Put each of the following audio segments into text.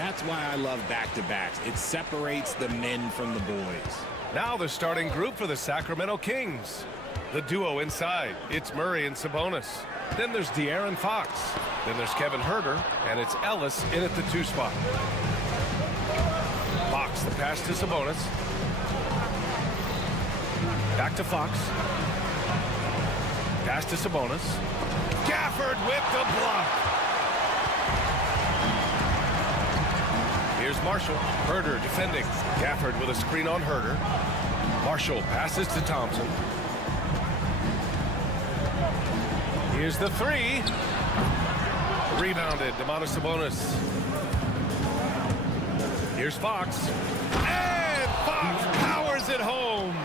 That's why I love back-to-backs. It separates the men from the boys. Now the starting group for the Sacramento Kings. The duo inside, it's Murray and Sabonis. Then there's De'Aaron Fox. Then there's Kevin Huerter, and it's Ellis in at the 2 spot. Fox, the pass to Sabonis. Back to Fox. Pass to Sabonis. Gafford with the block. Here's Marshall. Huerter defending. Gafford with a screen on Huerter. Marshall passes to Thompson. Here's the 3. Rebounded. Domantas Sabonis. Here's Fox. And Fox powers it home.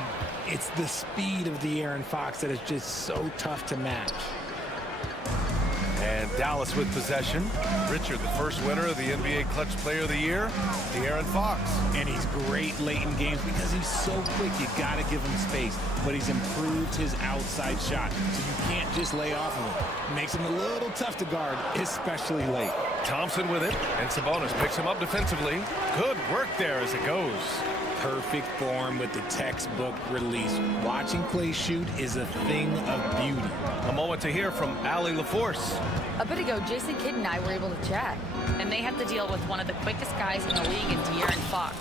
It's the speed of De'Aaron Fox that is just so tough to match. And Dallas with possession. Richard, the first winner of the NBA Clutch Player of the Year, De'Aaron Fox. And he's great late in games because he's so quick. You got to give him space. But he's improved his outside shot, so you can't just lay off of him. Makes him a little tough to guard, especially late. Thompson with it, and Sabonis picks him up defensively. Good work there as it goes. Perfect form with the textbook release. Watching Clay shoot is a thing of beauty. A moment to hear from Allie LaForce. A bit ago, Jason Kidd and I were able to chat, and they have to deal with one of the quickest guys in the league in De'Aaron Fox.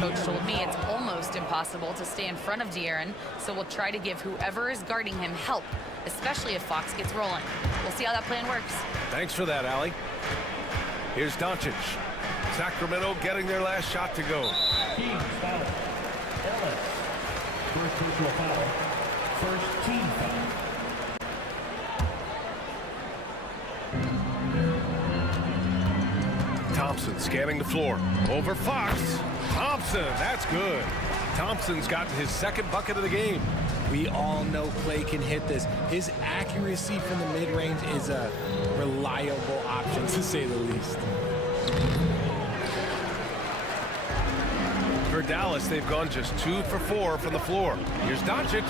Coach told me it's almost impossible to stay in front of De'Aaron, so we'll try to give whoever is guarding him help, especially if Fox gets rolling. We'll see how that plan works. Thanks for that, Allie. Here's Doncic. Sacramento getting their last shot to go. Team foul. Ellis. First personal foul. First team foul. Thompson scanning the floor. Over Fox. Thompson, that's good. Thompson's gotten his second bucket of the game. We all know Clay can hit this. His accuracy from the mid-range is a reliable option, to say the least. For Dallas, they've gone just 2 for 4 from the floor. Here's Doncic.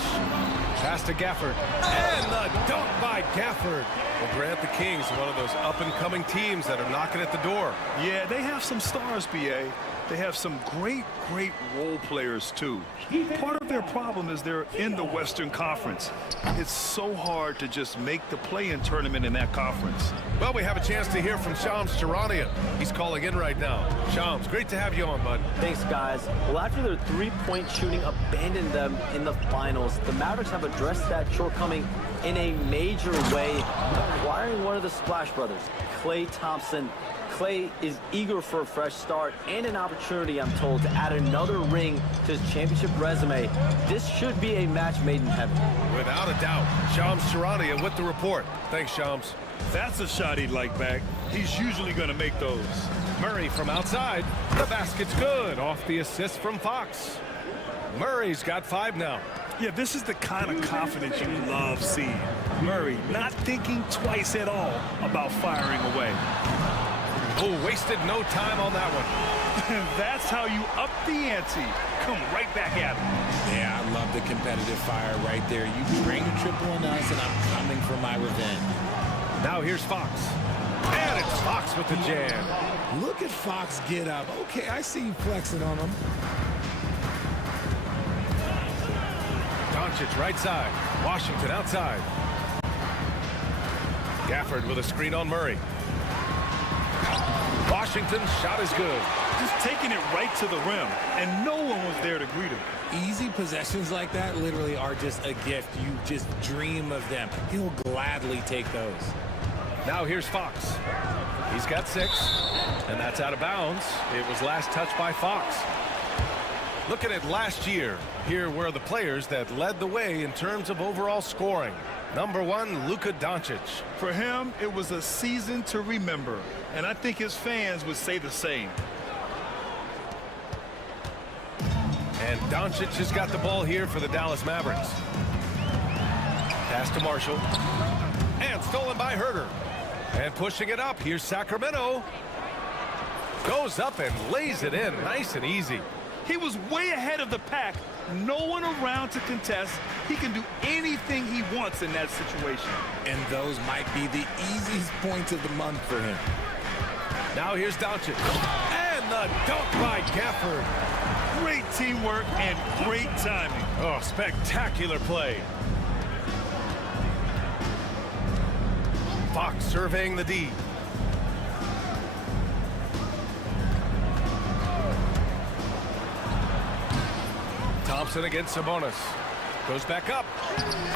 Pass to Gafford. And the dunk by Gafford. Well, Grant, the Kings, one of those up-and-coming teams that are knocking at the door. Yeah, they have some stars, B.A. They have some great role players, too. Part of their problem is they're in the Western Conference. It's so hard to just make the play-in tournament in that conference. Well, we have a chance to hear from Shams Charania. He's calling in right now. Shams, great to have you on, bud. Thanks, guys. Well, after their three-point shooting abandoned them in the finals, the Mavericks have addressed that shortcoming in a major way, acquiring one of the Splash Brothers, Klay Thompson. Clay is eager for a fresh start and an opportunity, I'm told, to add another ring to his championship resume. This should be a match made in heaven. Without a doubt. Shams Charania with the report. Thanks, Shams. That's a shot he'd like back. He's usually going to make those. Murray from outside. The basket's good. Off the assist from Fox. Murray's got 5 now. Yeah, this is the kind of confidence you love seeing. Murray not thinking twice at all about firing away. Oh, wasted no time on that one. That's how you up the ante. Come right back at him. Yeah, I love the competitive fire right there. You bring a triple on us, and I'm coming for my revenge. Now here's Fox. And it's Fox with the jam. Look at Fox get up. Okay, I see you flexing on him. Doncic right side. Washington outside. Gafford with a screen on Murray. Washington's shot is good. Just taking it right to the rim, and no one was there to greet him. Easy possessions like that literally are just a gift. You just dream of them. He'll gladly take those. Now here's Fox. He's got 6, and that's out of bounds. It was last touched by Fox. Looking at last year, here were the players that led the way in terms of overall scoring. Number 1, Luka Doncic. For him, it was a season to remember, and I think his fans would say the same. And Doncic has got the ball here for the Dallas Mavericks. Pass to Marshall. And stolen by Huerter. And pushing it up, here's Sacramento. Goes up and lays it in, nice and easy. He was way ahead of the pack. No one around to contest. He can do anything he wants in that situation. And those might be the easiest points of the month for him. Now here's Doncic. the dunk by Gafford. Great teamwork and great timing. Oh, spectacular play. Fox surveying the D. Thompson against Sabonis. Goes back up.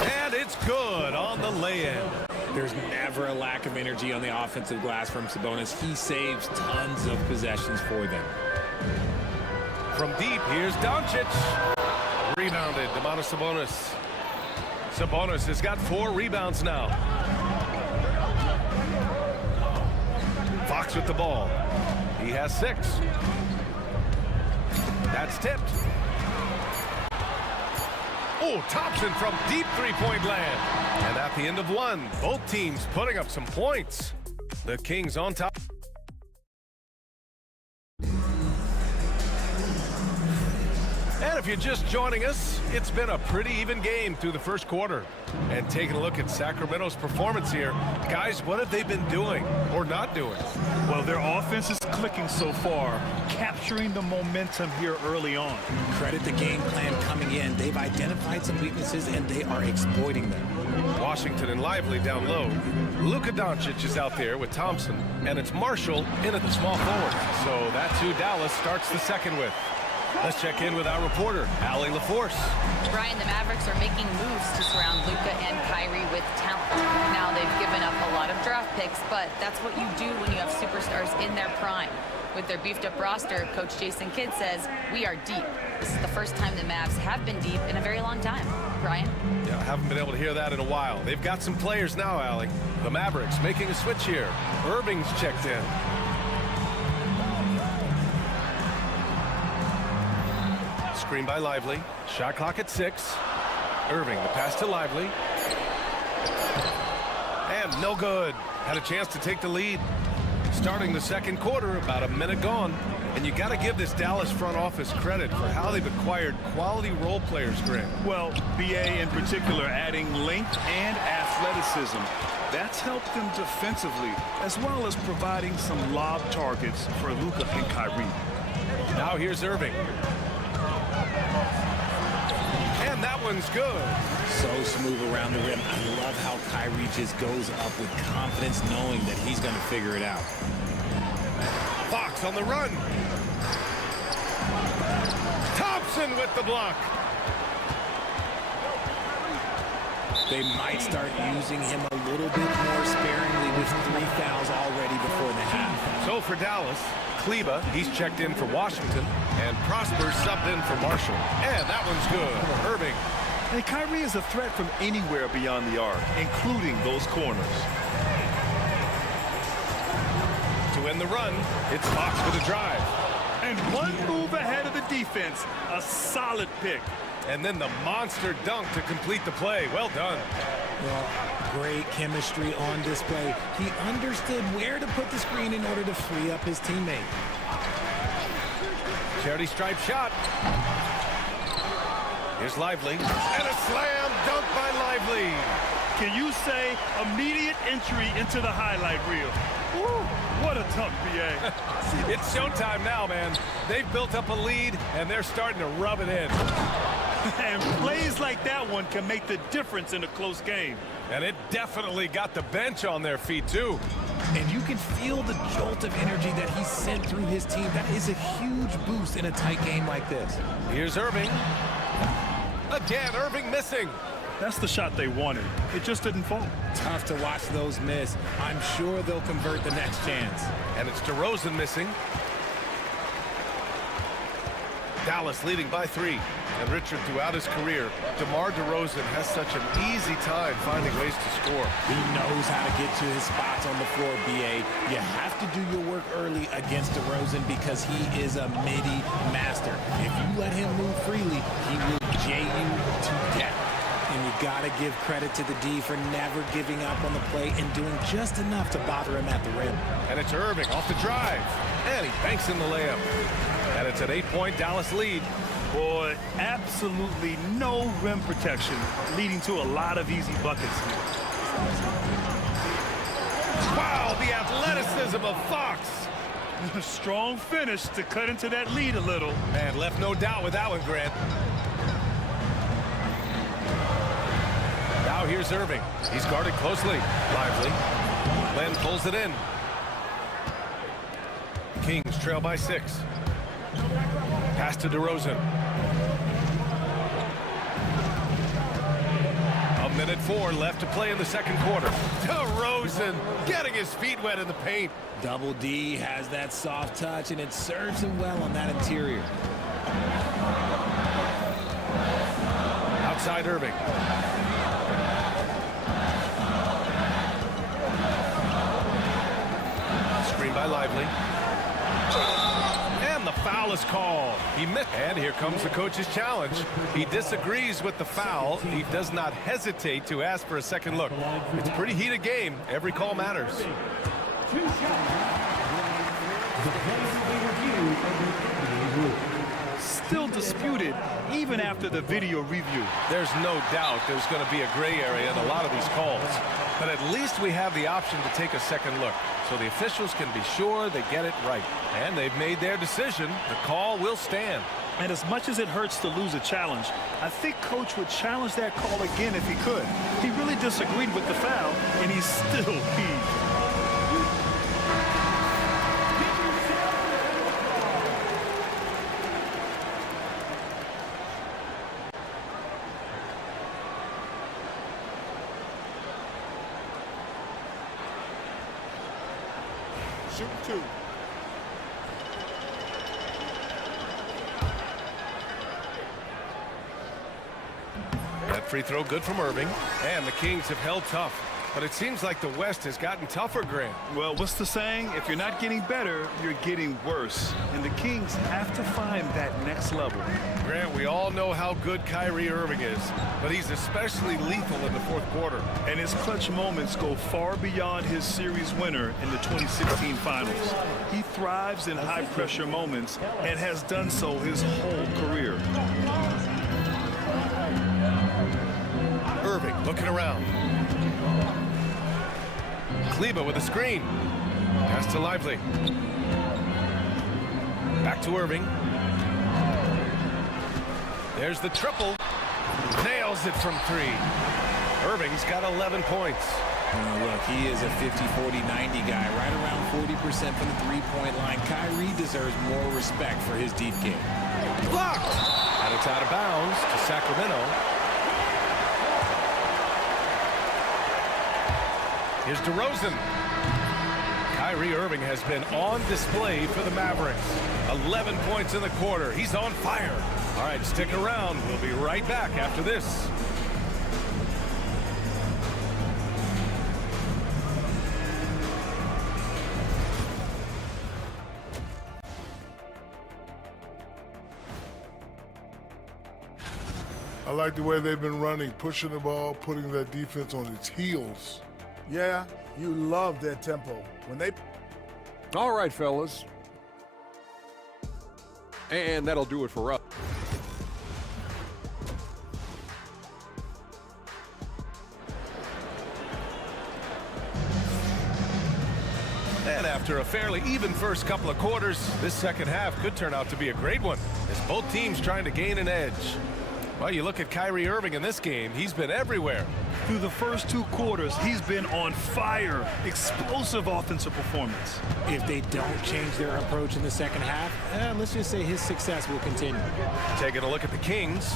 And it's good on the lay-in. There's never a lack of energy on the offensive glass from Sabonis. He saves tons of possessions for them. From deep, here's Doncic. Rebounded, Domantas Sabonis. Sabonis has got 4 rebounds now. Fox with the ball. He has 6. That's tipped. Oh, Thompson from deep three-point land. And at the end of 1, both teams putting up some points. The Kings on top. And if you're just joining us, it's been a pretty even game through the first quarter. And taking a look at Sacramento's performance here, guys, what have they been doing or not doing? Well, their offense is clicking so far, capturing the momentum here early on. Credit the game plan coming in. They've identified some weaknesses, and they are exploiting them. Washington and Lively down low. Luka Doncic is out there with Thompson, and it's Marshall in at the small forward. So that's who Dallas starts the second with. Let's check in with our reporter, Allie LaForce. Brian, the Mavericks are making moves to surround Luka and Kyrie with talent. Now they've given up a lot of draft picks, but that's what you do when you have superstars in their prime. With their beefed-up roster, Coach Jason Kidd says, we are deep. This is the first time the Mavs have been deep in a very long time. Brian? Yeah, I haven't been able to hear that in a while. They've got some players now, Allie. The Mavericks making a switch here. Irving's checked in. Screen by Lively. Shot clock at 6. Irving, the pass to Lively. And no good. Had a chance to take the lead. Starting the second quarter, about a minute gone. And you got to give this Dallas front office credit for how they've acquired quality role players, Grant. Well, BA in particular adding length and athleticism. That's helped them defensively, as well as providing some lob targets for Luka and Kyrie. Now here's Irving. And that one's good. So smooth around the rim. I love how Kyrie just goes up with confidence, knowing that he's going to figure it out. Fox on the run. Thompson with the block. They might start using him a little bit more sparingly with 3 fouls already before the half. So for Dallas, Kleba, he's checked in for Washington, and Prosper subbed in for Marshall. And that one's good. Irving. And Kyrie is a threat from anywhere beyond the arc, including those corners. To end the run, it's Fox with a drive. And one move ahead of the defense. A solid pick. And then the monster dunk to complete the play. Well done. Well, great chemistry on display. He understood where to put the screen in order to free up his teammate. Charity stripe shot. Here's Lively. And a slam dunk by Lively. Can you say immediate entry into the highlight reel? Woo, what a dunk, BA. It's showtime now, man. They've built up a lead, and they're starting to rub it in. And plays like that one can make the difference in a close game. And it definitely got the bench on their feet, too. And you can feel the jolt of energy that he sent through his team. That is a huge boost in a tight game like this. Here's Irving. Again, Irving missing. That's the shot they wanted. It just didn't fall. Tough to watch those miss. I'm sure they'll convert the next chance. And it's DeRozan missing. Dallas leading by 3. And Richard, throughout his career, DeMar DeRozan has such an easy time finding ways to score. He knows how to get to his spots on the floor, BA. You have to do your work early against DeRozan because he is a midi master. If you let him move freely, he will J you to death. And you got to give credit to the D for never giving up on the play and doing just enough to bother him at the rim. And it's Irving off the drive. And he banks in the layup. And it's an 8-point Dallas lead. Boy, absolutely no rim protection, leading to a lot of easy buckets. Wow, the athleticism of Fox. Strong finish to cut into that lead a little. And left no doubt with that one, Grant. Now here's Irving. He's guarded closely. Lively. Len pulls it in. Kings trail by 6. Pass to DeRozan. A minute 4 left to play in the second quarter. DeRozan getting his feet wet in the paint. Double D has that soft touch, and it serves him well on that interior. Outside Irving. Screen by Lively. And the foul is called. He missed. And here comes the coach's challenge. He disagrees with the foul. He does not hesitate to ask for a second look. It's a pretty heated game. Every call matters. Two shots. The plays will be reviewed under NBA rules. Still disputed even after the video review. There's no doubt there's going to be a gray area in a lot of these calls. But at least we have the option to take a second look, so the officials can be sure they get it right. And they've made their decision. The call will stand. And as much as it hurts to lose a challenge, I think Coach would challenge that call again if he could. He really disagreed with the foul, and he's still heaved. Shoot 2. That free throw good from Irving. And the Kings have held tough. But it seems like the West has gotten tougher, Grant. Well, what's the saying? If you're not getting better, you're getting worse. And the Kings have to find that next level. Grant, we all know how good Kyrie Irving is, but he's especially lethal in the fourth quarter. And his clutch moments go far beyond his series winner in the 2016 finals. He thrives in high-pressure moments and has done so his whole career. Irving looking around. Kleba with a screen. Pass to Lively. Back to Irving. There's the triple. Nails it from 3. Irving's got 11 points. Look, he is a 50-40-90 guy, right around 40% from the three-point line. Kyrie deserves more respect for his deep game. Blocked! And it's out of bounds to Sacramento. Here's DeRozan. Kyrie Irving has been on display for the Mavericks. 11 points in the quarter. He's on fire. All right, stick around. We'll be right back after this. I like the way they've been running, pushing the ball, putting that defense on its heels. Yeah, you love their tempo. When they... All right, fellas. And that'll do it for us. And after a fairly even first couple of quarters, this second half could turn out to be a great one, as both teams trying to gain an edge. Well, you look at Kyrie Irving in this game, he's been everywhere. Through the first 2 quarters, he's been on fire. Explosive offensive performance. If they don't change their approach in the second half, let's just say his success will continue. Taking a look at the Kings,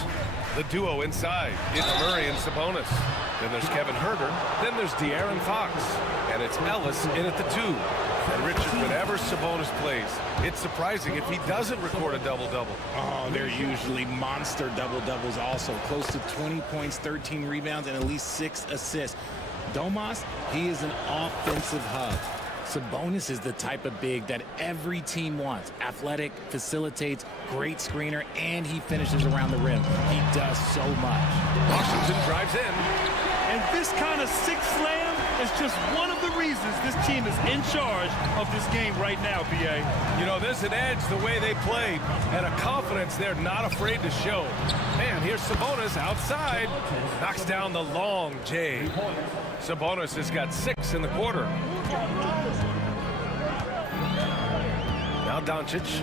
the duo inside. It's Murray and Sabonis. Then there's Kevin Herter. Then there's De'Aaron Fox. And it's Ellis in at the 2. And Richard, whenever Sabonis plays, it's surprising if he doesn't record a double-double. Oh, they're usually monster double-doubles also. Close to 20 points, 13 rebounds, and at least 6 assists. Domas, he is an offensive hub. Sabonis is the type of big that every team wants. Athletic, facilitates, great screener, and he finishes around the rim. He does so much. Washington drives in. And this kind of six slam is just one of the reasons this team is in charge of this game right now, BA. You know, there's an edge the way they played and a confidence they're not afraid to show. And here's Sabonis outside. Knocks down the long J. Sabonis has got 6 in the quarter. Now Doncic.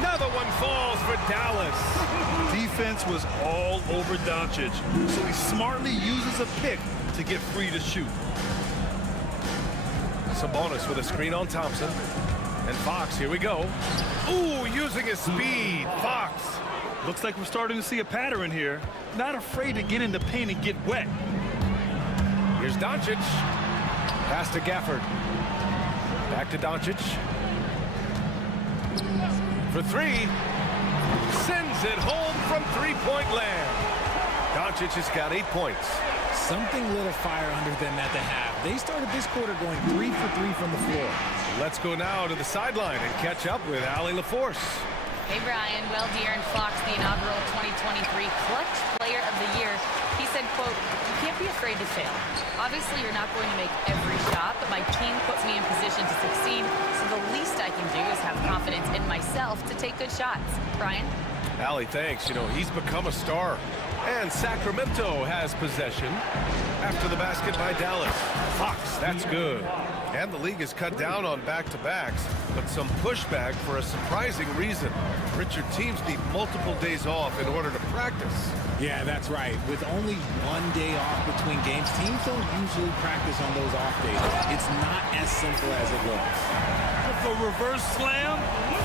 Another one falls for Dallas. Defense was all over Doncic, so he smartly uses a pick to get free to shoot. Sabonis with a screen on Thompson. And Fox, here we go. Ooh, using his speed. Fox. Looks like we're starting to see a pattern here. Not afraid to get in the paint and get wet. Here's Doncic. Pass to Gafford. Back to Doncic. For three. Sends it home from three-point land. Doncic has got 8 points. Something lit a fire under them at the half. They started this quarter going 3 for 3 from the floor. Let's go now to the sideline and catch up with Allie LaForce. Hey, Brian. Well, De'Aaron Fox, the inaugural 2023 Clutch Player of the Year, he said, quote, "You can't be afraid to fail. Obviously, you're not going to make every shot, but my team puts me in position to succeed, so the least I can do is have confidence in myself to take good shots." Brian? Allie, thanks. You know, he's become a star. And Sacramento has possession after the basket by Dallas. Fox, that's good. And the league has cut down on back-to-backs, but some pushback for a surprising reason. Richard, teams need multiple days off in order to practice. Yeah, that's right. With only 1 day off between games, teams don't usually practice on those off days. It's not as simple as it looks. The reverse slam,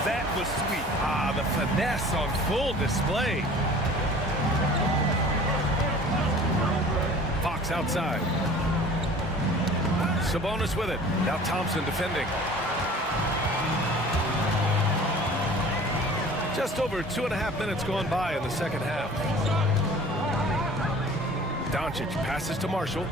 that was sweet. Ah, the finesse on full display. Fox outside. Sabonis with it. Now Thompson defending. Just over 2.5 minutes gone by in the second half. Doncic passes to Marshall.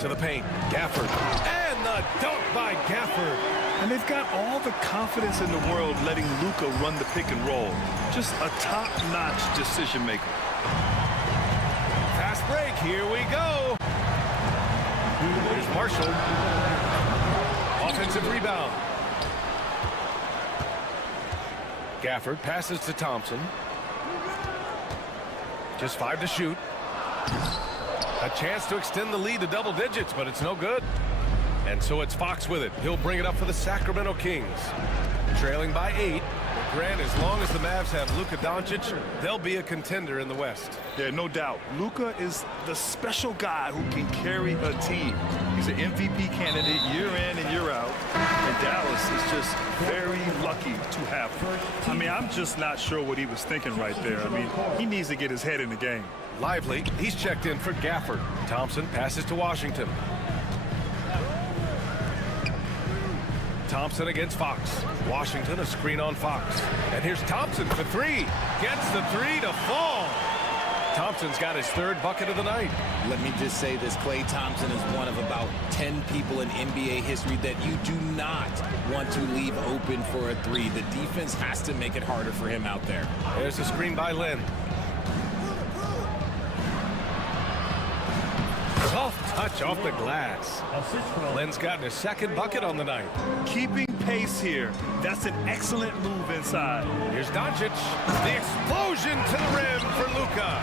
To the paint. Gafford. And the dunk by Gafford. And they've got all the confidence in the world letting Luka run the pick and roll. Just a top-notch decision maker. Fast break. Here we go. Here's Marshall. Offensive rebound. Gafford passes to Thompson. Just 5 to shoot. A chance to extend the lead to double digits, but it's no good. And so it's Fox with it. He'll bring it up for the Sacramento Kings. Trailing by 8. Grant, as long as the Mavs have Luka Doncic, they'll be a contender in the West. Yeah, no doubt. Luka is the special guy who can carry a team. He's an MVP candidate year in and year out. And Dallas is just very lucky to have him. I mean, I'm just not sure what he was thinking right there. I mean, he needs to get his head in the game. Lively, he's checked in for Gafford. Thompson passes to Washington. Thompson against Fox. Washington, a screen on Fox. And here's Thompson for 3. Gets the 3 to fall. Thompson's got his 3rd bucket of the night. Let me just say this, Klay Thompson is one of about 10 people in NBA history that you do not want to leave open for a 3. The defense has to make it harder for him out there. There's a screen by Lynn. Soft touch off the glass. Lynn's gotten his 2nd bucket on the night. Keeping pace here. That's an excellent move inside. Here's Doncic. The explosion to the rim for Luka.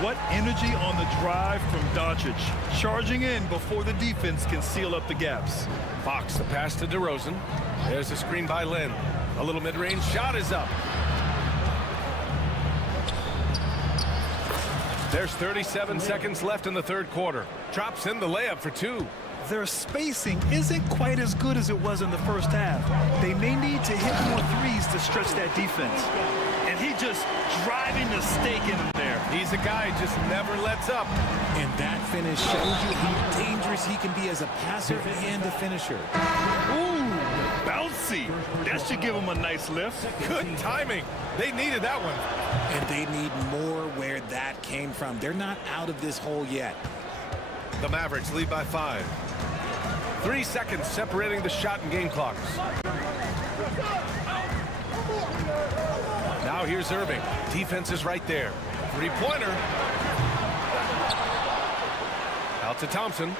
What energy on the drive from Doncic. Charging in before the defense can seal up the gaps. Fox, the pass to DeRozan. There's a screen by Lynn. A little mid-range shot is up. There's 37 seconds left in the 3rd quarter. Drops in the layup for 2. Their spacing isn't quite as good as it was in the first half. They may need to hit more threes to stretch that defense. And he just driving the stake in him there. He's a guy who just never lets up. And that finish shows you how dangerous he can be as a passer and a finisher. Ooh, bouncy. That should give him a nice lift. Good timing. They needed that one. And they need more where that came from. They're not out of this hole yet. The Mavericks lead by 5. 3 seconds separating the shot and game clocks. Now here's Irving. Defense is right there. 3-pointer. Out to Thompson.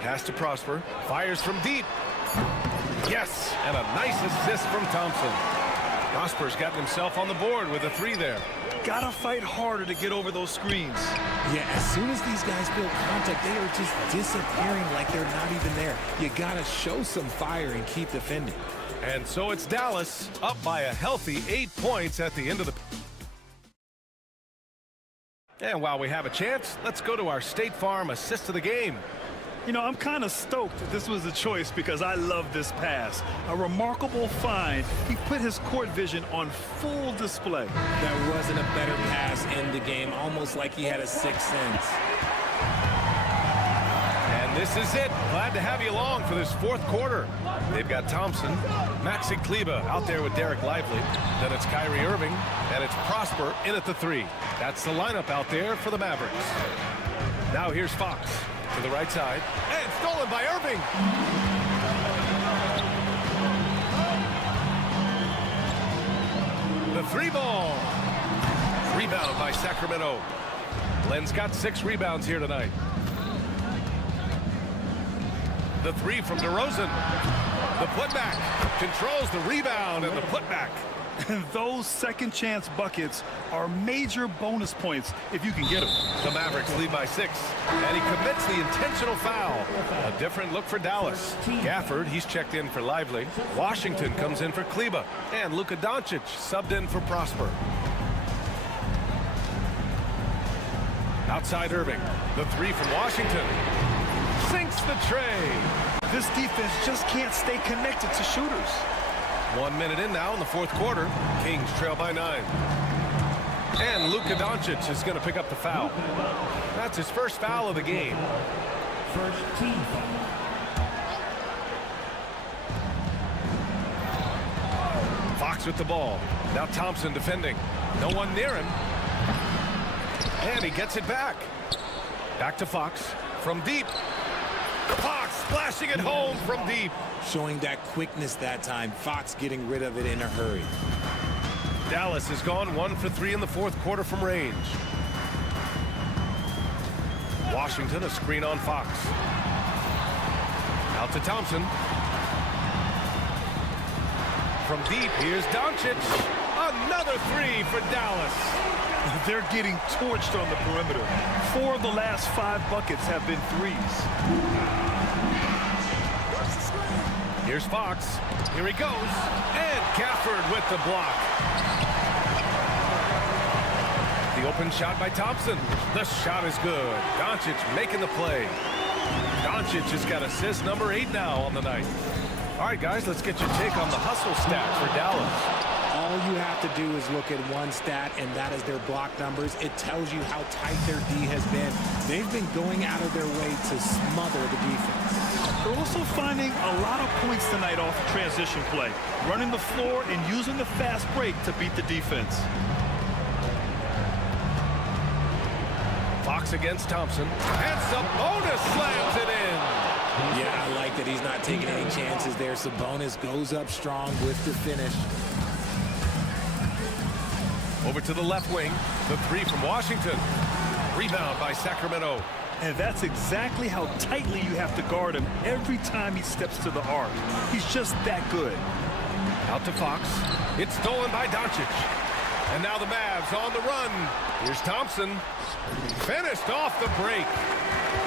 Pass to Prosper. Fires from deep. Yes, and a nice assist from Thompson. Prosper's gotten himself on the board with a 3 there. gotta fight harder to get over those screens. Yeah, as soon as these guys feel contact, they are just disappearing like they're not even there. You gotta show some fire and keep defending. And so it's Dallas up by a healthy 8 points at the end of the... And while we have a chance, let's go to our State Farm assist of the game. You know, I'm kind of stoked that this was a choice because I love this pass. A remarkable find. He put his court vision on full display. That wasn't a better pass in the game, almost like he had a sixth sense. And this is it. Glad to have you along for this fourth quarter. They've got Thompson, Maxi Kleba out there with Derek Lively. Then it's Kyrie Irving, and it's Prosper in at the 3. That's the lineup out there for the Mavericks. Now here's Fox to the right side, and stolen by Irving. The 3 ball. Rebound by Sacramento. Len's got 6 rebounds here tonight. The 3 from DeRozan. The putback controls the rebound and the putback. And those second chance buckets are major bonus points if you can get them. The Mavericks lead by 6, and he commits the intentional foul. A different look for Dallas. Gafford, he's checked in for Lively. Washington comes in for Kleba, and Luka Doncic subbed in for Prosper. Outside Irving, the 3 from Washington. Sinks the tray. This defense just can't stay connected to shooters. 1 minute in now in the fourth quarter. Kings trail by 9. And Luka Doncic is going to pick up the foul. That's his first foul of the game. First team foul. Fox with the ball. Now Thompson defending. No one near him. And he gets it back. Back to Fox from deep. Fox splashing it home from deep. Showing that quickness that time. Fox getting rid of it in a hurry. Dallas has gone 1 for 3 in the fourth quarter from range. Washington, a screen on Fox. Out to Thompson. From deep, here's Doncic. Another 3 for Dallas. They're getting torched on the perimeter. 4 of the last 5 buckets have been 3s. Here's Fox. Here he goes. And Gafford with the block. The open shot by Thompson. The shot is good. Doncic making the play. Doncic has got assist number 8 now on the night. All right, guys, let's get your take on the hustle stats for Dallas. All you have to do is look at one stat, and that is their block numbers. It tells you how tight their D has been. They've been going out of their way to smother the defense. They're also finding a lot of points tonight off of transition play, running the floor and using the fast break to beat the defense. Fox against Thompson. And Sabonis slams it in. Yeah, I like that he's not taking any chances there. Sabonis goes up strong with the finish. Over to the left wing. The 3 from Washington. Rebound by Sacramento. And that's exactly how tightly you have to guard him every time he steps to the arc. He's just that good. Out to Fox. It's stolen by Doncic. And now the Mavs on the run. Here's Thompson. Finished off the break.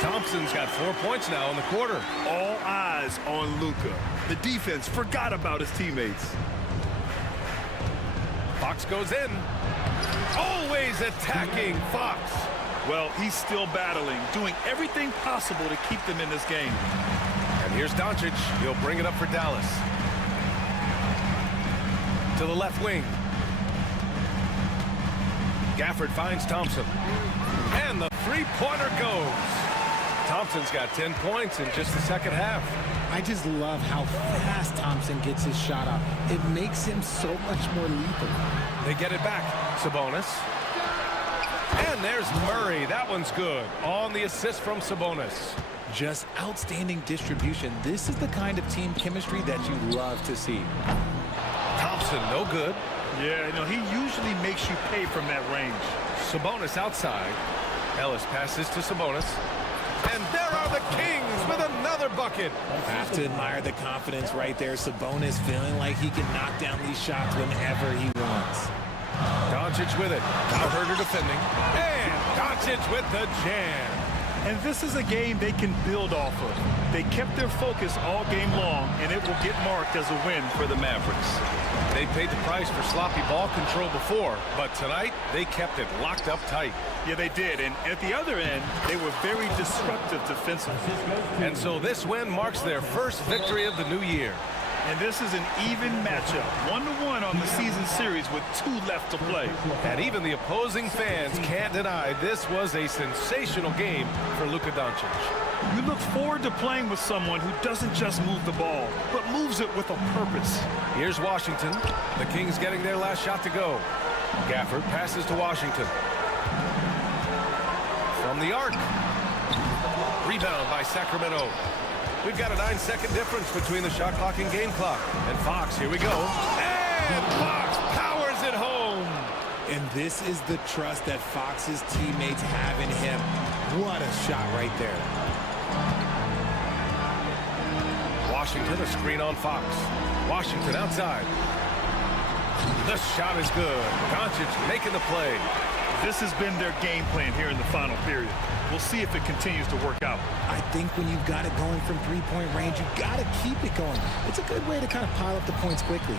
Thompson's got 4 points now in the quarter. All eyes on Luka. The defense forgot about his teammates. Fox goes in. Always attacking Fox. Well, he's still battling, doing everything possible to keep them in this game. And here's Doncic. He'll bring it up for Dallas. To the left wing. Gafford finds Thompson. And the three-pointer goes. Thompson's got 10 points in just the second half. I just love how fast Thompson gets his shot up. It makes him so much more lethal. They get it back. Sabonis. And there's Murray. That one's good. On the assist from Sabonis. Just outstanding distribution. This is the kind of team chemistry that you love to see. Thompson, no good. Yeah, you know, he usually makes you pay from that range. Sabonis outside. Ellis passes to Sabonis. And there are the Kings with another bucket. Have to admire the confidence right there. Sabonis feeling like he can knock down these shots whenever he wants. Doncic with it. Now Herder defending. And Doncic with the jam. And this is a game they can build off of. They kept their focus all game long, and it will get marked as a win for the Mavericks. They paid the price for sloppy ball control before, but tonight they kept it locked up tight. Yeah, they did. And at the other end, they were very disruptive defensively. And so this win marks their first victory of the new year. And this is an even matchup, 1-1 on the season series with 2 left to play. And even the opposing fans can't deny this was a sensational game for Luka Doncic. You look forward to playing with someone who doesn't just move the ball, but moves it with a purpose. Here's Washington. The Kings getting their last shot to go. Gafford passes to Washington. From the arc. Rebound by Sacramento. We've got a 9-second difference between the shot clock and game clock. And Fox, here we go. And Fox powers it home. And this is the trust that Fox's teammates have in him. What a shot right there. Washington, a screen on Fox. Washington outside. The shot is good. Doncic making the play. This has been their game plan here in the final period. We'll see if it continues to work out. I think when you've got it going from three-point range, you've got to keep it going. It's a good way to kind of pile up the points quickly.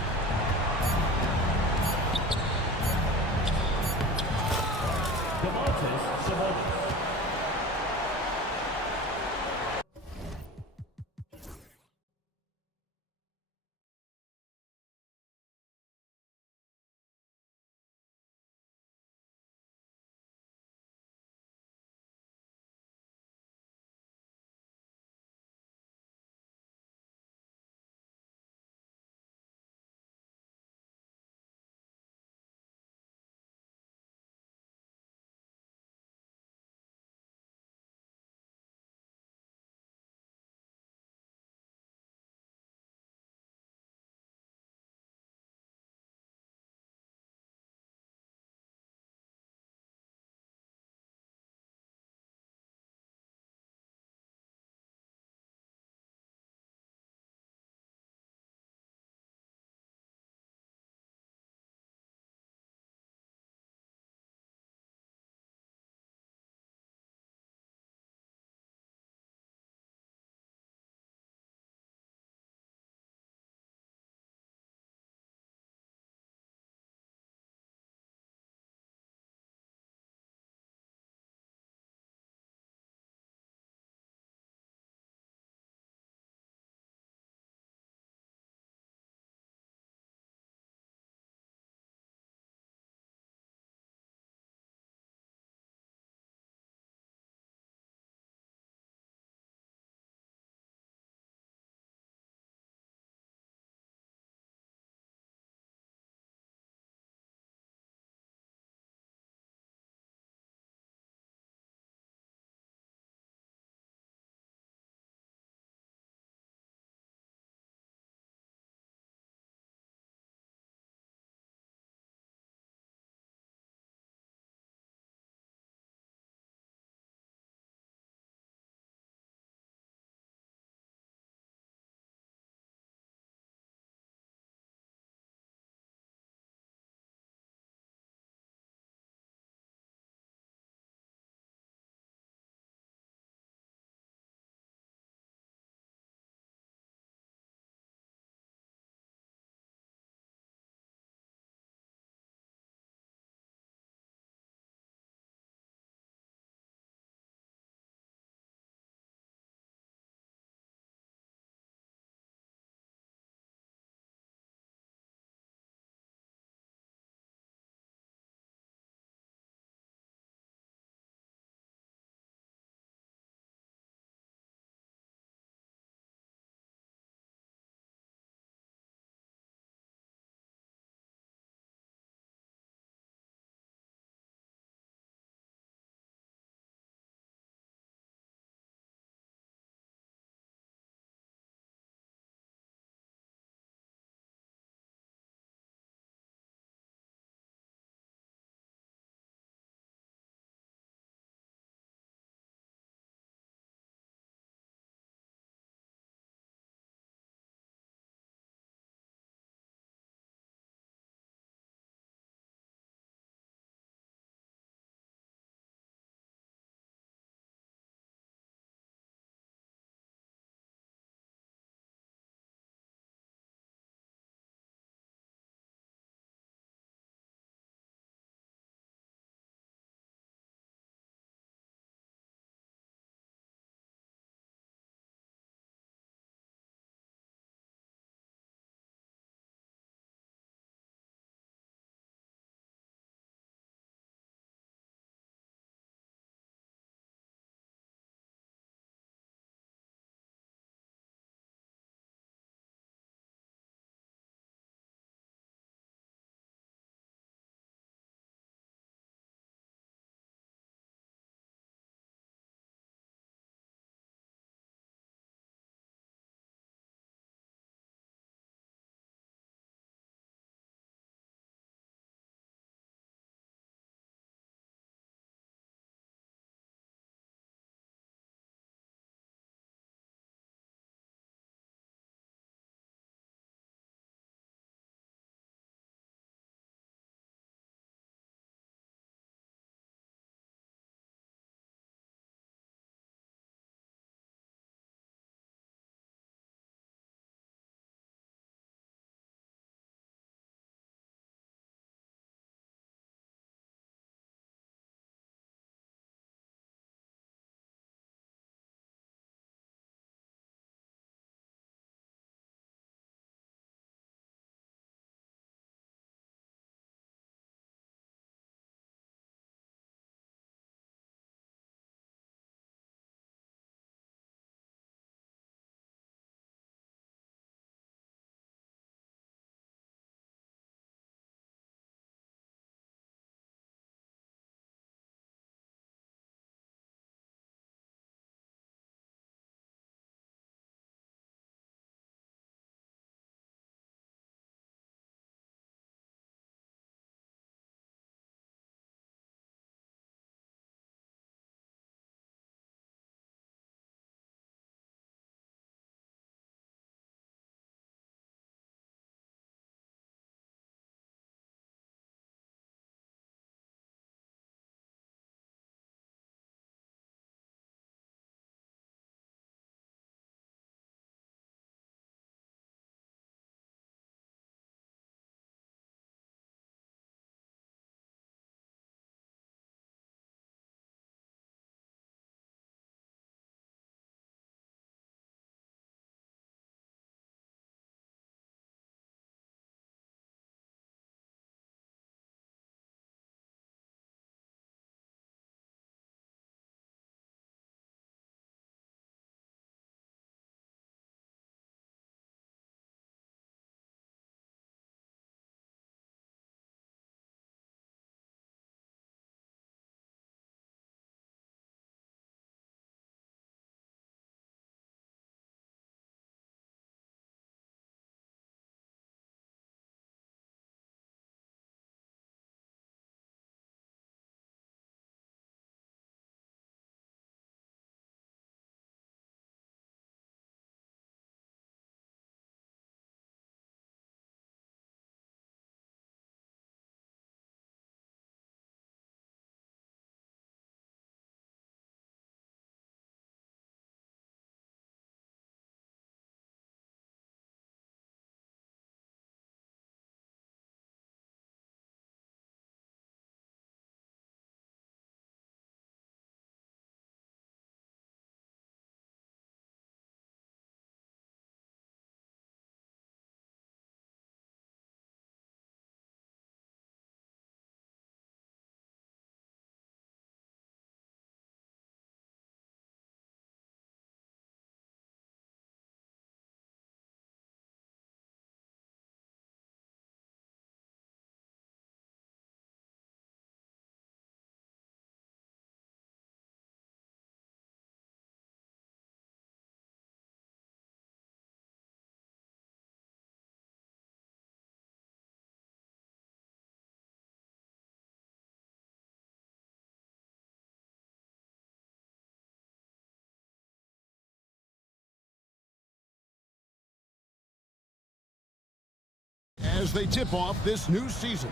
as they tip off this new season.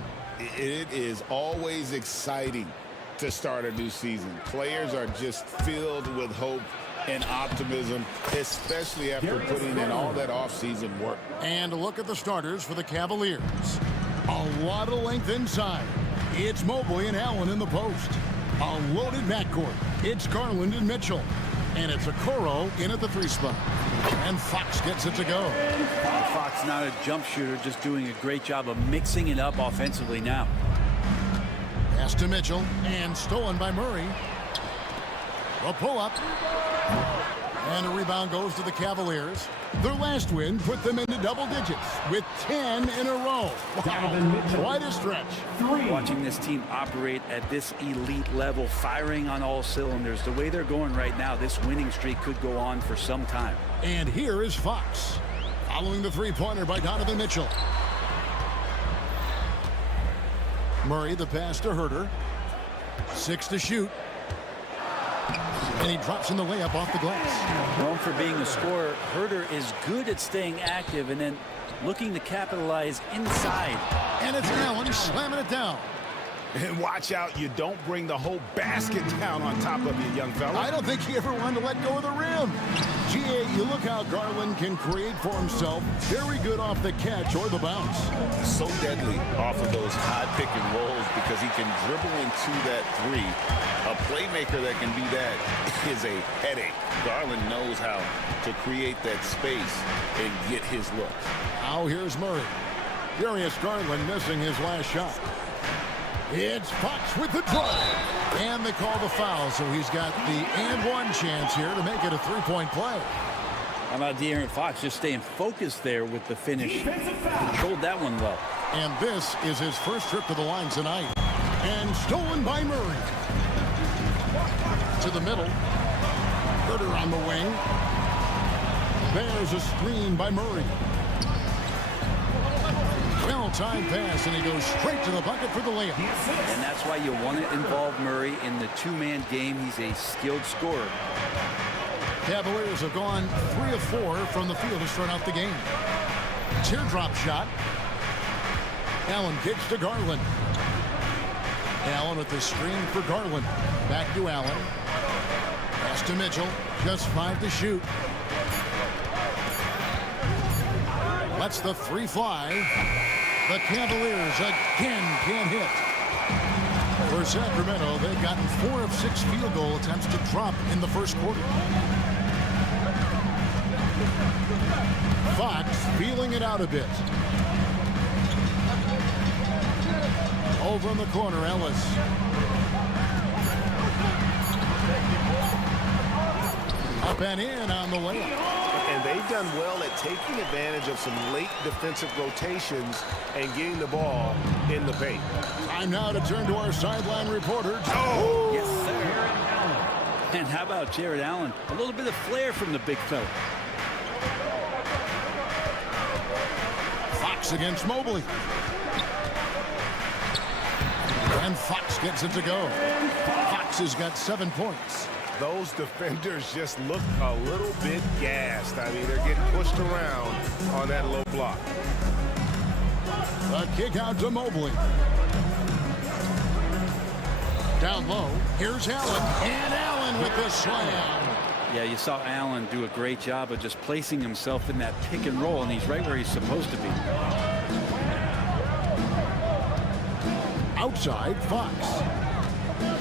It is always exciting to start a new season. Players are just filled with hope and optimism, especially after putting in all that offseason work. And look at the starters for the Cavaliers. A lot of length inside. It's Mobley and Allen in the post. A loaded backcourt. It's Garland and Mitchell. And it's Okoro in at the 3 spot. And Fox gets it to go. Fox not a jump shooter, just doing a great job of mixing it up offensively now. Pass to Mitchell, and stolen by Murray. A pull-up. And a rebound goes to the Cavaliers. Their last win put them into double digits with 10 in a row. Wow, quite a stretch. Watching this team operate at this elite level, firing on all cylinders, the way they're going right now, this winning streak could go on for some time. And here is Fox, following the three-pointer by Donovan Mitchell. Murray, the pass to Herter. 6 to shoot. And he drops in the layup off the glass. Known for being a scorer, Herter is good at staying active and then looking to capitalize inside. And it's Allen slamming it down. And watch out, you don't bring the whole basket down on top of you, young fella. I don't think he ever wanted to let go of the rim. GA, you look how Garland can create for himself. Very good off the catch or the bounce. So deadly off of those high pick and rolls because he can dribble into that 3. A playmaker that can do that is a headache. Garland knows how to create that space and get his look. Now here's Murray. Darius Garland missing his last shot. It's Fox with the drive. And they call the foul, so he's got the and-one chance here to make it a 3-point play. How about De'Aaron Fox just staying focused there with the finish? Controlled that one well. And this is his first trip to the line tonight. And stolen by Murray. To the middle. Herter on the wing. There's a screen by Murray. Well-timed pass, and he goes straight to the bucket for the layup. And that's why you want to involve Murray in the two-man game. He's a skilled scorer. Cavaliers have gone 3 of 4 from the field to start out the game. Teardrop shot. Allen kicks to Garland. Allen with the screen for Garland. Back to Allen. Pass to Mitchell. Just 5 to shoot. Lets the 3 fly. The Cavaliers again can't hit. For Sacramento, they've gotten 4 of 6 field goal attempts to drop in the first quarter. Fox feeling it out a bit. Over in the corner, Ellis. Up and in on the layup. And they've done well at taking advantage of some late defensive rotations and getting the ball in the paint. Time now to turn to our sideline reporter. Oh, yes, sir. And how about Jared Allen? A little bit of flair from the big fella. Fox against Mobley. And Fox gets it to go. Fox has got 7 points. Those defenders just look a little bit gassed. I mean, they're getting pushed around on that low block. The kick out to Mobley. Down low. Here's Allen. And Allen with the slam. Yeah, you saw Allen do a great job of just placing himself in that pick and roll, and he's right where he's supposed to be. Outside, Fox.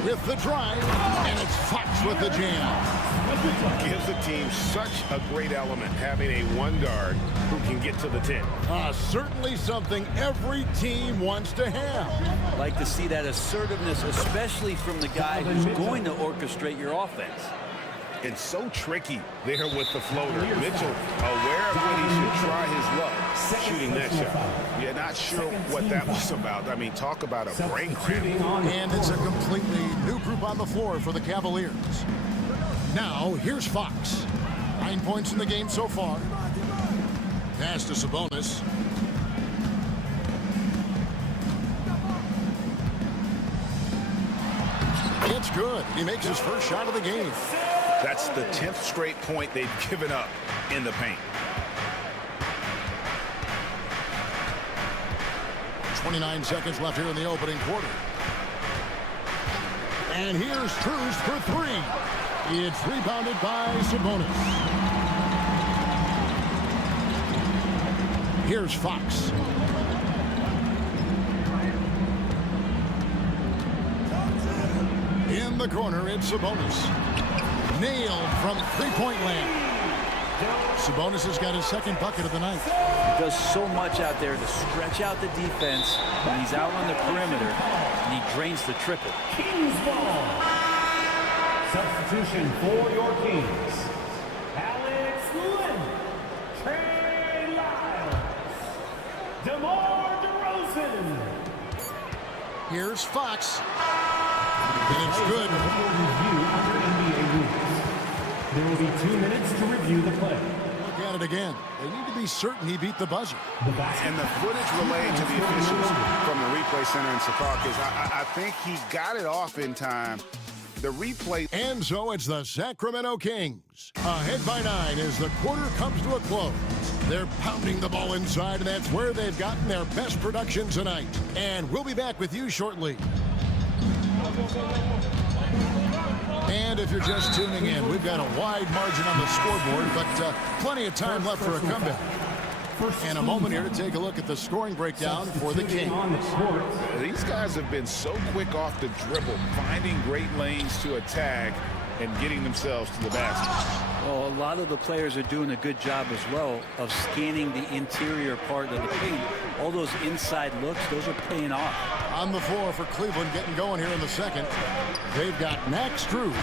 With the drive, and it's Fox with the jam. Gives the team such a great element, having a 1 guard who can get to the 10. Certainly something every team wants to have. Like to see that assertiveness, especially from the guy who's going to orchestrate your offense. It's so tricky there with the floater. Mitchell aware of when he should try his luck shooting that shot. Yeah, not sure what that was about. I mean, talk about a brain cramp. And it's a completely new group on the floor for the Cavaliers. Now, here's Fox. 9 points in the game so far. Pass to Sabonis. It's good. He makes his first shot of the game. That's the 10th straight point they've given up in the paint. 29 seconds left here in the opening quarter. And here's Cruz for three. It's rebounded by Sabonis. Here's Fox. In the corner, it's Sabonis. Nailed from three-point land. Sabonis has got his second bucket of the night. He does so much out there to stretch out the defense when he's out on the perimeter, and he drains the triple. Kings ball. Substitution for your Kings. Alex Lynn. Trey Lyles. DeMar DeRozan. Here's Fox. And it's good. There will be 2 minutes to review the play. Look at it again. They need to be certain he beat the buzzer. And the footage relayed to the officials from the replay center in Secaucus, I think he got it off in time. The replay. And so it's the Sacramento Kings. Ahead by 9 as the quarter comes to a close. They're pounding the ball inside, and that's where they've gotten their best production tonight. And we'll be back with you shortly. And if you're just tuning in, we've got a wide margin on the scoreboard, but plenty of time left for a comeback. And a moment here to take a look at the scoring breakdown for the Kings. These guys have been so quick off the dribble, finding great lanes to attack and getting themselves to the basket. Well, a lot of the players are doing a good job as well of scanning the interior part of the paint. All those inside looks, those are paying off. On the floor for Cleveland getting going here in the second. They've got Max Strus.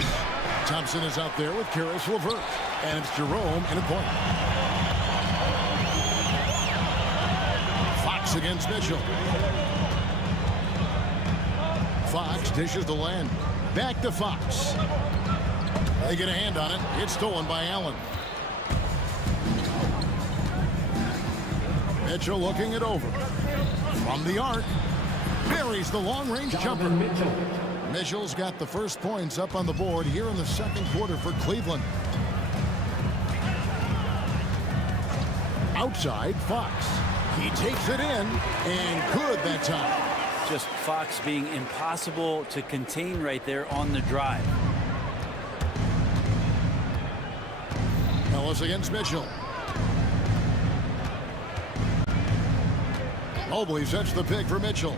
Thompson is out there with Karis LeVert. And it's Jerome in a point. Fox against Mitchell. Fox dishes the land. Back to Fox. They get a hand on it. It's stolen by Allen. Mitchell looking it over. From the arc. Buries the long-range jumper. Mitchell's got the first points up on the board here in the second quarter for Cleveland. Outside, Fox. He takes it in, and good that time. Just Fox being impossible to contain right there on the drive. Ellis against Mitchell. Mobley sets the pick for Mitchell.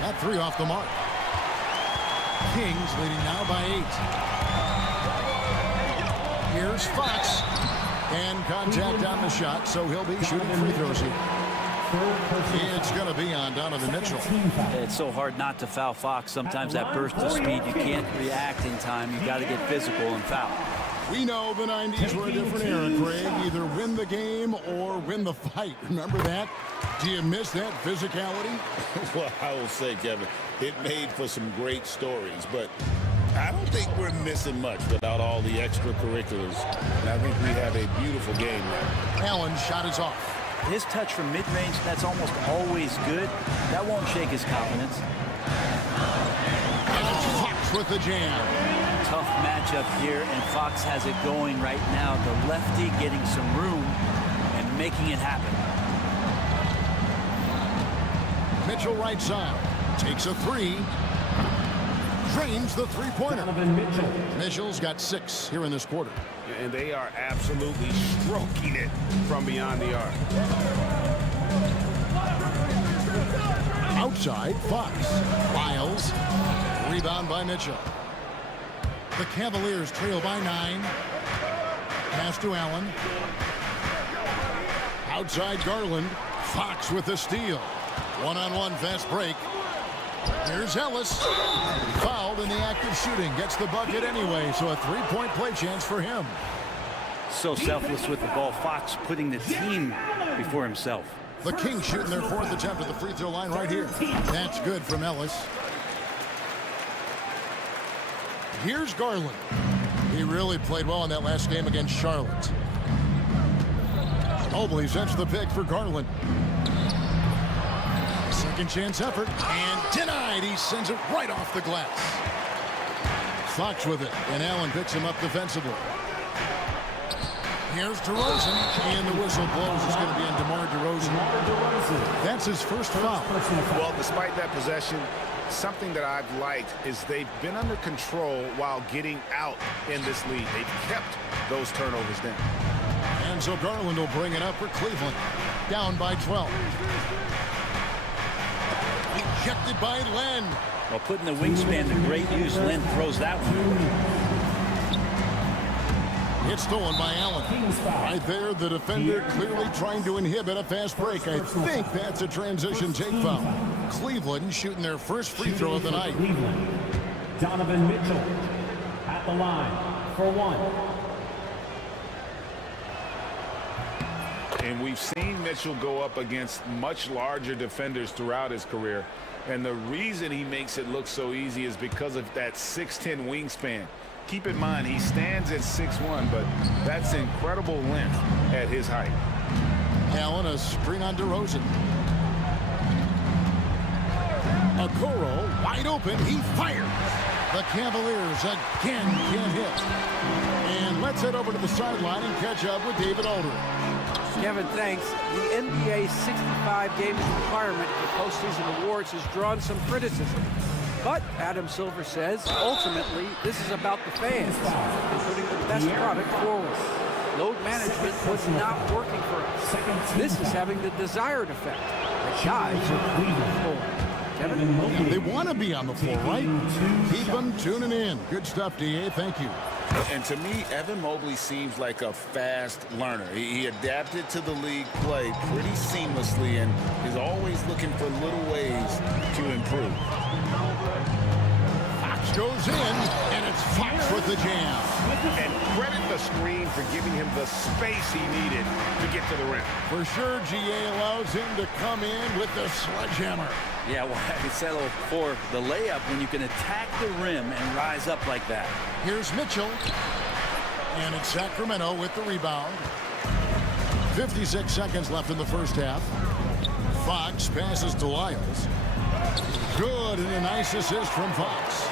That three off the mark. Kings leading now by 8. Here's Fox. And contact on the shot, so he'll be shooting free throws here. It's going to be on Donovan Mitchell. It's so hard not to foul Fox. Sometimes that burst of speed, you can't react in time. You got to get physical and foul. We know the 90s were a different era, Craig. Either win the game or win the fight. Remember that? Do you miss that physicality? Well, I will say, Kevin, it made for some great stories, but I don't think we're missing much without all the extracurriculars. And I think we have a beautiful game now. Allen's shot is off. His touch from mid-range, that's almost always good. That won't shake his confidence. And it's Fox with the jam. Tough matchup here, and Fox has it going right now. The lefty getting some room and making it happen. Mitchell right side. Takes a three. Drains the three-pointer. Mitchell's got 6 here in this quarter. And they are absolutely stroking it from beyond the arc. Outside, Fox. Lyles. Rebound by Mitchell. The Cavaliers trail by 9. Pass to Allen. Outside Garland. Fox with the steal. One-on-one fast break. Here's Ellis. Fouled in the act of shooting. Gets the bucket anyway, so a three-point play chance for him. So selfless with the ball. Fox putting the team before himself. The Kings shooting their 4th attempt at the free throw line right here. That's good from Ellis. Here's Garland. He really played well in that last game against Charlotte. Mobley sets the pick for Garland. Second chance effort, and denied. He sends it right off the glass. Fox with it, and Allen picks him up defensively. Here's DeRozan, and the whistle blows. It's going to be on DeMar DeRozan. That's his first foul. Well, despite that possession, something that I've liked is they've been under control while getting out in this lead. They've kept those turnovers down. And so Garland will bring it up for Cleveland. Down by 12. Ejected by Len. Well, putting the wingspan to great use, Len throws that one. It's stolen by Allen. Right there, the defender clearly trying to inhibit a fast break. I think that's a transition take foul. Cleveland shooting their first free throw of the night. Donovan Mitchell at the line for one. And we've seen Mitchell go up against much larger defenders throughout his career. And the reason he makes it look so easy is because of that 6'10" wingspan. Keep in mind, he stands at 6'1", but that's incredible length at his height. Allen, a screen on DeRozan. Okoro, wide open, he fires. The Cavaliers again can't hit. And let's head over to the sideline and catch up with David Aldridge. Kevin, thanks. The NBA 65-game requirement for postseason awards has drawn some criticism. But Adam Silver says, ultimately, this is about the fans and putting the best product forward. Load management was not working for us. This is having the desired effect. The guys are clean floor. Kevin? They want to be on the floor, right? Keep them tuning in. Good stuff, DA. Thank you. And to me, Evan Mobley seems like a fast learner. He adapted to the league play pretty seamlessly and is always looking for little ways to improve. Fox goes in, and it's Fox with the jam. And credit the screen for giving him the space he needed to get to the rim. For sure, GA allows him to come in with the sledgehammer. Yeah, well, I can settle for the layup when you can attack the rim and rise up like that. Here's Mitchell. And it's Sacramento with the rebound. 56 seconds left in the first half. Fox passes to Lyles. Good, and a nice assist from Fox.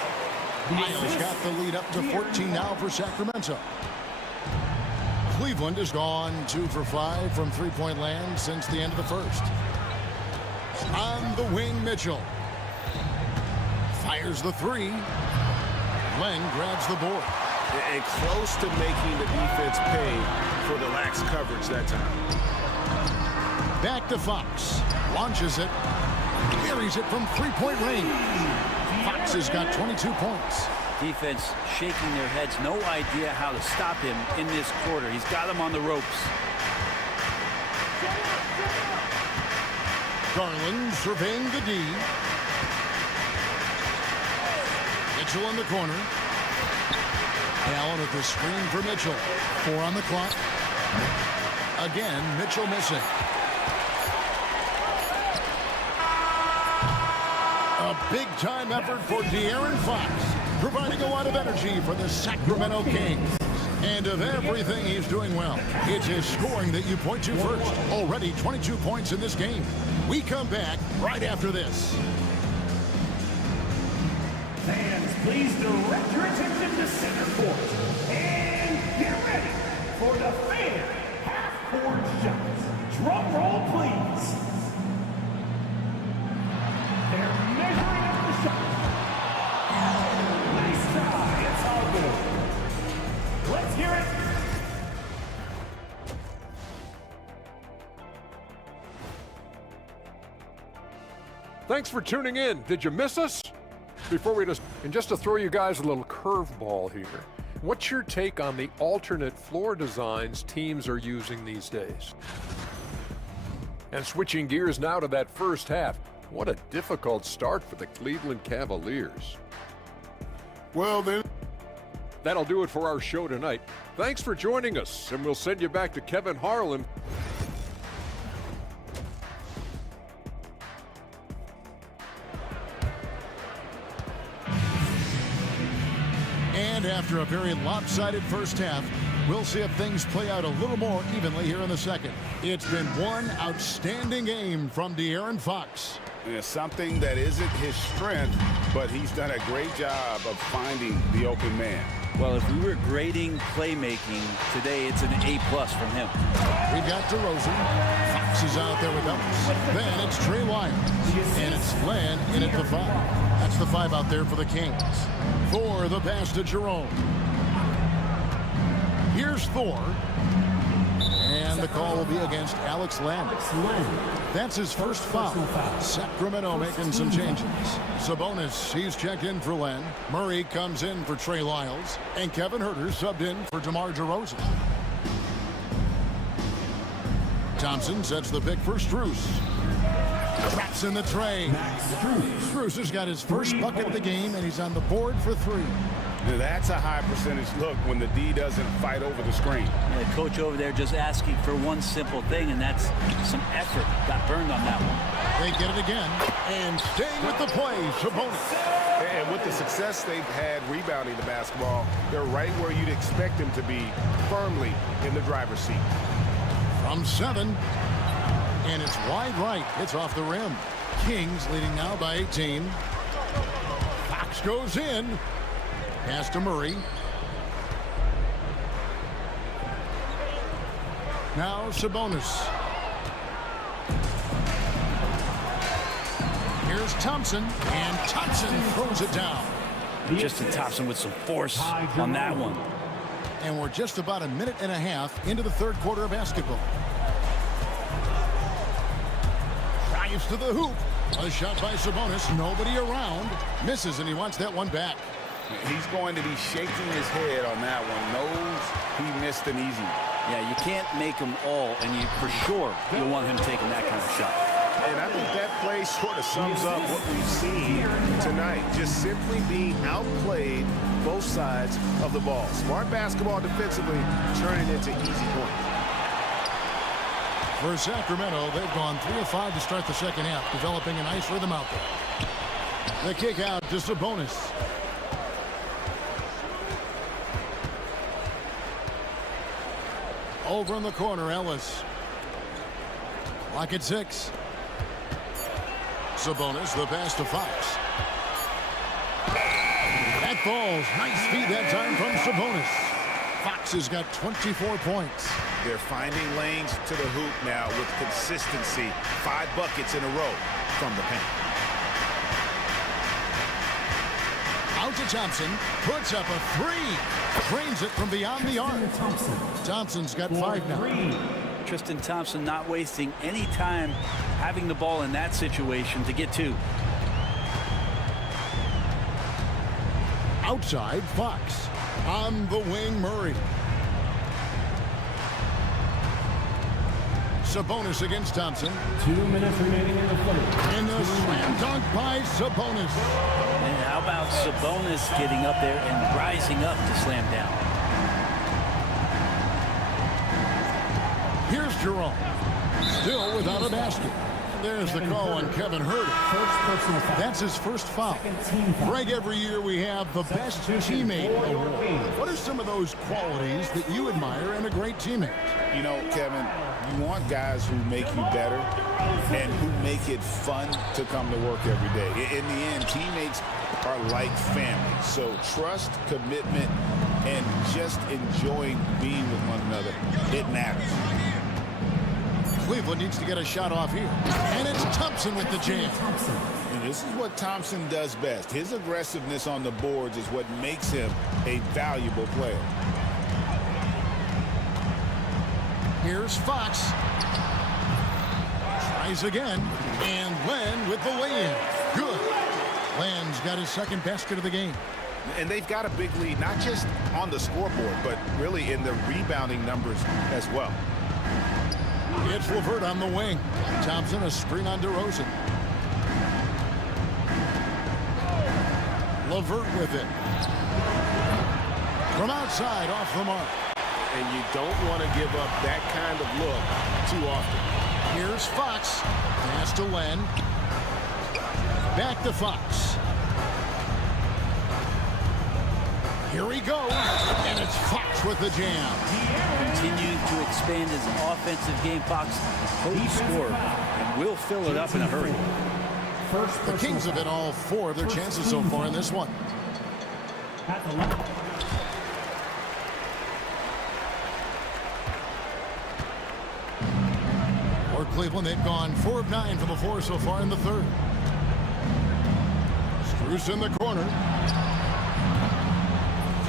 Lyles got the lead up to 14 now for Sacramento. Cleveland has gone 2 for 5 from three-point land since the end of the first. On the wing, Mitchell. Fires the three. Len grabs the board. And close to making the defense pay for the lax coverage that time. Back to Fox. Launches it. Buries it from three-point range. Fox has got 22 points. Defense shaking their heads. No idea how to stop him in this quarter. He's got him on the ropes. Garland surveying the D. Mitchell in the corner. Allen at the screen for Mitchell. 4 on the clock. Again, Mitchell missing. A big-time effort for De'Aaron Fox, providing a lot of energy for the Sacramento Kings. And of everything he's doing well, it's his scoring that you point to first. Already 22 points in this game. We come back right after this. Fans, please direct your attention to center court. And get ready for the fan half-court shots. Drum roll, please. They're measuring up the shot. Nice try. It's all good. Let's hear it. Thanks for tuning in. Did you miss us? Before we just to throw you guys a little curveball here. What's your take on the alternate floor designs teams are using these days? And switching gears now to that first half. What a difficult start for the Cleveland Cavaliers. Well, then. That'll do it for our show tonight. Thanks for joining us, and we'll send you back to Kevin Harlan. And after a very lopsided first half, we'll see if things play out a little more evenly here in the second. It's been one outstanding game from De'Aaron Fox. It's something that isn't his strength, but he's done a great job of finding the open man. Well, if we were grading playmaking today, it's an A+ from him. We've got DeRozan. Fox is out there with numbers. Then it's Trey Lyles. And it's Len in at the 5. That's the 5 out there for the Kings. For the pass to Jerome. Here's Thor. And the call will be against Alex Len. That's his first foul. Sacramento making some changes. Sabonis, he's checked in for Len. Murray comes in for Trey Lyles. And Kevin Huerter subbed in for DeMar DeRozan. Thompson sets the pick for Strus. Traps in the tray. Strus has got his first bucket of the game, and he's on the board for 3. That's a high percentage look when the D doesn't fight over the screen. The coach over there just asking for one simple thing, and that's some effort. Got burned on that one. They get it again, and staying with the play, Sabonis. And with the success they've had rebounding the basketball, they're right where you'd expect them to be, firmly in the driver's seat. From 7, and it's wide right. It's off the rim. Kings leading now by 18. Fox goes in. Pass to Murray. Now Sabonis. Here's Thompson, and Thompson throws it down. Justin Thompson with some force on that one. And we're just about a minute and a half into the third quarter of basketball. Drives to the hoop. A shot by Sabonis. Nobody around. Misses, and he wants that one back. He's going to be shaking his head on that one. Knows he missed an easy one. Yeah, you can't make them all, and you for sure you'll want him taking that kind of shot. And I think that play sort of sums up what we've seen tonight. Just simply being outplayed both sides of the ball. Smart basketball defensively, turning into easy points. For Sacramento, they've gone 3 of 5 to start the second half, developing a nice rhythm out there. The kick out to Sabonis. Over in the corner, Ellis. Clock at 6. Sabonis, the pass to Fox. That falls. Nice feed that time from Sabonis. Fox has got 24 points. They're finding lanes to the hoop now with consistency. 5 buckets in a row from the paint. Out to Thompson. Puts up a 3. Drains it from beyond the arc. Thompson's got 5 now. Tristan Thompson not wasting any time having the ball in that situation to get 2. Outside, Fox. On the wing, Murray. Sabonis against Thompson. 2 minutes remaining in the third. And the slam dunk by Sabonis. And how about Sabonis getting up there and rising up to slam down? Here's Jerome. Still without a basket. There's the call on Kevin Huerter. That's his first foul. Greg, every year we have the best teammate award. What are some of those qualities that you admire in a great teammate? You know, Kevin, you want guys who make you better and who make it fun to come to work every day. In the end, teammates are like family. So trust, commitment, and just enjoying being with one another, it matters. Cleveland needs to get a shot off here. And it's Thompson with the jam. And this is what Thompson does best. His aggressiveness on the boards is what makes him a valuable player. Here's Fox. Tries again. And Len with the lay-in. Good. Len's got his second basket of the game. And they've got a big lead, not just on the scoreboard, but really in the rebounding numbers as well. It's LeVert on the wing. Thompson a screen on DeRozan. LeVert with it. From outside, off the mark. And you don't want to give up that kind of look too often. Here's Fox. Pass to Len. Back to Fox. Here he goes. And it's Fox with the jam. Continuing to expand his offensive game, Fox. Post score and will fill it up in a hurry. The Kings have hit all 4 of their chances so far in this one. Cleveland, they've gone 4 of 9 from the floor so far in the third. Strus in the corner.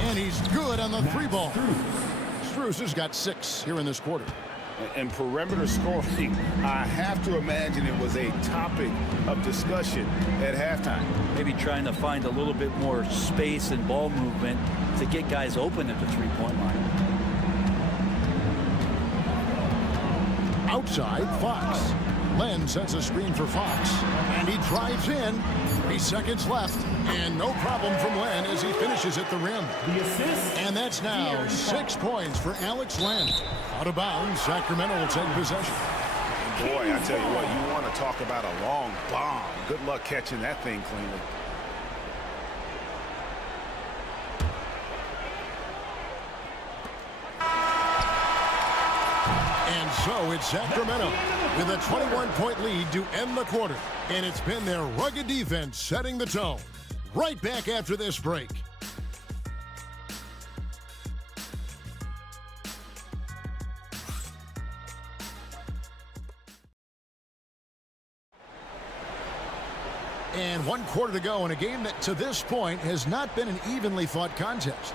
And he's good on the 3-ball. Strus has got 6 here in this quarter. And perimeter scoring, I have to imagine it was a topic of discussion at halftime. Maybe trying to find a little bit more space and ball movement to get guys open at the three-point line. Outside, Fox. Len sets a screen for Fox, and he drives in. 3 seconds left, and no problem from Len as he finishes at the rim. And that's now 6 points for Alex Len. Out of bounds, Sacramento will take possession. Boy, I tell you what, you want to talk about a long bomb. Good luck catching that thing cleanly. And so it's Sacramento with a 21-point lead to end the quarter. And it's been their rugged defense setting the tone. Right back after this break. And 1 quarter to go in a game that to this point has not been an evenly fought contest.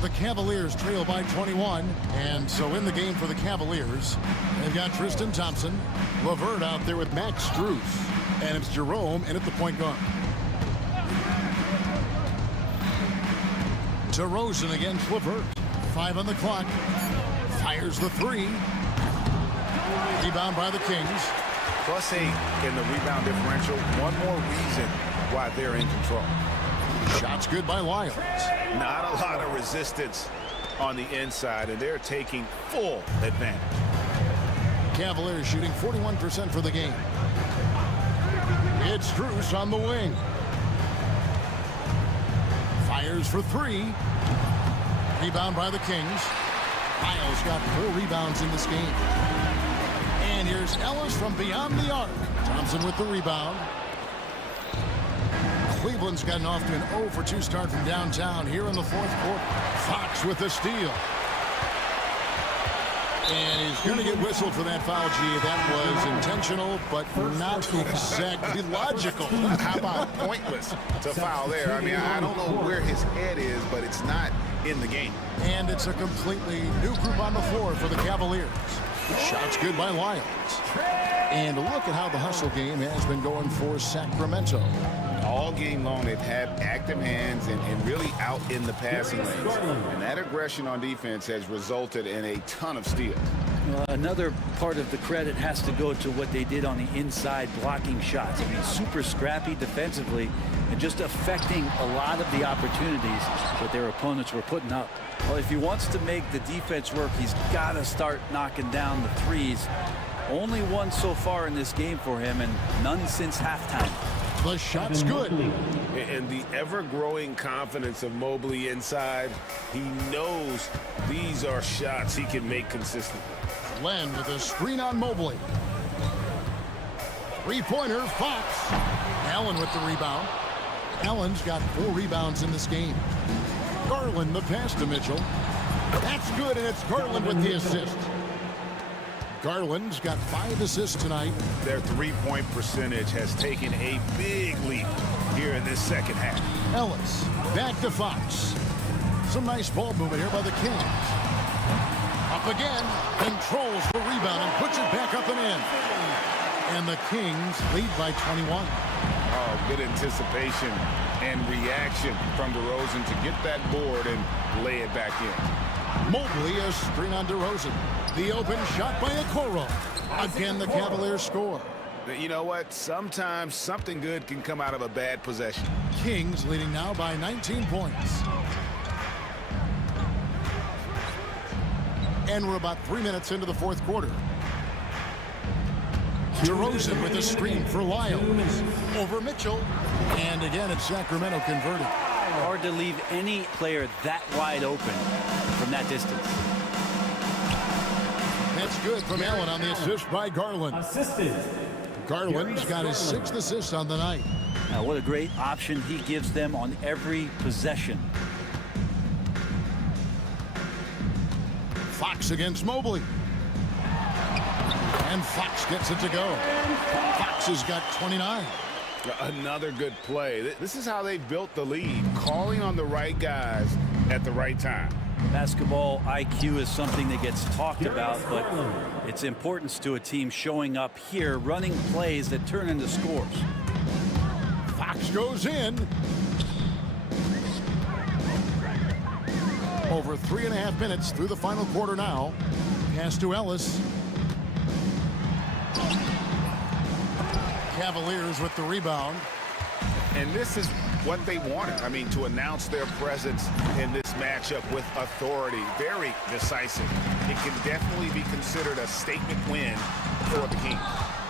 The Cavaliers trail by 21, and so in the game for the Cavaliers, they've got Tristan Thompson, LeVert out there with Max Strus, and it's Jerome in at the point guard. DeRozan against LeVert. 5 on the clock. Fires the 3. Rebound by the Kings. +8 in the rebound differential. One more reason why they're in control. Shots good by Lyles. Not a lot of resistance on the inside, and they're taking full advantage. Cavaliers shooting 41% for the game. It's Strus on the wing. Fires for 3. Rebound by the Kings. Lyles got 4 rebounds in this game. And here's Ellis from beyond the arc. Thompson with the rebound. Cleveland's gotten off to an 0 for 2 start from downtown here in the 4th quarter. Fox with the steal. And he's going to get whistled for that foul, G. That was intentional, but not exactly logical. How about pointless to foul there? I mean, I don't know where his head is, but it's not in the game. And it's a completely new group on the floor for the Cavaliers. Shots good by Lyles. And look at how the hustle game has been going for Sacramento. All game long, they've had active hands and really out in the passing lanes. And that aggression on defense has resulted in a ton of steals. Another part of the credit has to go to what they did on the inside blocking shots. I mean, super scrappy defensively and just affecting a lot of the opportunities that their opponents were putting up. Well, if he wants to make the defense work, he's got to start knocking down the threes. Only one so far in this game for him, and none since halftime. The shot's good. And the ever-growing confidence of Mobley inside, he knows these are shots he can make consistently. Len with a screen on Mobley. 3-pointer, Fox. Allen with the rebound. Allen's got 4 rebounds in this game. Garland the pass to Mitchell. That's good, and it's Garland with the assist. Garland's got 5 assists tonight. Their 3-point percentage has taken a big leap here in this second half. Ellis back to Fox. Some nice ball movement here by the Kings. Up again, controls the rebound and puts it back up and in. And the Kings lead by 21. Oh, good anticipation and reaction from DeRozan to get that board and lay it back in. Mobley a screen on DeRozan. The open shot by Okoro. Again, the Cavaliers score. You know what? Sometimes something good can come out of a bad possession. Kings leading now by 19 points. And we're about 3 minutes into the 4th quarter. DeRozan with a screen for Lyles. Over Mitchell. And again, it's Sacramento converted. Hard to leave any player that wide open from that distance. That's good from Allen on the assist by Garland. Assisted. Garland's got his 6th assist on the night. Now, what a great option he gives them on every possession. Fox against Mobley. And Fox gets it to go. Fox has got 29. Another good play. This is how they built the lead, calling on the right guys at the right time. Basketball IQ is something that gets talked about, but its importance to a team showing up here, running plays that turn into scores. Fox goes in. Over 3.5 minutes through the final quarter now. Pass to Ellis. Cavaliers with the rebound. And this is what they wanted. I mean, to announce their presence in this matchup with authority. Very decisive. It can definitely be considered a statement win for the Kings.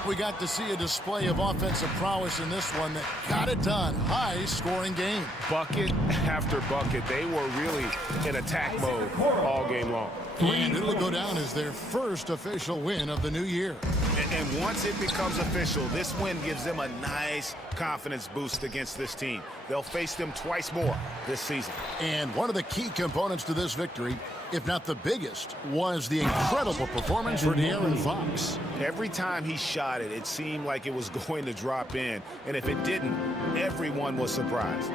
We got to see a display of offensive prowess in this one that got it done. High-scoring game. Bucket after bucket. They were really in attack mode all game long. And it'll go down as their first official win of the new year. And once it becomes official, this win gives them a nice confidence boost against this team. They'll face them twice more this season. And one of the key components to this victory, if not the biggest, was the incredible performance for De'Aaron Fox. Every time he shot it, it seemed like it was going to drop in. And if it didn't, everyone was surprised.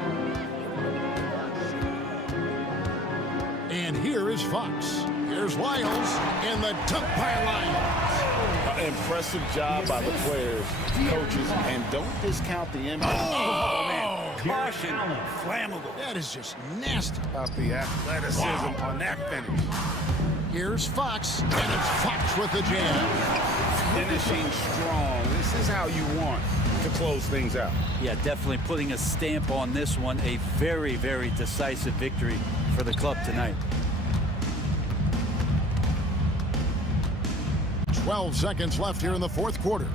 And here is Fox. Here's Lyles in the dunk by Lyles. Impressive job by the players, coaches, and don't discount the impact. Oh, man. Caution. Flammable. That is just nasty. About the athleticism on that finish. Here's Fox, and it's Fox with the jam. Finishing strong. This is how you want to close things out. Yeah, definitely putting a stamp on this one. A very, very decisive victory for the club tonight. 12 seconds left here in the fourth quarter.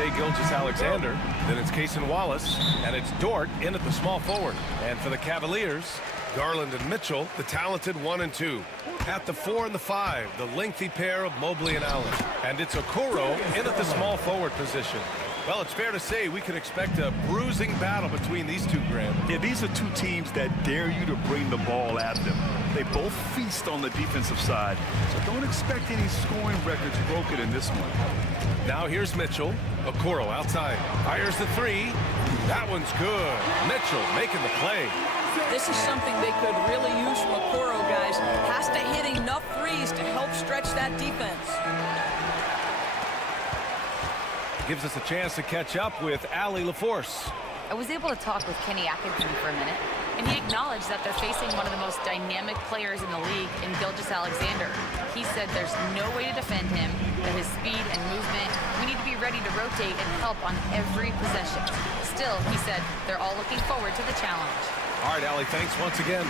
Shai Gilgeous-Alexander. Then it's Cason Wallace, and it's Dort in at the small forward. And for the Cavaliers, Garland and Mitchell, the talented 1 and 2. At the 4 and the 5, the lengthy pair of Mobley and Allen. And it's Okoro in at the small forward position. Well, it's fair to say we can expect a bruising battle between these two, Graham. Yeah, these are two teams that dare you to bring the ball at them. They both feast on the defensive side, so don't expect any scoring records broken in this one. Now here's Mitchell. Okoro outside. Fires the 3. That one's good. Mitchell making the play. This is something they could really use from Okoro, guys. Has to hit enough threes to help stretch that defense. Gives us a chance to catch up with Allie LaForce. I was able to talk with Kenny Atkinson for a minute, and he acknowledged that they're facing one of the most dynamic players in the league in Gilgeous-Alexander. He said there's no way to defend him, that his speed and movement, we need to be ready to rotate and help on every possession. Still, he said, they're all looking forward to the challenge. All right, Allie, thanks once again.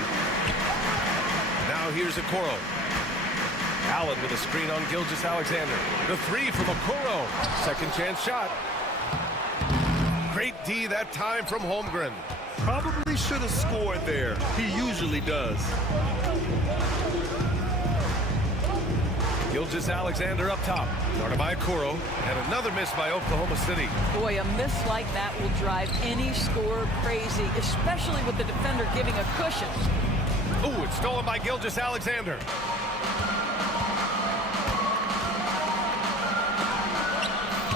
Now here's Okoro. Allen with a screen on Gilgeous-Alexander. The 3 from Okoro. Second chance shot. Great D that time from Holmgren. Probably should have scored there. He usually does. Gilgeous-Alexander up top. Guarded by Okoro. And another miss by Oklahoma City. Boy, a miss like that will drive any scorer crazy, especially with the defender giving a cushion. Ooh, it's stolen by Gilgeous-Alexander.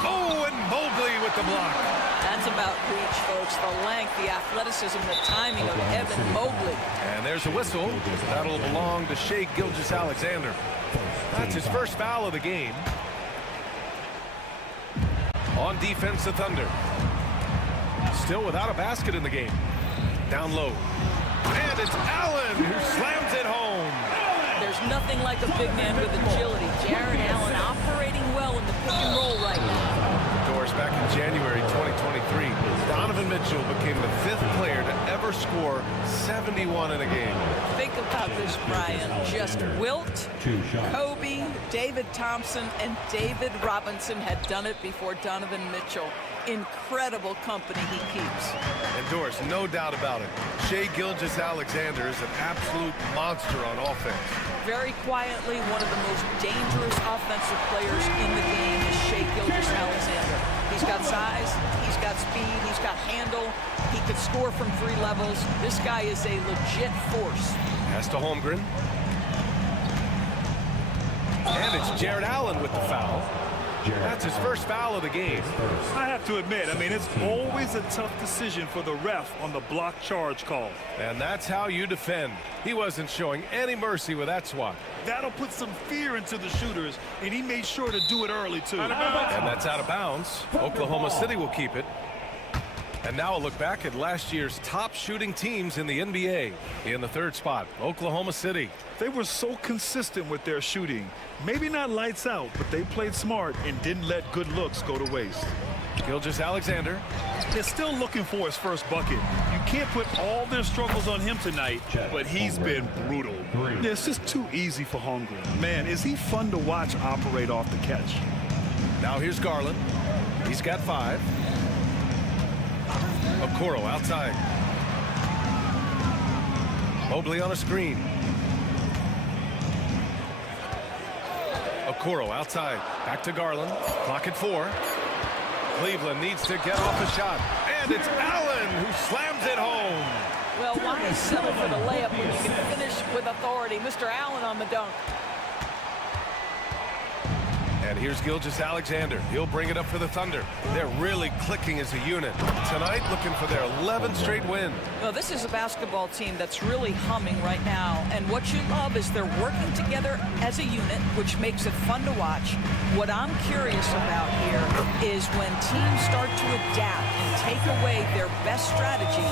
Oh, and Mobley with the block. That's about reach, folks. The length, the athleticism, the timing of Evan Mobley. And there's a whistle. That'll belong to Shai Gilgeous-Alexander. That's his first foul of the game. On defense, the Thunder. Still without a basket in the game. Down low. And it's Allen who slams it home. There's nothing like a big man with agility. Jared Allen operating well in the pick and roll right now. Doors back in January 2023. Donovan Mitchell became the 5th player to ever score 71 in a game. Think about this, Brian. Just Wilt, Kobe, David Thompson, and David Robinson had done it before Donovan Mitchell. Incredible company he keeps. And Doris, no doubt about it. Shai Gilgeous-Alexander is an absolute monster on offense. Very quietly, one of the most dangerous offensive players in the game is Shai Gilgeous-Alexander. He's got size, he's got speed, he's got handle. He could score from 3 levels. This guy is a legit force. Pass to Holmgren. And it's Jared Allen with the foul. That's his first foul of the game. I have to admit, I mean, it's always a tough decision for the ref on the block charge call. And that's how you defend. He wasn't showing any mercy with that swat. That'll put some fear into the shooters, and he made sure to do it early, too. And that's out of bounds. Oklahoma City will keep it. And now a look back at last year's top shooting teams in the NBA. In the 3rd spot, Oklahoma City. They were so consistent with their shooting. Maybe not lights out, but they played smart and didn't let good looks go to waste. Gilgeous-Alexander. They're still looking for his first bucket. You can't put all their struggles on him tonight, but he's been brutal. Yeah, it's just too easy for Holmgren. Man, is he fun to watch operate off the catch. Now here's Garland. He's got 5. Okoro outside. Mobley on a screen. Okoro outside. Back to Garland. Clock at 4. Cleveland needs to get off a shot. And it's Allen who slams it home. Well, why settle for the layup when you can finish with authority? Mr. Allen on the dunk. And here's Gilgeous-Alexander. He'll bring it up for the Thunder. They're really clicking as a unit. Tonight, looking for their 11th straight win. Well, this is a basketball team that's really humming right now. And what you love is they're working together as a unit, which makes it fun to watch. What I'm curious about here is when teams start to adapt and take away their best strategy,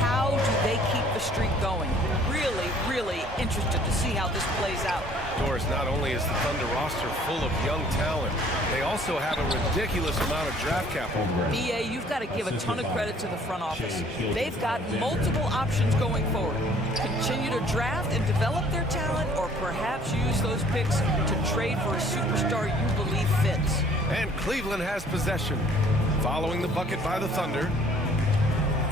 how do they keep the streak going? Really, really interested to see how this plays out. Doris, not only is the Thunder roster full of young talent, they also have a ridiculous amount of draft capital. BA, you've got to give a ton of credit to the front office. They've got multiple options going forward. Continue to draft and develop their talent, or perhaps use those picks to trade for a superstar you believe fits. And Cleveland has possession. Following the bucket by the Thunder.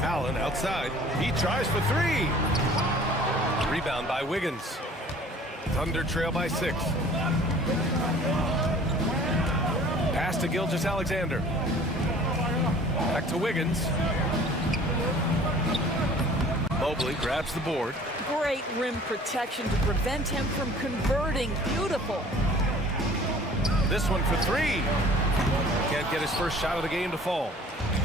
Allen outside. He tries for three. Rebound by Wiggins. Thunder trail by 6. Pass to Gilgeous-Alexander. Back to Wiggins. Mobley grabs the board. Great rim protection to prevent him from converting. Beautiful. This one for three. Can't get his first shot of the game to fall.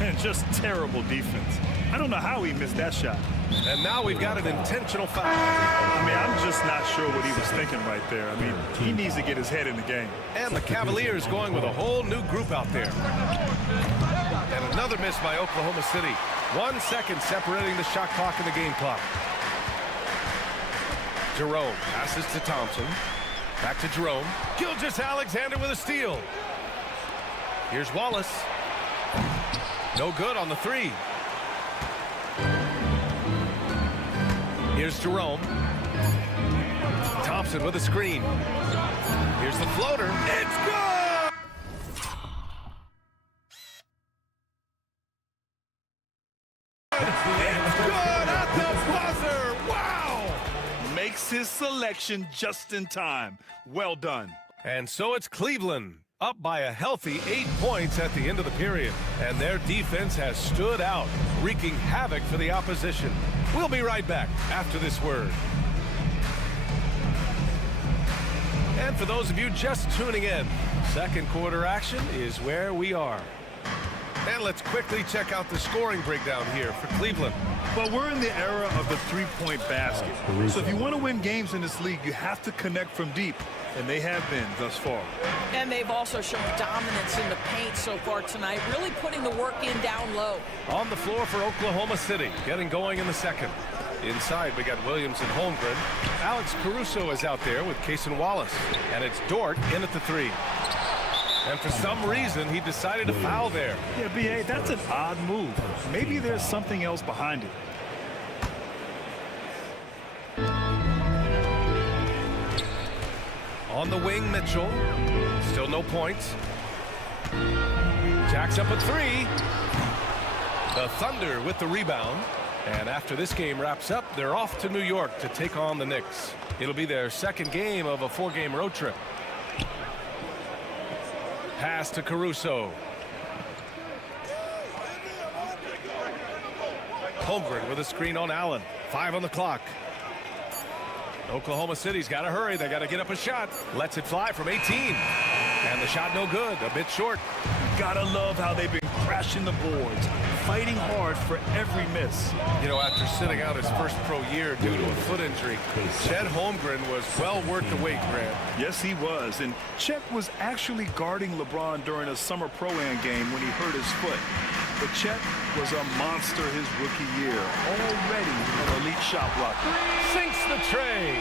And just terrible defense. I don't know how he missed that shot. And now we've got an intentional foul. I mean, I'm just not sure what he was thinking right there. I mean, he needs to get his head in the game. And the Cavaliers going with a whole new group out there. And another miss by Oklahoma City. 1 second separating the shot clock and the game clock. Jerome passes to Thompson. Back to Jerome. Gilgeous-Alexander with a steal. Here's Wallace. No good on the three. Here's Jerome. Thompson with a screen. Here's the floater. It's good! It's good at the buzzer! Wow! Makes his selection just in time. Well done. And so it's Cleveland, up by a healthy 8 points at the end of the period. And their defense has stood out, wreaking havoc for the opposition. We'll be right back after this word. And for those of you just tuning in, second quarter action is where we are. And let's quickly check out the scoring breakdown here for Cleveland. Well, we're in the era of the three-point basket. So if you want to win games in this league, you have to connect from deep. And they have been thus far. And they've also shown dominance in the paint so far tonight, really putting the work in down low. On the floor for Oklahoma City, getting going in the second. Inside, we got Williams and Holmgren. Alex Caruso is out there with Cason Wallace. And it's Dort in at the three. And for some reason, he decided to foul there. Yeah, B.A., that's an odd move. Maybe there's something else behind it. On the wing, Mitchell. Still no points. Jacks up a three. The Thunder with the rebound. And after this game wraps up, they're off to New York to take on the Knicks. It'll be their second game of a 4-game road trip. Pass to Caruso. Holmgren with a screen on Allen. 5 on the clock. Oklahoma City's got to hurry. They got to get up a shot. Lets it fly from 18. And the shot no good. A bit short. Gotta love how they've been crashing the boards, fighting hard for every miss. You know, after sitting out his first pro year due to a foot injury, Chet Holmgren was well worth the wait, Grant. Yes, he was. And Chet was actually guarding LeBron during a summer Pro-Am game when he hurt his foot. But Chet was a monster his rookie year, already an elite shot blocker. Sinks the tray.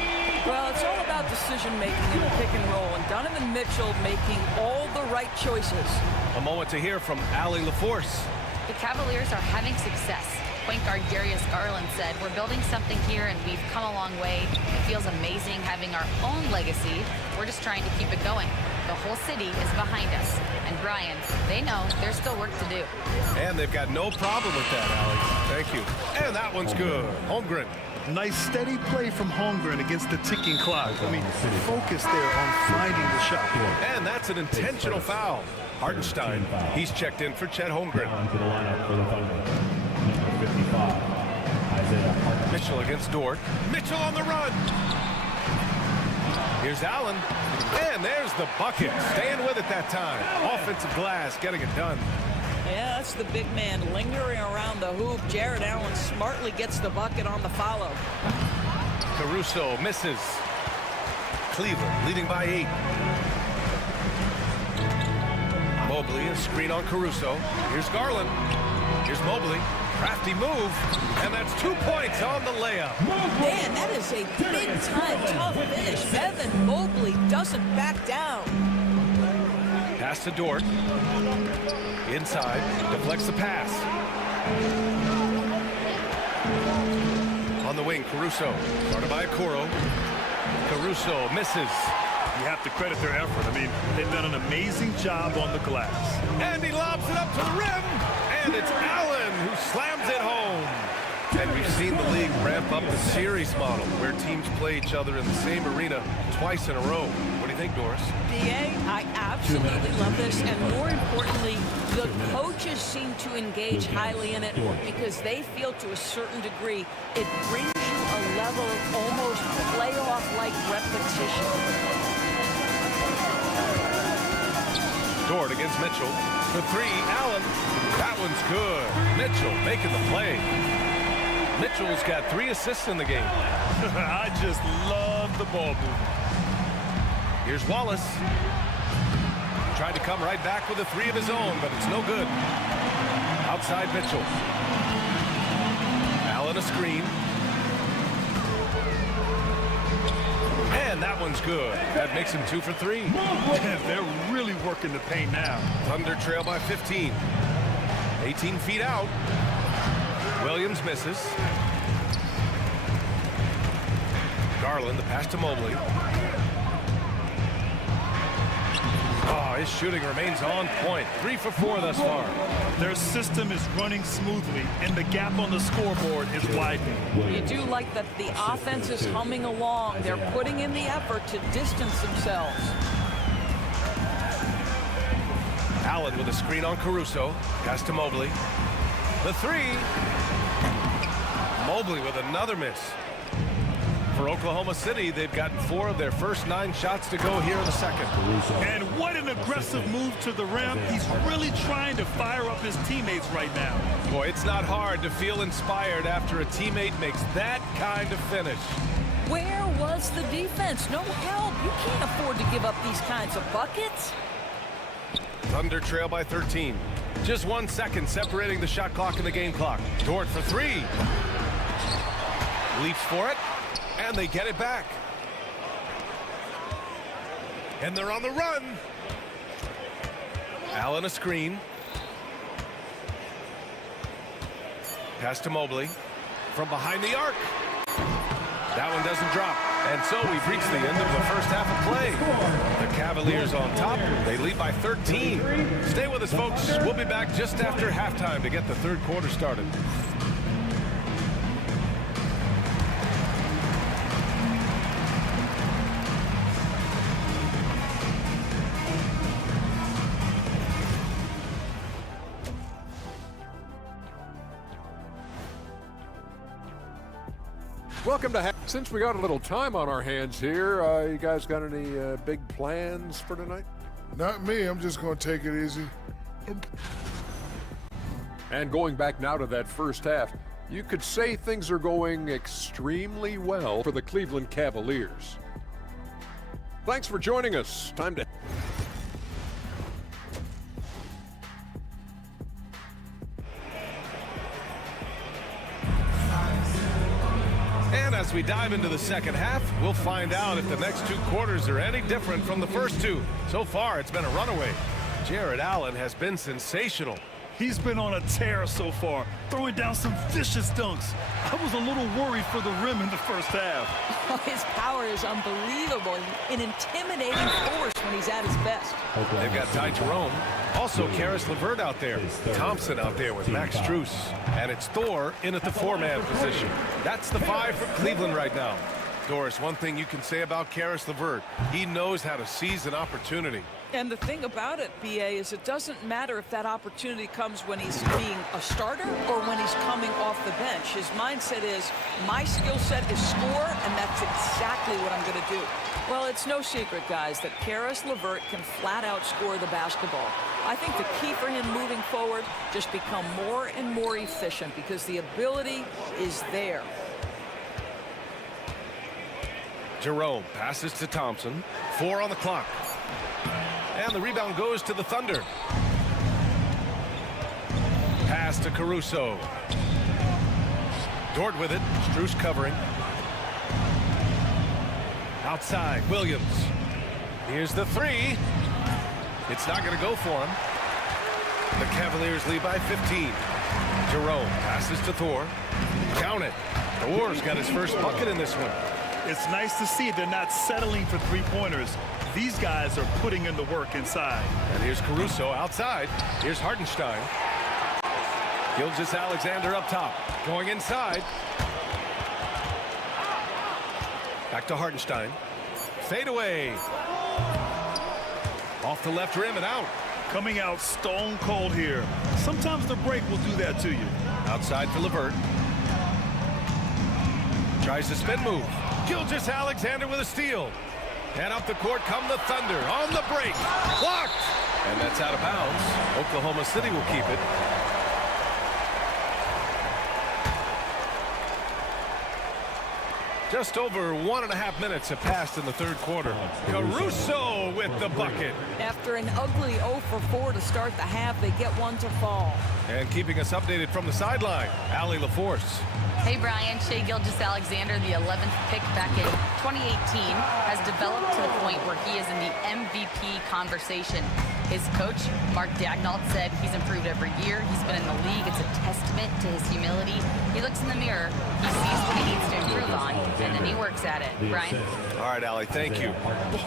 Well, it's all about decision-making in the pick and roll, and Donovan Mitchell making all the right choices. A moment to hear from Allie LaForce. The Cavaliers are having success. Point guard Darius Garland said, "We're building something here and we've come a long way. It feels amazing having our own legacy. We're just trying to keep it going. The whole city is behind us." And Brian, they know there's still work to do. And they've got no problem with that, Allie. Thank you. And that one's good. Holmgren. Nice steady play from Holmgren against the ticking clock. I mean, focus there on finding the shot. And that's an intentional foul. Hartenstein, he's checked in for Chet Holmgren. Mitchell against Dort. Mitchell on the run. Here's Allen. And there's the bucket. Staying with it that time. Offensive glass, getting it done. Yeah, that's the big man lingering around the hoop. Jared Allen smartly gets the bucket on the follow. Caruso misses. Cleveland leading by 8. Mobley, a screen on Caruso. Here's Garland. Here's Mobley. Crafty move. And that's 2 points on the layup. Man, that is a big-time tough finish. Evan Mobley doesn't back down. Pass to Dort. Inside. Deflects the pass. On the wing, Caruso. Started by Okoro. Caruso misses. You have to credit their effort. I mean, they've done an amazing job on the glass. And he lobs it up to the rim. And it's Allen who slams it home. And we've seen the league ramp up the series model where teams play each other in the same arena twice in a row. What do you think, Doris? DA, I absolutely love this, and more importantly, the coaches seem to engage highly in it because they feel to a certain degree it brings you a level of almost playoff-like repetition. Dort against Mitchell. The three, Allen. That one's good. Mitchell making the play. Mitchell's got 3 assists in the game. I just love the ball movement. Here's Wallace. Tried to come right back with a 3 of his own, but it's no good. Outside Mitchell. Allen a screen. And that one's good. That makes him 2 for 3. They're really working the paint now. Thunder trail by 15. 18 feet out. Williams misses. Garland, the pass to Mobley. Oh, his shooting remains on point. 3 for 4 thus far. Their system is running smoothly, and the gap on the scoreboard is widening. You do like that the offense is humming along. They're putting in the effort to distance themselves. Allen with a screen on Caruso. Pass to Mobley. The 3. Mobley with another miss. For Oklahoma City, they've gotten 4 of their first 9 shots to go here in the second. And what an aggressive move to the rim. He's really trying to fire up his teammates right now. Boy, it's not hard to feel inspired after a teammate makes that kind of finish. Where was the defense? No help. You can't afford to give up these kinds of buckets. Thunder trail by 13. Just 1 second separating the shot clock and the game clock. Dort for 3. Leaps for it, and they get it back. And they're on the run. Allen a screen. Pass to Mobley. From behind the arc. That one doesn't drop. And so we've reached the end of the first half of play. The Cavaliers on top. They lead by 13. Stay with us, folks. We'll be back just after halftime to get the third quarter started. Welcome to Since we got a little time on our hands here, you guys got any big plans for tonight? Not me. I'm just going to take it easy. And going back now to that first half, you could say things are going extremely well for the Cleveland Cavaliers. Thanks for joining us. Time to... And as we dive into the second half, we'll find out if the next 2 quarters are any different from the first 2. So far, it's been a runaway. Jared Allen has been sensational. He's been on a tear so far, throwing down some vicious dunks. I was a little worried for the rim in the first half. His power is unbelievable, an intimidating force when he's at his best. They've got Ty Jerome. Also, Karis LeVert out there. Thompson out there with Max Strus. And it's Thor in at the 4-man position. That's the 5 for Cleveland right now. Doris, one thing you can say about Karis LeVert, he knows how to seize an opportunity. And the thing about it, BA, is it doesn't matter if that opportunity comes when he's being a starter or when he's coming off the bench. His mindset is, my skill set is score, and that's exactly what I'm going to do. Well, it's no secret, guys, that Karis LeVert can flat out score the basketball. I think the key for him moving forward, just become more and more efficient because the ability is there. Jerome passes to Thompson. 4 on the clock. And the rebound goes to the Thunder. Pass to Caruso. Dort with it. Strus covering. Outside, Williams. Here's the 3. It's not going to go for him. The Cavaliers lead by 15. Jerome passes to Thor. Count it. Thor's got his first bucket in this one. It's nice to see they're not settling for three-pointers. These guys are putting in the work inside. And here's Caruso outside. Here's Hartenstein. Gilgeous-Alexander up top. Going inside. Back to Hartenstein. Fade away. Off the left rim and out. Coming out stone cold here. Sometimes the break will do that to you. Outside for LeVert. Tries the spin move. Gilgeous-Alexander with a steal. And up the court come the Thunder on the break. Blocked. And that's out of bounds. Oklahoma City will keep it. Just over 1.5 minutes have passed in the third quarter. Caruso with the bucket. After an ugly 0 for 4 to start the half, they get one to fall. And keeping us updated from the sideline, Allie LaForce. Hey, Brian. Shai Gilgeous-Alexander, the 11th pick back in 2018, has developed to the point where he is in the MVP conversation. His coach, Mark Daignault, said he's improved every year. He's been in the league. It's a testament to his humility. He looks in the mirror, he sees what he needs to improve on, and then he works at it. Brian? All right, Allie, thank you.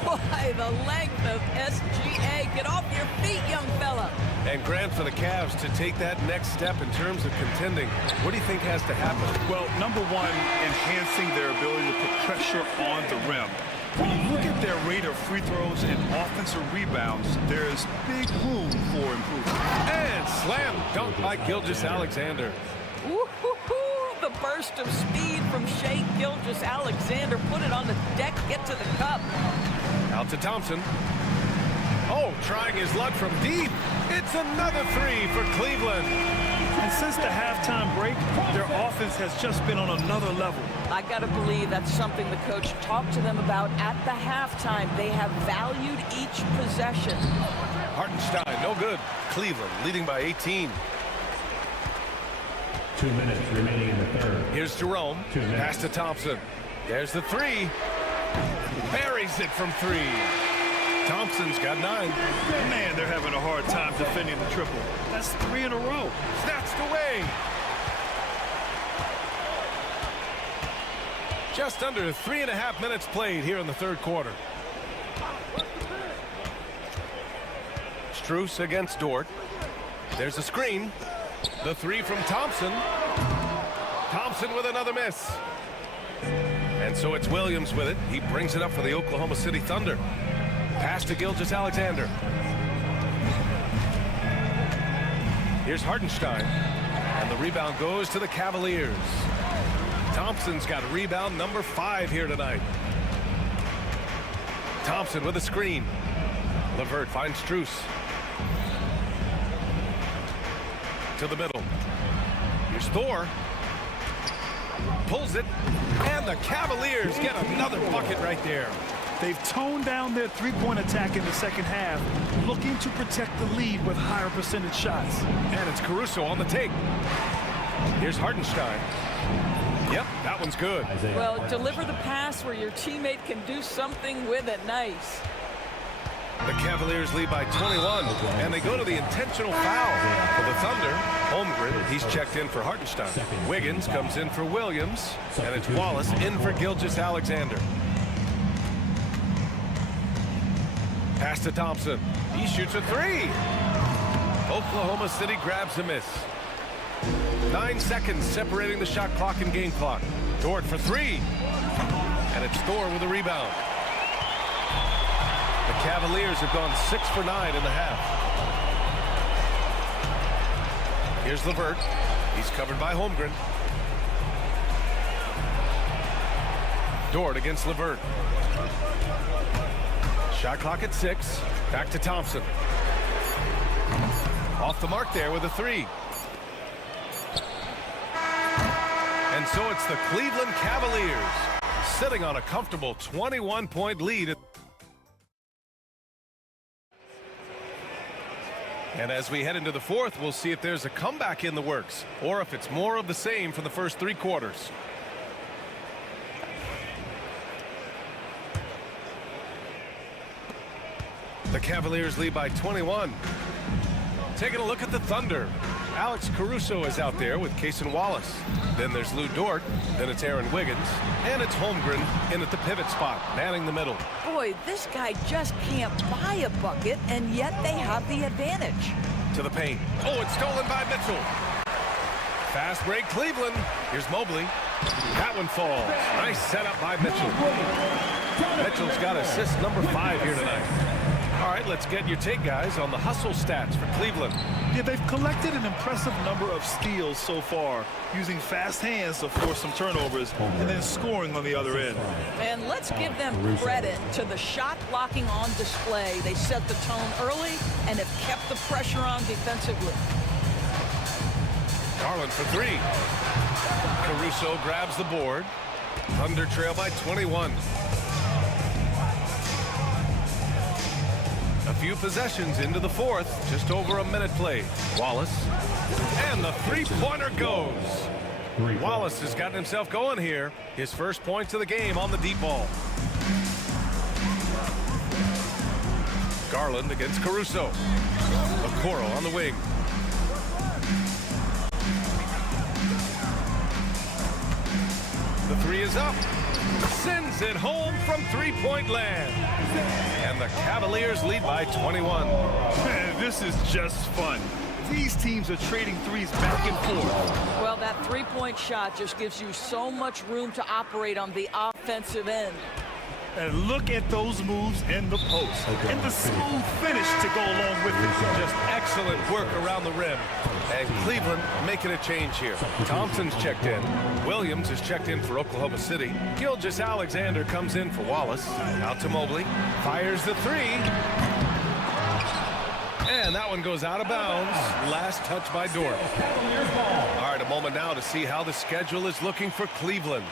Boy, the length of SGA. Get off your feet, young fella. And Grant, for the Cavs to take that next step in terms of contending, what do you think has to happen? Well, number one, enhancing their ability to put pressure on the rim. When you look at their rate of free throws and offensive rebounds, there is big room for improvement. And slam dunk by Gilgeous-Alexander. Woo-hoo-hoo! The burst of speed from Shai Gilgeous-Alexander. Put it on the deck, get to the cup. Out to Thompson. Oh, trying his luck from deep. It's another three for Cleveland. And since the halftime break, their offense has just been on another level. I got to believe that's something the coach talked to them about at the halftime. They have valued each possession. Hartenstein, no good. Cleveland leading by 18. 2 minutes remaining in the third. Here's Jerome. Pass to Thompson. There's the three. Buries it from three. Thompson's got 9. Man, they're having a hard time defending the triple. That's 3 in a row. Snatched away. Just under 3.5 minutes played here in the third quarter. Strus against Dort. There's a screen. The three from Thompson. Thompson with another miss. And so it's Williams with it. He brings it up for the Oklahoma City Thunder. Pass to Gilgeous-Alexander. Here's Hartenstein. And the rebound goes to the Cavaliers. Thompson's got rebound number 5 here tonight. Thompson with a screen. LeVert finds Strus. To the middle. Here's Thor. Pulls it. And the Cavaliers get another bucket right there. They've toned down their three-point attack in the second half, looking to protect the lead with higher percentage shots. And it's Caruso on the take. Here's Hartenstein. Yep, that one's good. Well, deliver the pass where your teammate can do something with it. Nice. The Cavaliers lead by 21, and they go to the intentional foul for the Thunder. Holmgren, he's checked in for Hartenstein. Wiggins comes in for Williams, and it's Wallace in for Gilgeous-Alexander. Pass to Thompson. He shoots a three. Oklahoma City grabs a miss. 9 seconds separating the shot clock and game clock. Dort for three. And it's Thor with a rebound. The Cavaliers have gone 6 for 9 in the half. Here's LeVert. He's covered by Holmgren. Dort against LeVert. Shot clock at 6. Back to Thompson. Off the mark there with a three. And so it's the Cleveland Cavaliers sitting on a comfortable 21-point lead. And as we head into the fourth, we'll see if there's a comeback in the works or if it's more of the same from the first 3 quarters. The Cavaliers lead by 21. Taking a look at the Thunder. Alex Caruso is out there with Cason Wallace. Then there's Lou Dort. Then it's Aaron Wiggins. And it's Holmgren in at the pivot spot, manning the middle. Boy, this guy just can't buy a bucket, and yet they have the advantage. To the paint. Oh, it's stolen by Mitchell. Fast break, Cleveland. Here's Mobley. That one falls. Nice setup by Mitchell. Mitchell's got assist number 5 here tonight. All right, let's get your take, guys, on the hustle stats for Cleveland. Yeah, they've collected an impressive number of steals so far, using fast hands to force some turnovers and then scoring on the other end. And let's give them credit to the shot blocking on display. They set the tone early and have kept the pressure on defensively. Garland for 3. Caruso grabs the board. Thunder trail by 21. A few possessions into the fourth, just over a minute played. Wallace, and the three-pointer goes. Wallace has gotten himself going here. His first points of the game on the deep ball. Garland against Caruso. Okoro on the wing. The three is up. Sends it home from three-point land. And the Cavaliers lead by 21. Man, this is just fun. These teams are trading threes back and forth. Well, that three-point shot just gives you so much room to operate on the offensive end. And look at those moves in the post. And the smooth finish to go along with it. Just excellent work around the rim. And Cleveland making a change here. Thompson's checked in. Williams is checked in for Oklahoma City. Gilgeous Alexander comes in for Wallace. Out to Mobley. Fires the three. And that one goes out of bounds. Last touch by Dort. All right, a moment now to see how the schedule is looking for Cleveland.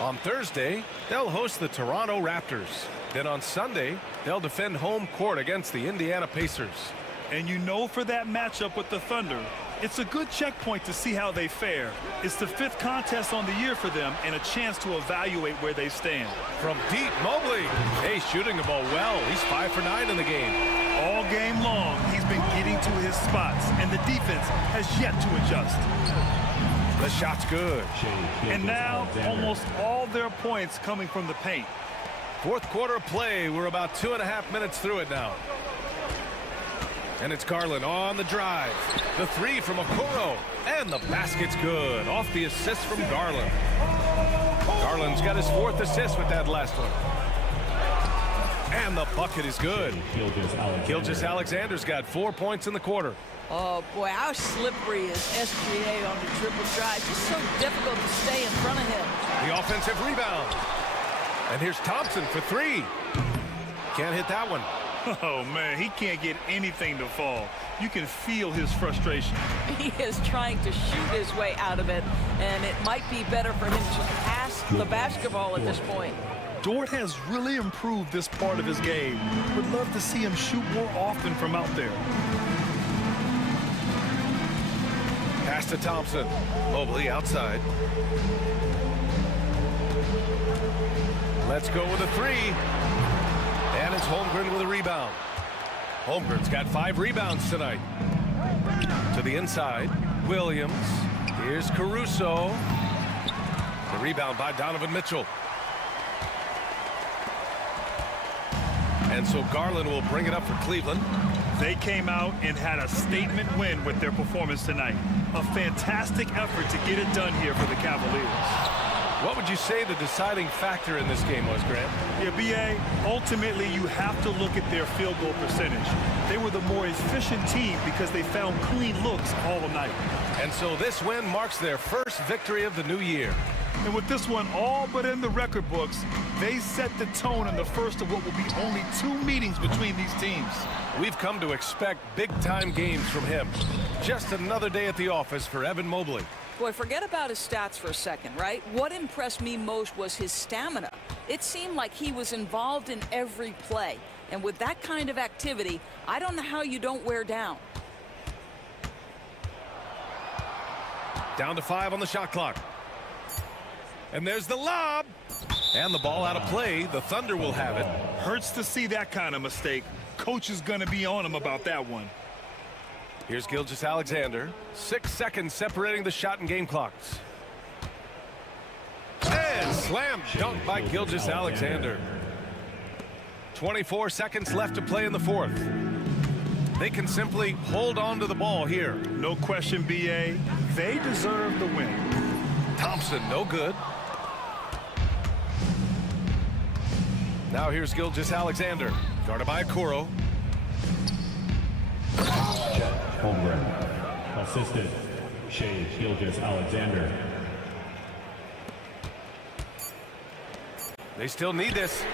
On Thursday, they'll host the Toronto Raptors. Then on Sunday, they'll defend home court against the Indiana Pacers. And you know, for that matchup with the Thunder, it's a good checkpoint to see how they fare. It's the 5th contest on the year for them and a chance to evaluate where they stand. From deep, Mobley. Hey, shooting the ball well. He's 5 for 9 in the game. All game long, he's been getting to his spots, and the defense has yet to adjust. The shot's good. And now, almost all their points coming from the paint. Fourth quarter play. We're about 2.5 minutes through it now. And it's Garland on the drive. The three from Okoro. And the basket's good. Off the assist from Garland. Garland's got his 4th assist with that last one. And the bucket is good. Gilgeous Alexander's got 4 points in the quarter. Oh, boy, how slippery is SGA on the triple drive. Just so difficult to stay in front of him. The offensive rebound. And here's Thompson for 3. Can't hit that one. Oh, man, he can't get anything to fall. You can feel his frustration. He is trying to shoot his way out of it, and it might be better for him to pass the basketball at this point. Dort has really improved this part of his game. Would love to see him shoot more often from out there. Pass to Thompson. Mobley outside. Let's go with a 3. And it's Holmgren with a rebound. Holmgren's got 5 rebounds tonight. To the inside. Williams. Here's Caruso. The rebound by Donovan Mitchell. And so Garland will bring it up for Cleveland. They came out and had a statement win with their performance tonight. A fantastic effort to get it done here for the Cavaliers. What would you say the deciding factor in this game was, Grant? Yeah, B.A., ultimately you have to look at their field goal percentage. They were the more efficient team because they found clean looks all night. And so this win marks their first victory of the new year. And with this one all but in the record books, they set the tone in the first of what will be only 2 meetings between these teams. We've come to expect big-time games from him. Just another day at the office for Evan Mobley. Boy, forget about his stats for a second, right? What impressed me most was his stamina. It seemed like he was involved in every play. And with that kind of activity, I don't know how you don't wear down. Down to 5 on the shot clock. And there's the lob. And the ball out of play. The Thunder will have it. Hurts to see that kind of mistake. Coach is going to be on him about that one. Here's Gilgeous-Alexander. 6 seconds separating the shot and game clocks. And slam dunk by Gilgeous-Alexander. 24 seconds left to play in the fourth. They can simply hold on to the ball here. No question, BA. They deserve the win. Thompson, no good. Now here's Gilgeous-Alexander. Guarded by Okoro. Holmgren. Assisted, Shea Gilgeous-Alexander. They still need this.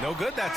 No good. That's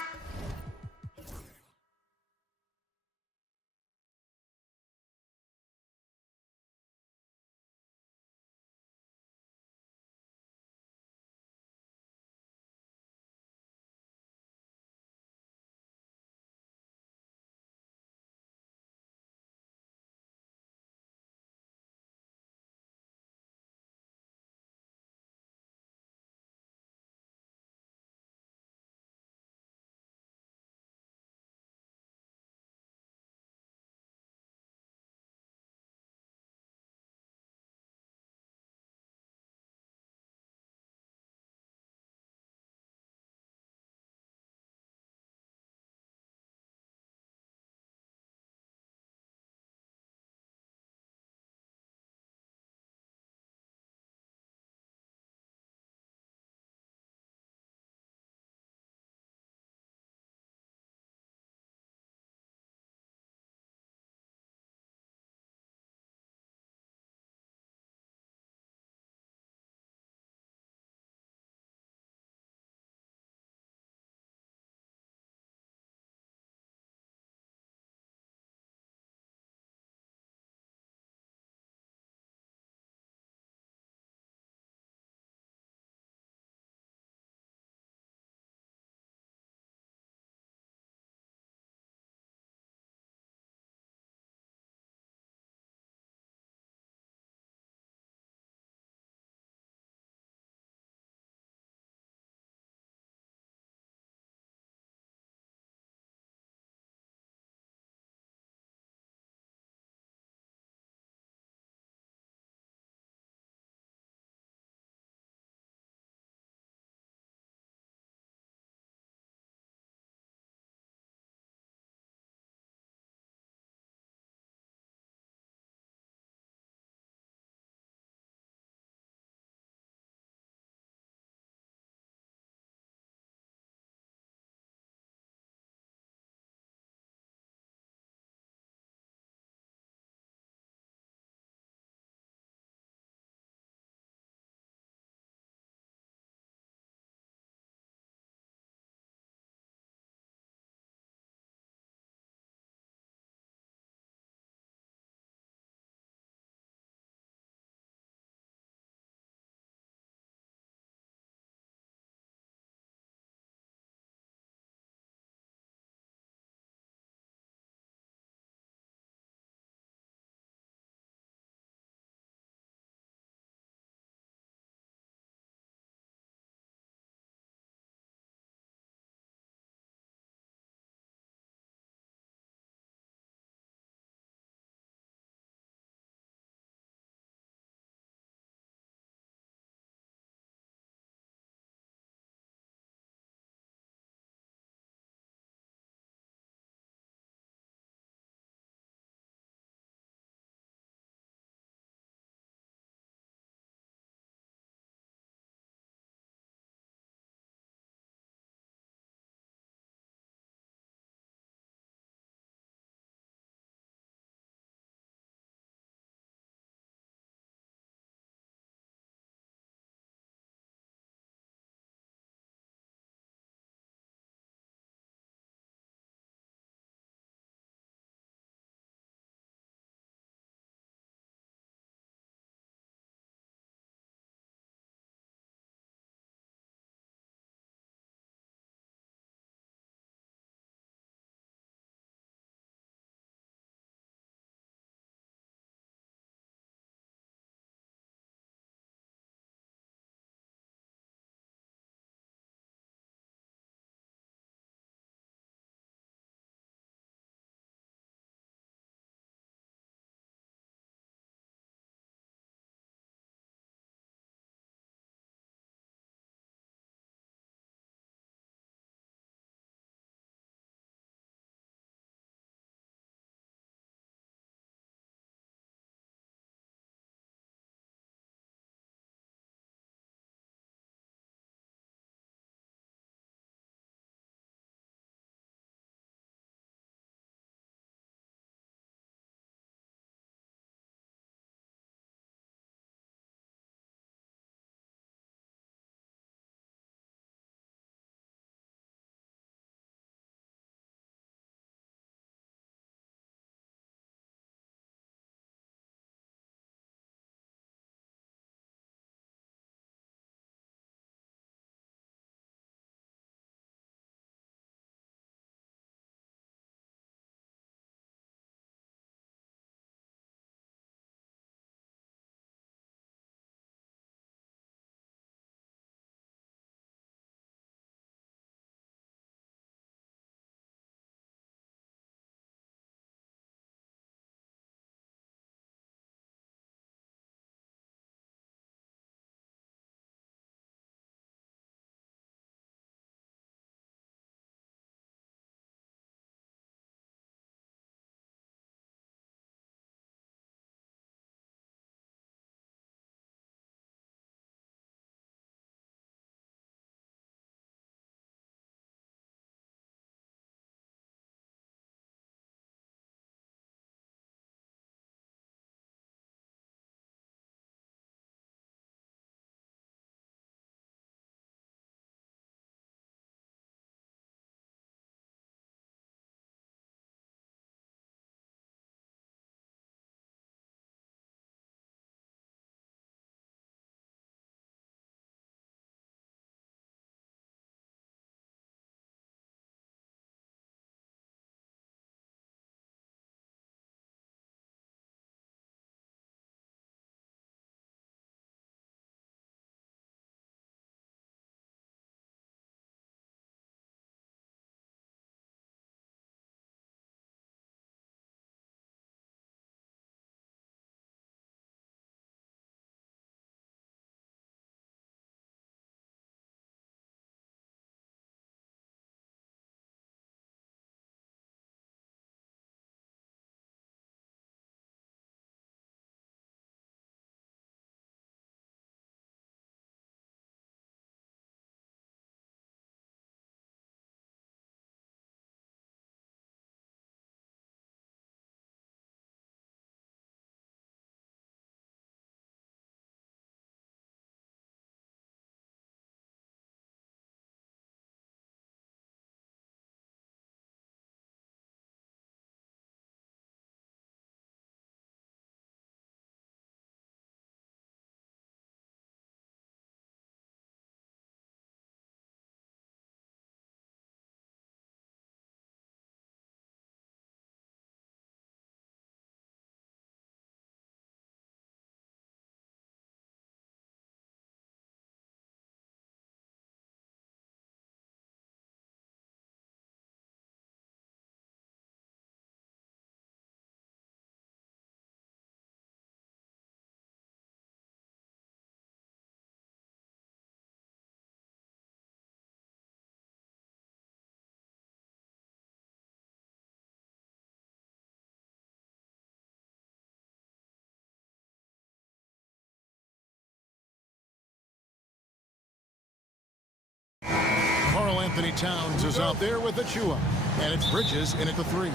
Karl Anthony Towns is out there with Achua. And it's Bridges in at the 3.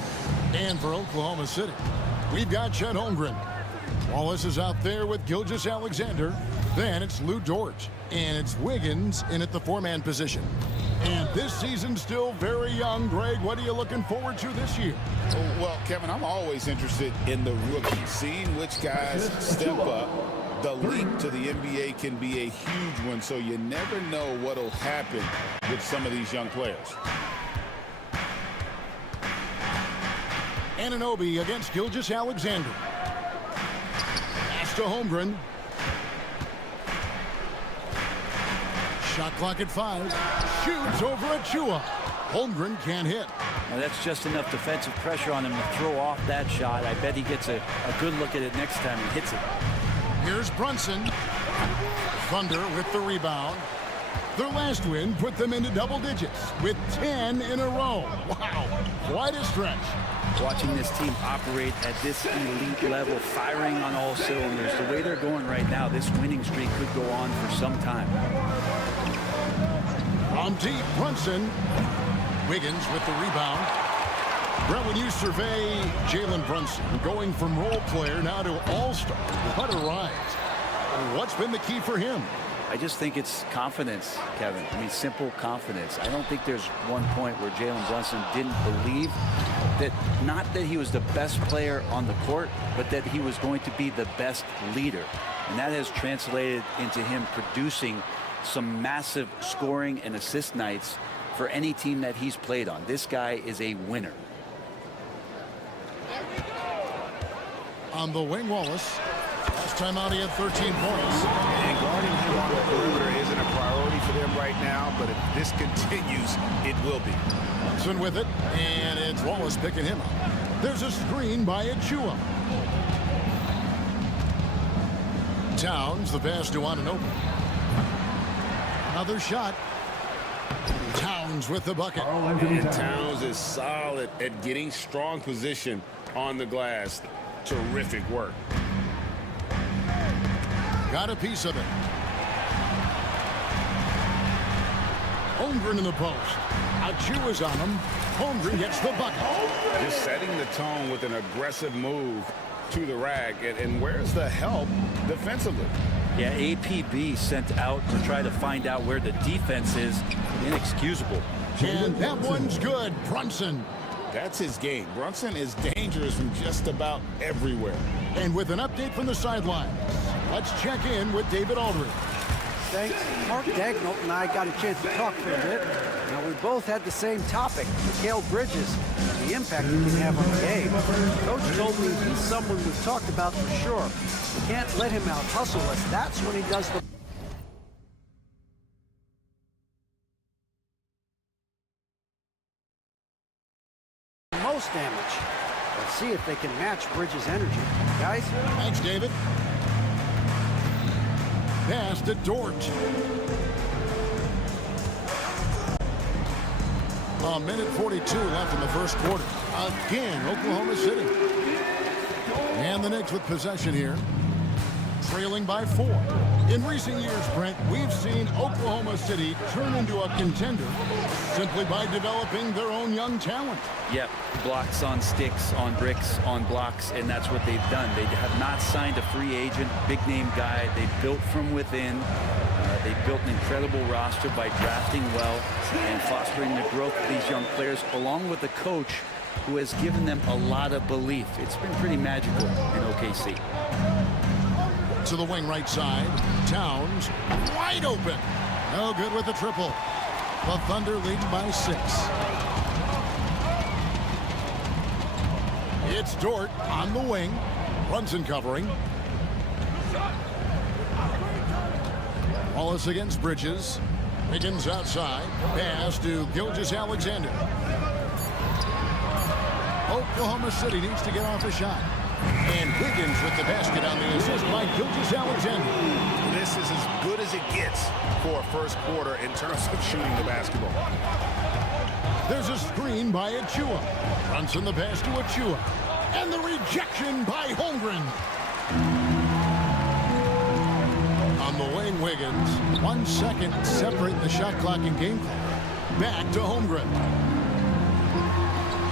And for Oklahoma City, we've got Chet Holmgren. Wallace is out there with Gilgeous-Alexander. Then it's Lou Dort. And it's Wiggins in at the 4-man position. And this season's still very young. Greg, what are you looking forward to this year? Well, Kevin, I'm always interested in the rookies, seeing which guys step up. The leap to the NBA can be a huge one, so you never know what will happen with some of these young players. Anunoby against Gilgeous-Alexander. Pass to Holmgren. Shot clock at 5. Shoots over Achua. Holmgren can't hit. Now that's just enough defensive pressure on him to throw off that shot. I bet he gets a good look at it next time he hits it. Here's Brunson. Thunder with the rebound. Their last win put them into double digits with 10 in a row. Wow, quite a stretch. Watching this team operate at this elite level, firing on all cylinders, the way they're going right now, this winning streak could go on for some time. On deep, Brunson. Wiggins with the rebound. Brett, when you survey Jalen Brunson, going from role player now to all-star, what a rise. What's been the key for him? I just think it's confidence, Kevin. I mean, simple confidence. I don't think there's one point where Jalen Brunson didn't believe that, not that he was the best player on the court, but that he was going to be the best leader. And that has translated into him producing some massive scoring and assist nights for any team that he's played on. This guy is a winner. On the wing, Wallace. Last time out, he had 13 points. And guarding him on the perimeter isn't a priority for them right now, but if this continues, it will be. Brunson with it, and it's Wallace picking him up. There's a screen by Achua. Towns, the pass to Anunoby. Another shot. Towns with the bucket. And Towns is solid at getting strong position on the glass. Terrific work. Got a piece of it. Holmgren in the post. Achua's on him. Holmgren gets the bucket. Just setting the tone with an aggressive move to the rack. And where's the help defensively? Yeah, APB sent out to try to find out where the defense is. Inexcusable. And that one's good. Brunson. That's his game. Brunson is dangerous from just about everywhere. And with an update from the sideline, let's check in with David Aldridge. Thanks. Mark Dagnall and I got a chance to talk for a bit. Now, we both had the same topic, Mikal Bridges, and the impact he can have on the game. Coach told me he's someone we've talked about for sure. We can't let him out-hustle us. That's when he does the most damage. Let's see if they can match Bridges' energy. Guys? Thanks, David. Pass to Dort. A minute 42 left in the first quarter. Again, Oklahoma City. And the Knicks with possession here. Trailing by 4. In recent years, Brent, we've seen Oklahoma City turn into a contender simply by developing their own young talent. Yep, blocks on sticks, on bricks, on blocks, and that's what they've done. They have not signed a free agent, big-name guy. They built from within. They built an incredible roster by drafting well and fostering the growth of these young players, along with a coach who has given them a lot of belief. It's been pretty magical in OKC. To the wing right side. Towns wide open. No good with the triple. The Thunder leading by 6. It's Dort on the wing. Brunson covering. Wallace against Bridges. Wiggins outside. Pass to Gilgeous-Alexander. Oklahoma City needs to get off a shot. And Wiggins with the basket on the assist by Gilgeous-Alexander. This is as good as it gets for a first quarter in terms of shooting the basketball. There's a screen by Achua. Brunson the pass to Achua. And the rejection by Holmgren. On the wing, Wiggins. 1 second separating the shot clock and game clock. Back to Holmgren.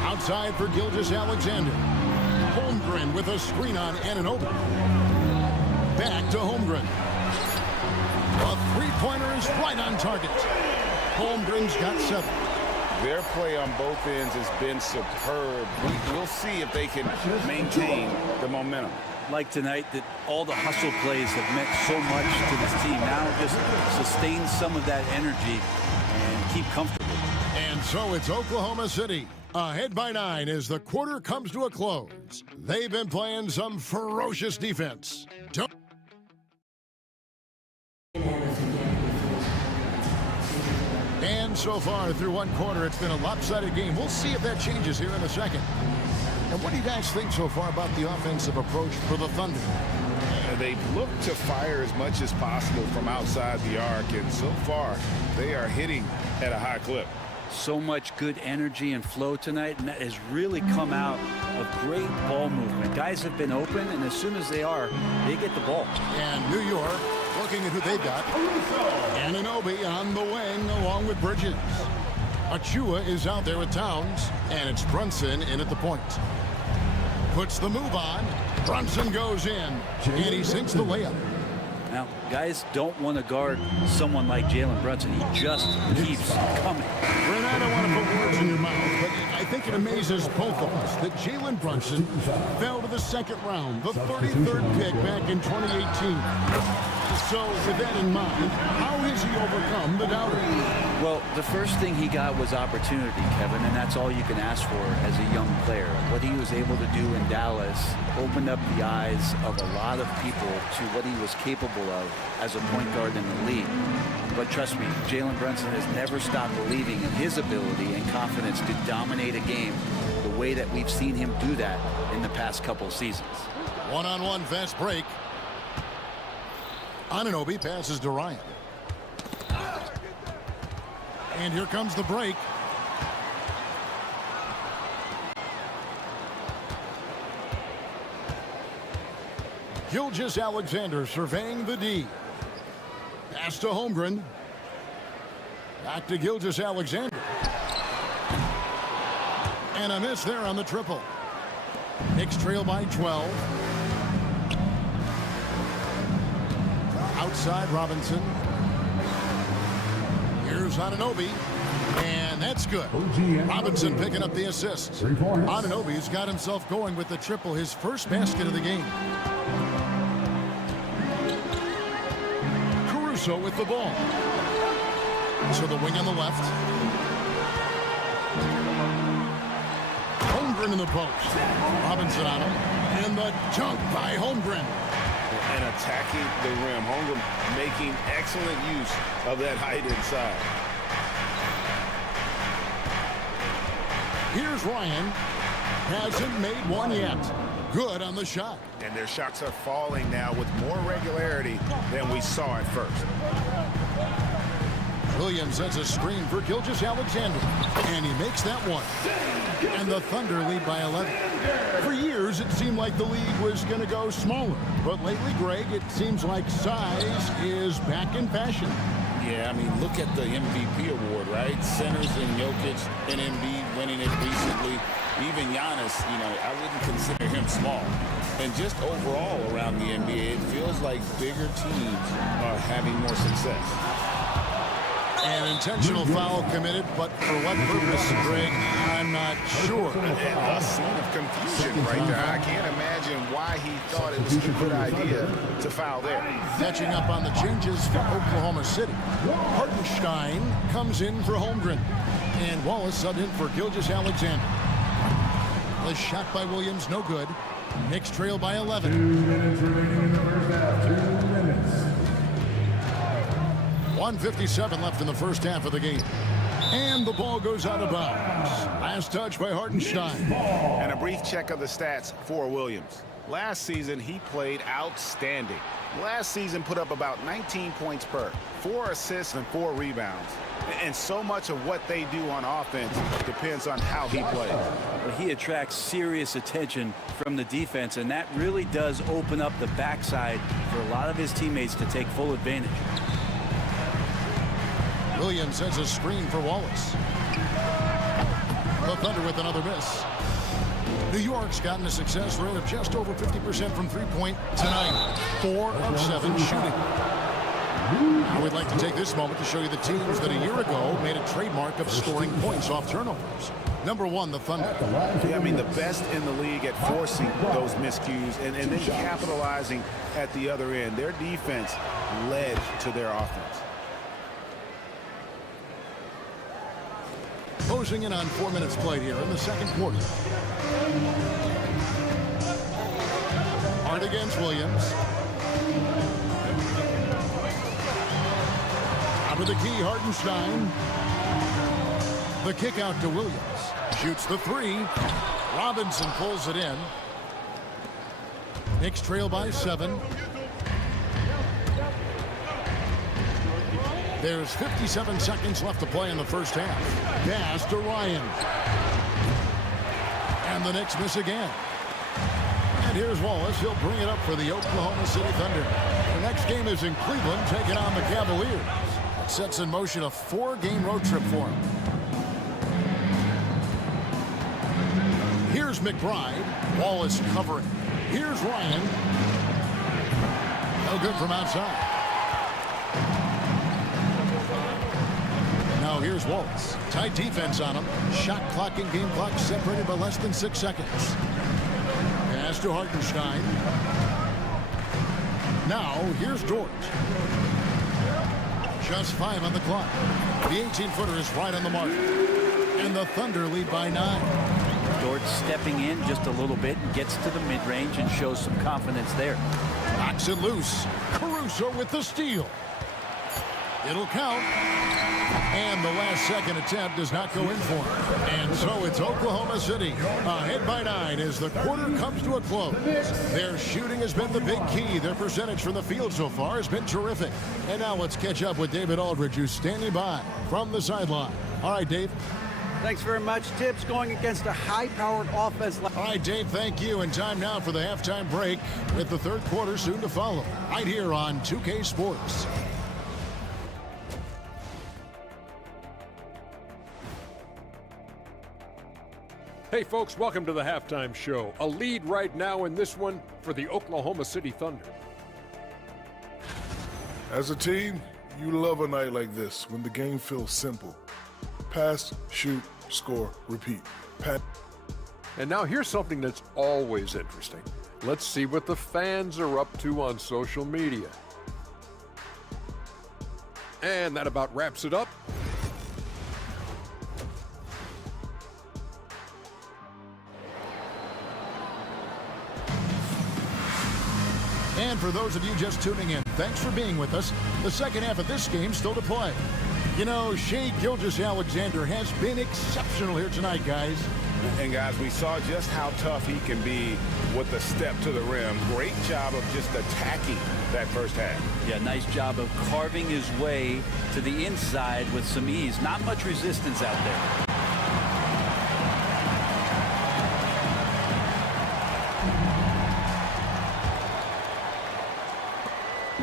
Outside for Gilgeous-Alexander. Holmgren with a screen on Anunoby. Back to Holmgren. A three-pointer is right on target. Holmgren's got 7. Their play on both ends has been superb. We'll see if they can maintain the momentum. Like tonight, that all the hustle plays have meant so much to this team. Now just sustain some of that energy and keep comfortable. And so it's Oklahoma City, ahead by 9 as the quarter comes to a close. They've been playing some ferocious defense. And so far through one quarter, it's been a lopsided game. We'll see if that changes here in a second. And what do you guys think so far about the offensive approach for the Thunder? They've looked to fire as much as possible from outside the arc, and so far they are hitting at a high clip. So much good energy and flow tonight, and that has really come out of great ball movement. Guys have been open, and as soon as they are, they get the ball. And New York, looking at who they've got. Anunoby on the wing along with Bridges. Achua is out there with Towns, and it's Brunson in at the point. Puts the move on. Brunson goes in, and he sinks the layup. Now, guys don't want to guard someone like Jalen Brunson. He just keeps coming. Brent, I don't want to put words in your mouth, but I think it amazes both of us that Jalen Brunson fell to the second round, the 33rd pick back in 2018. So, with that in mind, how has he overcome the doubting? Well, the first thing he got was opportunity, Kevin, and that's all you can ask for as a young player. What he was able to do in Dallas opened up the eyes of a lot of people to what he was capable of as a point guard in the league. But trust me, Jalen Brunson has never stopped believing in his ability and confidence to dominate a game the way that we've seen him do that in the past couple of seasons. One-on-one fast break. Anunoby passes to Ryan. And here comes the break. Gilgeous-Alexander surveying the D. Pass to Holmgren. Back to Gilgeous-Alexander. And a miss there on the triple. Knicks trail by 12. Outside Robinson. Here's Anunoby. And that's good. Robinson picking up the assist. Anunoby's got himself going with the triple, his first basket of the game. Caruso with the ball. So the wing on the left. Holmgren in the post. Robinson on him. And the dunk by Holmgren. And attacking the rim. Holmgren making excellent use of that height inside. Here's Ryan. Hasn't made one yet. Good on the shot. And their shots are falling now with more regularity than we saw at first. Williams sets a screen for Gilgeous-Alexander. And he makes that one. And the Thunder lead by 11. For years, it seemed like the league was going to go smaller. But lately, Greg, it seems like size is back in fashion. Yeah, I mean, look at the MVP award, right? Centers and Jokic and Embiid winning it recently. Even Giannis, you know, I wouldn't consider him small. And just overall around the NBA, it feels like bigger teams are having more success. An intentional foul committed, but for what purpose, Greg, I'm not sure. A scene of confusion right there. I can't imagine why he thought it was a good idea to foul there. Catching up on the changes for Oklahoma City. Hartenstein comes in for Holmgren. And Wallace subbed in for Gilgeous-Alexander. The shot by Williams, no good. Knicks trail by 11. 2 minutes remaining in the first half. 2 minutes. 1:57 left in the first half of the game. And the ball goes out of bounds. Last touch by Hartenstein. And a brief check of the stats for Williams. Last season, he played outstanding. Last season put up about 19 points per, 4 assists and 4 rebounds. And so much of what they do on offense depends on how he plays. Well, he attracts serious attention from the defense, and that really does open up the backside for a lot of his teammates to take full advantage. Williams sends a screen for Wallace. The Thunder with another miss. New York's gotten a success rate of just over 50% from three-point tonight. 4 of 7 shooting. I would like to take this moment to show you the teams that a year ago made a trademark of scoring points off turnovers. Number 1, the Thunder. Yeah, I mean, the best in the league at forcing those miscues and then capitalizing at the other end. Their defense led to their offense. Closing in on 4 minutes played here in the second quarter. Hard against Williams. Out of the key, Hartenstein. The kick out to Williams. Shoots the 3. Robinson pulls it in. Knicks trail by 7. There's 57 seconds left to play in the first half. Pass to Ryan. And the Knicks miss again. And here's Wallace. He'll bring it up for the Oklahoma City Thunder. The next game is in Cleveland, taking on the Cavaliers. It sets in motion a 4-game road trip for him. Here's McBride. Wallace covering. Here's Ryan. No good from outside. Now here's Wallace. Tight defense on him. Shot clock and game clock separated by less than 6 seconds. Pass to Hartenstein. Now here's Dort. Just 5 on the clock. The 18-footer is right on the mark. And the Thunder lead by 9. Dort stepping in just a little bit and gets to the mid-range and shows some confidence there. Knocks it loose. Caruso with the steal. It'll count. And the last second attempt does not go in for him. And so it's Oklahoma City ahead by 9 as the quarter comes to a close. Their shooting has been the big key. Their percentage from the field so far has been terrific. And now let's catch up with David Aldridge, who's standing by from the sideline. All right, Dave. Thanks very much. Tibbs going against a high-powered offense. All right, Dave, thank you. And time now for the halftime break with the third quarter soon to follow. Right here on 2K Sports. Hey, folks, welcome to the halftime show. A lead right now in this one for the Oklahoma City Thunder. As a team, you love a night like this when the game feels simple. Pass, shoot, score, repeat. And now here's something that's always interesting. Let's see what the fans are up to on social media. And that about wraps it up. And for those of you just tuning in, thanks for being with us. The second half of this game still to play. You know, Shai Gilgeous-Alexander has been exceptional here tonight, guys. And guys, we saw just how tough he can be with a step to the rim. Great job of just attacking that first half. Yeah, nice job of carving his way to the inside with some ease. Not much resistance out there.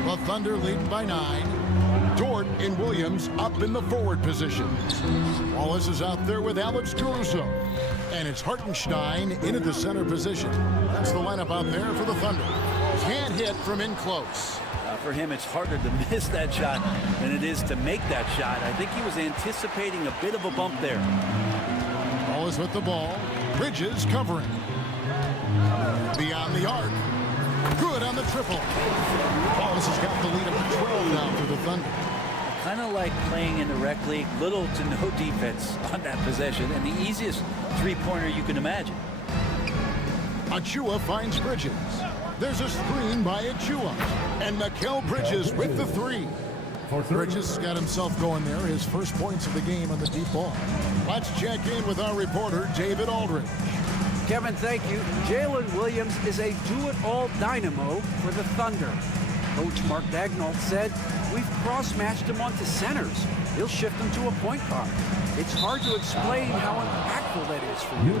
The Thunder lead by 9. Dort and Williams up in the forward positions. Wallace is out there with Alex Caruso. And it's Hartenstein into the center position. That's the lineup out there for the Thunder. Can't hit from in close. For him, it's harder to miss that shot than it is to make that shot. I think he was anticipating a bit of a bump there. Wallace with the ball. Bridges covering. Beyond the arc. Good on the triple. Wallace has got the lead of 12 now for the Thunder. Kind of like playing in the rec league, little to no defense on that possession, and the easiest three-pointer you can imagine. Achua finds Bridges. There's a screen by Achua. And Mikal Bridges with the 3. Bridges got himself going there, his first points of the game on the deep ball. Let's check in with our reporter, David Aldridge. Kevin, thank you. Jalen Williams is a do-it-all dynamo for the Thunder. Coach Mark Dagnall said, we've cross-matched him onto centers. He'll shift him to a point guard. It's hard to explain how impactful that is for you.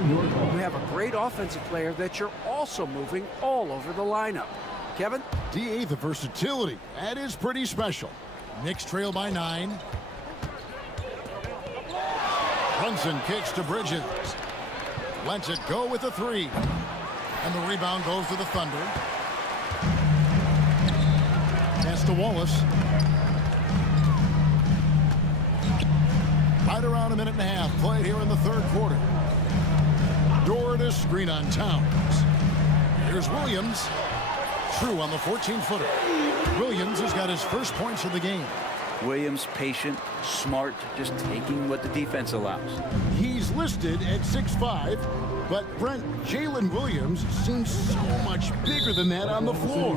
You have a great offensive player that you're also moving all over the lineup. Kevin? DA, the versatility. That is pretty special. Knicks trail by 9. Brunson kicks to Bridges. Lets it go with the three. And the rebound goes to the Thunder. Pass to Wallace. Right around a minute and a half played here in the third quarter. Door to screen on Towns. Here's Williams. True on the 14-footer. Williams has got his first points of the game. Williams, patient, smart, just taking what the defense allows. He's listed at 6'5", but Brent, Jalen Williams seems so much bigger than that on the floor.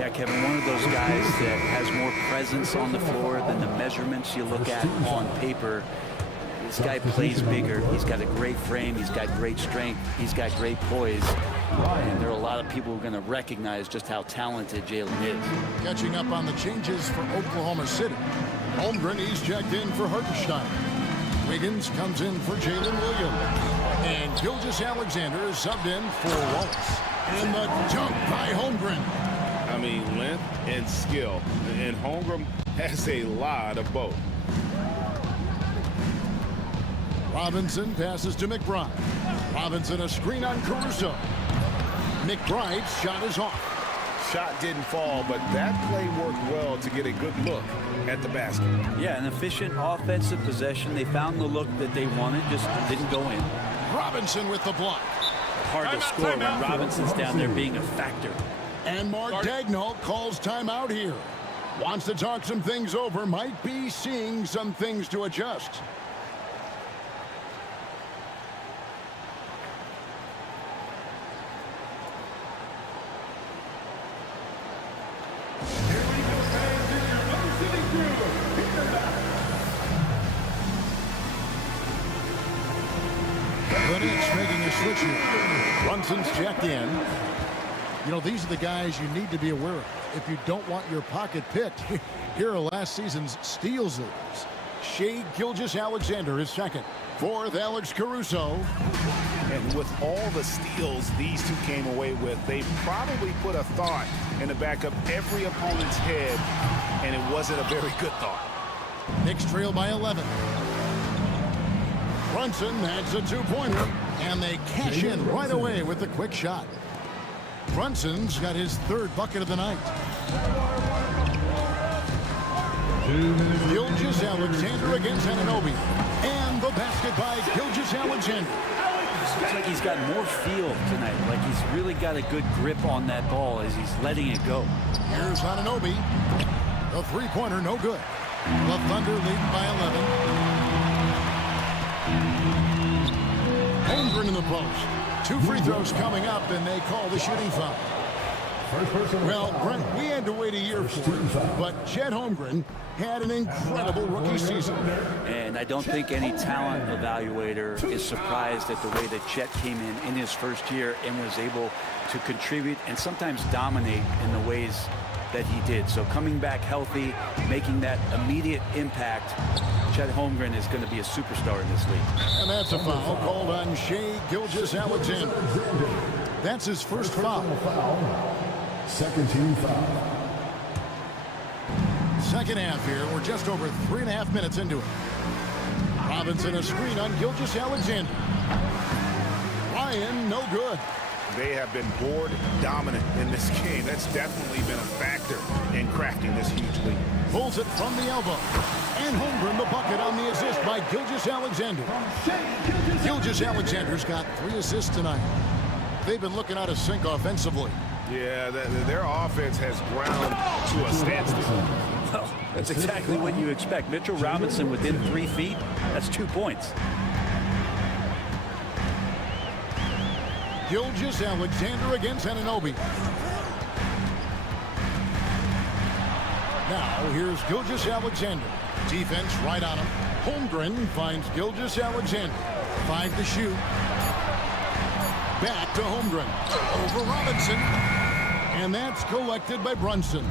Yeah, Kevin, one of those guys that has more presence on the floor than the measurements you look at on paper. This guy plays bigger. He's got a great frame. He's got great strength. He's got great poise. And there are a lot of people who are going to recognize just how talented Jalen is. Catching up on the changes for Oklahoma City. Holmgren, he's checked in for Hartenstein. Wiggins comes in for Jalen Williams. And Gilgeous-Alexander is subbed in for Wallace. And the dunk by Holmgren. I mean, length and skill. And Holmgren has a lot of both. Robinson passes to McBride. Robinson a screen on Caruso. McBride's shot is off. Shot didn't fall, but that play worked well to get a good look at the basket. Yeah, an efficient offensive possession. They found the look that they wanted, just didn't go in. Robinson with the block. Hard to score when Robinson's down there being a factor. And Mark Daigneault calls timeout here. Wants to talk some things over, might be seeing some things to adjust. Making a switch here. Brunson's checked in. You know, these are the guys you need to be aware of if you don't want your pocket picked. Here are last season's steals leaders. Shai Gilgeous-Alexander is second. Fourth, Alex Caruso. And with all the steals these two came away with, they probably put a thought in the back of every opponent's head, and it wasn't a very good thought. Knicks trail by 11. Brunson, that's a two-pointer. And they cash in right away with the quick shot. Brunson's got his third bucket of the night. Gilgeous-Alexander against Anunoby. And the basket by Gilgeous-Alexander. Looks like he's got more feel tonight. Like he's really got a good grip on that ball as he's letting it go. Here's Anunoby. The three-pointer, no good. The Thunder lead by 11. Holmgren in the post. Two free throws coming up, and they call the shooting foul. Well, Brent, we had to wait a year for it, but Chet Holmgren had an incredible rookie season. And I don't think any talent evaluator is surprised at the way that Chet came in his first year and was able to contribute and sometimes dominate in the ways that he did. So coming back healthy, making that immediate impact, Chet Holmgren is going to be a superstar in this league. And that's a foul called on Shai Gilgeous-Alexander. That's his first foul. Second team foul. Second half here. We're just over 3.5 minutes into it. Robinson a screen on Gilgeous-Alexander. Ryan, no good. They have been board dominant in this game. That's definitely been a factor in crafting this huge lead. Pulls it from the elbow. And Holmgren the bucket on the assist by Gilgeous-Alexander. Gilgeous-Alexander's got 3 assists tonight. They've been looking out of sync offensively. Yeah, their offense has ground to a standstill. Well, that's exactly what you expect. Mitchell Robinson within 3 feet, that's 2 points. Gilgeous-Alexander against Anunoby. Now, here's Gilgeous-Alexander. Defense right on him. Holmgren finds Gilgeous-Alexander. 5 to shoot. Back to Holmgren. Over Robinson. And that's collected by Brunson.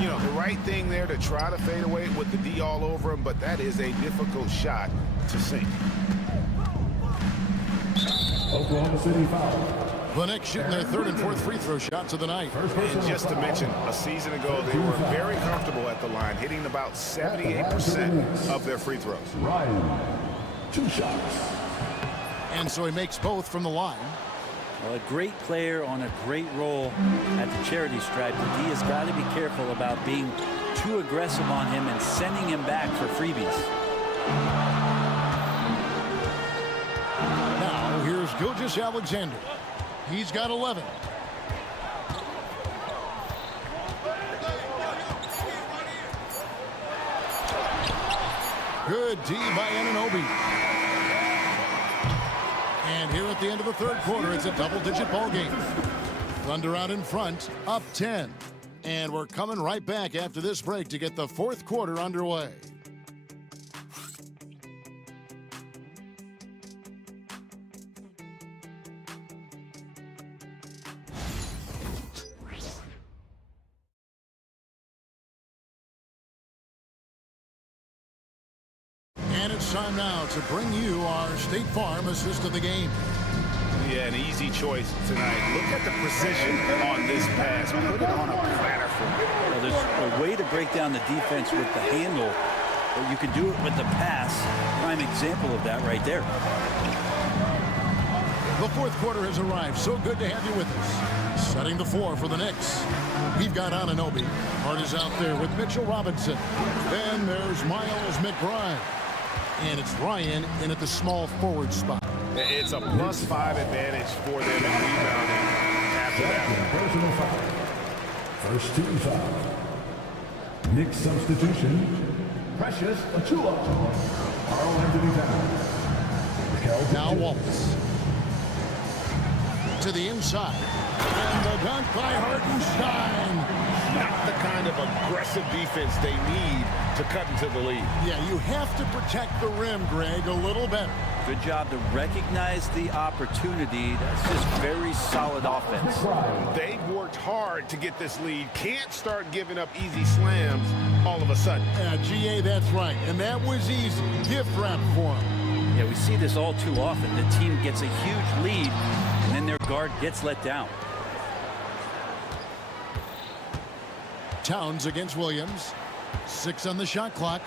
You know, the right thing there to try to fade away with the D all over him, but that is a difficult shot to sink. Oklahoma City foul. The Knicks shooting their third and fourth free throw shots of the night. And just to mention, a season ago, they were very comfortable at the line, hitting about 78% of their free throws. 2 shots. And so he makes both from the line. Well, a great player on a great role at the charity stripe. The D has got to be careful about being too aggressive on him and sending him back for freebies. Now here's Gilgeous-Alexander. He's got 11. Good D by Anunoby. And here at the end of the third quarter, it's a double-digit ball game. Thunder out in front, up 10. And we're coming right back after this break to get the fourth quarter underway. And it's time now to bring you our State Farm assist of the game. Yeah, an easy choice tonight. Look at the precision on this pass. Put it on a platter for me. Well, there's a way to break down the defense with the handle, but you can do it with the pass. Prime example of that right there. The fourth quarter has arrived. So good to have you with us. Setting the floor for the Knicks. We've got Anunoby. Hart is out there with Mitchell Robinson. Then there's Miles McBride. And it's Ryan in at the small forward spot. It's a +5 advantage for them in rebounding after that. Personal foul. First team foul. Knicks substitution. Precious Achiuwa. Karl Anthony Towns. Now Wallace. To the inside. And the dunk by Hartenstein. Not the kind of aggressive defense they need to cut into the lead. Yeah, you have to protect the rim, Greg, a little better. Good job to recognize the opportunity. That's just very solid offense. They've worked hard to get this lead. Can't start giving up easy slams all of a sudden. Yeah, GA, that's right. And that was easy. Gift wrap for him. Yeah, we see this all too often. The team gets a huge lead, and then their guard gets let down. Towns against Williams. 6 on the shot clock.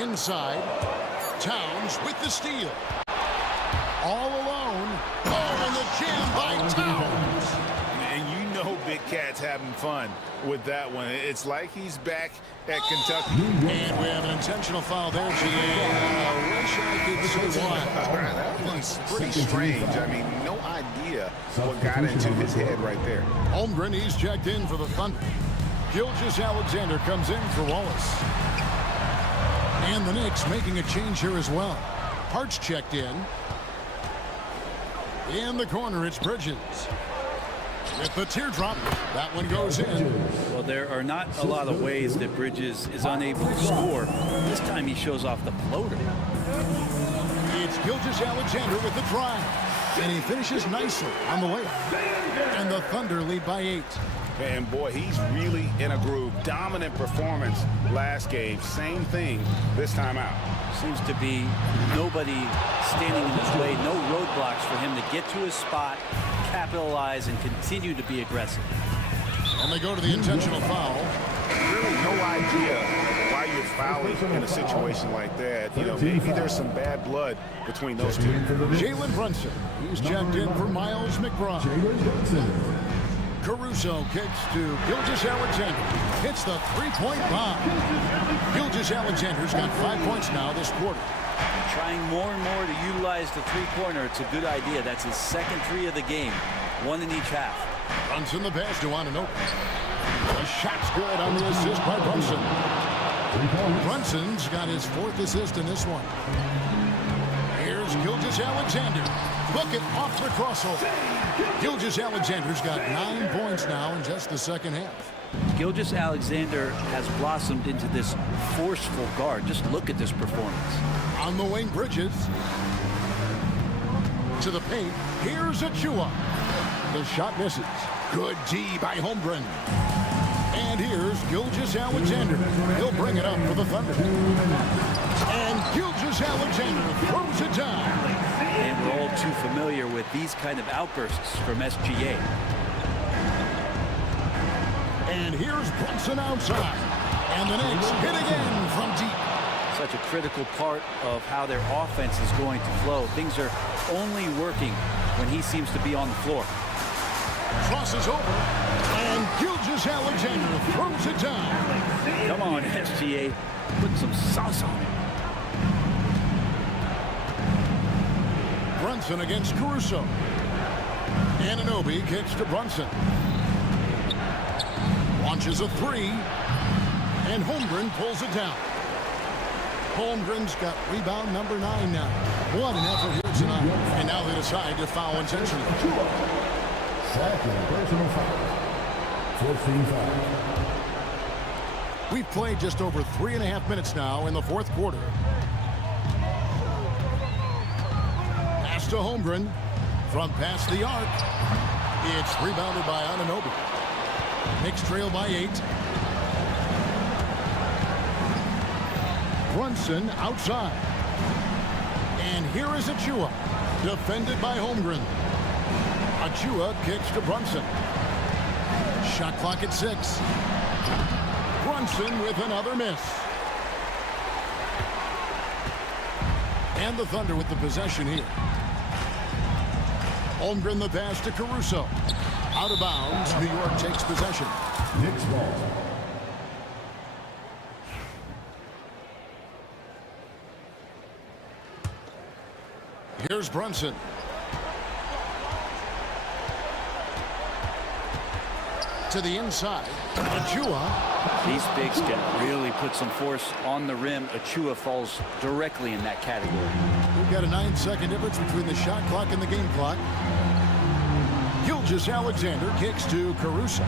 Inside. Towns with the steal. All alone. Oh, and the jam by Towns. And you know Big Cat's having fun with that one. It's like he's back at Kentucky. And we have an intentional foul there, GA. I wish I could say why. That one's pretty strange. I mean, no idea what got into his head right there. Holmgren, he's checked in for the Thunder. Gilgeous-Alexander comes in for Wallace. And the Knicks making a change here as well. Hart's checked in. In the corner, it's Bridges. With the teardrop, that one goes in. Well, there are not a lot of ways that Bridges is unable to score. This time he shows off the floater. It's Gilgeous-Alexander with the drive. And he finishes nicely on the layup. And the Thunder lead by 8. And boy, he's really in a groove. Dominant performance last game. Same thing this time out. Seems to be nobody standing in his way. No roadblocks for him to get to his spot, capitalize, and continue to be aggressive. And they go to the intentional foul. Really no idea why you're fouling in a situation like that. You know, maybe there's some bad blood between those two. Jalen Brunson. He's checked in for Miles McBride. Caruso kicks to Gilgeous-Alexander. Hits the three-point bomb. Gilgeous-Alexander's got 5 points now this quarter. Trying more and more to utilize the three-pointer. It's a good idea. That's his second 3 of the game. 1 in each half. Brunson the pass to Anunoby. The shot's good on the assist by Brunson. Brunson's got his 4th assist in this one. Here's Gilgeous-Alexander. Look it off the crossover. Gilgeous-Alexander's got 9 points now in just the second half. Gilgeous-Alexander has blossomed into this forceful guard. Just look at this performance. On the wing, Bridges. To the paint. Here's Achiuwa. The shot misses. Good D by Holmgren. And here's Gilgeous-Alexander. He'll bring it up for the Thunder. And Gilgeous-Alexander throws it down. And we're all too familiar with these kind of outbursts from SGA. And here's Brunson outside. And the Knicks hit again from deep. So such a critical part of how their offense is going to flow. Things are only working when he seems to be on the floor. Crosses over, and Gilgeous-Alexander throws it down. Come on, SGA. Put some sauce on it. Brunson against Caruso. Anunoby kicks to Brunson. Launches a three, and Holmgren pulls it down. Holmgren's got rebound number 9 now. What an effort here tonight. And now they decide to foul intentionally. Second personal foul. 14-5. We've played just over 3.5 minutes now in the fourth quarter. Pass to Holmgren. From past the arc. It's rebounded by Anunoby. Knicks trail by 8. Brunson outside. And here is Achua. Defended by Holmgren. Achua kicks to Brunson. Shot clock at 6. Brunson with another miss. And the Thunder with the possession here. Holmgren the pass to Caruso. Out of bounds. New York takes possession. Knicks ball. Here's Brunson. To the inside. Achua. These bigs can really put some force on the rim. Achua falls directly in that category. We've got a 9-second difference between the shot clock and the game clock. Gilgeous-Alexander kicks to Caruso.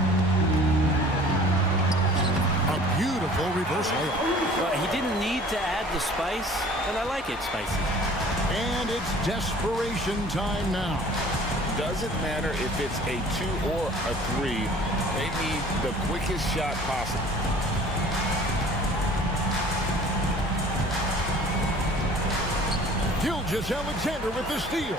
A beautiful reverse layup. Well, he didn't need to add the spice, but I like it spicy. And it's desperation time now. Doesn't matter if it's a 2 or a 3. They need the quickest shot possible. Gilgeous-Alexander with the steal.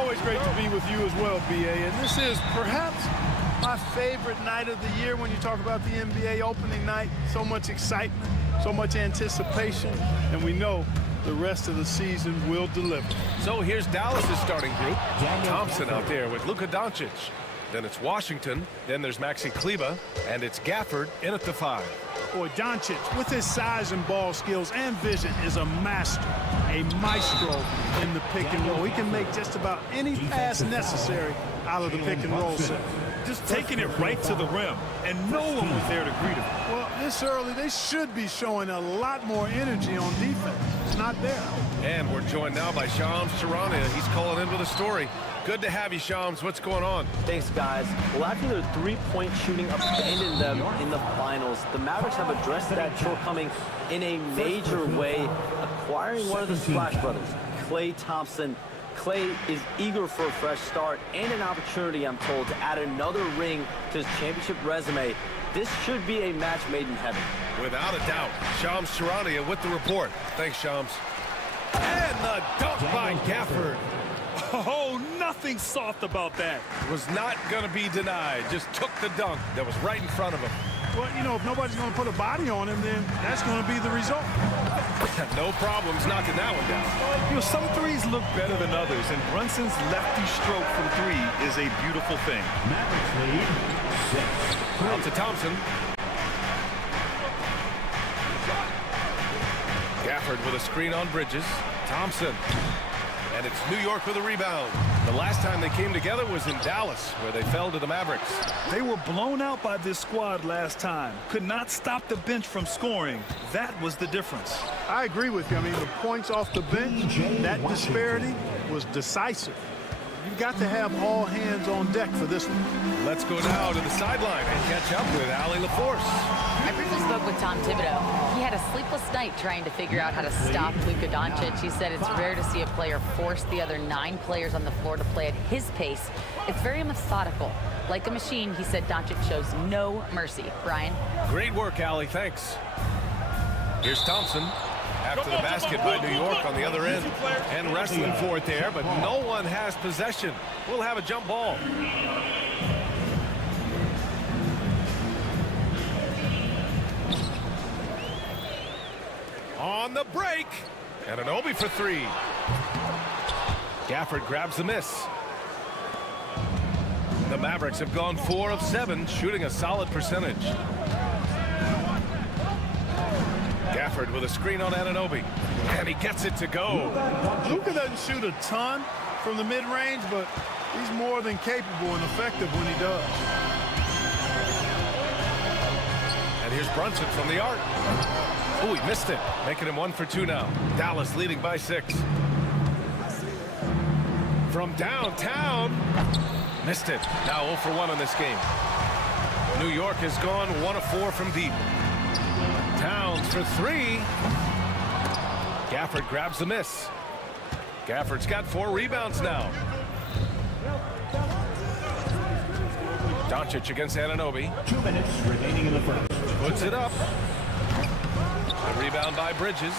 Always great to be with you as well, BA. And this is perhaps my favorite night of the year when you talk about the NBA opening night. So much excitement, so much anticipation, and we know the rest of the season will deliver. So here's Dallas's starting group. Thompson out there with Luka Doncic. Then it's Washington. Then there's Maxi Kleber. And it's Gafford in at the 5. Boy, Doncic, with his size and ball skills and vision, is a master, a maestro in the pick and roll. He can make just about any pass necessary out of the pick and roll set. Just taking it right to the rim, and no one was there to greet him. Well, this early, they should be showing a lot more energy on defense. It's not there. And we're joined now by Shams Charania. He's calling in with a story. Good to have you, Shams. What's going on? Thanks, guys. Well, after their three-point shooting abandoned them in the finals, the Mavericks have addressed that shortcoming in a major way, acquiring one of the Splash Brothers, Klay Thompson. Klay is eager for a fresh start and an opportunity, I'm told, to add another ring to his championship resume. This should be a match made in heaven. Without a doubt. Shams Charania with the report. Thanks, Shams. And the dunk by Gafford. Oh, nothing soft about that. Was not going to be denied. Just took the dunk that was right in front of him. Well, you know, if nobody's going to put a body on him, then that's going to be the result. No problems knocking that one down. You know, some threes look better than others, and Brunson's lefty stroke from 3 is a beautiful thing. Mavericks lead 6. Out to Thompson. Gafford with a screen on Bridges. Thompson. And it's New York with a rebound. The last time they came together was in Dallas, where they fell to the Mavericks. They were blown out by this squad last time. Could not stop the bench from scoring. That was the difference. I agree with you. I mean, the points off the bench, that disparity was decisive. You've got to have all hands on deck for this one. Let's go now to the sideline and catch up with Allie LaForce. I briefly spoke with Tom Thibodeau. He had a sleepless night trying to figure out how to stop Luka Doncic. He said it's rare to see a player force the other 9 players on the floor to play at his pace. It's very methodical. Like a machine, he said Doncic shows no mercy. Brian? Great work, Allie. Thanks. Here's Thompson. After the basket by New York on the other end. And wrestling for it there, but no one has possession. We'll have a jump ball. On the break. And an Obi for 3. Gafford grabs the miss. The Mavericks have gone 4 of 7, shooting a solid percentage. Gafford with a screen on Anunoby. And he gets it to go. Luka doesn't shoot a ton from the mid-range, but he's more than capable and effective when he does. And here's Brunson from the arc. Oh, he missed it. Making him 1 for 2 now. Dallas leading by 6. From downtown. Missed it. Now 0 for 1 in this game. New York has gone 1 of 4 from deep. Towns for 3. Gafford grabs the miss. Gafford's got 4 rebounds now. Doncic against Anunoby. 2 minutes remaining in the first. Puts it up. The rebound by Bridges.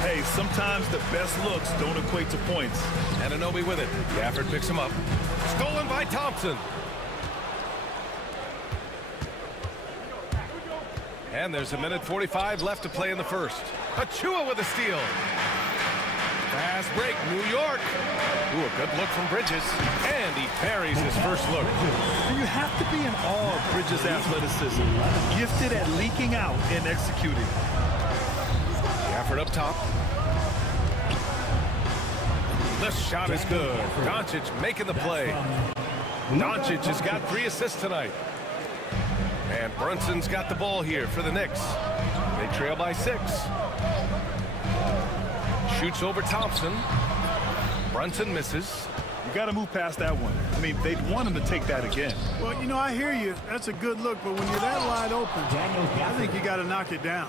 Hey, sometimes the best looks don't equate to points. Anunoby with it. Gafford picks him up. Stolen by Thompson. And there's 1:45 left to play in the first. Achua with a steal. Fast break, New York. Ooh, a good look from Bridges. And he parries his first look. You have to be in awe of Bridges' athleticism. Gifted at leaking out and executing. Gafford up top. The shot is good. Doncic making the play. Doncic has got 3 assists tonight. And Brunson's got the ball here for the Knicks. They trail by 6. Shoots over Thompson. Brunson misses. You got to move past that one. I mean, they'd want him to take that again. Well, you know, I hear you. That's a good look, but when you're that wide open, I think you got to knock it down.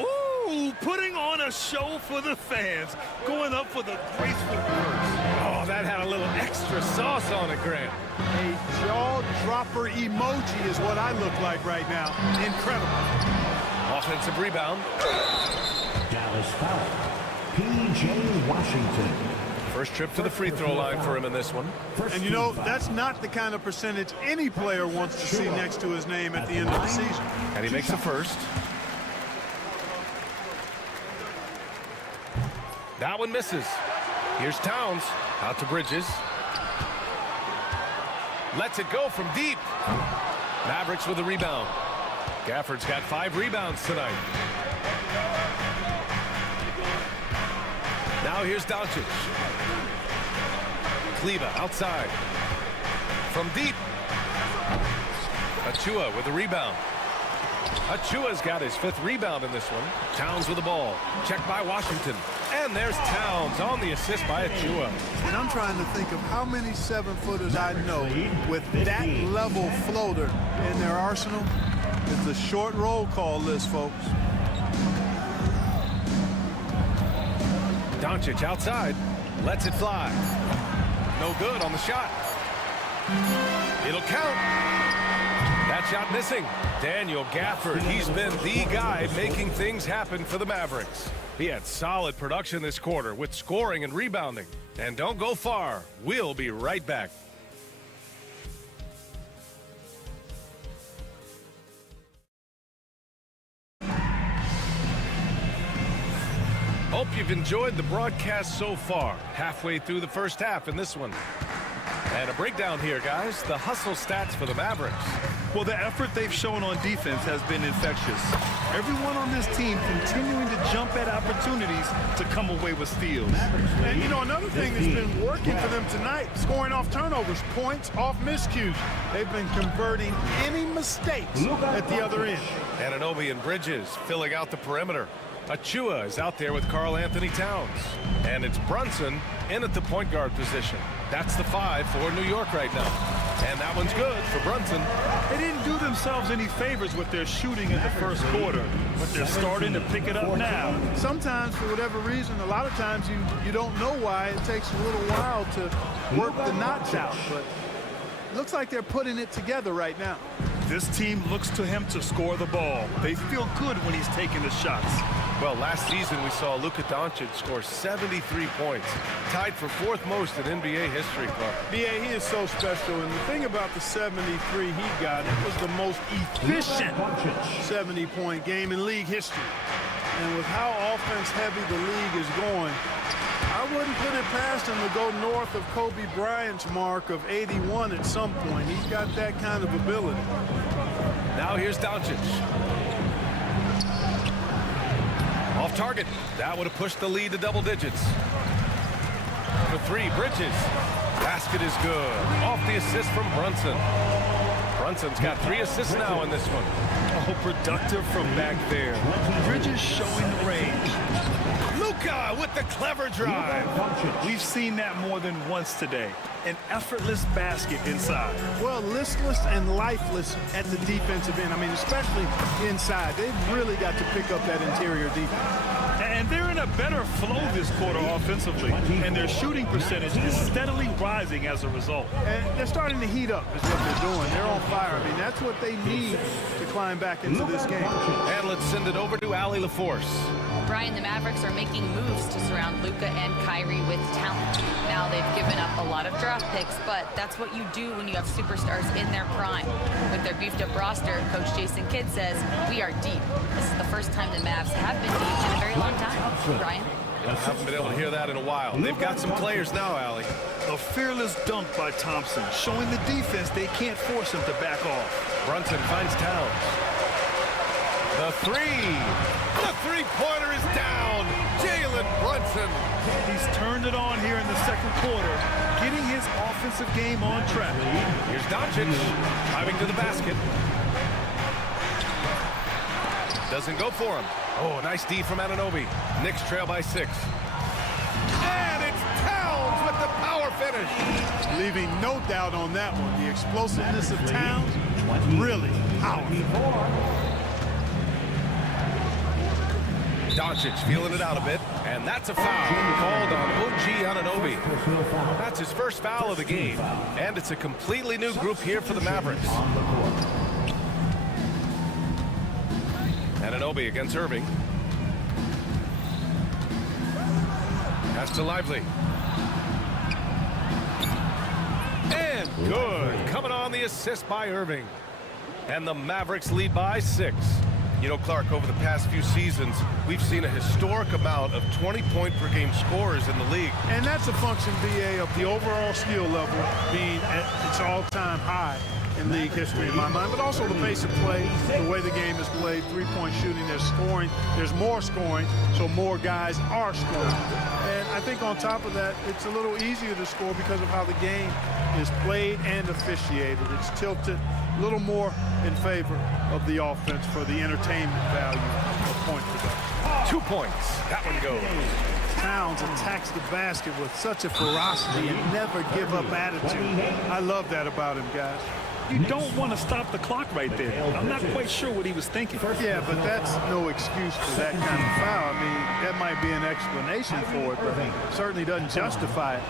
Ooh, putting on a show for the fans. Going up for the graceful burst. Oh, that had a little extra sauce on it, Grant. A jaw-dropper emoji is what I look like right now. Incredible. Offensive rebound. Dallas foul. P.J. Washington. First trip to the free throw line for him in this one. And you know, that's not the kind of percentage any player wants to see next to his name at the end of the season. And he makes the first. That one misses. Here's Towns. Out to Bridges. Lets it go from deep. Mavericks with the rebound. Gafford's got 5 rebounds tonight. Now here's Doncic. Kleba outside. From deep. Achua with the rebound. Achua's got his 5th rebound in this one. Towns with the ball. Checked by Washington. And there's Towns on the assist by Achua. And I'm trying to think of how many 7-footers I know with that level floater in their arsenal. It's a short roll call list, folks. Doncic outside. Lets it fly. No good on the shot. It'll count. That shot missing. Daniel Gafford, he's been the guy making things happen for the Mavericks. He had solid production this quarter with scoring and rebounding. And don't go far. We'll be right back. Hope you've enjoyed the broadcast so far. Halfway through the first half in this one. And a breakdown here, guys. The hustle stats for the Mavericks. Well, the effort they've shown on defense has been infectious. Everyone on this team continuing to jump at opportunities to come away with steals. And, you know, another thing that's been working for them tonight, scoring off turnovers, points off miscues. They've been converting any mistakes at the other end. Anunoby and Bridges filling out the perimeter. Achua is out there with Karl Anthony Towns. And it's Brunson in at the point guard position. That's the 5 for New York right now. And that one's good for Brunson. They didn't do themselves any favors with their shooting in the first quarter, but they're starting to pick it up now. Sometimes, for whatever reason, a lot of times you don't know why. It takes a little while to work the knots out, but it looks like they're putting it together right now. This team looks to him to score the ball. They feel good when he's taking the shots. Well, last season we saw Luka Doncic score 73 points, tied for 4th most in NBA history, Clark. B.A., he is so special, and the thing about the 73 he got, it was the most efficient 70-point game in league history. And with how offense-heavy the league is going, I wouldn't put it past him to go north of Kobe Bryant's mark of 81 at some point. He's got that kind of ability. Now here's Doncic. Off target. That would have pushed the lead to double digits. For 3, Bridges. Basket is good. Off the assist from Brunson. Brunson's got 3 assists now in this one. Oh, productive from back there. Bridges showing the range. Luka with the clever drive. We've seen that more than once today. An effortless basket inside. Well, listless and lifeless at the defensive end. I mean, especially inside. They've really got to pick up that interior defense. And they're in a better flow this quarter offensively. And their shooting percentage is steadily rising as a result. And they're starting to heat up is what they're doing. They're on fire. I mean, that's what they need to climb back into this game. And let's send it over to Allie LaForce. Brian, the Mavericks are making moves to surround Luka and Kyrie with talent. Now they've given up a lot of draft picks, but that's what you do when you have superstars in their prime. With their beefed up roster, Coach Jason Kidd says, we are deep. This is the first time the Mavs have been deep in a very long time. Brian? I haven't been able to hear that in a while. They've got some players now, Allie. A fearless dunk by Thompson, showing the defense they can't force him to back off. Brunson finds Towns. The 3. The three-pointer is down. Jalen Brunson. He's turned it on here in the second quarter, getting his offensive game on track. Here's Doncic driving to the basket. Doesn't go for him. Oh, nice D from Anunoby. Knicks trail by 6. And it's Towns with the power finish. Leaving no doubt on that one. The explosiveness of Towns, really powerful. Doncic feeling it out a bit, and that's a foul called on OG Anunoby. That's his first foul of the game, and it's a completely new group here for the Mavericks. Anunoby against Irving. Pass to Lively. Good. Coming on the assist by Irving. And the Mavericks lead by 6. You know, Clark, over the past few seasons, we've seen a historic amount of 20-point-per-game scorers in the league. And that's a function, BA, of the overall skill level being at its all-time high in league history in my mind, but also the pace of play, the way the game is played, three-point shooting, there's scoring, there's more scoring, so more guys are scoring. And I think on top of that, it's a little easier to score because of how the game is played and officiated. It's tilted a little more in favor of the offense for the entertainment value of point production. 2 points. That one goes. Towns attacks the basket with such a ferocity and never give up attitude. I love that about him, guys. You don't want to stop the clock right there. I'm not quite sure what he was thinking. Yeah, but that's no excuse for that kind of foul. I mean, that might be an explanation for it, but it certainly doesn't justify it.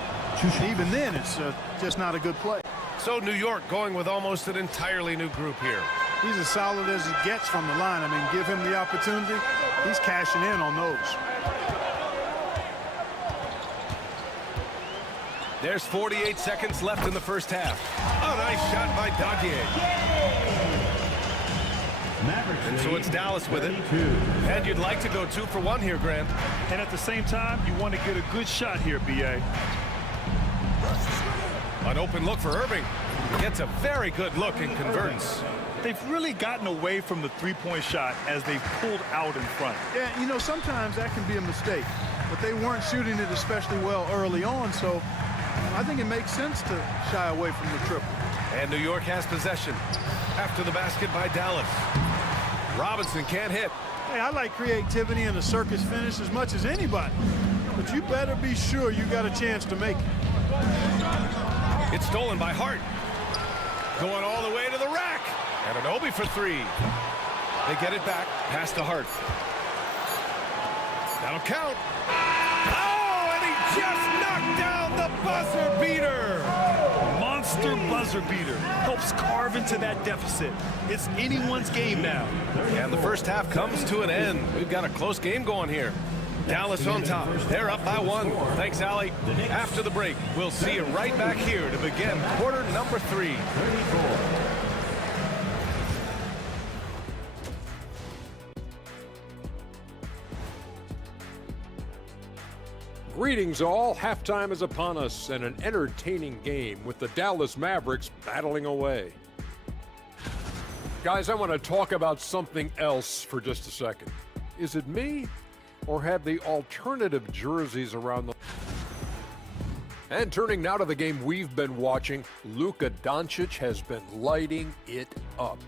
Even then, it's just not a good play. So New York going with almost an entirely new group here. He's as solid as it gets from the line. I mean, give him the opportunity, he's cashing in on those. There's 48 seconds left in the first half. A nice shot by Dadier. And so it's Dallas with it. And you'd like to go 2 for 1 here, Grant. And at the same time, you want to get a good shot here, B.A. An open look for Irving. Gets a very good look and converts. They've really gotten away from the three-point shot as they've pulled out in front. Yeah, you know, sometimes that can be a mistake. But they weren't shooting it especially well early on, so I think it makes sense to shy away from the triple. And New York has possession after the basket by Dallas. Robinson can't hit. Hey, I like creativity and a circus finish as much as anybody. But you better be sure you got a chance to make it. It's stolen by Hart. Going all the way to the rack. And an Obi for 3. They get it back. Pass to Hart. That'll count. Oh, and he just knocked down the buzzer beater. Monster buzzer beater. Helps carve into that deficit. It's anyone's game now. And the first half comes to an end. We've got a close game going here. Dallas on top. They're up by 1. Thanks, Allie. After the break, we'll see you right back here to begin quarter number 3. Greetings all. Halftime is upon us and an entertaining game with the Dallas Mavericks battling away. Guys, I want to talk about something else for just a second. Is it me? Or have the alternative jerseys around the... And turning now to the game we've been watching, Luka Doncic has been lighting it up.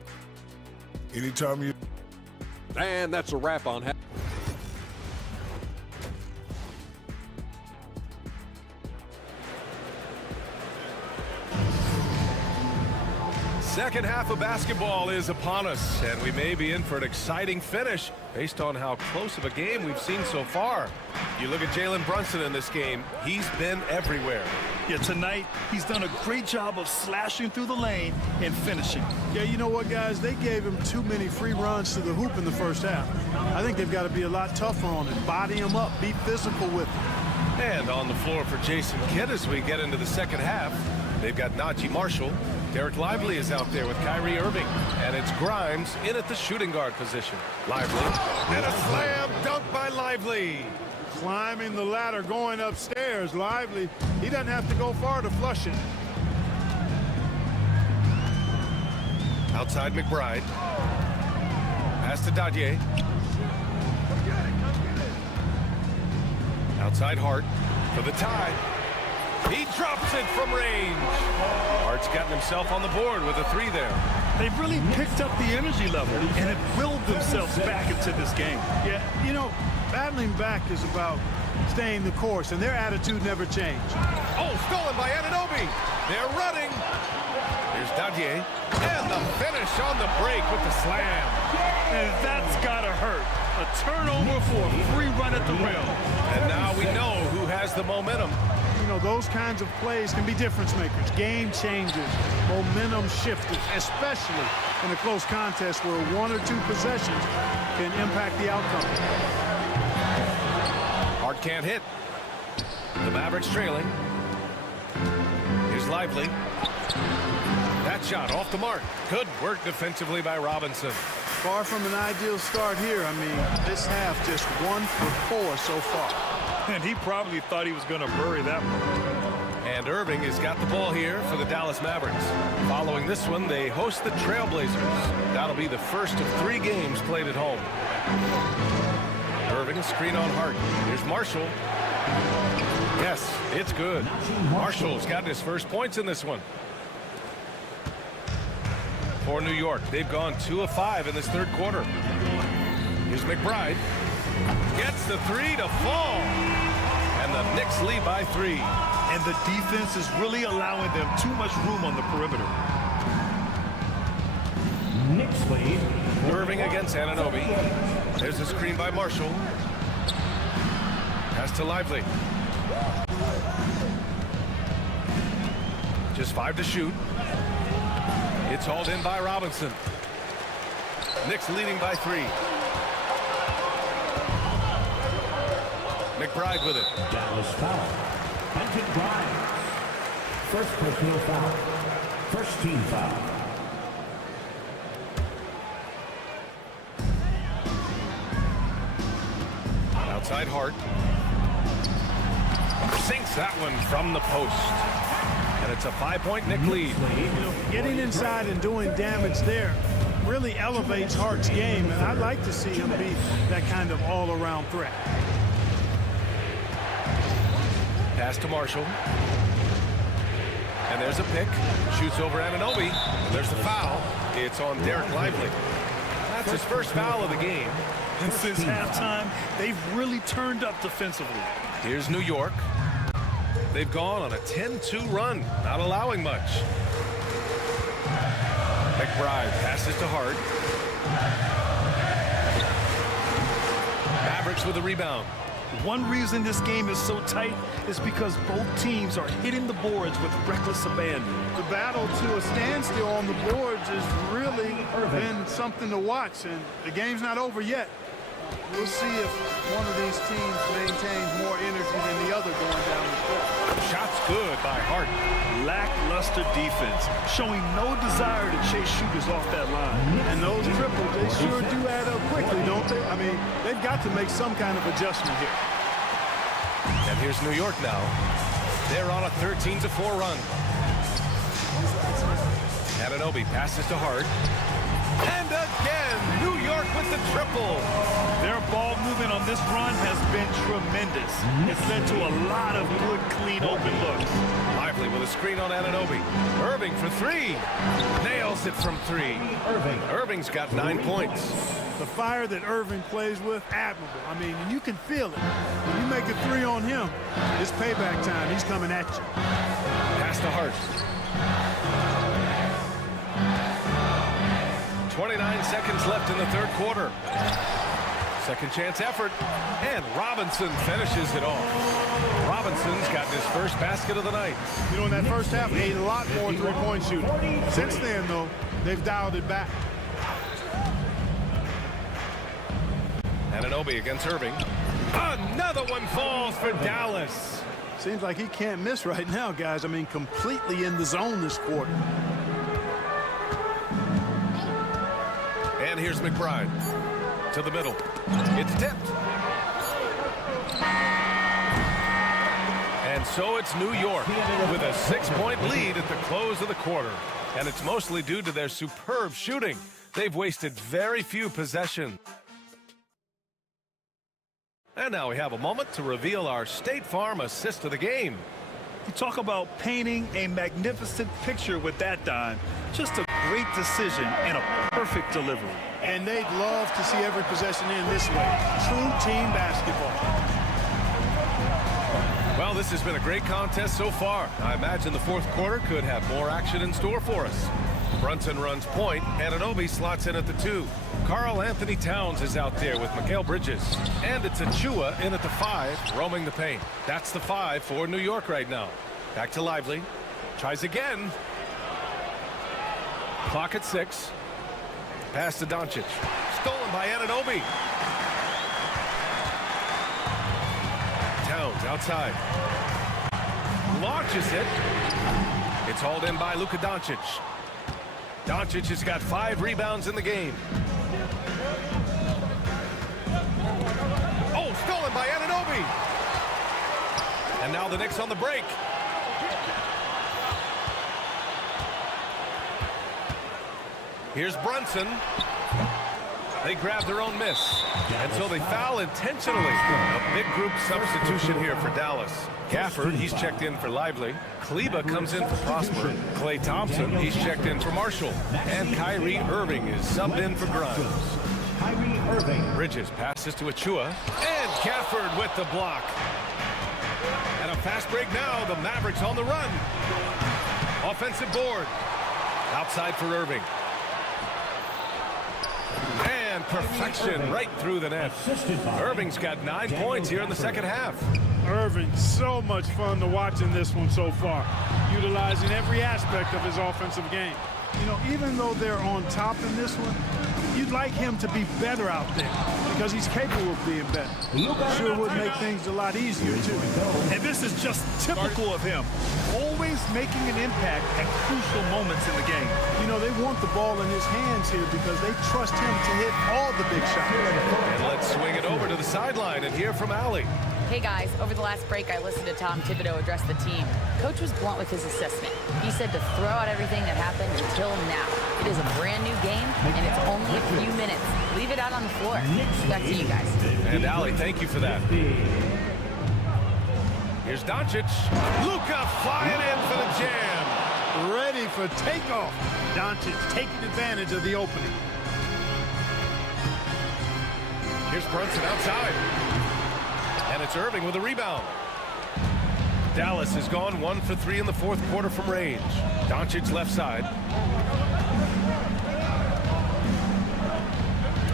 Anytime you... And that's a wrap on... Second half of basketball is upon us, and we may be in for an exciting finish based on how close of a game we've seen so far. You look at Jalen Brunson in this game, he's been everywhere. Yeah, tonight, he's done a great job of slashing through the lane and finishing. Yeah, you know what, guys? They gave him too many free runs to the hoop in the first half. I think they've got to be a lot tougher on him. Body him up, be physical with him. And on the floor for Jason Kidd as we get into the second half, they've got Najee Marshall. Derek Lively is out there with Kyrie Irving. And it's Grimes in at the shooting guard position. Lively. And a slam dunk by Lively. Climbing the ladder, going upstairs. Lively. He doesn't have to go far to flush it. Outside McBride. Pass to Dadier. Outside Hart for the tie. He drops it from range. Hart's gotten himself on the board with a 3 there. They've really picked up the energy level and have willed themselves back into this game. Yeah, you know, battling back is about staying the course, and their attitude never changed. Oh, stolen by Anunoby. They're running. Here's Dadier. And the finish on the break with the slam. And that's gotta hurt. A turnover for a free run at the rim. And now we know who has the momentum. You know, those kinds of plays can be difference makers, game changers, momentum shifters, especially in a close contest where 1 or 2 possessions can impact the outcome. Hart can't hit. The Mavericks trailing. Here's Here's Lively. That shot off the mark. Good work defensively by Robinson. Far from an ideal start here. I mean, this half just 1 for 4 so far. And he probably thought he was going to bury that one. And Irving has got the ball here for the Dallas Mavericks. Following this one, they host the Trailblazers. That'll be the first of 3 games played at home. Irving, screen on Hart. Here's Marshall. Yes, it's good. Marshall's gotten his first points in this one. For New York, they've gone 2 of 5 in this third quarter. Here's McBride. Gets the 3 to fall. And the Knicks lead by 3. And the defense is really allowing them too much room on the perimeter. Knicks lead. Irving against Anunoby. There's a screen by Marshall. Pass to Lively. Just 5 to shoot. It's hauled in by Robinson. Knicks leading by 3. McBride with it. Dallas foul. McBride. First personal foul. First team foul. Outside Hart. Sinks that one from the post. And it's a 5-point Knick lead. You know, getting inside and doing damage there really elevates Hart's game, and I'd like to see him be that kind of all-around threat. Pass to Marshall. And there's a pick. Shoots over Anunoby. And there's the foul. It's on Derek Lively. That's his first foul of the game. And since halftime, they've really turned up defensively. Here's New York. They've gone on a 10-2 run, not allowing much. McBride passes to Hart. Mavericks with a rebound. One reason this game is so tight is because both teams are hitting the boards with reckless abandon. The battle to a standstill on the boards has really been something to watch, and the game's not over yet. We'll see if one of these teams maintains more energy than the other going down the court. Shots good by Hart. Lackluster defense, showing no desire to chase shooters off that line. And those triples, they sure do add up quickly, don't they? I mean, they've got to make some kind of adjustment here. And here's New York now. They're on a 13-4 run. Anunoby passes to Hart. And again, New York with the triple. Their ball movement on this run has been tremendous. It's led to a lot of good, clean, open looks. Lively with a screen on Anunoby. Irving for 3. Nails it from 3. Irving's got 9 points. The fire that Irving plays with, admirable. I mean, you can feel it. When you make a 3 on him, it's payback time. He's coming at you. Pass to Hart. 29 seconds left in the third quarter. Second chance effort, and Robinson finishes it off. Robinson's got his first basket of the night. You know, in that first half, a lot more three-point shooting. Since then, though, they've dialed it back. Anunoby against Irving. Another one falls for Dallas. Seems like he can't miss right now, guys. I mean, completely in the zone this quarter. And here's McBride to the middle. It's tipped. And so it's New York with a 6-point lead at the close of the quarter. And it's mostly due to their superb shooting. They've wasted very few possessions. And now we have a moment to reveal our State Farm assist of the game. You talk about painting a magnificent picture with that dime. Just a great decision and a perfect delivery. And they'd love to see every possession in this way. True team basketball. Well, this has been a great contest so far. I imagine the fourth quarter could have more action in store for us. Brunson runs point. Anunoby slots in at the 2. Karl Anthony Towns is out there with Mikal Bridges. And it's Achua in at the 5, roaming the paint. That's the 5 for New York right now. Back to Lively. Tries again. Clock at 6. Pass to Doncic. Stolen by Anunoby. Towns outside. Launches it. It's hauled in by Luka Doncic. Doncic has got 5 rebounds in the game. Oh, stolen by Anunoby. And now the Knicks on the break. Here's Brunson. They grab their own miss. And so they foul intentionally. A big group substitution here for Dallas. Gafford, he's checked in for Lively. Kleba comes in for Prosper. Klay Thompson, he's checked in for Marshall. And Kyrie Irving is subbed in for Grimes. Kyrie Irving. Bridges passes to Achua. And Gafford with the block. And a fast break now. The Mavericks on the run. Offensive board. Outside for Irving. And perfection right through the net. Irving's got 9 points here in the second half. Irving, so much fun to watch in this one so far, utilizing every aspect of his offensive game. You know, even though they're on top in this one, you'd like him to be better out there because he's capable of being better. Sure would make things a lot easier, too. And this is just typical of him. Always making an impact at crucial moments in the game. You know, they want the ball in his hands here because they trust him to hit all the big shots. And let's swing it over to the sideline and hear from Allie. Hey guys, over the last break I listened to Tom Thibodeau address the team. Coach was blunt with his assessment. He said to throw out everything that happened until now. It is a brand new game and it's only a few minutes. Leave it out on the floor. Back to you guys. And Allie, thank you for that. Here's Doncic. Luka flying in for the jam. Ready for takeoff. Doncic taking advantage of the opening. Here's Brunson outside. And it's Irving with a rebound. Dallas has gone 1 for 3 in the fourth quarter from range. Doncic left side.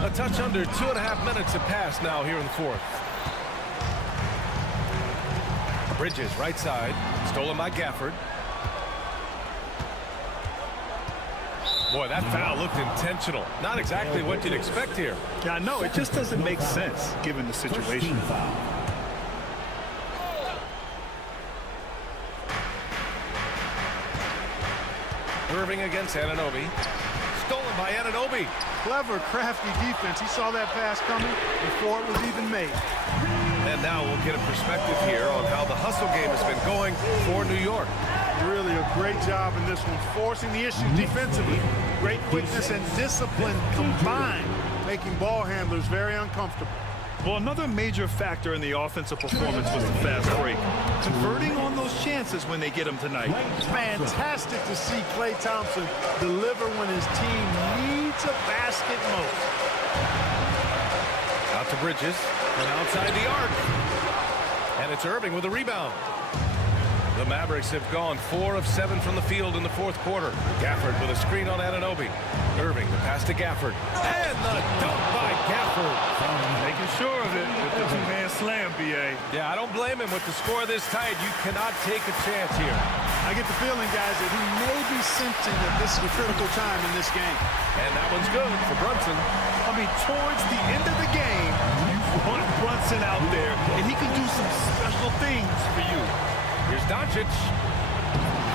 A touch under 2.5 minutes have passed now here in the fourth. Bridges right side. Stolen by Gafford. Boy, that foul looked intentional. Not exactly what you'd expect here. Yeah, I know. It just doesn't make sense given the situation. Irving against Anunoby. Stolen by Anunoby. Clever, crafty defense. He saw that pass coming before it was even made. And now we'll get a perspective here on how the hustle game has been going for New York. Really a great job in this one, forcing the issue defensively. Great quickness and discipline combined, making ball handlers very uncomfortable. Well, another major factor in the offensive performance was the fast break. Converting on those chances when they get them tonight. Fantastic to see Klay Thompson deliver when his team needs a basket most. Out to Bridges and outside the arc. And it's Irving with a rebound. The Mavericks have gone 4 of 7 from the field in the fourth quarter. Gafford with a screen on Anunoby. Irving, the pass to Gafford. And the dunk by Gafford. Making sure of it with the two-man slam, B.A. Yeah, I don't blame him with the score this tight. You cannot take a chance here. I get the feeling, guys, that he may be sensing that this is a critical time in this game. And that one's good for Brunson. I mean, towards the end of the game, you want Brunson out there, and he can do some special things for you. Here's Doncic.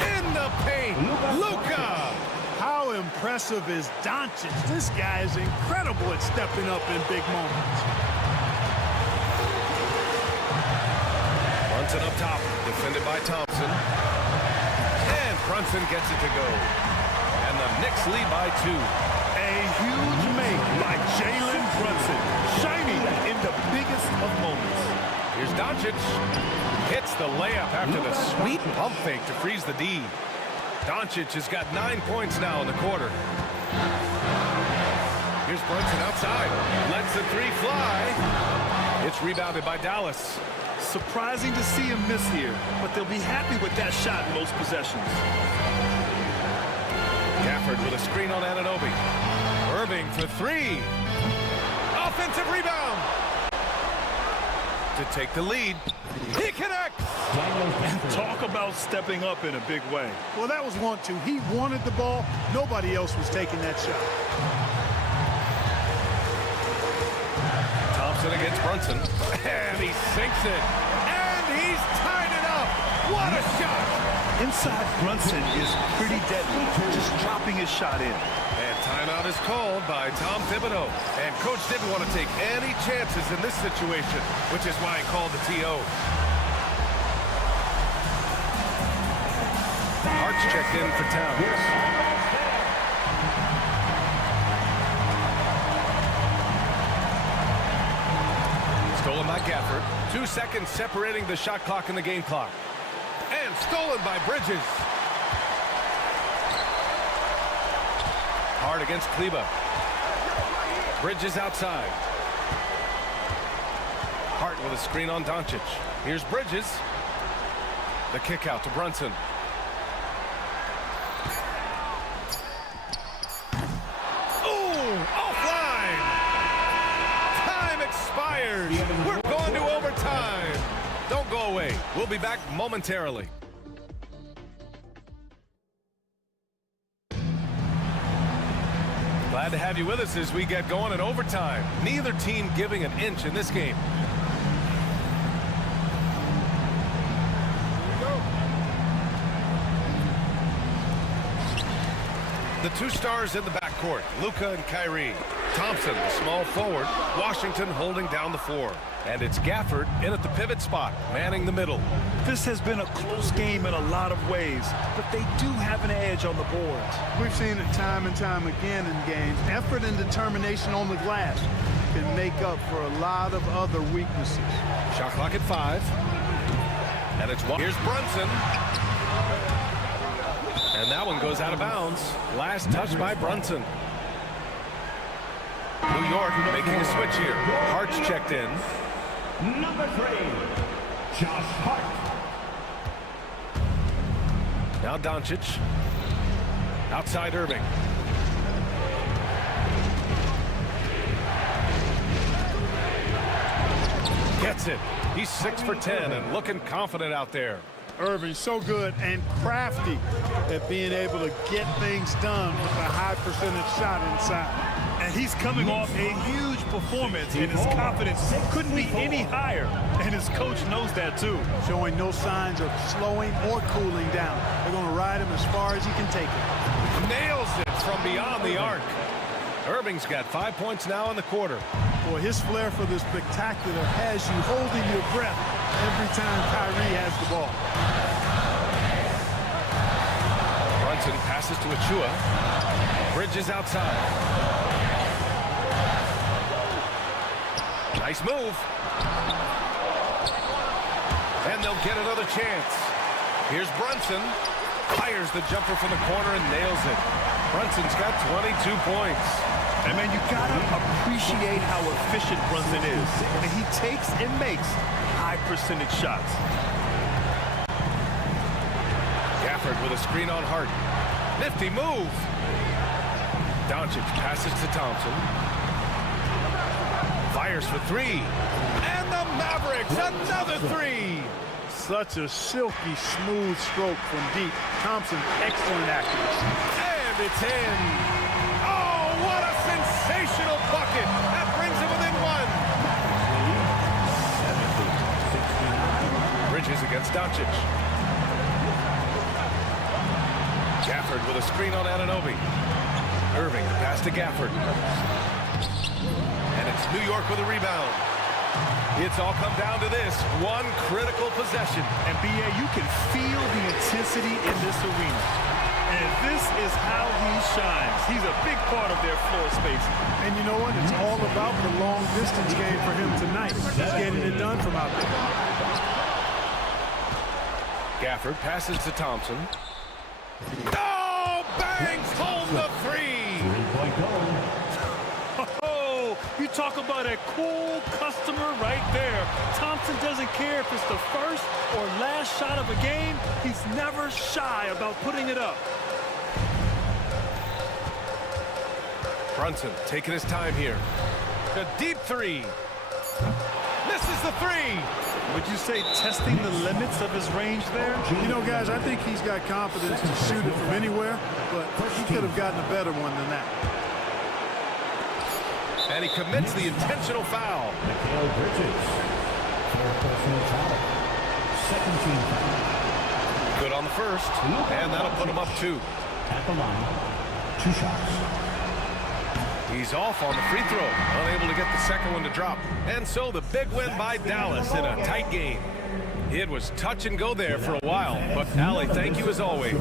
In the paint. Luka. How impressive is Doncic? This guy is incredible at stepping up in big moments. Brunson up top, defended by Thompson. And Brunson gets it to go. And the Knicks lead by 2. A huge make by Jalen Brunson, shining in the biggest of moments. Here's Doncic. Hits the layup after the sweet pump fake to freeze the D. Doncic has got 9 points now in the quarter. Here's Brunson outside. Lets the 3 fly. It's rebounded by Dallas. Surprising to see him miss here, but they'll be happy with that shot in most possessions. Gafford with a screen on Anunoby. Irving for 3. Offensive rebound. To take the lead. He connects. Talk about stepping up in a big way. Well, that was 1-2. He wanted the ball. Nobody else was taking that shot. Thompson against Brunson. And he sinks it. And he's tied it up. What a shot! Inside Brunson is pretty deadly, just dropping his shot in. And timeout is called by Tom Thibodeau. And coach didn't want to take any chances in this situation, which is why he called the TO. Hart's checked in for Towns. Stolen by Gafford. 2 seconds separating the shot clock and the game clock. And stolen by Bridges. Hard against Kleba. Bridges outside. Hart with a screen on Doncic. Here's Bridges. The kick out to Brunson. Offline! Time expired! We're going to overtime! Don't go away. We'll be back momentarily. Glad to have you with us as we get going in overtime. Neither team giving an inch in this game. The two stars in the backcourt, Luka and Kyrie. Thompson, the small forward. Washington holding down the floor. And it's Gafford in at the pivot spot, manning the middle. This has been a close game in a lot of ways, but they do have an edge on the boards. We've seen it time and time again in games. Effort and determination on the glass can make up for a lot of other weaknesses. Shot clock at 5. And it's one. Here's Brunson. And that one goes out of bounds. Last touch by Brunson. New York making a switch here. Hart's checked in. Number 3, Josh Hart. Now Doncic. Outside Irving. Gets it. He's 6 for 10 and looking confident out there. Irving so good and crafty at being able to get things done with a high percentage shot inside. And he's coming off a huge performance, and his confidence couldn't be any higher. And his coach knows that too. Showing no signs of slowing or cooling down. They're going to ride him as far as he can take it. Nails it from beyond the arc. Irving's got 5 points now in the quarter. Boy, his flair for the spectacular has you holding your breath every time Kyrie has the ball. Brunson passes to Achua. Bridges outside. Nice move. And they'll get another chance. Here's Brunson. Fires the jumper from the corner and nails it. Brunson's got 22 points. And man, you gotta appreciate how efficient Brunson is. And he takes and makes high percentage shots. Gafford with a screen on Hart. Nifty move. Doncic passes to Thompson. Fires for 3. And the Mavericks, another 3. Such a silky, smooth stroke from deep. Thompson, excellent accuracy. And it's in. Oh, what a sensational bucket. That brings him within 1. Bridges against Doncic. Gafford with a screen on Anunoby. Irving, the pass to Gafford. And it's New York with a rebound. It's all come down to this one critical possession. And BA, you can feel the intensity in this arena. And this is how he shines. He's a big part of their floor space. And you know what? It's all about the long distance game for him tonight. He's getting it done from out there. Gafford passes to Thompson. Oh, bangs home the 3. Oh, you talk about a cool customer right there. Thompson doesn't care if it's the first or last shot of a game. He's never shy about putting it up. Brunson taking his time here. The deep 3. Misses the 3. Would you say testing the limits of his range there? You know, guys, I think he's got confidence to shoot it from anywhere, but he could have gotten a better one than that. And he commits the intentional foul. Bridges for personal foul. Second team foul. on the first, and that'll put him up 2. At the line, 2 shots. He's off on the free throw, unable to get the second one to drop. And so the big win by Dallas in a tight game. It was touch and go there for a while, but Allie, thank you as always.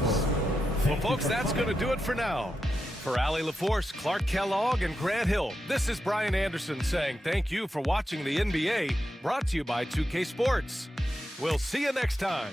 Well, folks, that's going to do it for now. For Allie LaForce, Clark Kellogg, and Grant Hill, this is Brian Anderson saying thank you for watching the NBA, brought to you by 2K Sports. We'll see you next time.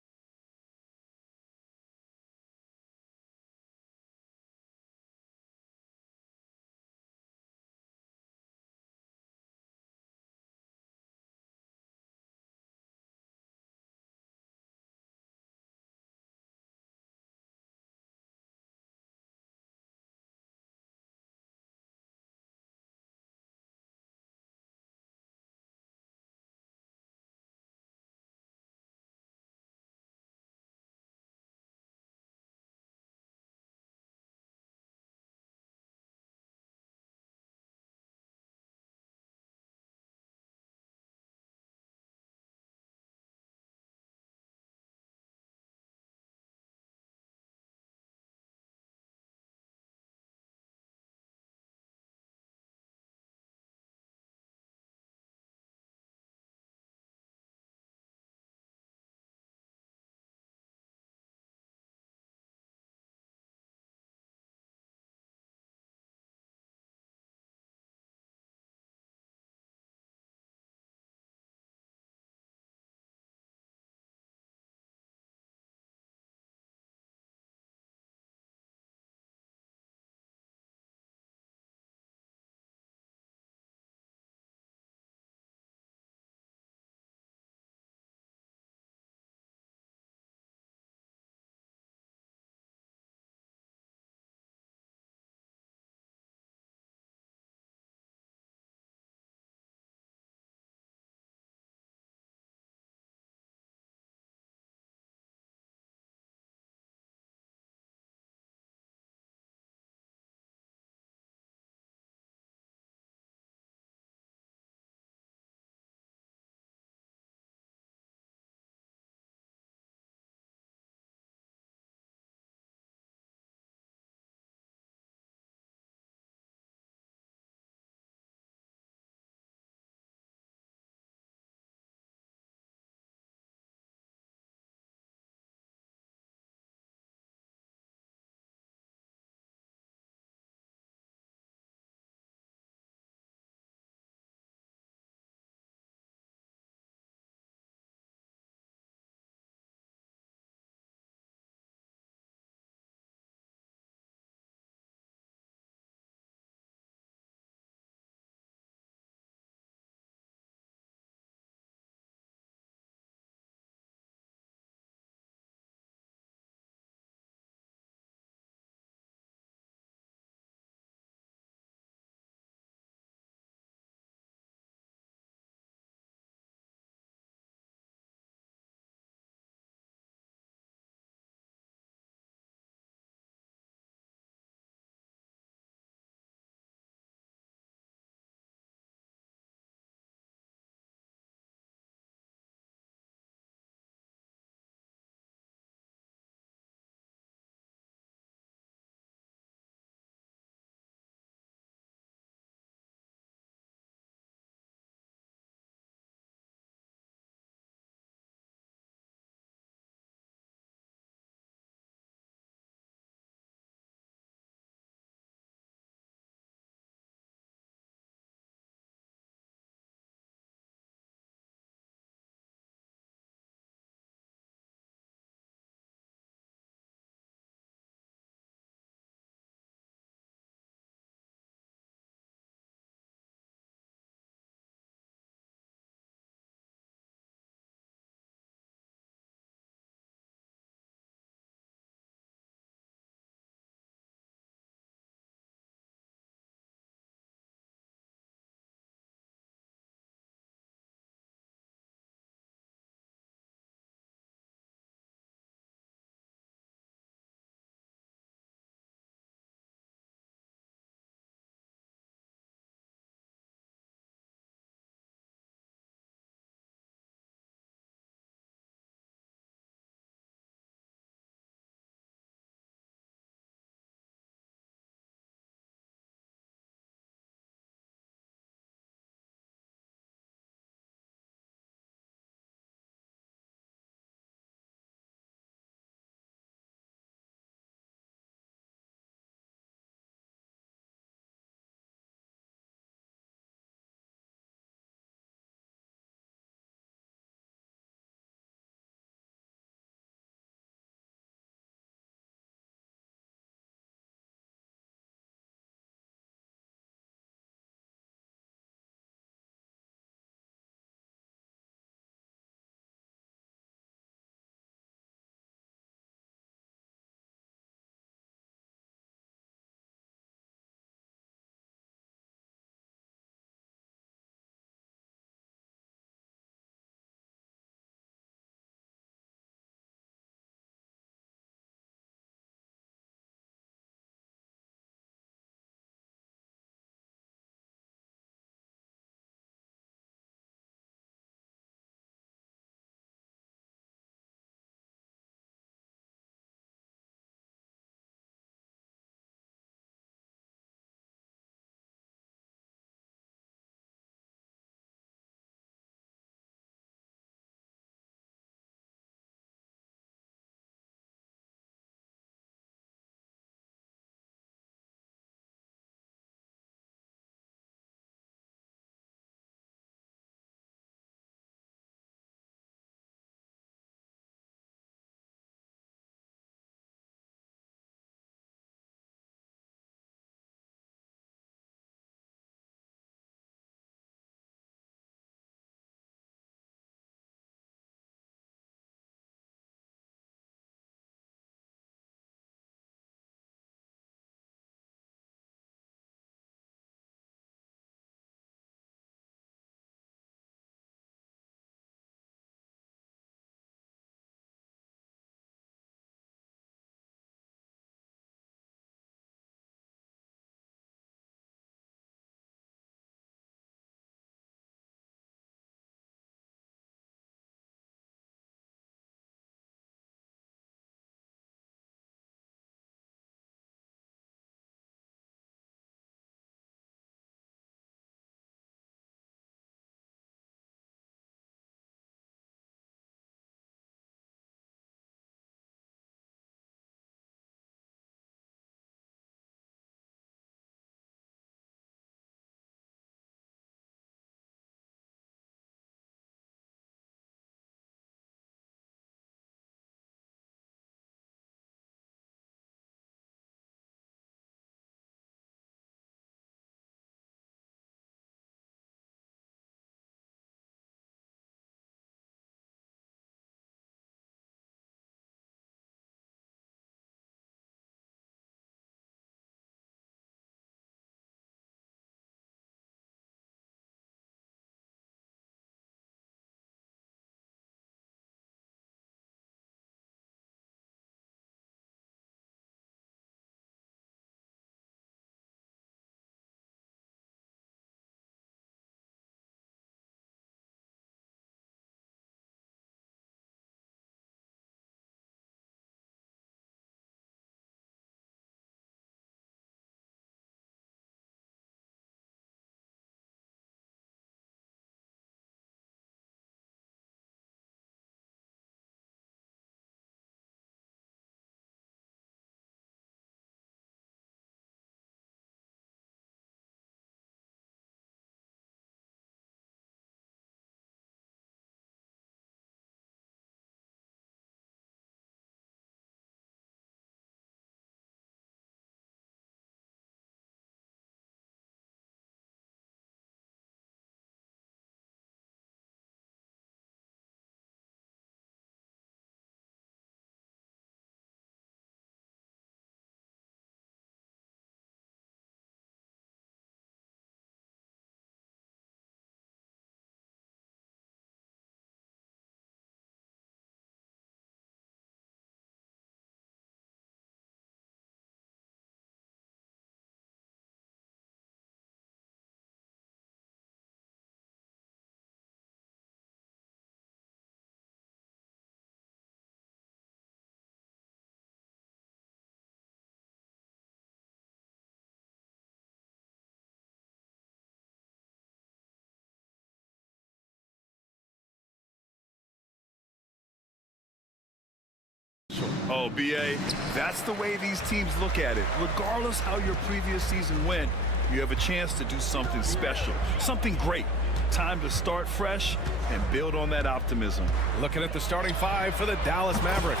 Oh, BA, that's the way these teams look at it. Regardless how your previous season went, you have a chance to do something special, something great. Time to start fresh and build on that optimism. Looking at the starting five for the Dallas Mavericks.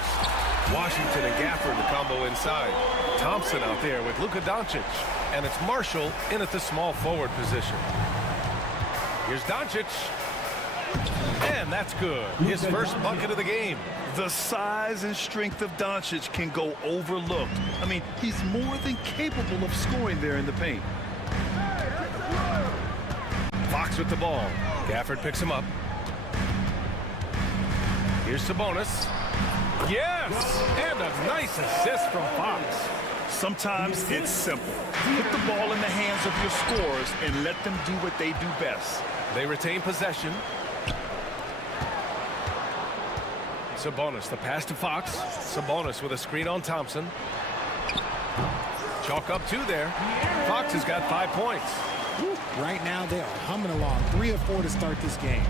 Washington and Gafford, the combo inside. Thompson out there with Luka Doncic. And it's Marshall in at the small forward position. Here's Doncic. And that's good. His first bucket of the game. The size and strength of Doncic can go overlooked. I mean, he's more than capable of scoring there in the paint. Fox with the ball. Gafford picks him up. Here's Sabonis. Yes! And a nice assist from Fox. Sometimes it's simple. Put the ball in the hands of your scorers and let them do what they do best. They retain possession. Sabonis, the pass to Fox. Sabonis with a screen on Thompson. Chalk up two there. Fox has got 5 points. Right now, they are humming along. 3 of 4 to start this game.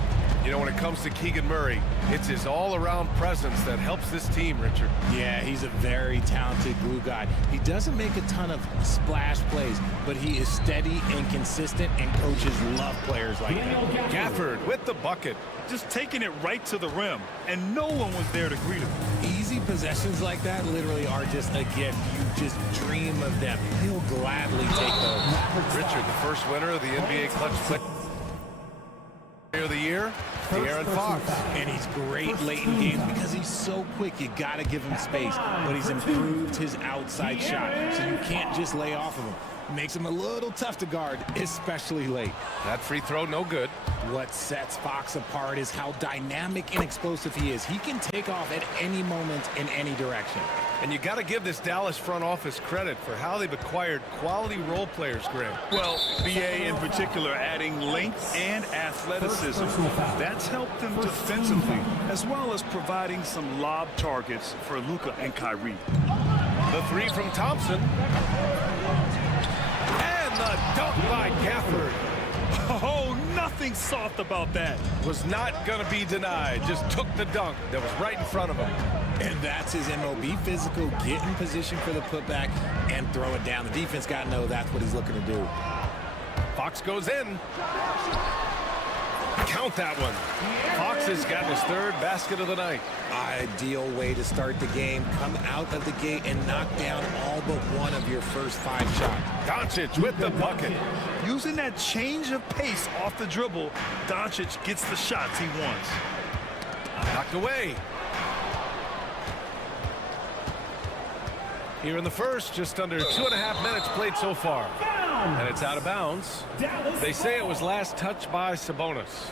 You know, when it comes to Keegan Murray, it's his all-around presence that helps this team, Richard. Yeah, he's a very talented glue guy. He doesn't make a ton of splash plays, but he is steady and consistent, and coaches love players like that. Gafford with the bucket. Just taking it right to the rim, and no one was there to greet him. Easy possessions like that literally are just a gift. You just dream of them. He'll gladly take those. Richard, the first winner of the NBA Clutch Player of the Year, De'Aaron Fox. And he's great late in games because he's so quick. You got to give him space. But he's improved his outside shot, so you can't just lay off of him. Makes him a little tough to guard, especially late. That free throw, no good. What sets Fox apart is how dynamic and explosive he is. He can take off at any moment in any direction. And you got to give this Dallas front office credit for how they've acquired quality role players, Greg. Well, BA in particular adding length and athleticism. That's helped them defensively, as well as providing some lob targets for Luka and Kyrie. The three from Thompson. And the dunk by Gafford. Oh, nothing soft about that. Was not going to be denied. Just took the dunk that was right in front of him. And that's his MO. Be physical, get in position for the putback, and throw it down. The defense got to know that's what he's looking to do. Fox goes in. Count that one. Fox has gotten his third basket of the night. Ideal way to start the game. Come out of the gate and knock down all but one of your first 5 shots. Doncic with the bucket. Using that change of pace off the dribble, Doncic gets the shots he wants. Knocked away. Here in the first, just under 2.5 minutes played so far. And it's out of bounds. They say it was last touched by Sabonis.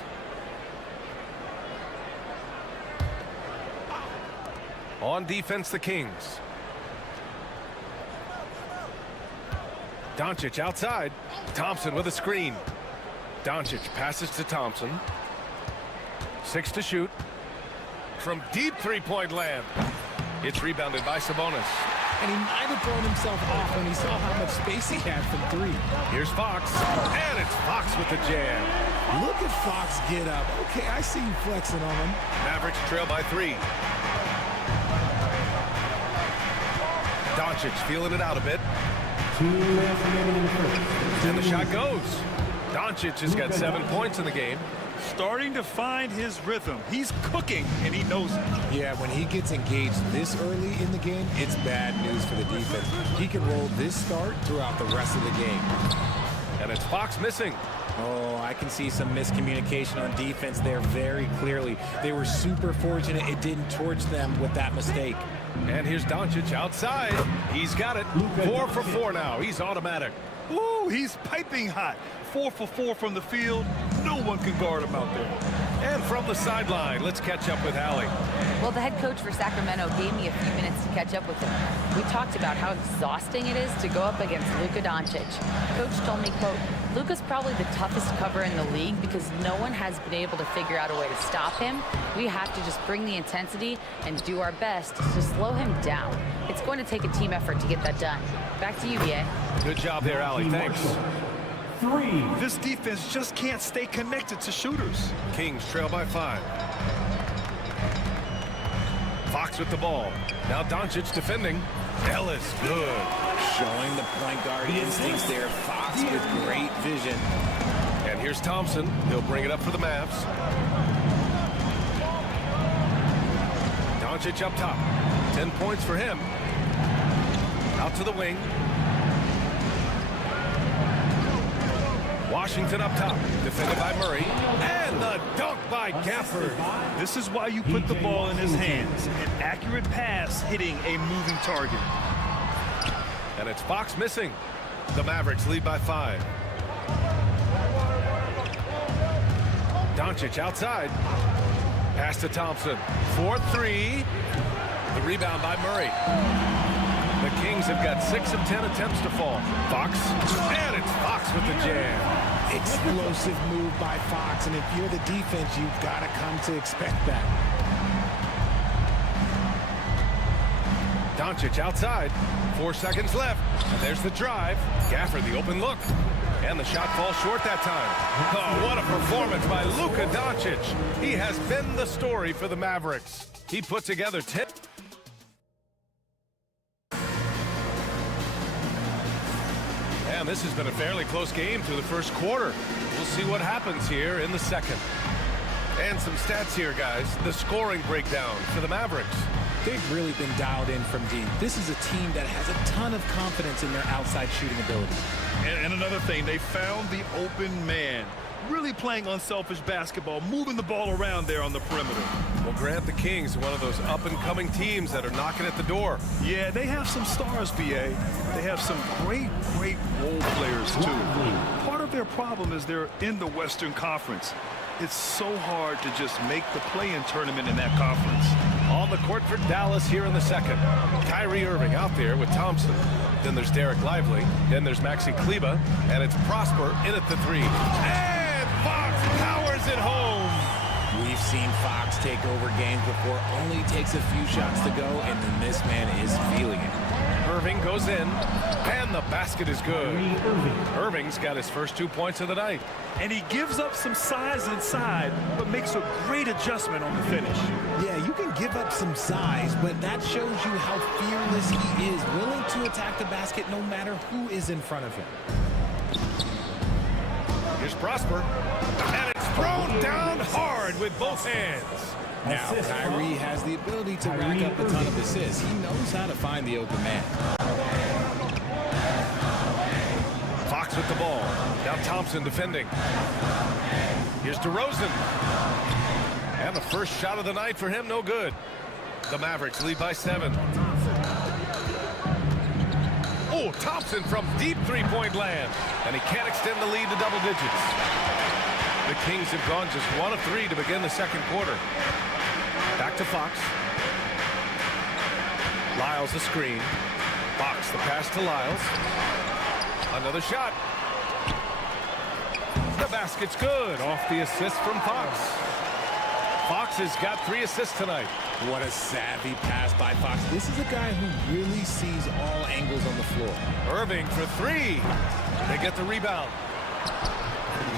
On defense, the Kings. Doncic outside. Thompson with a screen. Doncic passes to Thompson. 6 to shoot. From deep three-point land. It's rebounded by Sabonis. And he might have thrown himself off when he saw how much space he had from 3. Here's Fox. And it's Fox with the jam. Look at Fox get up. Okay, I see you flexing on him. Mavericks trail by 3. Doncic feeling it out a bit. And the shot goes. Doncic has got 7 points in the game. Starting to find his rhythm. He's cooking, and he knows it. Yeah, when he gets engaged this early in the game, it's bad news for the defense. He can roll this start throughout the rest of the game. And it's Fox missing. Oh, I can see some miscommunication on defense there very clearly. They were super fortunate it didn't torch them with that mistake. And here's Doncic outside. He's got it. 4 for 4 now. He's automatic. Ooh, he's piping hot. 4 for 4 from the field. No one can guard him out there. And from the sideline, let's catch up with Allie. Well, the head coach for Sacramento gave me a few minutes to catch up with him. We talked about how exhausting it is to go up against Luka Doncic. Coach told me, quote, Luka's probably the toughest cover in the league because no one has been able to figure out a way to stop him. We have to just bring the intensity and do our best to slow him down. It's going to take a team effort to get that done. Back to you, BA. Good job there, Allie. Thanks. 3. This defense just can't stay connected to shooters. Kings trail by 5. Fox with the ball. Now Doncic defending. Ellis good. Showing the point guard instincts there. Fox with great vision. And here's Thompson. He'll bring it up for the Mavs. Doncic up top. 10 points for him. Out to the wing. Washington up top, defended by Murray, and the dunk by Gafford. This is why you put the ball in his hands. An accurate pass hitting a moving target. And it's Fox missing. The Mavericks lead by 5. Doncic outside. Pass to Thompson. 4-3. The rebound by Murray. The Kings have got 6 of 10 attempts to fall. Fox, and it's Fox with the jam. Explosive move by Fox, and if you're the defense, you've got to come to expect that. Doncic outside. 4 seconds left. And there's the drive. Gafford, the open look. And the shot falls short that time. Oh, what a performance by Luka Doncic. He has been the story for the Mavericks. He put together 10. And this has been a fairly close game through the first quarter. We'll see what happens here in the second. And some stats here, guys. The scoring breakdown for the Mavericks. They've really been dialed in from deep. This is a team that has a ton of confidence in their outside shooting ability. And another thing, they found the open man. Really playing unselfish basketball, moving the ball around there on the perimeter. Well, Grant, the Kings, one of those up-and-coming teams that are knocking at the door. Yeah, they have some stars, BA. They have some great role players, too. Part of their problem is they're in the Western Conference. It's so hard to just make the play-in tournament in that conference. On the court for Dallas here in the second. Kyrie Irving out there with Thompson. Then there's Derek Lively. Then there's Maxi Kleba. And it's Prosper in at the 3. And Fox powers it home. We've seen Fox take over games before. Only takes a few shots to go, and then this man is feeling it. Irving goes in, and the basket is good. Irving's got his first 2 points of the night. And he gives up some size inside, but makes a great adjustment on the finish. Yeah, you can give up some size, but that shows you how fearless he is, willing to attack the basket no matter who is in front of him. Here's Prosper, and it's thrown down hard with both hands. Now, Kyrie has the ability to rack up a ton of assists. He knows how to find the open man. Fox with the ball. Now Thompson defending. Here's DeRozan. And the first shot of the night for him, no good. The Mavericks lead by 7. Oh, Thompson from deep three-point land. And he can't extend the lead to double digits. The Kings have gone just 1 of 3 to begin the second quarter. Back to Fox. Lyles a screen. Fox the pass to Lyles. Another shot. The basket's good off the assist from Fox. Fox has got 3 assists tonight. What a savvy pass by Fox. This is a guy who really sees all angles on the floor. Irving for 3. They get the rebound.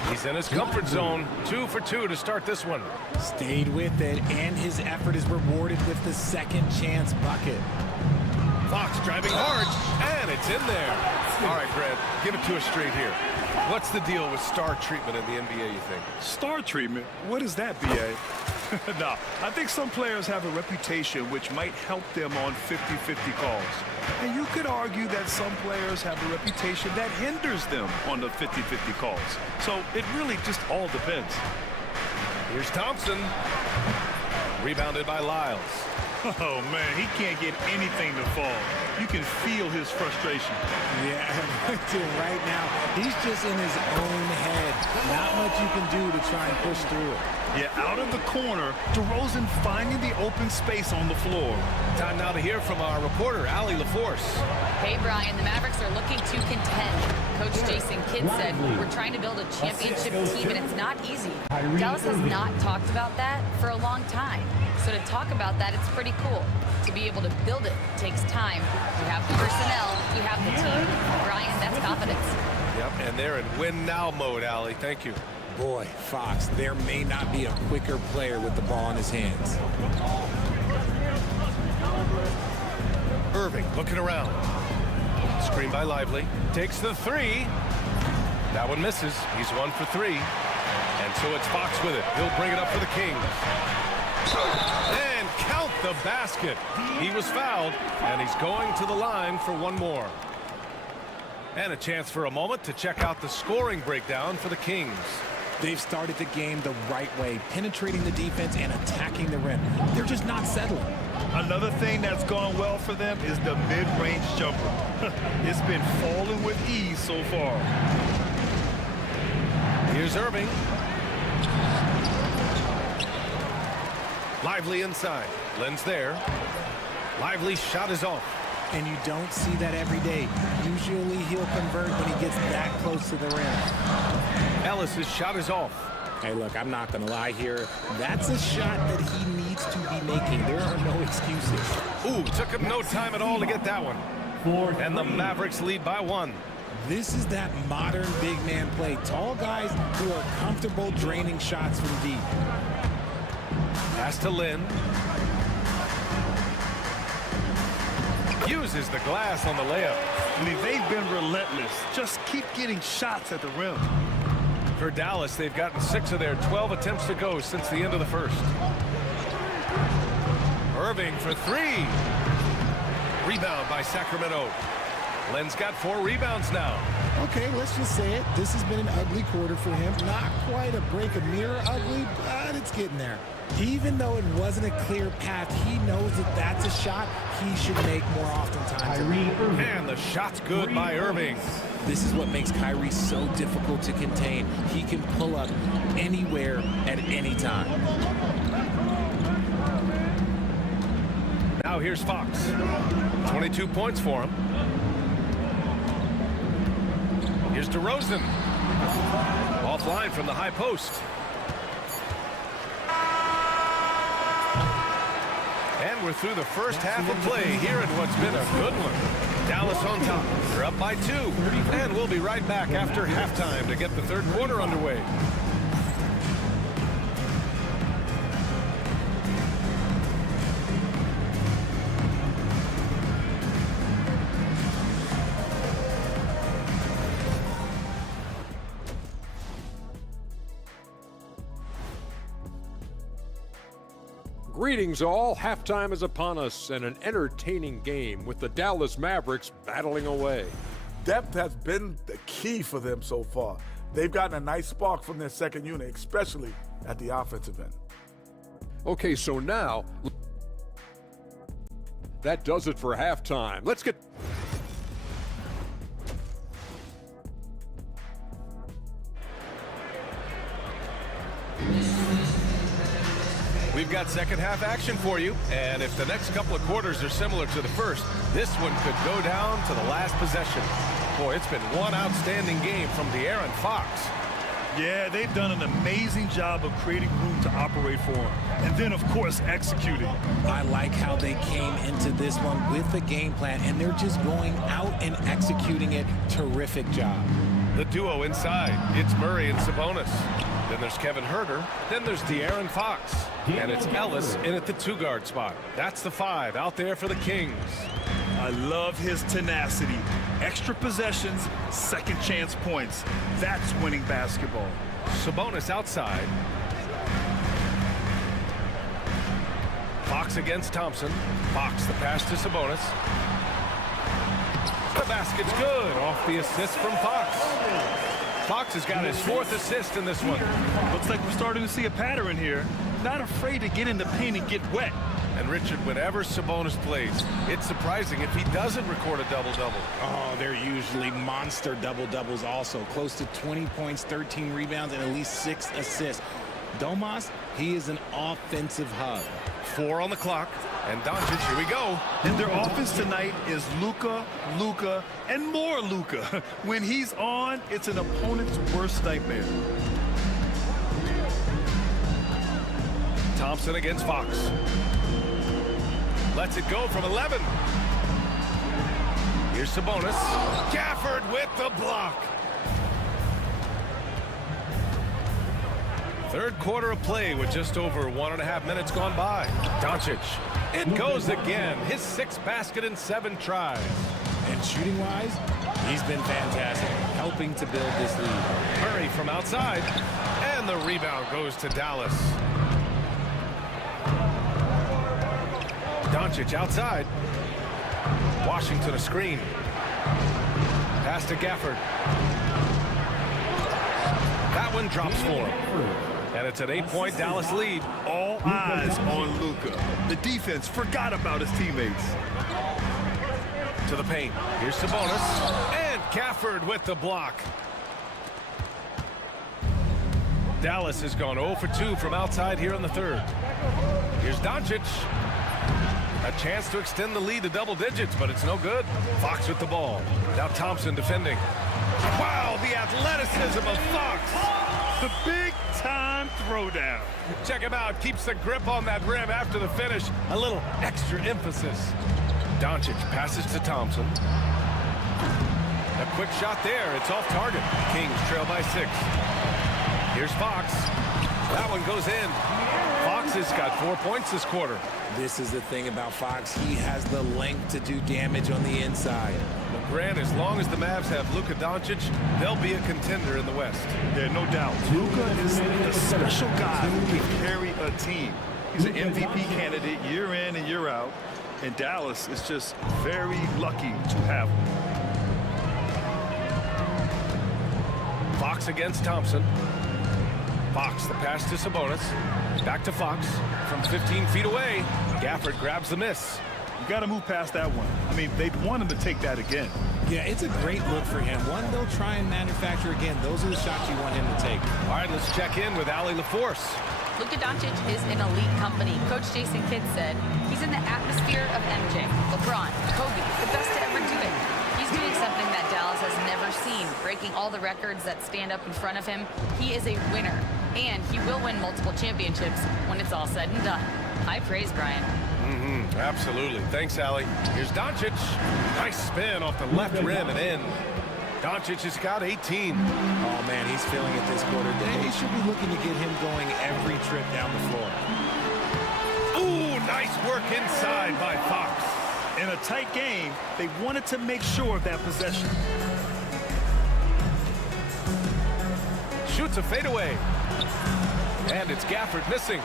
He's in his comfort zone. 2 for 2 to start this one. Stayed with it, and his effort is rewarded with the second chance bucket. Fox driving hard, and it's in there. All right, Brad, give it to us straight here. What's the deal with star treatment in the NBA, you think? Star treatment? What is that, BA? No, I think some players have a reputation which might help them on 50-50 calls. And you could argue that some players have a reputation that hinders them on the 50-50 calls. So it really just all depends. Here's Thompson. Rebounded by Lyles. Oh, man, he can't get anything to fall. You can feel his frustration. Yeah, right now, he's just in his own head. Not much you can do to try and push through it. Yeah, out of the corner, DeRozan finding the open space on the floor. Time now to hear from our reporter, Allie LaForce. Hey, Brian, the Mavericks are looking to contend. Coach Jason Kidd said, we're trying to build a championship team, and it's not easy. Dallas has not talked about that for a long time. So to talk about that, it's pretty cool. To be able to build it takes time. You have the personnel, you have the team. Brian, that's confidence. Yep, and they're in win-now mode, Allie. Thank you. Boy, Fox, there may not be a quicker player with the ball in his hands. Irving looking around. Screen by Lively. Takes the three. That one misses. He's 1 for 3. And so it's Fox with it. He'll bring it up for the Kings. And count the basket. He was fouled, and he's going to the line for one more. And a chance for a moment to check out the scoring breakdown for the Kings. They've started the game the right way, penetrating the defense and attacking the rim. They're just not settling. Another thing that's gone well for them is the mid-range jumper. It's been falling with ease so far. Here's Irving. Lively inside. Len's there. Lively's shot is off. And you don't see that every day. Usually he'll convert when he gets that close to the rim. Ellis's shot is off. Hey, look, I'm not going to lie here. That's a shot that he needs to be making. There are no excuses. Ooh, took him no time at all to get that one. And the Mavericks lead by 1. This is that modern big man play. Tall guys who are comfortable draining shots from deep. Pass to Lynn. Uses the glass on the layup. I mean, they've been relentless. Just keep getting shots at the rim. For Dallas, they've gotten 6 of their 12 attempts to go since the end of the first. Irving for 3. Rebound by Sacramento. Len's got 4 rebounds now. Okay, let's just say it. This has been an ugly quarter for him. Not quite a break of mirror ugly, but it's getting there. Even though it wasn't a clear path, he knows that that's a shot he should make more oftentimes. And the shot's good by Irving. This is what makes Kyrie so difficult to contain. He can pull up anywhere at any time. Now here's Fox. 22 points for him. Here's DeRozan. Offline from the high post. And we're through the first half of play here in what's been a good one. Dallas on top. They're up by 2. And we'll be right back after halftime to get the third quarter underway. Greetings all, halftime is upon us and an entertaining game with the Dallas Mavericks battling away. Depth has been the key for them so far. They've gotten a nice spark from their second unit, especially at the offensive end. Okay, so now, that does it for halftime. Let's get... We've got second half action for you, and if the next couple of quarters are similar to the first, this one could go down to the last possession. Boy, it's been one outstanding game from De'Aaron Fox. Yeah, they've done an amazing job of creating room to operate for him, and then, of course, executing. I like how they came into this one with a game plan, and they're just going out and executing it. Terrific job. The duo inside, it's Murray and Sabonis. Then there's Kevin Huerter. Then there's De'Aaron Fox. And it's Ellis in at the 2-guard spot. That's the 5 out there for the Kings. I love his tenacity. Extra possessions, second chance points. That's winning basketball. Sabonis outside. Fox against Thompson. Fox the pass to Sabonis. The basket's good off the assist from Fox. Fox has got his 4th assist in this one. Looks like we're starting to see a pattern here. Not afraid to get in the paint and get wet. And Richard, whenever Sabonis plays, it's surprising if he doesn't record a double-double. Oh, they're usually monster double-doubles also. Close to 20 points, 13 rebounds, and at least 6 assists. Domas, he is an offensive hub. 4 on the clock. And Doncic, here we go. And their offense tonight is Luka, and more Luka. When he's on, it's an opponent's worst nightmare. Thompson against Fox. Lets it go from 11. Here's Sabonis. Gafford with the block. Third quarter of play with just over 1.5 minutes gone by. Doncic It goes again. His 6th basket in 7 tries. And shooting-wise, he's been fantastic, helping to build this lead. Murray from outside. And the rebound goes to Dallas. Doncic outside. Washington a screen. Pass to Gafford. That one drops for him. And it's an 8-point Dallas lead. All eyes on Luka. The defense forgot about his teammates. To the paint. Here's Sabonis. And Gafford with the block. Dallas has gone 0 for 2 from outside here in the 3rd. Here's Doncic. A chance to extend the lead to double digits, but it's no good. Fox with the ball. Now Thompson defending. Wow, the athleticism of Fox. The big-time throwdown. Check him out. Keeps the grip on that rim after the finish. A little extra emphasis. Doncic passes to Thompson. A quick shot there. It's off target. Kings trail by 6. Here's Fox. That one goes in. Fox has got 4 points this quarter. This is the thing about Fox. He has the length to do damage on the inside. Well, Grant, as long as the Mavs have Luka Doncic, they'll be a contender in the West. Yeah, no doubt. Luka is the special guy who can carry a team. He's an MVP candidate year in and year out. And Dallas is just very lucky to have him. Fox against Thompson. Fox, the pass to Sabonis. Back to Fox from 15 feet away. Gafford grabs the miss. You got to move past that one. I mean, they'd want him to take that again. Yeah, it's a great look for him. One they'll try and manufacture again. Those are the shots you want him to take. All right, let's check in with Allie LaForce. Luka Doncic is in elite company. Coach Jason Kidd said he's in the atmosphere of MJ, LeBron, Kobe, the best to ever do it. He's doing something that Dallas has never seen, breaking all the records that stand up in front of him. He is a winner, and he will win multiple championships when it's all said and done. High praise, Brian. Absolutely. Thanks, Allie. Here's Doncic. Nice spin off the left rim and in. Doncic has got 18. Oh, man, he's feeling it this quarter. They should be looking to get him going every trip down the floor. Ooh, nice work inside by Fox. In a tight game, they wanted to make sure of that possession. Shoots a fadeaway. And it's Gafford missing.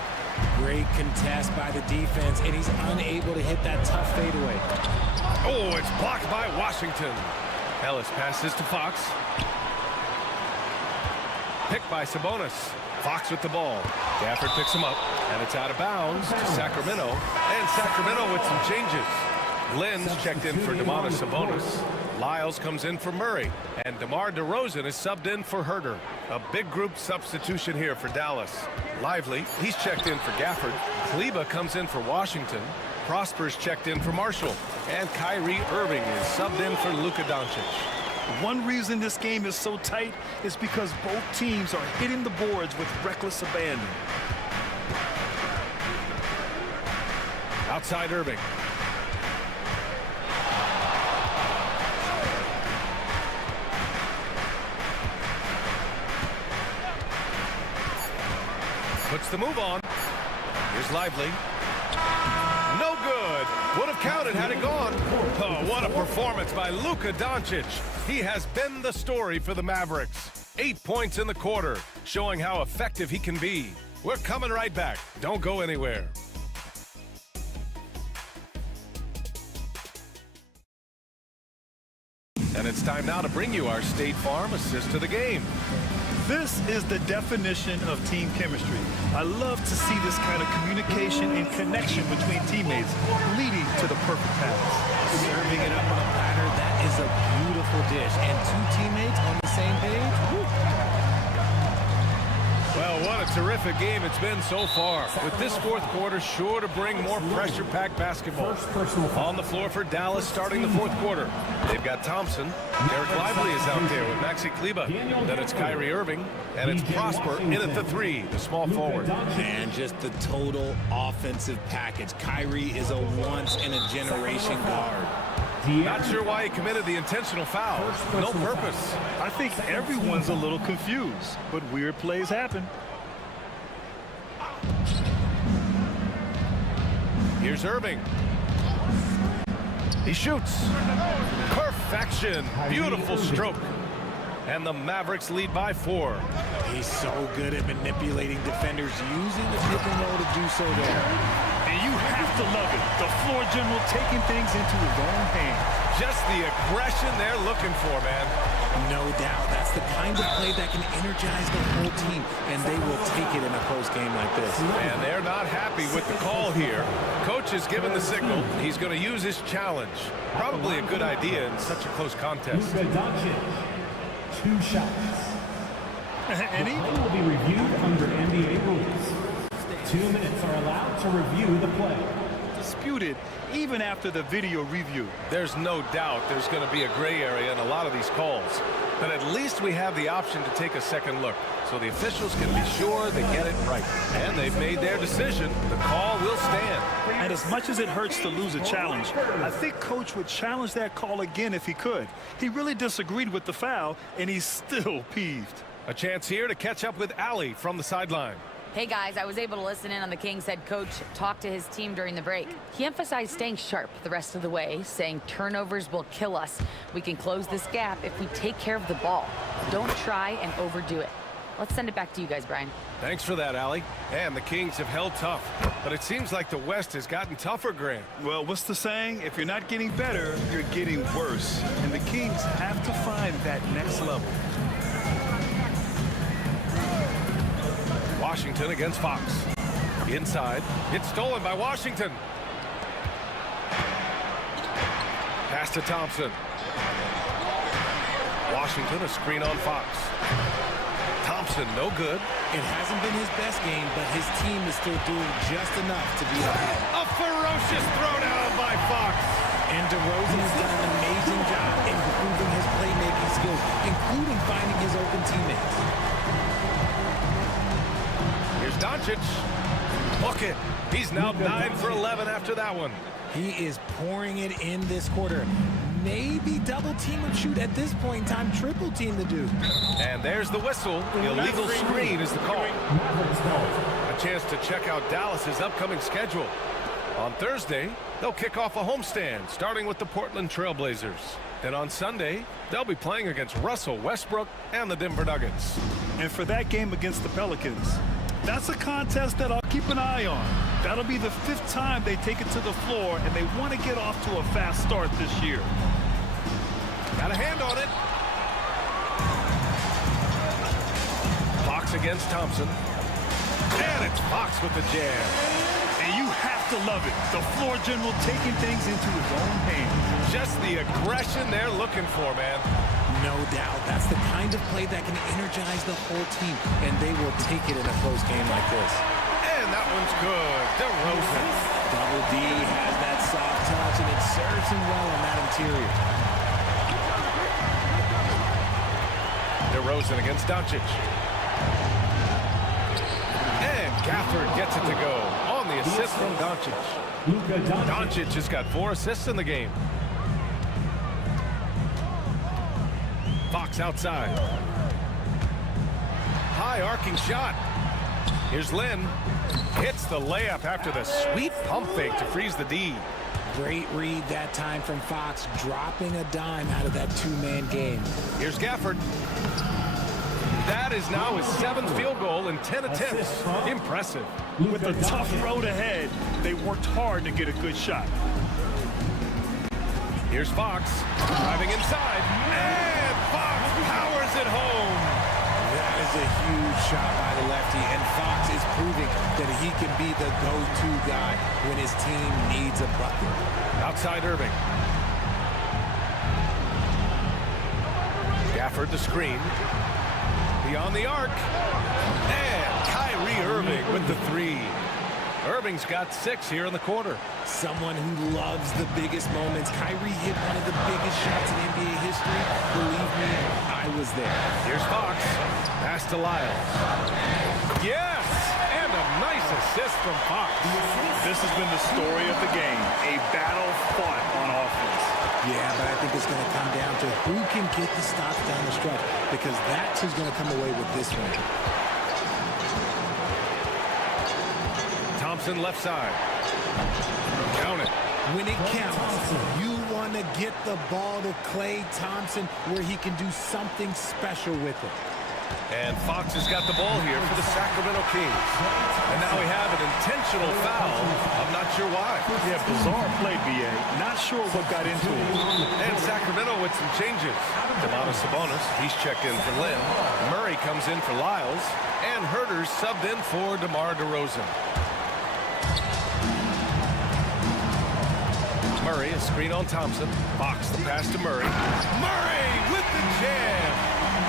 Great contest by the defense, and he's unable to hit that tough fadeaway. Oh, it's blocked by Washington. Ellis passes to Fox. Picked by Sabonis. Fox with the ball. Gafford picks him up, and it's out of bounds to Sacramento. And Sacramento with some changes. Lynn's checked in for Domantas Sabonis. Lyles comes in for Murray. And DeMar DeRozan is subbed in for Herter. A big group substitution here for Dallas. Lively, he's checked in for Gafford. Kleba comes in for Washington. Prosper's checked in for Marshall. And Kyrie Irving is subbed in for Luka Doncic. One reason this game is so tight is because both teams are hitting the boards with reckless abandon. Outside Irving. Puts the move on. Here's Lively. No good. Would have counted had it gone. Oh, what a performance by Luka Doncic. He has been the story for the Mavericks. 8 points in the quarter, showing how effective he can be. We're coming right back. Don't go anywhere. And it's time now to bring you our State Farm assist to the game. This is the definition of team chemistry. I love to see this kind of communication and connection between teammates leading to the perfect pass. Serving it up on a platter, that is a beautiful dish. And two teammates on the same page. Woo. Well, what a terrific game it's been so far. With this fourth quarter sure to bring more pressure-packed basketball. On the floor for Dallas starting the fourth quarter. They've got Thompson. Derek Lively is out there with Maxi Kleba. Then it's Kyrie Irving. And it's Prosper in at the 3, the small forward. And just the total offensive package. Kyrie is a once-in-a-generation guard. Not sure why he committed the intentional foul. No purpose. I think everyone's a little confused, but weird plays happen. Here's Irving. He shoots. Perfection. Beautiful stroke. And the Mavericks lead by 4. He's so good at manipulating defenders, using the pick and roll to do so there. And you have to love it. The floor general taking things into his own hands. Just the aggression they're looking for, man. No doubt. That's the kind of play that can energize the whole team, and they will take it in a close game like this. And they're not happy with the call here. Coach has given the signal. He's going to use his challenge. Probably a good idea in such a close contest. 2 shots. And he will be reviewed under NBA rules. 2 minutes are allowed to review the play. Disputed even after the video review. There's no doubt there's going to be a gray area in a lot of these calls. But at least we have the option to take a second look, so the officials can be sure they get it right. And they've made their decision. The call will stand. And as much as it hurts to lose a challenge, I think Coach would challenge that call again if he could. He really disagreed with the foul, and he's still peeved. A chance here to catch up with Allie from the sideline. Hey guys, I was able to listen in on the Kings head coach talk to his team during the break. He emphasized staying sharp the rest of the way, saying turnovers will kill us. We can close this gap if we take care of the ball. Don't try and overdo it. Let's send it back to you guys, Brian. Thanks for that, Allie. And the Kings have held tough, but it seems like the West has gotten tougher, Grant. Well, what's the saying? If you're not getting better, you're getting worse. And the Kings have to find that next level. Washington against Fox. Inside. It's stolen by Washington. Pass to Thompson. Washington, a screen on Fox. Thompson, no good. It hasn't been his best game, but his team is still doing just enough to be ahead. A ferocious throwdown by Fox. And DeRozan has done an amazing job improving his playmaking skills, including finding his open teammates. Here's Doncic. Hook it. He's now 9 for 11 after that one. He is pouring it in this quarter. Maybe double team or shoot at this point in time, triple team the dude. And there's the whistle. The illegal screen is the call. A chance to check out Dallas's upcoming schedule. On Thursday, they'll kick off a homestand, starting with the Portland Trailblazers. Then on Sunday, they'll be playing against Russell Westbrook and the Denver Nuggets. And for that game against the Pelicans, that's a contest that I'll keep an eye on. That'll be the 5th time they take it to the floor, and they want to get off to a fast start this year. Got a hand on it. Fox against Thompson. And it's Fox with the jam. And you have to love it. The floor general taking things into his own hands. Just the aggression they're looking for, man. No doubt. That's the kind of play that can energize the whole team, and they will take it in a close game like this. And that one's good. DeRozan. Double D has that soft touch, and it serves him well on that interior. DeRozan against Doncic. And Gafford gets it to go on the assist from Doncic. Doncic has got 4 assists in the game. Fox outside. High arcing shot. Here's Lynn. Hits the layup after the sweet pump fake to freeze the D. Great read that time from Fox, dropping a dime out of that two-man game. Here's Gafford. That is now his 7th field goal in 10 attempts. Impressive. With a tough road ahead, they worked hard to get a good shot. Here's Fox driving inside, and Fox powers it home. That is a huge shot by the lefty, and Fox is proving that he can be the go-to guy when his team needs a bucket. Outside Irving. Gafford the screen. Beyond the arc. And Kyrie Irving with the 3. Irving's got 6 here in the quarter. Someone who loves the biggest moments. Kyrie hit one of the biggest shots in NBA history. Believe me, I was there. Here's Fox. Pass to Lyles. Yes! And a nice assist from Fox. This has been the story of the game. A battle fought on offense. Yeah, but I think it's going to come down to who can get the stops down the stretch, because that's who's going to come away with this one. Thompson left side. Count it. When it counts, you want to get the ball to Klay Thompson where he can do something special with it. And Fox has got the ball here for the Sacramento Kings. And now we have an intentional foul. I'm not sure why. Yeah, bizarre play, BA. Not sure what got into it. And Sacramento with some changes. Domantas Sabonis, he's checked in for Lynn. Murray comes in for Lyles. And Herter's subbed in for DeMar DeRozan. Murray, a screen on Thompson. Fox, the pass to Murray. Murray with the jam.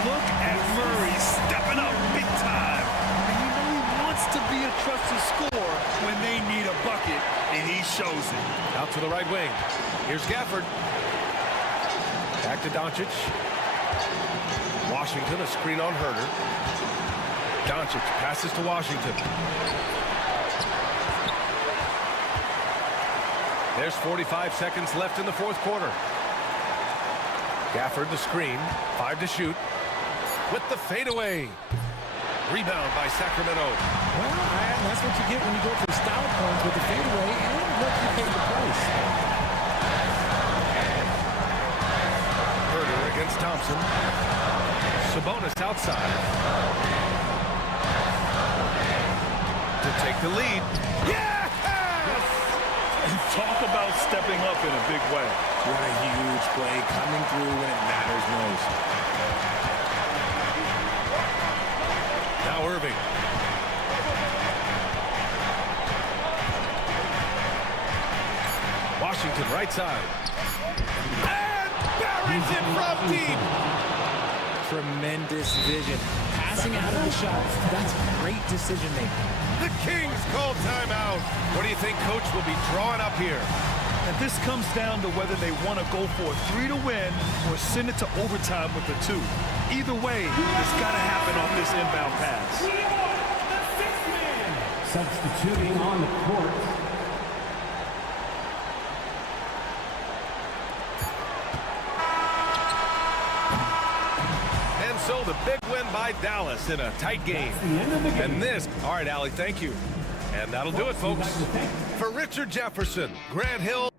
Look at Murray stepping up big time. And you know he wants to be a trusted scorer when they need a bucket, and he shows it. Out to the right wing. Here's Gafford. Back to Doncic. Washington, a screen on Herter. Doncic passes to Washington. There's 45 seconds left in the fourth quarter. Gafford, the screen. 5 to shoot. With the fadeaway. Rebound by Sacramento. Well, that's what you get when you go for style points with the fadeaway, and look, you pay the price. Herter against Thompson. Sabonis outside. To take the lead. Yes! Talk about stepping up in a big way. What a huge play, coming through when it matters most. Now Irving. Washington right side. And buries it from deep. Tremendous vision. Passing out of the shot, that's great decision making. The Kings call timeout. What do you think Coach will be drawing up here? And this comes down to whether they want to go for a 3 to win or send it to overtime with a 2. Either way, it's got to happen off this inbound pass. The sixth man. Substituting on the court. And so the big win by Dallas in a tight game. And this, all right, Allie, thank you. And that'll do it, folks. For Richard Jefferson, Grant Hill.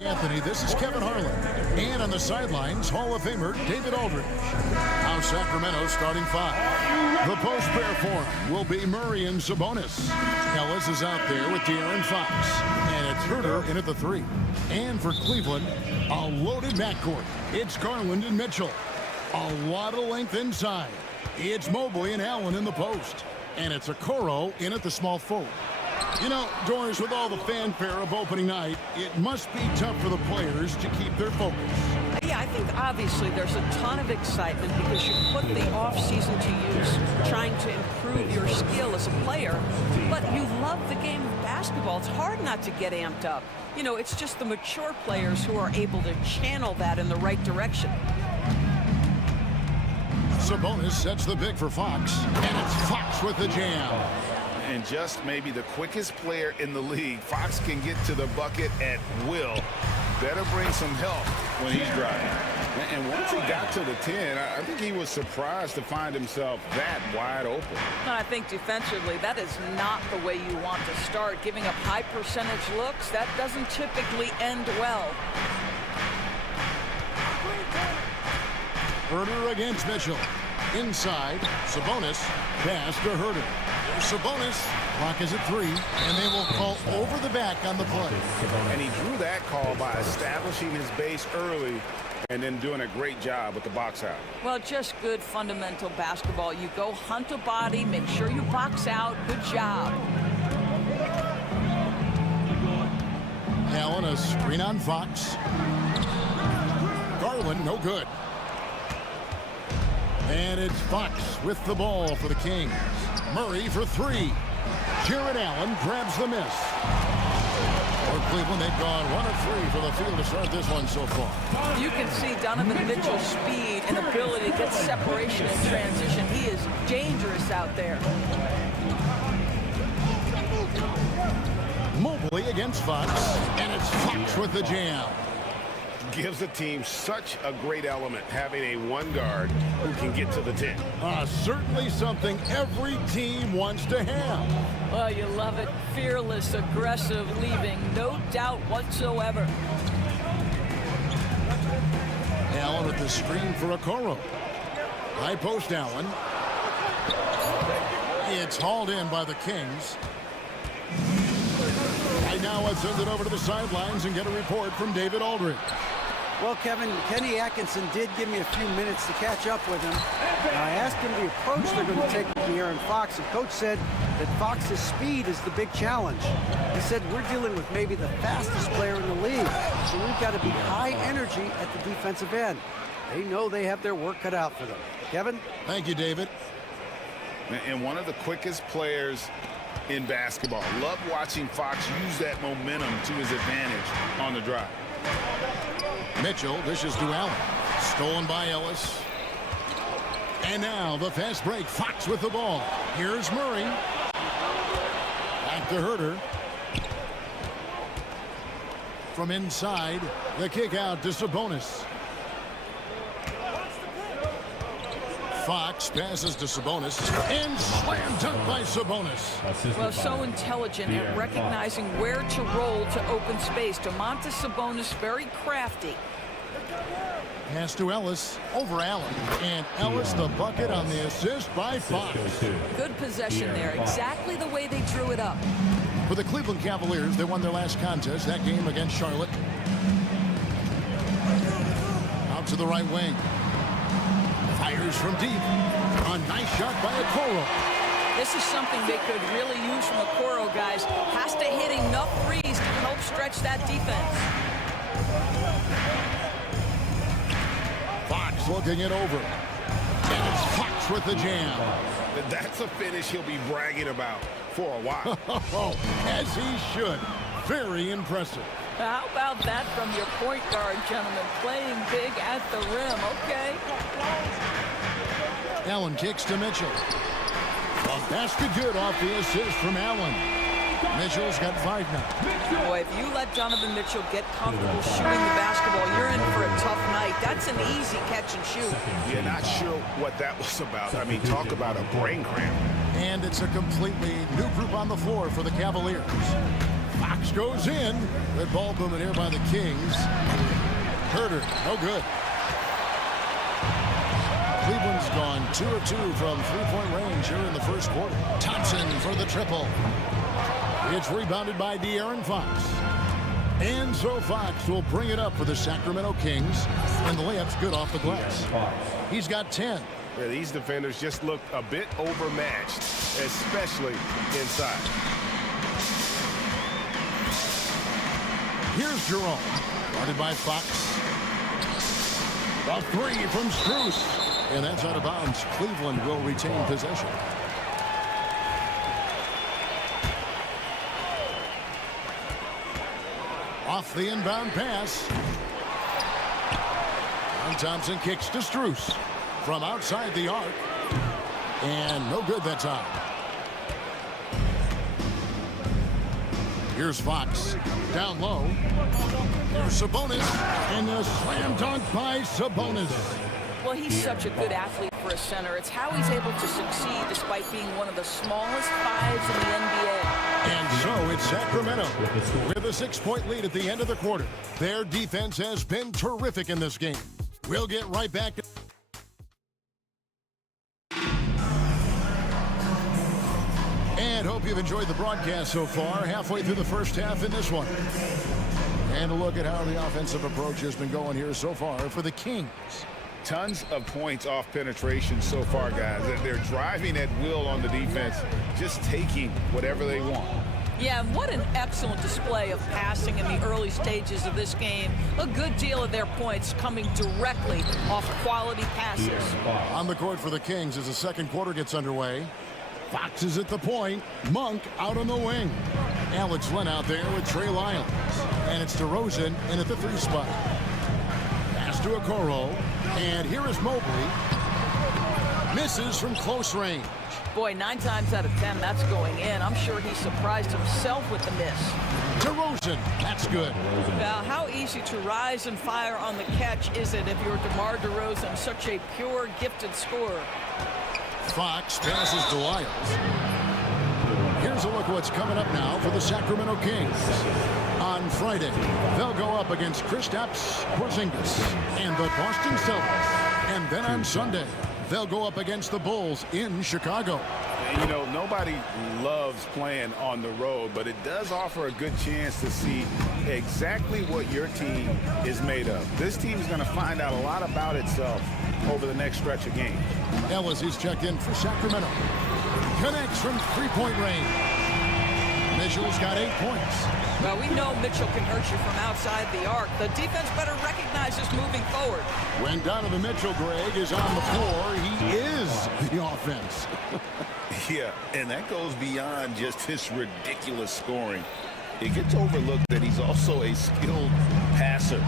Anthony, this is Kevin Harlan. And on the sidelines, Hall of Famer David Aldridge. Now Sacramento starting 5. The post pair form will be Murray and Sabonis. Ellis is out there with De'Aaron Fox. And it's Herter in at the 3. And for Cleveland, a loaded backcourt. It's Garland and Mitchell. A lot of length inside. It's Mobley and Allen in the post. And it's Okoro in at the small forward. You know, Doris, with all the fanfare of opening night, it must be tough for the players to keep their focus. Yeah, I think obviously there's a ton of excitement because you put the off-season to use trying to improve your skill as a player, but you love the game of basketball. It's hard not to get amped up. You know, it's just the mature players who are able to channel that in the right direction. Sabonis sets the big for Fox, and it's Fox with the jam. And just maybe the quickest player in the league. Fox can get to the bucket at will. Better bring some help when he's driving. And once he got to the 10, I think he was surprised to find himself that wide open. And I think defensively, that is not the way you want to start. Giving up high percentage looks, that doesn't typically end well. Herter against Mitchell. Inside, Sabonis, pass to Herter. Sabonis, clock is at 3, and they will call over the back on the play. And he drew that call by establishing his base early and then doing a great job with the box out. Well, just good fundamental basketball. You go hunt a body, make sure you box out. Good job. Allen, a screen on Fox. Garland, no good. And it's Fox with the ball for the Kings. Murray for 3. Jared Allen grabs the miss. For Cleveland, they've gone 1 of 3 for the field to start this one so far. You can see Donovan Mitchell's speed and ability to get separation in transition. He is dangerous out there. Mobley against Fox, and it's Fox with the jam. Gives the team such a great element, having a one guard who can get to the 10. Certainly something every team wants to have. Well, you love it. Fearless, aggressive, leaving no doubt whatsoever. Allen with the screen for Okoro. High post Allen. It's hauled in by the Kings. Right now, let's send it over to the sidelines and get a report from David Aldridge. Well, Kevin, Kenny Atkinson did give me a few minutes to catch up with him. And I asked him the approach they're going to take with De'Aaron Fox, and Coach said that Fox's speed is the big challenge. He said, we're dealing with maybe the fastest player in the league, so we've got to be high energy at the defensive end. They know they have their work cut out for them. Kevin? Thank you, David. And one of the quickest players in basketball. Love watching Fox use that momentum to his advantage on the drive. Mitchell dishes to Allen. Stolen by Ellis. And now the fast break. Fox with the ball. Here's Murray. Back to Herter. From inside, the kick out to Sabonis. Fox passes to Sabonis and slam dunk by Sabonis. Well, so intelligent at recognizing where to roll to open space. Domantas Sabonis, very crafty. Pass to Ellis over Allen, and Ellis the bucket on the assist by Fox. Good possession there, exactly the way they drew it up. For the Cleveland Cavaliers, they won their last contest, that game against Charlotte. Out to the right wing. Fires from deep. A nice shot by Okoro. This is something they could really use from Okoro, guys. Has to hit enough threes to help stretch that defense. Fox looking it over. And it's Fox with the jam. That's a finish he'll be bragging about for a while. As he should. Very impressive. How about that from your point guard, gentlemen? Playing big at the rim, okay. Allen kicks to Mitchell. A basket good off the assist from Allen. Mitchell's got 5 now. Boy, if you let Donovan Mitchell get comfortable shooting the basketball, you're in for a tough night. That's an easy catch and shoot. You're not sure what that was about. I mean, talk about a brain cramp. And it's a completely new group on the floor for the Cavaliers. Fox goes in. Good ball movement here by the Kings. Herder, no good. Cleveland's gone 2 of 2 from three-point range here in the first quarter. Thompson for the triple. It's rebounded by De'Aaron Fox. And so Fox will bring it up for the Sacramento Kings. And the layup's good off the glass. He's got 10. Yeah, these defenders just looked a bit overmatched, especially inside. Here's Jerome. Guarded by Fox. The three from Strus. And that's out of bounds. Cleveland will retain possession. Off the inbound pass. And Thompson kicks to Strus from outside the arc. And no good that time. Here's Fox. Down low. Here's Sabonis. And a slam dunk by Sabonis. Well, he's such a good athlete for a center. It's how he's able to succeed despite being one of the smallest fives in the NBA. And so it's Sacramento with a 6-point lead at the end of the quarter. Their defense has been terrific in this game. We'll get right back to... And hope you've enjoyed the broadcast so far. Halfway through the first half in this one. And a look at how the offensive approach has been going here so far for the Kings. Tons of points off penetration so far, guys. They're driving at will on the defense, just taking whatever they want. Yeah, and what an excellent display of passing in the early stages of this game. A good deal of their points coming directly off quality passes. On the court for the Kings as the second quarter gets underway. Fox is at the point. Monk out on the wing. Alex Len out there with Trey Lyons. And it's DeRozan in at the 3 spot. Pass to Okoro. And here is Mobley. Misses from close range. Boy, 9 times out of 10, that's going in. I'm sure he surprised himself with the miss. DeRozan, that's good. Now, how easy to rise and fire on the catch is it if you're DeMar DeRozan, such a pure, gifted scorer? Fox passes to Lyles. Here's a look at what's coming up now for the Sacramento Kings. On Friday, they'll go up against Kristaps Porzingis and the Boston Celtics. And then on Sunday, they'll go up against the Bulls in Chicago. And, you know, nobody loves playing on the road, but it does offer a good chance to see exactly what your team is made of. This team is going to find out a lot about itself over the next stretch of games. Ellis is checked in for Sacramento. Connects from three-point range. Mitchell's got 8 points. Well, we know Mitchell can hurt you from outside the arc. The defense better recognize this moving forward. When Donovan Mitchell, Greg, is on the floor, he is the offense. Yeah, and that goes beyond just his ridiculous scoring. It gets overlooked that he's also a skilled passer.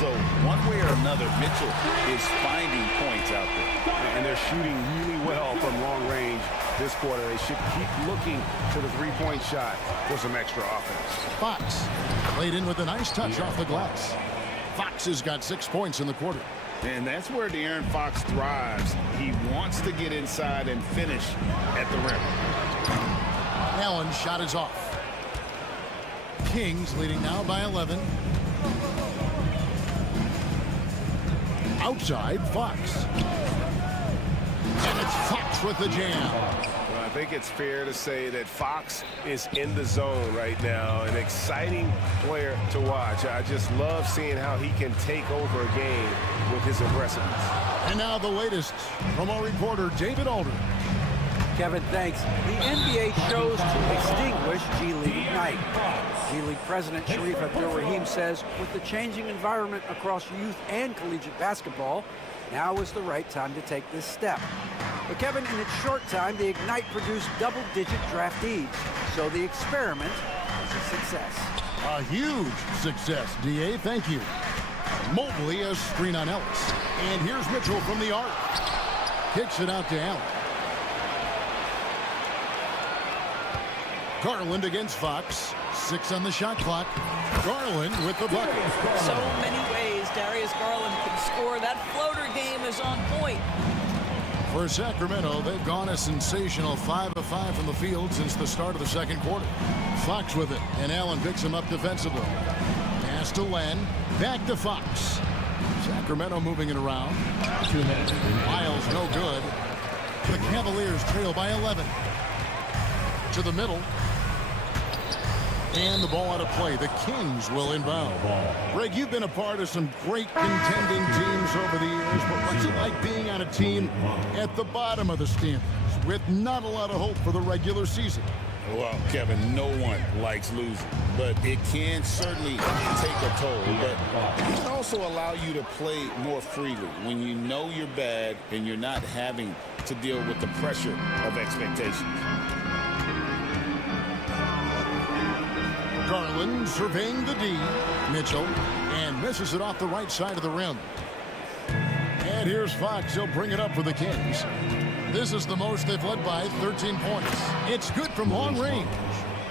So one way or another, Mitchell is finding points out there. And they're shooting really well from long range this quarter. They should keep looking to the three-point shot for some extra offense. Fox played in with a nice touch off the glass. Fox has got 6 points in the quarter. And that's where De'Aaron Fox thrives. He wants to get inside and finish at the rim. Allen's shot is off. Kings leading now by 11. Outside, Fox. And it's Fox with the jam. Well, I think it's fair to say that Fox is in the zone right now. An exciting player to watch. I just love seeing how he can take over a game with his aggressiveness. And now the latest from our reporter, David Alder. Kevin, thanks. The NBA chose to extinguish G League Ignite. G League President Sharif Abdul-Rahim says with the changing environment across youth and collegiate basketball, now is the right time to take this step. But Kevin, in its short time, the Ignite produced double-digit draftees. So the experiment was a success. A huge success, D.A. Thank you. Mobley a screen on Ellis. And here's Mitchell from the arc. Kicks it out to Allen. Garland against Fox. 6 on the shot clock. Garland with the bucket. So many ways Darius Garland can score. That floater game is on point. For Sacramento, they've gone a sensational 5 of 5 from the field since the start of the second quarter. Fox with it, and Allen picks him up defensively. Pass to Len, back to Fox. Sacramento moving it around. Miles no good. The Cavaliers trail by 11. To the middle. And the ball out of play. The Kings will inbound. Greg, you've been a part of some great contending teams over the years, but what's it like being on a team at the bottom of the standings with not a lot of hope for the regular season? Well, Kevin, no one likes losing, but it can certainly take a toll. But it can also allow you to play more freely when you know you're bad and you're not having to deal with the pressure of expectations. Garland surveying the D. Mitchell, and misses it off the right side of the rim. And here's Fox. He'll bring it up for the Kings. This is the most they've led by 13 points. It's good from long range.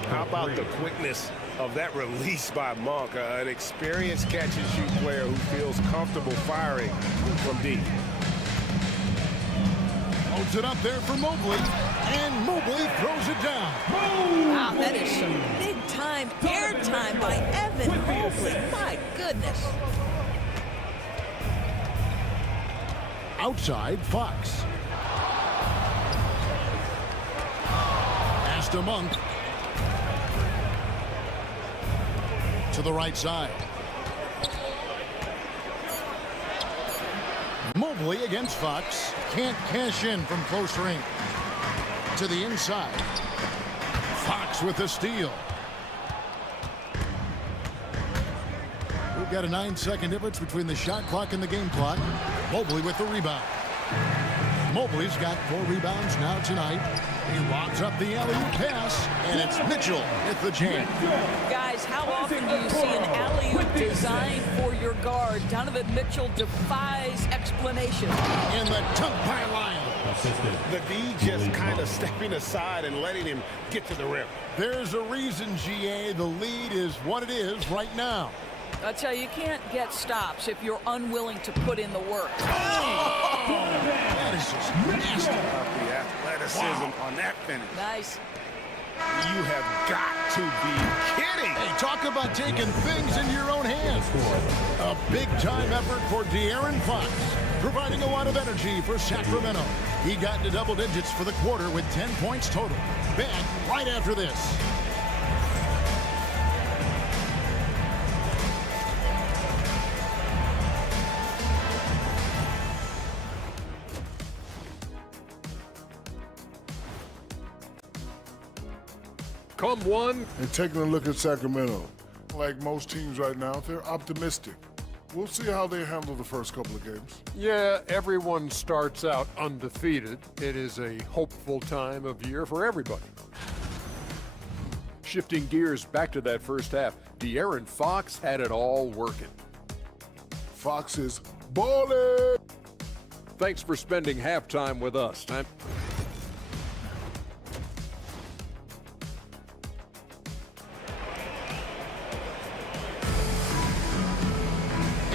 How about the quickness of that release by Monk, an experienced catch-and-shoot player who feels comfortable firing from deep. Holds it up there for Mobley, and Mobley throws it down. Wow, that is some big-time airtime by Evan Mobley. My goodness. Outside, Fox. Pass to Monk. To the right side. Mobley against Fox. Can't cash in from close range. To the inside. Fox with the steal. We've got a 9-second difference between the shot clock and the game clock. Mobley with the rebound. Mobley's got 4 rebounds now tonight. He lobs up the alley-oop pass, and it's Mitchell with the jam. Guys, how often do you see an alley-oop designed for your guard? Donovan Mitchell defies explanation. In the tongue by Lyon. The D just kind of stepping aside and letting him get to the rim. There's a reason, GA. The lead is what it is right now. I tell you, you can't get stops if you're unwilling to put in the work. That is just nasty. The athleticism on that finish. Nice. You have got to be kidding. Hey, talk about taking things into your own hands. A big-time effort for De'Aaron Fox, providing a lot of energy for Sacramento. He got into double digits for the quarter with 10 points total. Back right after this. Come one. And taking a look at Sacramento, like most teams right now, they're optimistic. We'll see how they handle the first couple of games. Yeah, everyone starts out undefeated. It is a hopeful time of year for everybody. Shifting gears back to that first half, De'Aaron Fox had it all working. Fox is balling. Thanks for spending halftime with us.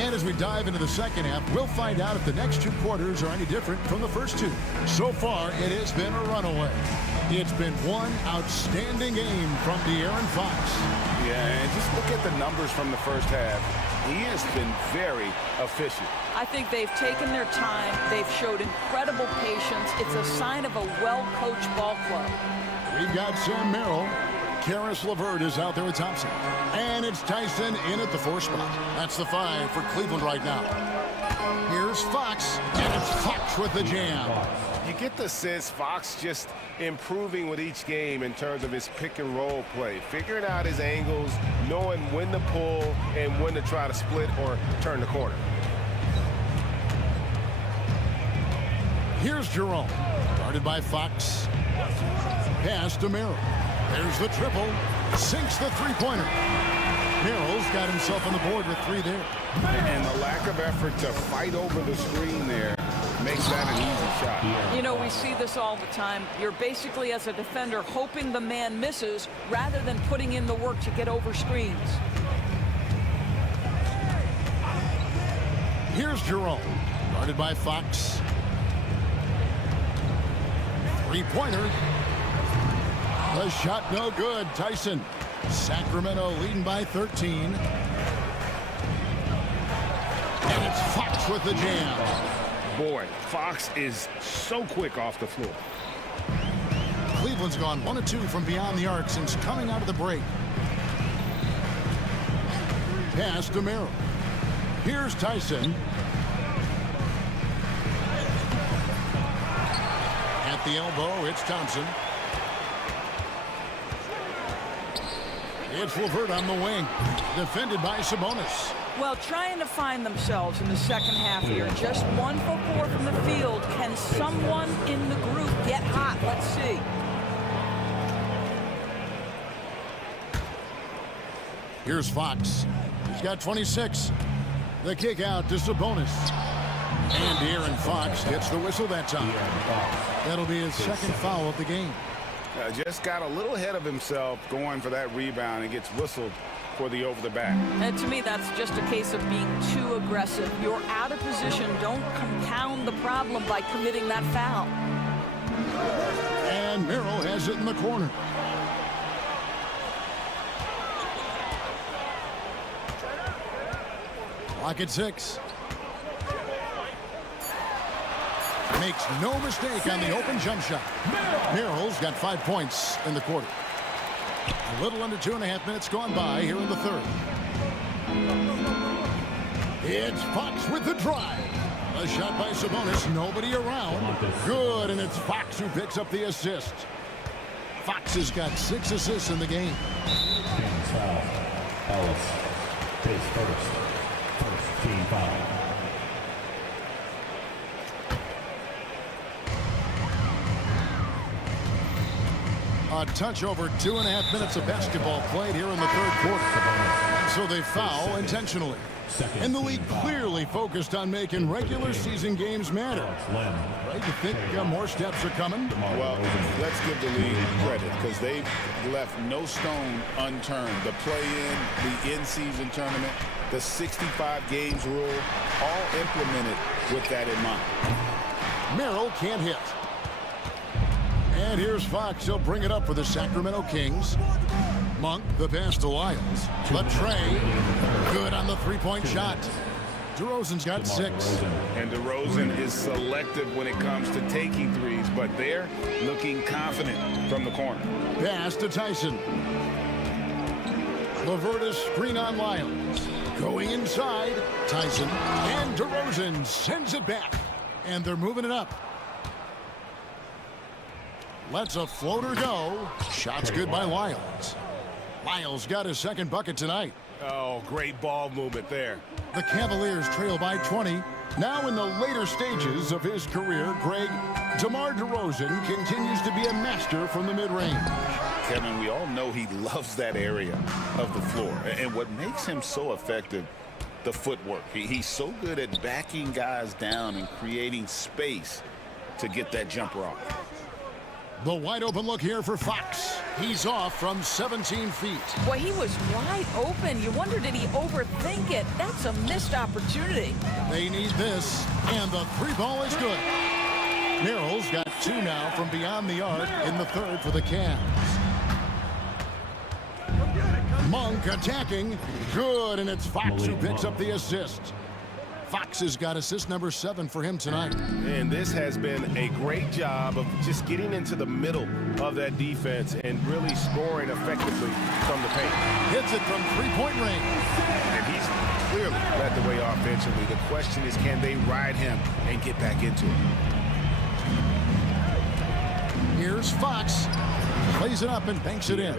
And as we dive into the second half, we'll find out if the next 2 quarters are any different from the first 2. So far, it has been a runaway. It's been one outstanding game from De'Aaron Fox. Yeah, and just look at the numbers from the first half. He has been very efficient. I think they've taken their time. They've showed incredible patience. It's a sign of a well-coached ball club. We've got Sam Merrill. Karis LeVert is out there with Thompson. And it's Tyson in at the 4 spot. That's the 5 for Cleveland right now. Here's Fox, and it's Fox with the jam. You get the sense Fox just improving with each game in terms of his pick and roll play, figuring out his angles, knowing when to pull and when to try to split or turn the corner. Here's Jerome, guarded by Fox. Pass to Merrill. There's the triple. Sinks the 3-pointer. Merrill's got himself on the board with 3 there. And the lack of effort to fight over the screen there makes that an easy shot. You know, we see this all the time. You're basically, as a defender, hoping the man misses rather than putting in the work to get over screens. Here's Jerome, guarded by Fox. Three-pointer. The shot no good. Tyson. Sacramento leading by 13. And it's Fox with the jam. Boy, Fox is so quick off the floor. Cleveland's gone 1 of 2 from beyond the arc since coming out of the break. Pass to Merrill. Here's Tyson. At the elbow, it's Thompson. It's Levert on the wing. Defended by Sabonis. Well, trying to find themselves in the second half here. Just 1 for 4 from the field. Can someone in the group get hot? Let's see. Here's Fox. He's got 26. The kick out to Sabonis. And De'Aaron Fox gets the whistle that time. That'll be his second foul of the game. Just got a little ahead of himself going for that rebound and gets whistled for the over the back. And to me, that's just a case of being too aggressive. You're out of position. Don't compound the problem by committing that foul. And Merrill has it in the corner. Clock at 6. Makes no mistake on the open jump shot. Merrill's got 5 points in the quarter. A little under 2.5 minutes gone by here in the third. It's Fox with the drive. A shot by Sabonis. Nobody around. Good, and it's Fox who picks up the assist. Fox has got 6 assists in the game. Team foul. Ellis. His first team foul. A touch over 2.5 minutes of basketball played here in the third quarter. And so they foul intentionally. And the league clearly focused on making regular season games matter. Right? You think more steps are coming? Well, let's give the league credit because they've left no stone unturned. The play-in, the in-season tournament, the 65 games rule, all implemented with that in mind. Merrill can't hit. And here's Fox. He'll bring it up for the Sacramento Kings. Monk, the pass to Lyles. The tray. Good on the three-point shot. DeRozan's got 6. And DeRozan is selective when it comes to taking threes, but they're looking confident from the corner. Pass to Tyson. Laverta screen on Lyles. Going inside. Tyson. And DeRozan sends it back. And they're moving it up. Lets a floater go. Shot's good by Lyles. Lyles got his second bucket tonight. Oh, great ball movement there. The Cavaliers trail by 20. Now in the later stages of his career, Greg, DeMar DeRozan continues to be a master from the mid-range. Kevin, we all know he loves that area of the floor. And what makes him so effective, the footwork. He's so good at backing guys down and creating space to get that jumper off. The wide open look here for Fox. He's off from 17 feet. Boy, he was wide open. You wonder, did he overthink it? That's a missed opportunity. They need this, and the three ball is good. Merrill's got 2 now from beyond the arc in the third for the Cavs. Monk attacking. Good, and it's Fox who picks up the assist. Fox has got assist number 7 for him tonight. And this has been a great job of just getting into the middle of that defense and really scoring effectively from the paint. Hits it from three-point range. And he's clearly led the way offensively. The question is, can they ride him and get back into it? Here's Fox. Plays it up and banks it in.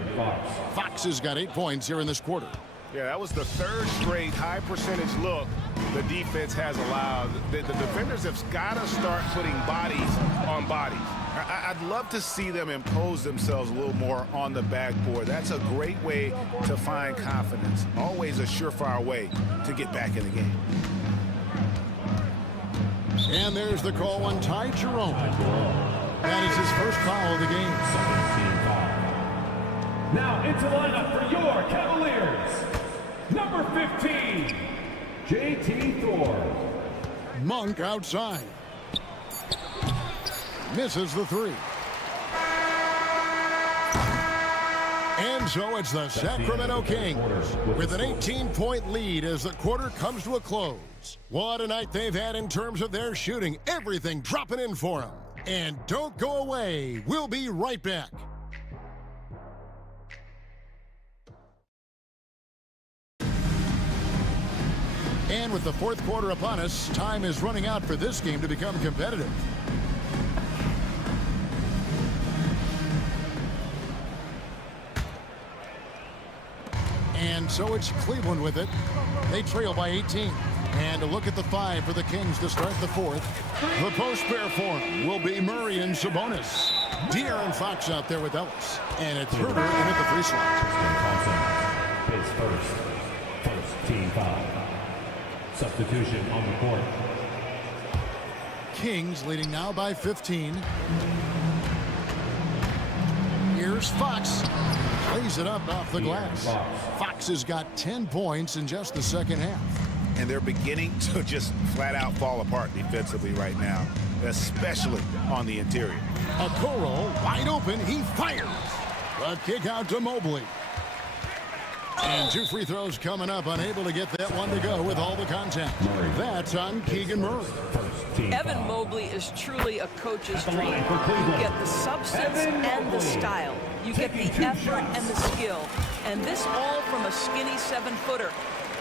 Fox has got 8 points here in this quarter. Yeah, that was the 3rd straight high percentage look the defense has allowed. The defenders have got to start putting bodies on bodies. I'd love to see them impose themselves a little more on the backboard. That's a great way to find confidence. Always a surefire way to get back in the game. And there's the call on Ty Jerome. That is his first foul of the game. Now into lineup for your Cavaliers, number 15, J.T. Thorpe. Monk outside. Misses the 3. And so it's the Sacramento Kings with an 18-point lead as the quarter comes to a close. What a night they've had in terms of their shooting. Everything dropping in for them. And don't go away. We'll be right back. And with the fourth quarter upon us, time is running out for this game to become competitive. And so it's Cleveland with it. They trail by 18. And a look at the 5 for the Kings to start the fourth. The post pair for him will be Murray and Sabonis. De'Aaron Fox out there with Ellis. And it's Herder in at the free slot. His first team foul. Substitution on the court. Kings leading now by 15. Here's Fox. Plays it up off the glass. Fox has got 10 points in just the second half. And they're beginning to just flat out fall apart defensively right now, especially on the interior. Okoro wide open. He fires. A kick out to Mobley. And 2 free throws coming up, unable to get that one to go with all the contact. That's on Keegan Murray. Evan Mobley is truly a coach's dream. You get the substance and the style. You get the effort and the skill. And this all from a skinny 7-footer.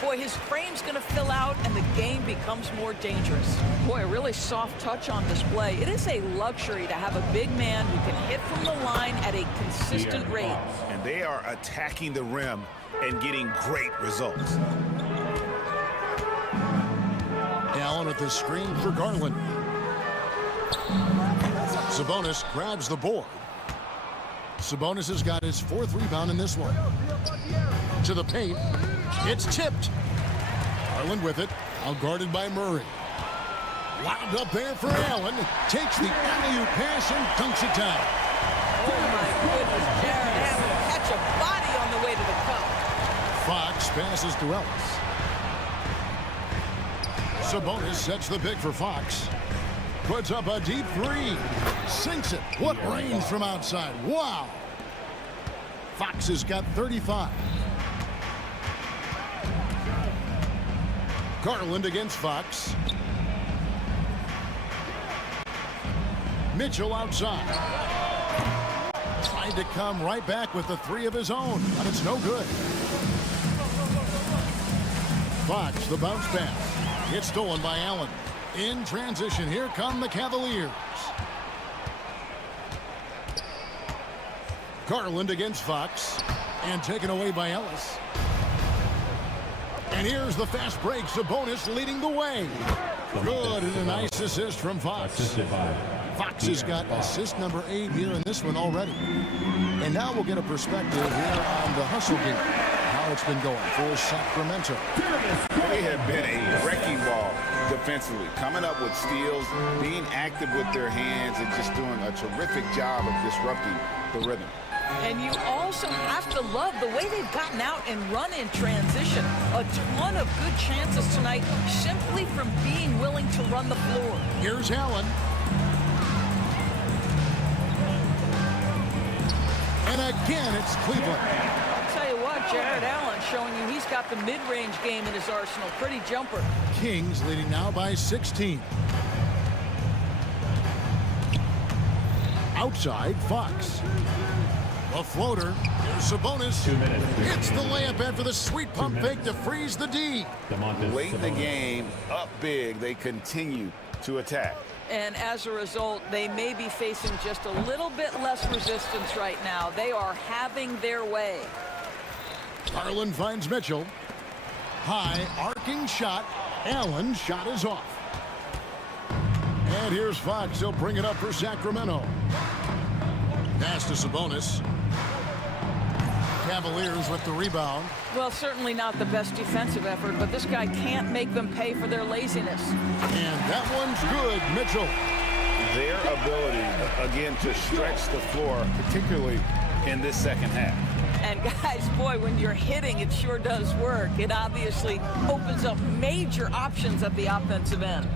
Boy, his frame's going to fill out and the game becomes more dangerous. Boy, a really soft touch on display. It is a luxury to have a big man who can hit from the line at a consistent rate. And they are attacking the rim and getting great results. Allen at the screen for Garland. Sabonis grabs the board. Sabonis has got his 4th rebound in this one. To the paint. It's tipped. Garland with it. Outguarded by Murray. Lobbed up there for Allen. Takes the alley-oop pass and dunks it down. Oh, my goodness. Jared Allen catch a body on the way to the cup. Fox passes to Ellis. Sabonis sets the pick for Fox. Puts up a deep 3. Sinks it. What range from outside. Wow. Fox has got 35. Garland against Fox. Mitchell outside. Tried to come right back with the 3 of his own, but it's no good. Fox, the bounce pass. It's stolen by Allen. In transition, here come the Cavaliers. Garland against Fox. And taken away by Ellis. And here's the fast break. Sabonis leading the way. Good, and a nice assist from Fox. Fox has got assist number 8 here in this one already. And now we'll get a perspective here on the hustle game. How it's been going for Sacramento. They have been a wrecking ball defensively, coming up with steals, being active with their hands, and just doing a terrific job of disrupting the rhythm. And you also have to love the way they've gotten out and run in transition. A ton of good chances tonight simply from being willing to run the floor. Here's Allen. And again, it's Cleveland. I'll tell you what, Jared Allen showing you he's got the mid-range game in his arsenal. Pretty jumper. Kings leading now by 16. Outside, Fox. A floater. Here's Sabonis. 2 minutes. It's the layup after the sweet pump fake to freeze the D. Late in the game, up big, they continue to attack. And as a result, they may be facing just a little bit less resistance right now. They are having their way. Garland finds Mitchell. High, arcing shot. Allen's shot is off. And here's Fox. He'll bring it up for Sacramento. Pass to Sabonis. Cavaliers with the rebound. Well, certainly not the best defensive effort, but this guy can't make them pay for their laziness. And that one's good, Mitchell. Their ability, again, to stretch the floor, particularly in this second half. And guys, boy, when you're hitting, it sure does work. It obviously opens up major options at the offensive end.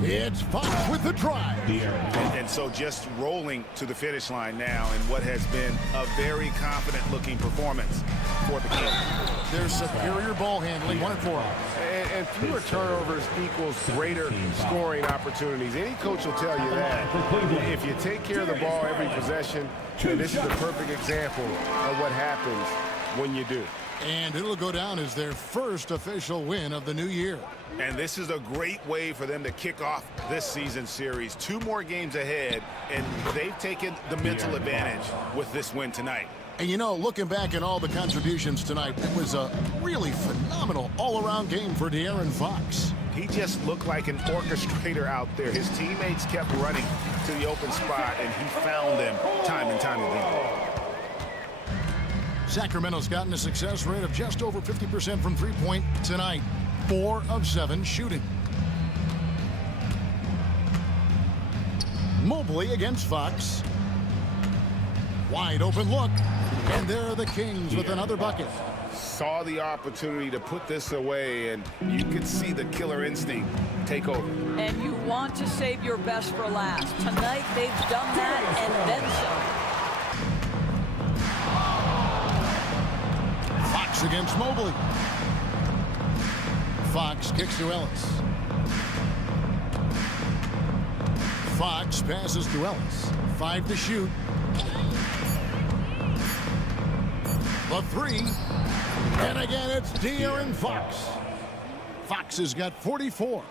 It's Fox with the drive. And so just rolling to the finish line now in what has been a very confident-looking performance for the Kings. Their superior ball handling, 1 and 4. And fewer turnovers equals greater scoring opportunities. Any coach will tell you that. If you take care of the ball every possession, and this is the perfect example of what happens when you do. And it'll go down as their first official win of the new year. And this is a great way for them to kick off this season series. 2 more games ahead, and they've taken the mental advantage with this win tonight. And you know, looking back at all the contributions tonight, it was a really phenomenal all-around game for De'Aaron Fox. He just looked like an orchestrator out there. His teammates kept running to the open spot, and he found them time and time again. Sacramento's gotten a success rate of just over 50% from three-point tonight. 4 of 7 shooting. Mobley against Fox. Wide open look. And there are the Kings with another bucket. Saw the opportunity to put this away, and you could see the killer instinct take over. And you want to save your best for last. Tonight, they've done that and then some. Fox against Mobley. Fox kicks to Ellis. Fox passes to Ellis. 5 to shoot. The 3. And again, it's De'Aaron Fox. Fox has got 44.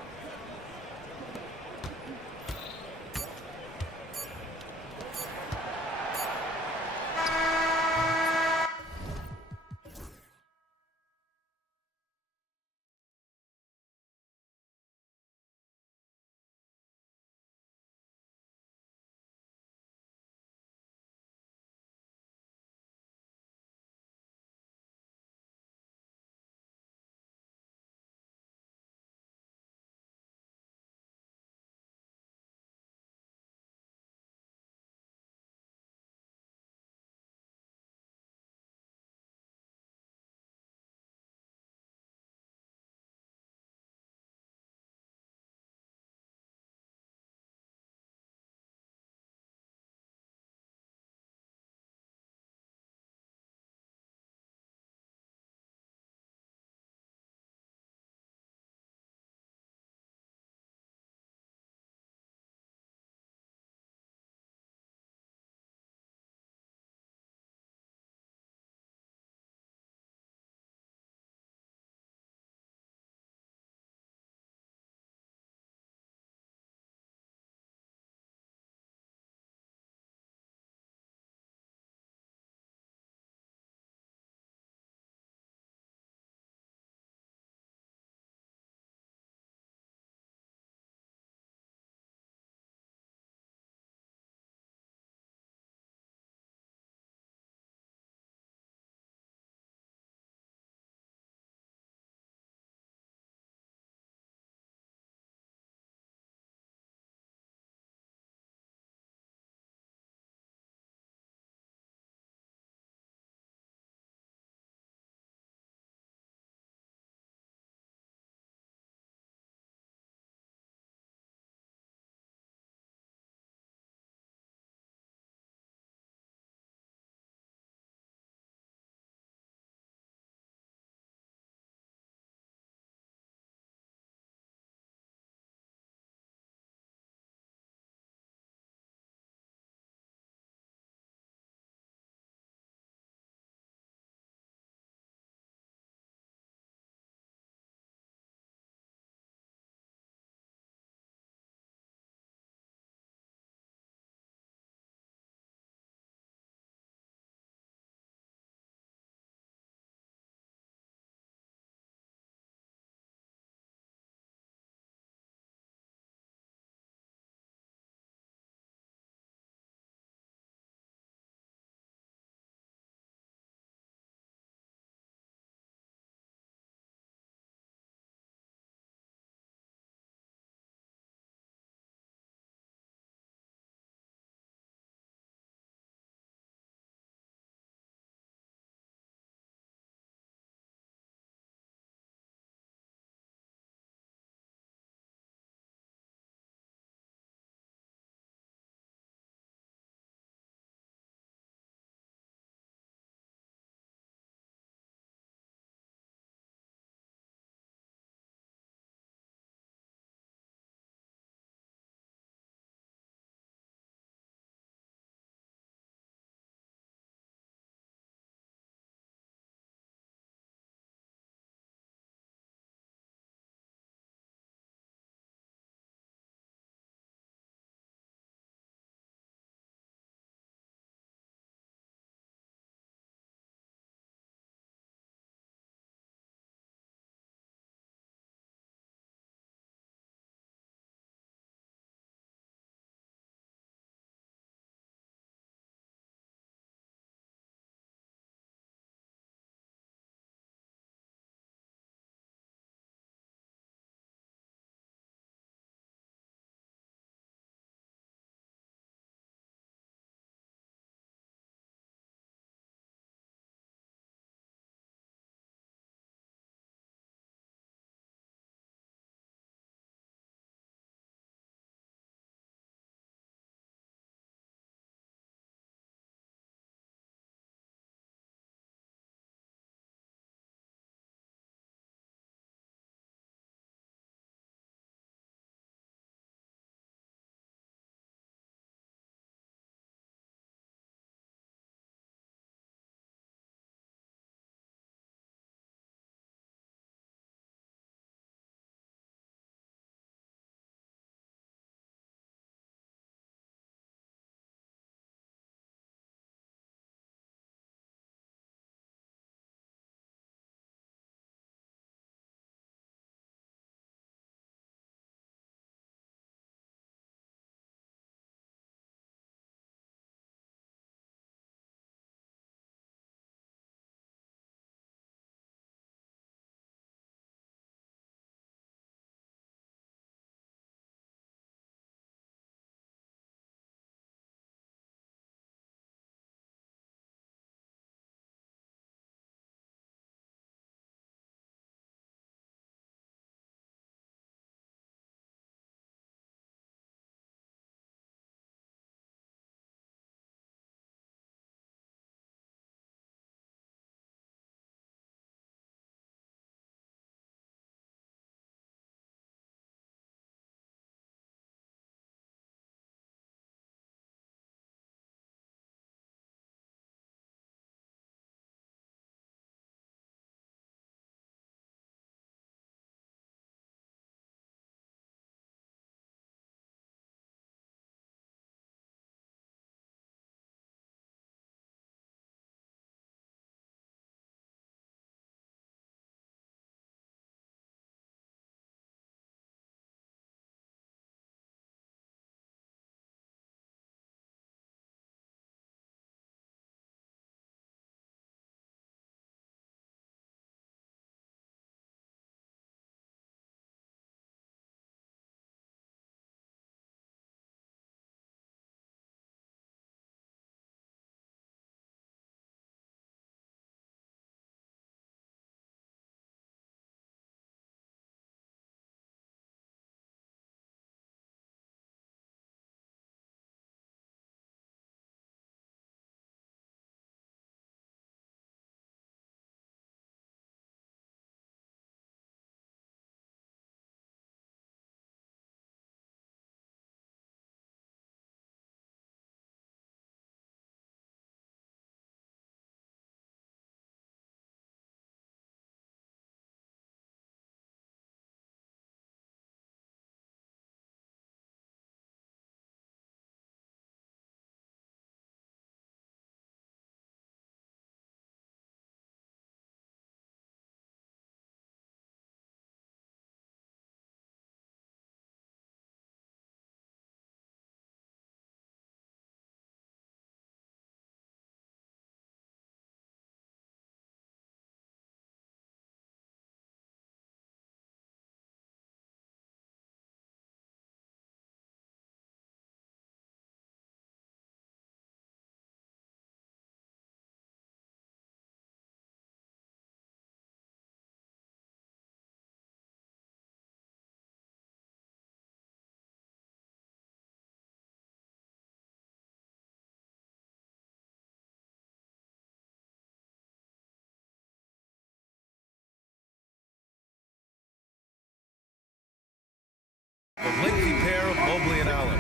lengthy pair of Mobley and Allen.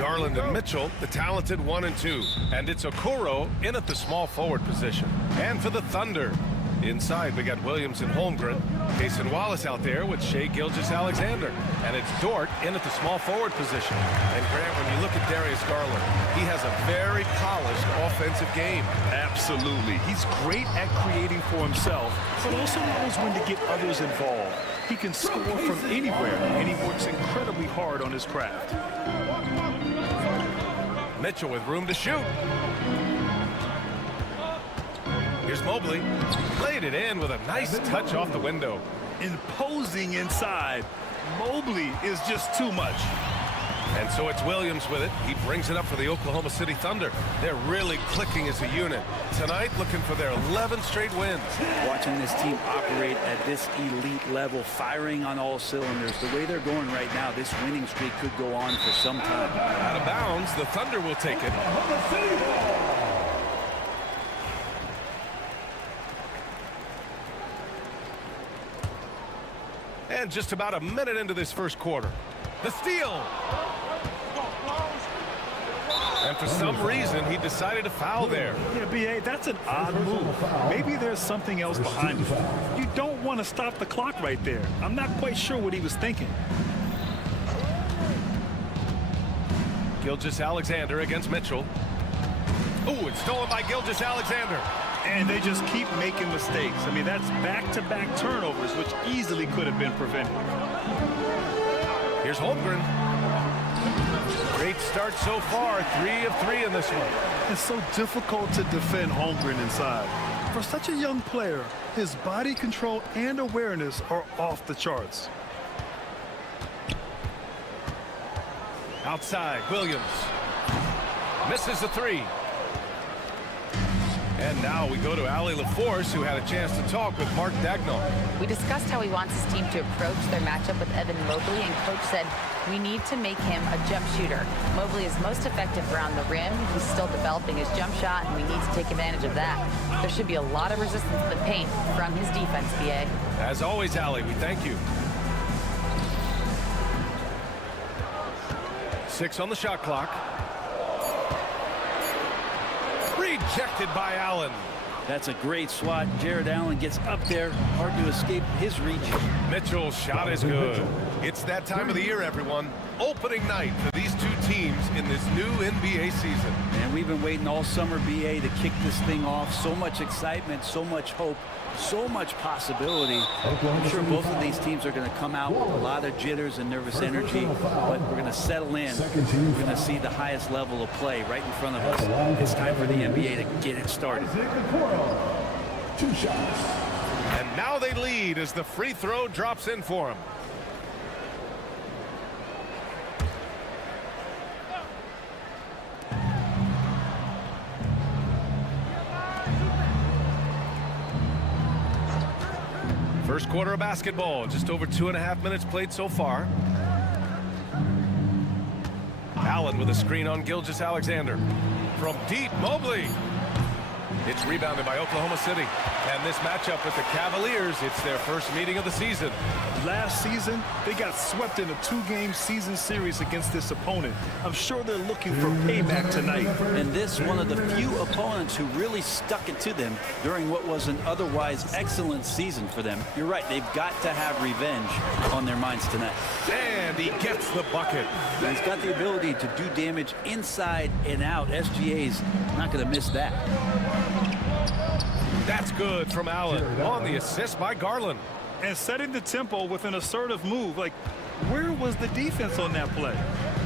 Garland and Mitchell, the talented 1 and 2. And it's Okoro in at the small forward position. And for the Thunder, inside we got Williams and Holmgren. Jason Wallace out there with Shai Gilgeous-Alexander. And it's Dort in at the small forward position. And Grant, when you look at Darius Garland, he has a very polished offensive game. Absolutely. He's great at creating for himself, but also knows when to get others involved. He can score from anywhere, and he works incredibly hard on his craft. Mitchell with room to shoot. Here's Mobley. Laid it in with a nice touch off the window. Imposing inside. Mobley is just too much. And so it's Williams with it. He brings it up for the Oklahoma City Thunder. They're really clicking as a unit. Tonight, looking for their 11th straight wins. Watching this team operate at this elite level, firing on all cylinders, the way they're going right now, this winning streak could go on for some time. Out of bounds, the Thunder will take it. And just about a minute into this first quarter. The steal. And for some reason, he decided to foul there. Yeah, B.A., that's an odd move. Maybe there's something else behind it. You don't want to stop the clock right there. I'm not quite sure what he was thinking. Gilgeous-Alexander against Mitchell. Oh, it's stolen by Gilgeous-Alexander. And they just keep making mistakes. I mean, that's back-to-back turnovers, which easily could have been prevented. Here's Holmgren. Great start so far, 3 of 3 in this one. It's so difficult to defend Holmgren inside. For such a young player, his body control and awareness are off the charts. Outside, Williams. Misses the 3. And now we go to Ali LaForce, who had a chance to talk with Mark Dagnall. We discussed how he wants his team to approach their matchup with Evan Mobley, and Coach said, we need to make him a jump shooter. Mobley is most effective around the rim. He's still developing his jump shot, and we need to take advantage of that. There should be a lot of resistance to the paint from his defense, BA. As always, Ali, we thank you. 6 on the shot clock. Rejected by Allen. That's a great swat. Jared Allen gets up there. Hard to escape his reach. Mitchell's shot is good. It's that time of the year, everyone. Opening night for these two teams in this new NBA season. And we've been waiting all summer, BA, to kick this thing off. So much excitement, so much hope, so much possibility. I'm sure both of these teams are going to come out with a lot of jitters and nervous energy, but we're going to settle in. We're going to see the highest level of play right in front of us. It's time for the NBA to get it started. 2 shots. And now they lead as the free throw drops in for them. First quarter of basketball, just over 2.5 minutes played so far. Allen with a screen on Gilgeous-Alexander. From deep, Mobley. It's rebounded by Oklahoma City. And this matchup with the Cavaliers, it's their first meeting of the season. Last season, they got swept in a 2-game season series against this opponent. I'm sure they're looking for payback tonight. And this one of the few opponents who really stuck it to them during what was an otherwise excellent season for them. You're right, they've got to have revenge on their minds tonight. And he gets the bucket. And he's got the ability to do damage inside and out. SGA's not going to miss that. That's good from Allen on the assist by Garland. And setting the tempo with an assertive move. Like, where was the defense on that play?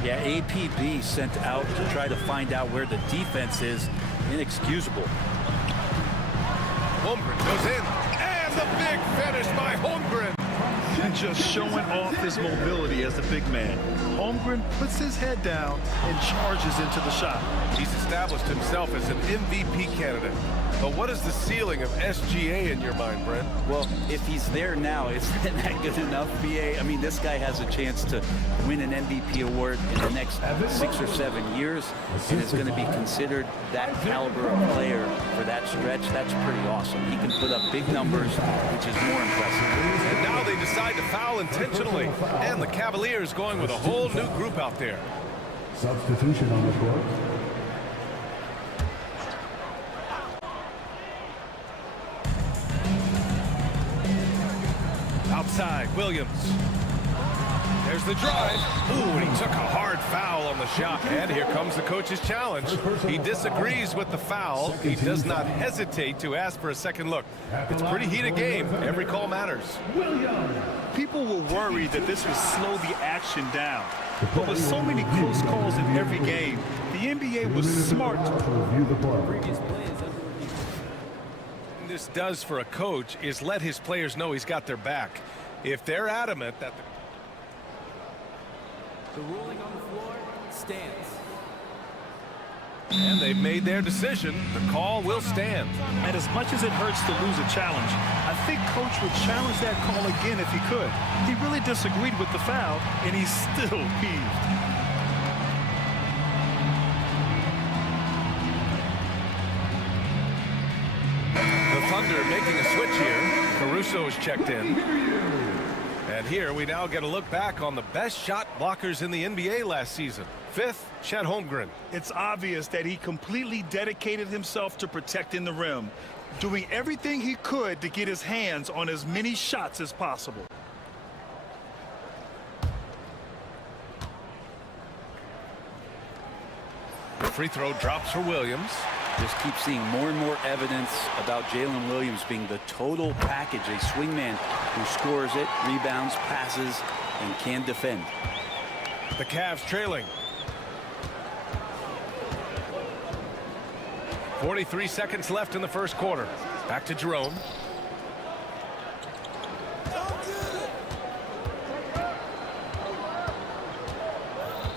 Yeah, APB sent out to try to find out where the defense is. Inexcusable. Holmgren goes in. And the big finish by Holmgren. Just showing off his mobility as a big man. Holmgren puts his head down and charges into the shot. He's established himself as an MVP candidate. But what is the ceiling of SGA in your mind, Brent? Well, if he's there now, is that good enough, BA? I mean, this guy has a chance to win an MVP award in the next 6 or 7 years, and is going to be considered that caliber of player for that stretch. That's pretty awesome. He can put up big numbers, which is more impressive. And now they decide tried to foul intentionally. And the Cavaliers going with a whole new group out there. Substitution on the court. Outside, Williams. There's the drive. Ooh, and he took a hard foul on the shot. And here comes the coach's challenge. He disagrees with the foul. He does not hesitate to ask for a second look. It's a pretty heated game. Every call matters. People were worried that this would slow the action down. But with so many close calls in every game, the NBA was smart to review the play. This does for a coach is let his players know he's got their back. If they're adamant that the ruling on the floor stands. And they've made their decision. The call will stand. And as much as it hurts to lose a challenge, I think Coach would challenge that call again if he could. He really disagreed with the foul, and he's still peeved. The Thunder making a switch here. Caruso is checked in. And here we now get a look back on the best shot blockers in the NBA last season. Fifth, Chet Holmgren. It's obvious that he completely dedicated himself to protecting the rim, doing everything he could to get his hands on as many shots as possible. The free throw drops for Williams. Just keep seeing more and more evidence about Jalen Williams being the total package, a swingman who scores it, rebounds, passes, and can defend. The Cavs trailing. 43 seconds left in the first quarter. Back to Jerome.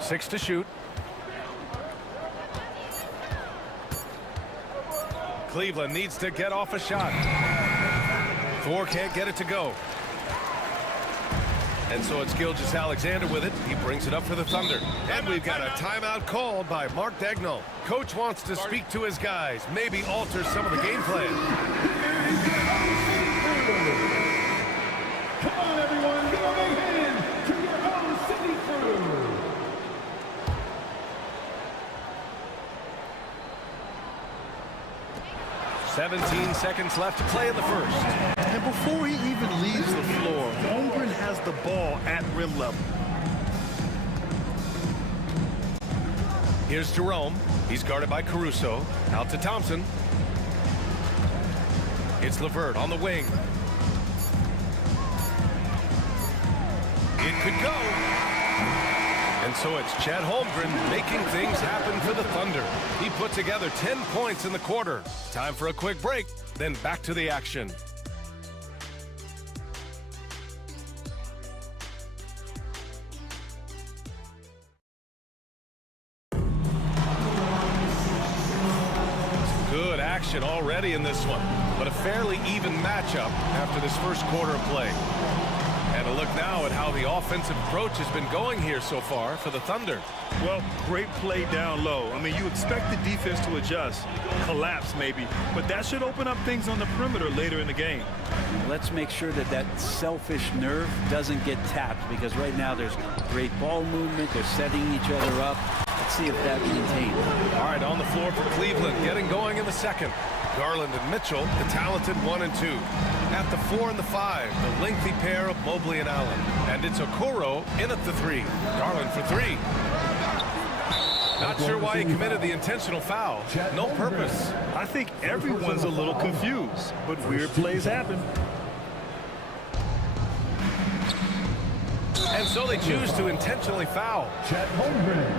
Six to shoot. Cleveland needs to get off a shot. Thor can't get it to go. And so it's Gilgeous-Alexander with it. He brings it up for the Thunder. And we've got a timeout called by Mark Daigneault. Coach wants to speak to his guys, maybe alter some of the game plan. Come on, everyone, give a big hand to your own city crew. 17 seconds left to play in the first. And before he even leaves the floor, Holmgren has the ball at rim level. Here's Jerome. He's guarded by Caruso. Out to Thompson. It's LeVert on the wing. It could go. And so it's Chet Holmgren making things happen for the Thunder. He put together 10 points in the quarter. Time for a quick break, then back to the action. Good action already in this one, but a fairly even matchup after this first quarter of play. And a look now at how the offensive approach has been going here so far for the Thunder. Well, great play down low. I mean, you expect the defense to adjust, collapse maybe, but that should open up things on the perimeter later in the game. Let's make sure that that selfish nerve doesn't get tapped, because right now there's great ball movement. They're setting each other up. Let's see if that maintains. All right, on the floor for Cleveland, getting going in the second. Garland and Mitchell, the talented 1 and 2. At the 4 and the 5, the lengthy pair of Mobley and Allen. And it's Okoro in at the 3. Garland for 3. Not sure why he committed the intentional foul. No purpose. I think everyone's a little confused, but weird plays happen. And so they choose to intentionally foul. Chet Holmgren.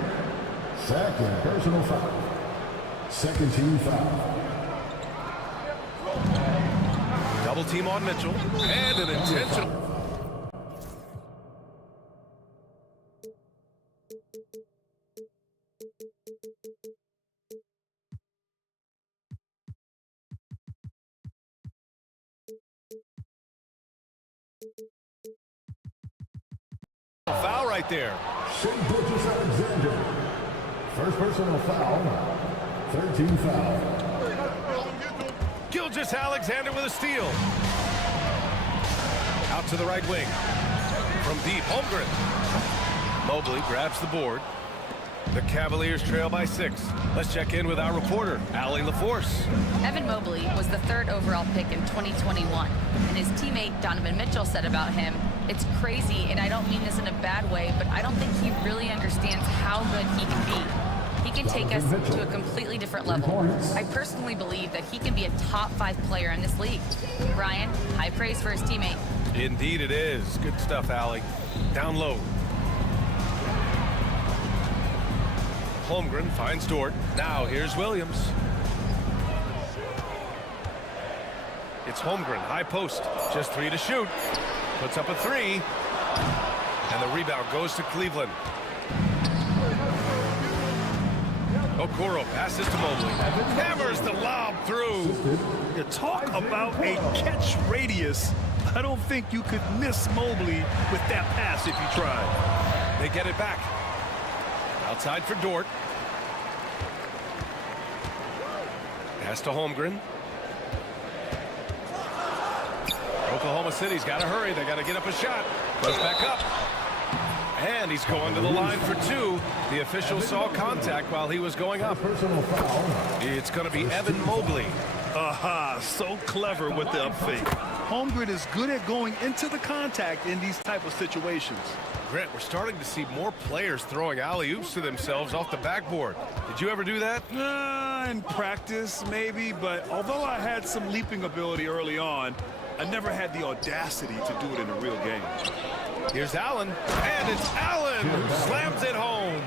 Second personal foul. Second team foul. Double team on Mitchell. And an intentional. Foul right there. Gilgeous-Alexander. First personal foul. Third team foul. Gilgeous-Alexander with a steal. Out to the right wing. From deep, Holmgren. Mobley grabs the board. The Cavaliers trail by 6. Let's check in with our reporter, Allie LaForce. Evan Mobley was the 3rd overall pick in 2021, and his teammate Donovan Mitchell said about him, "It's crazy, and I don't mean this in a bad way, but I don't think he really understands how good he can be. He can take us to a completely different level. I personally believe that he can be a top 5 player in this league." Brian, high praise for his teammate. Indeed it is. Good stuff, Allie. Down low. Holmgren finds Dort. Now here's Williams. It's Holmgren, high post. Just 3 to shoot. Puts up a 3. And the rebound goes to Cleveland. Okoro passes to Mobley. Hammers the lob through. You talk about a catch radius. I don't think you could miss Mobley with that pass if you tried. They get it back. Outside for Dort. Pass to Holmgren. Oklahoma City's got to hurry. They got to get up a shot. Goes back up. And he's going to the line for 2. The official saw contact while he was going up. It's going to be Evan Mobley. Aha, so clever with the up fake. Holmgren is good at going into the contact in these type of situations. Grant, we're starting to see more players throwing alley-oops to themselves off the backboard. Did you ever do that? In practice, maybe, but although I had some leaping ability early on, I never had the audacity to do it in a real game. Here's Allen, and it's Allen who slams it home.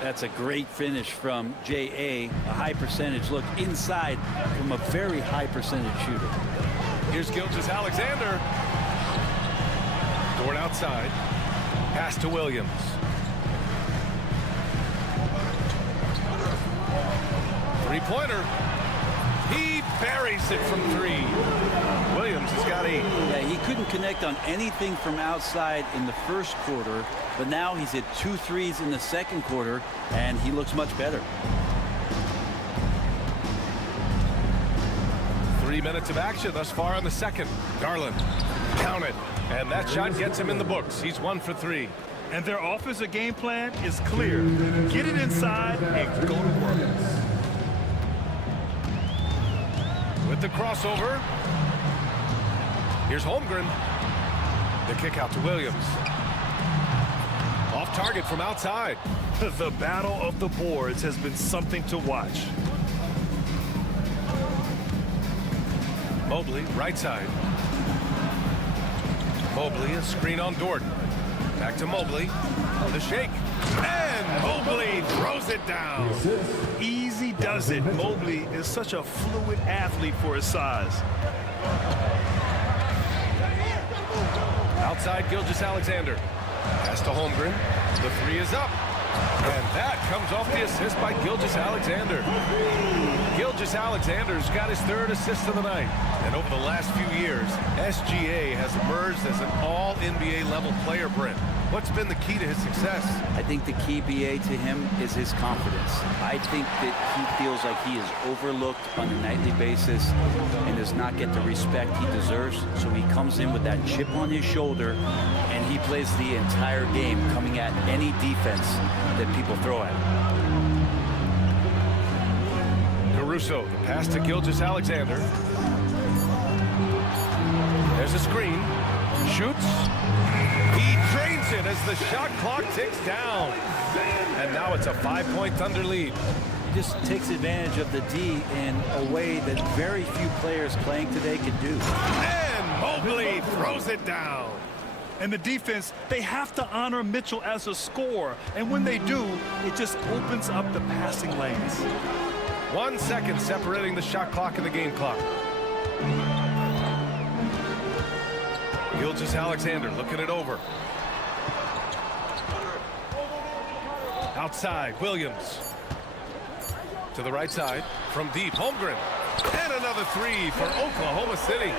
That's a great finish from J.A. A high percentage look inside from a very high percentage shooter. Here's Gilgeous-Alexander. Dort outside. Pass to Williams. Three-pointer. He buries it from 3. Williams has got 8. Yeah, he couldn't connect on anything from outside in the first quarter, but now he's hit 2 threes in the second quarter, and he looks much better. 3 minutes of action thus far in the second. Garland, count it. And that shot gets him in the books. He's 1 for 3. And their offensive game plan is clear. Get it inside and go to work. With the crossover. Here's Holmgren. The kick out to Williams. Off target from outside. The battle of the boards has been something to watch. Mobley, right side. Mobley, a screen on Dort. Back to Mobley. The shake. And Mobley throws it down. Easy does it. Mobley is such a fluid athlete for his size. Outside Gilgeous-Alexander. Pass to Holmgren. The 3 is up. And that comes off the assist by Gilgeous-Alexander. Gilgeous-Alexander's got his 3rd assist of the night. And over the last few years, SGA has emerged as an all-NBA level player, Brent. What's been the key to his success? I think the key, BA, to him is his confidence. I think that he feels like he is overlooked on a nightly basis and does not get the respect he deserves. So he comes in with that chip on his shoulder, and he plays the entire game coming at any defense that people throw at him. Caruso, the pass to Gilgeous-Alexander. There's a screen. Shoots. He drains it as the shot clock ticks down. And now it's a 5-point Thunder lead. He just takes advantage of the D in a way that very few players playing today can do. And Mobley throws it down. And the defense, they have to honor Mitchell as a scorer. And when they do, it just opens up the passing lanes. 1 second separating the shot clock and the game clock. Gilgeous-Alexander looking it over. Outside, Williams. To the right side, from deep, Holmgren. And another 3 for Oklahoma City.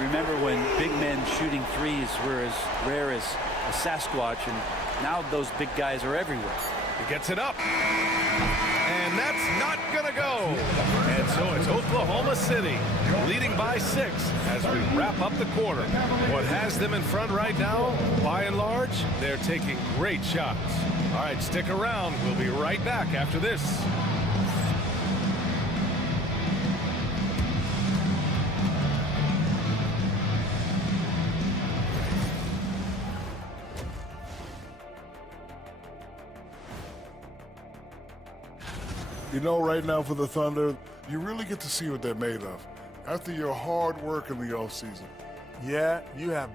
Remember when big men shooting threes were as rare as a Sasquatch, and now those big guys are everywhere. He gets it up. And that's not going to go. And so it's Oklahoma City leading by 6 as we wrap up the quarter. What has them in front right now, by and large, they're taking great shots. All right, stick around. We'll be right back after this. You know, right now for the Thunder, you really get to see what they're made of after your hard work in the offseason. Yeah, you have.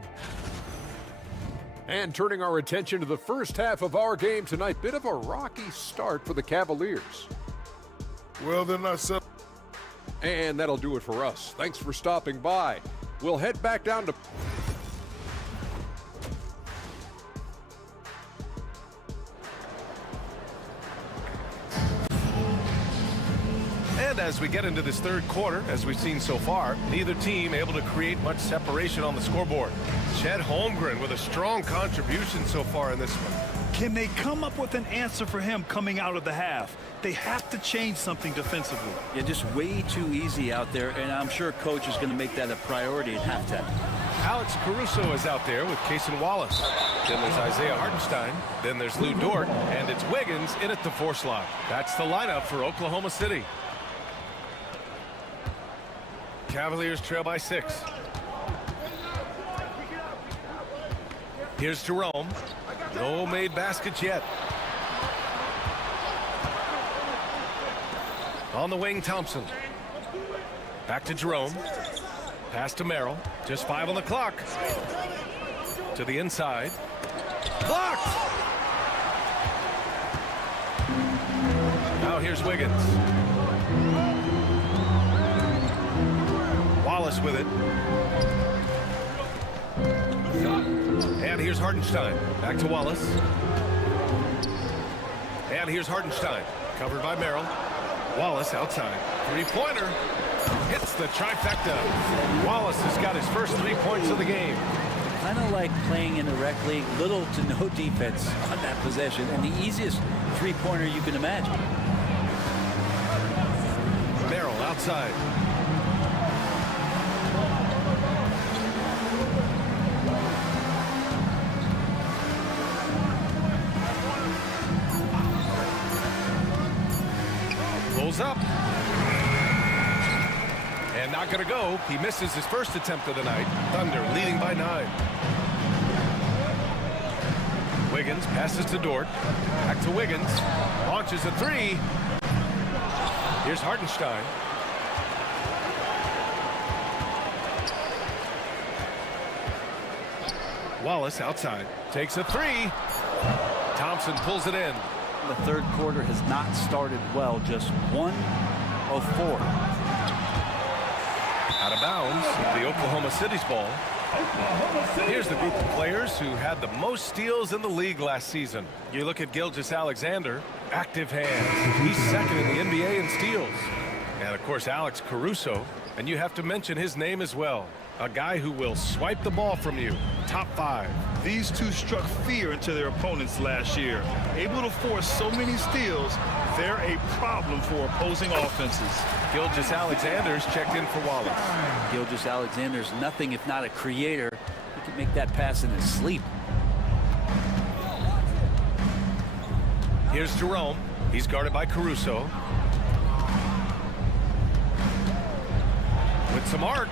And turning our attention to the first half of our game tonight, bit of a rocky start for the Cavaliers. Well, they're not set. And that'll do it for us. Thanks for stopping by. We'll head back down to... And as we get into this third quarter, as we've seen so far, neither team able to create much separation on the scoreboard. Chet Holmgren with a strong contribution so far in this one. Can they come up with an answer for him coming out of the half? They have to change something defensively. Yeah, just way too easy out there, and I'm sure coach is going to make that a priority at halftime. Alex Caruso is out there with Cason Wallace. Then there's Isaiah Hartenstein. Then there's Lou Dort, and it's Wiggins in at the 4 slot. That's the lineup for Oklahoma City. Cavaliers trail by 6. Here's Jerome. No made baskets yet. On the wing, Thompson. Back to Jerome. Pass to Merrill. Just 5 on the clock. To the inside. Blocked! Now here's Wiggins. Wallace with it. And here's Hartenstein. Back to Wallace. And here's Hartenstein. Covered by Merrill. Wallace outside. Three-pointer. Hits the trifecta. Wallace has got his first 3 points of the game. Kind of like playing in a rec league, little to no defense on that possession, and the easiest three-pointer you can imagine. Merrill outside. Pulls up. And not going to go. He misses his first attempt of the night. Thunder leading by 9. Wiggins passes to Dort. Back to Wiggins. Launches a 3. Here's Hartenstein. Wallace outside. Takes a 3. Thompson pulls it in. The third quarter has not started well. Just 1 of 4. Out of bounds, the Oklahoma City's ball. Here's the group of players who had the most steals in the league last season. You look at Gilgeous-Alexander, active hands. He's second in the NBA in steals. And of course, Alex Caruso. And you have to mention his name as well. A guy who will swipe the ball from you. Top 5. These two struck fear into their opponents last year. Able to force so many steals, they're a problem for opposing offenses. Gilgeous-Alexander's checked in for Wallace. Gilgeous-Alexander's nothing if not a creator. He can make that pass in his sleep. Here's Jerome. He's guarded by Caruso. With some arc.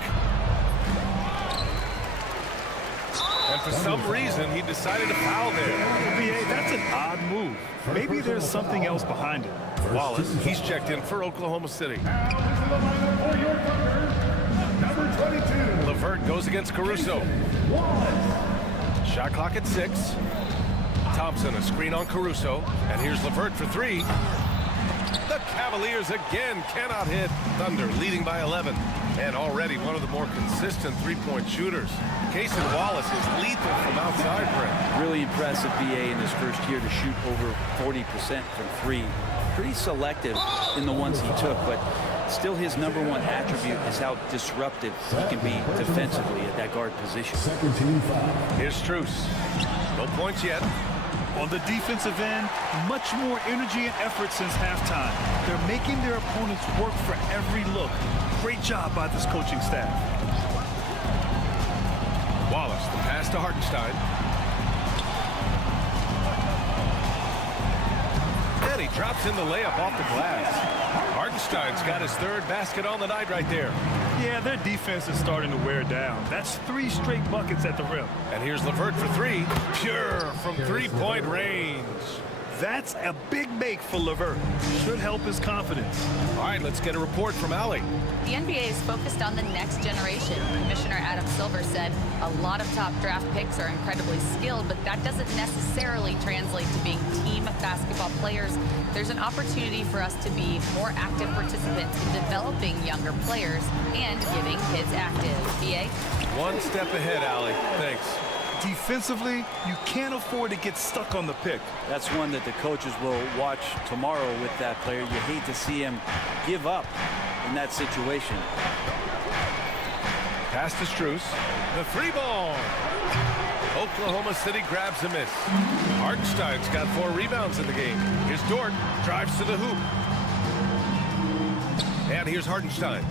And for some reason, he decided to foul there. BA, that's an odd move. Maybe there's something else behind it. Wallace, he's checked in for Oklahoma City. LeVert goes against Caruso. Shot clock at 6. Thompson, a screen on Caruso. And here's LeVert for 3. The Cavaliers again cannot hit. Thunder leading by 11. And already one of the more consistent three-point shooters. Cason Wallace is lethal from outside for him. Really impressive BA in his first year to shoot over 40% from 3. Pretty selective in the ones he took, but still his number 1 attribute is how disruptive he can be defensively at that guard position. Here's Strus. No points yet. On the defensive end, much more energy and effort since halftime. They're making their opponents work for every look. Great job by this coaching staff. Wallace, the pass to Hartenstein. And he drops in the layup off the glass. Hartenstein's got his third basket on the night right there. Yeah, their defense is starting to wear down. That's 3 straight buckets at the rim. And here's LeVert for 3. Pure from three-point range. That's a big make for LeVert. Should help his confidence. All right, let's get a report from Allie. The NBA is focused on the next generation. Commissioner Adam Silver said a lot of top draft picks are incredibly skilled, but that doesn't necessarily translate to being team basketball players. There's an opportunity for us to be more active participants in developing younger players and getting kids active. BA? One step ahead, Allie. Thanks. Defensively, you can't afford to get stuck on the pick. That's one that the coaches will watch tomorrow with that player. You hate to see him give up in that situation. Pass to Strus. The 3 ball. Oklahoma City grabs a miss. Hartenstein's got 4 rebounds in the game. Here's Dort. Drives to the hoop. And here's Hartenstein.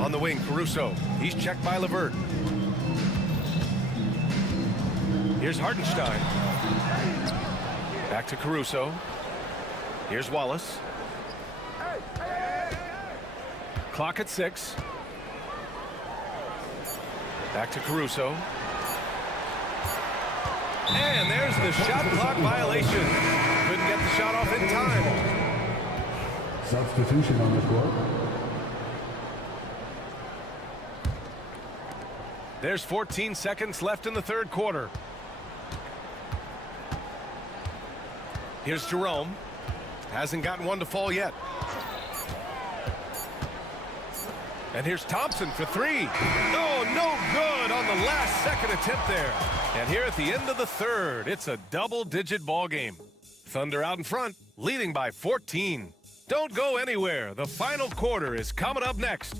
On the wing, Caruso. He's checked by LeVert. Here's Hartenstein. Back to Caruso. Here's Wallace. Clock at 6. Back to Caruso. And there's the shot clock violation. Couldn't get the shot off in time. Substitution on the court. There's 14 seconds left in the third quarter. Here's Jerome. Hasn't gotten one to fall yet. And here's Thompson for 3. Oh, no good on the last second attempt there. And here at the end of the third, it's a double-digit ball game. Thunder out in front, leading by 14. Don't go anywhere. The final quarter is coming up next.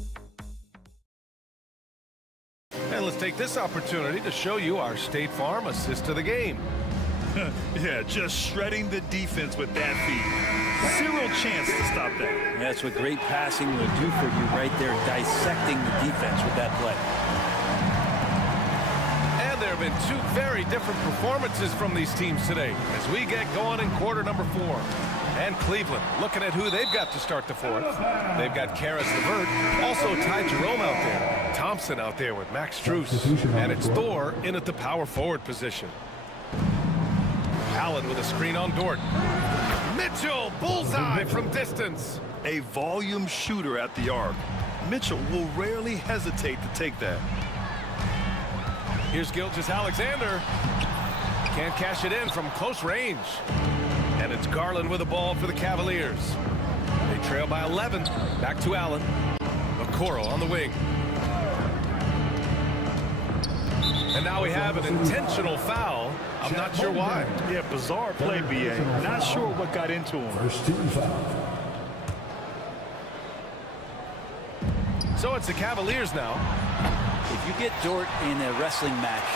And let's take this opportunity to show you our State Farm assist of the game. Yeah, just shredding the defense with that feed. 0 chance to stop that. That's what great passing will do for you right there, dissecting the defense with that play. And there have been 2 very different performances from these teams today as we get going in quarter number 4. And Cleveland looking at who they've got to start the fourth. They've got Karis LeVert, also Ty Jerome out there. Thompson out there with Max Strus. And it's Thor in at the power forward position. Allen with a screen on Dort. Mitchell, bullseye from distance. A volume shooter at the arc. Mitchell will rarely hesitate to take that. Here's Gilgeous-Alexander. Can't cash it in from close range. And it's Garland with the ball for the Cavaliers. They trail by 11. Back to Allen. Okoro on the wing. And now we have an intentional foul. I'm not sure why. Yeah, bizarre play, BA. Not sure what got into him. First team foul. So it's the Cavaliers now. If you get Dort in a wrestling match,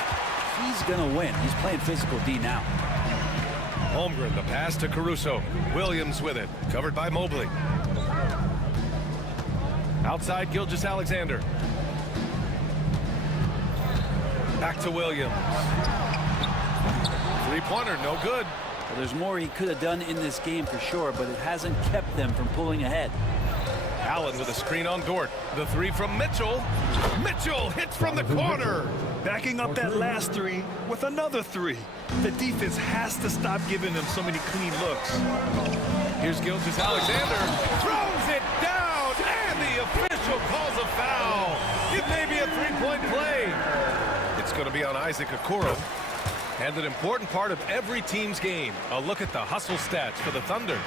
he's going to win. He's playing physical D now. Holmgren, the pass to Caruso. Williams with it. Covered by Mobley. Outside Gilgeous-Alexander. Back to Williams. Three-pointer, no good. Well, there's more he could have done in this game for sure, but it hasn't kept them from pulling ahead. Allen with a screen on Dort. The 3 from Mitchell. Mitchell hits from the corner. Backing up that last 3 with another 3. The defense has to stop giving them so many clean looks. Here's Gilgeous-Alexander. Throws it down, and the official calls a foul. It may be a 3-point play. It's going to be on Isaac Okoro. And an important part of every team's game, a look at the hustle stats for the Thunder.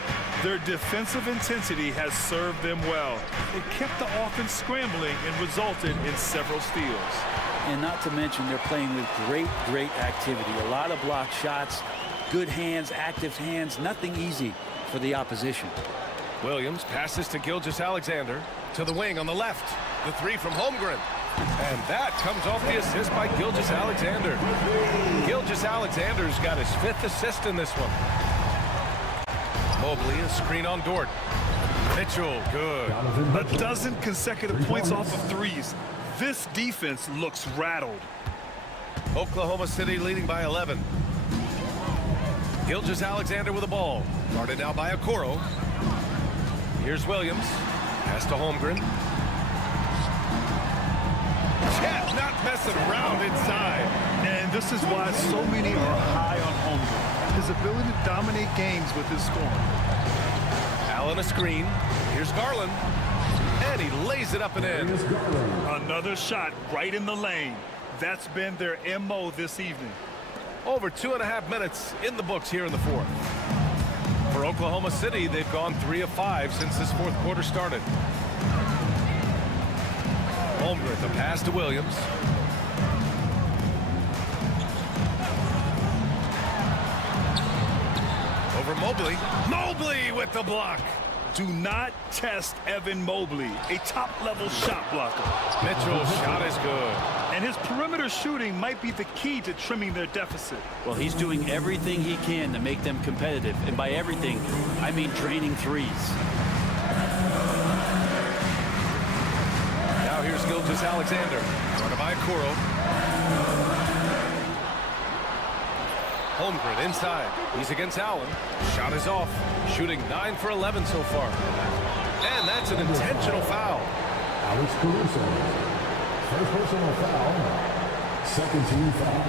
Their defensive intensity has served them well. It kept the offense scrambling and resulted in several steals. And not to mention they're playing with great activity. A lot of block shots, good hands, active hands, nothing easy for the opposition. Williams passes to Gilgeous-Alexander to the wing on the left. The 3 from Holmgren. And that comes off the assist by Gilgeous-Alexander. Gilgeous-Alexander's got his 5th assist in this one. Mobley, a screen on Dort. Mitchell, good. A dozen consecutive points off of threes. This defense looks rattled. Oklahoma City leading by 11. Gilgeous-Alexander with the ball. Guarded now by Okoro. Here's Williams. Pass to Holmgren. Chet not messing around inside. And this is why so many are high on Holmgren. His ability to dominate games with his scoring. Allen a screen. Here's Garland. And he lays it up and in. Another shot right in the lane. That's been their MO this evening. Over 2.5 minutes in the books here in the fourth. For Oklahoma City, they've gone 3 of 5 since this fourth quarter started. Holmgren, the pass to Williams. Over Mobley. Mobley with the block. Do not test Evan Mobley, a top-level shot blocker. Mitchell's shot is good. And his perimeter shooting might be the key to trimming their deficit. Well, he's doing everything he can to make them competitive. And by everything, I mean draining threes. Now here's Gilgeous-Alexander. Guarded by Okoro. Holmgren inside. He's against Allen. Shot is off. Shooting 9 for 11 so far. And that's an intentional foul. Alex Caruso. First personal foul. Second team foul.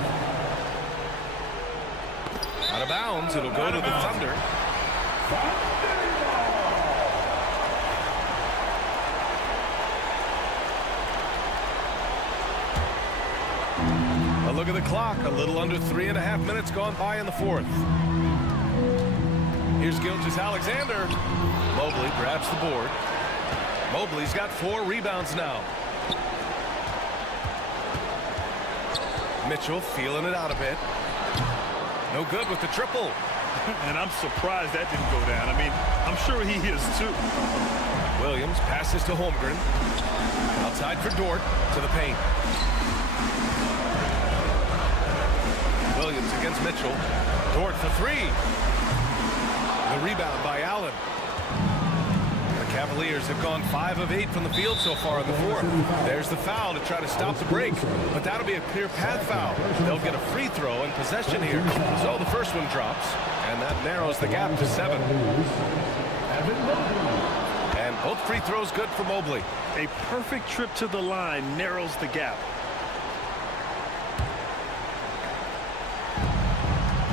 Out of bounds. It'll go to the Thunder. A look at the clock. A little under 3.5 minutes gone by in the fourth. Here's Gilgeous-Alexander. Mobley grabs the board. Mobley's got 4 rebounds now. Mitchell feeling it out a bit. No good with the triple. And I'm surprised that didn't go down. I mean, I'm sure he is too. Williams passes to Holmgren. Outside for Dort to the paint. Williams against Mitchell. Dort for 3. The rebound by Allen. The Cavaliers have gone 5 of 8 from the field so far in the fourth. There's the foul to try to stop the break, but that'll be a clear path foul. They'll get a free throw and possession here. So the first one drops, and that narrows the gap to 7. And both free throws good for Mobley. A perfect trip to the line narrows the gap.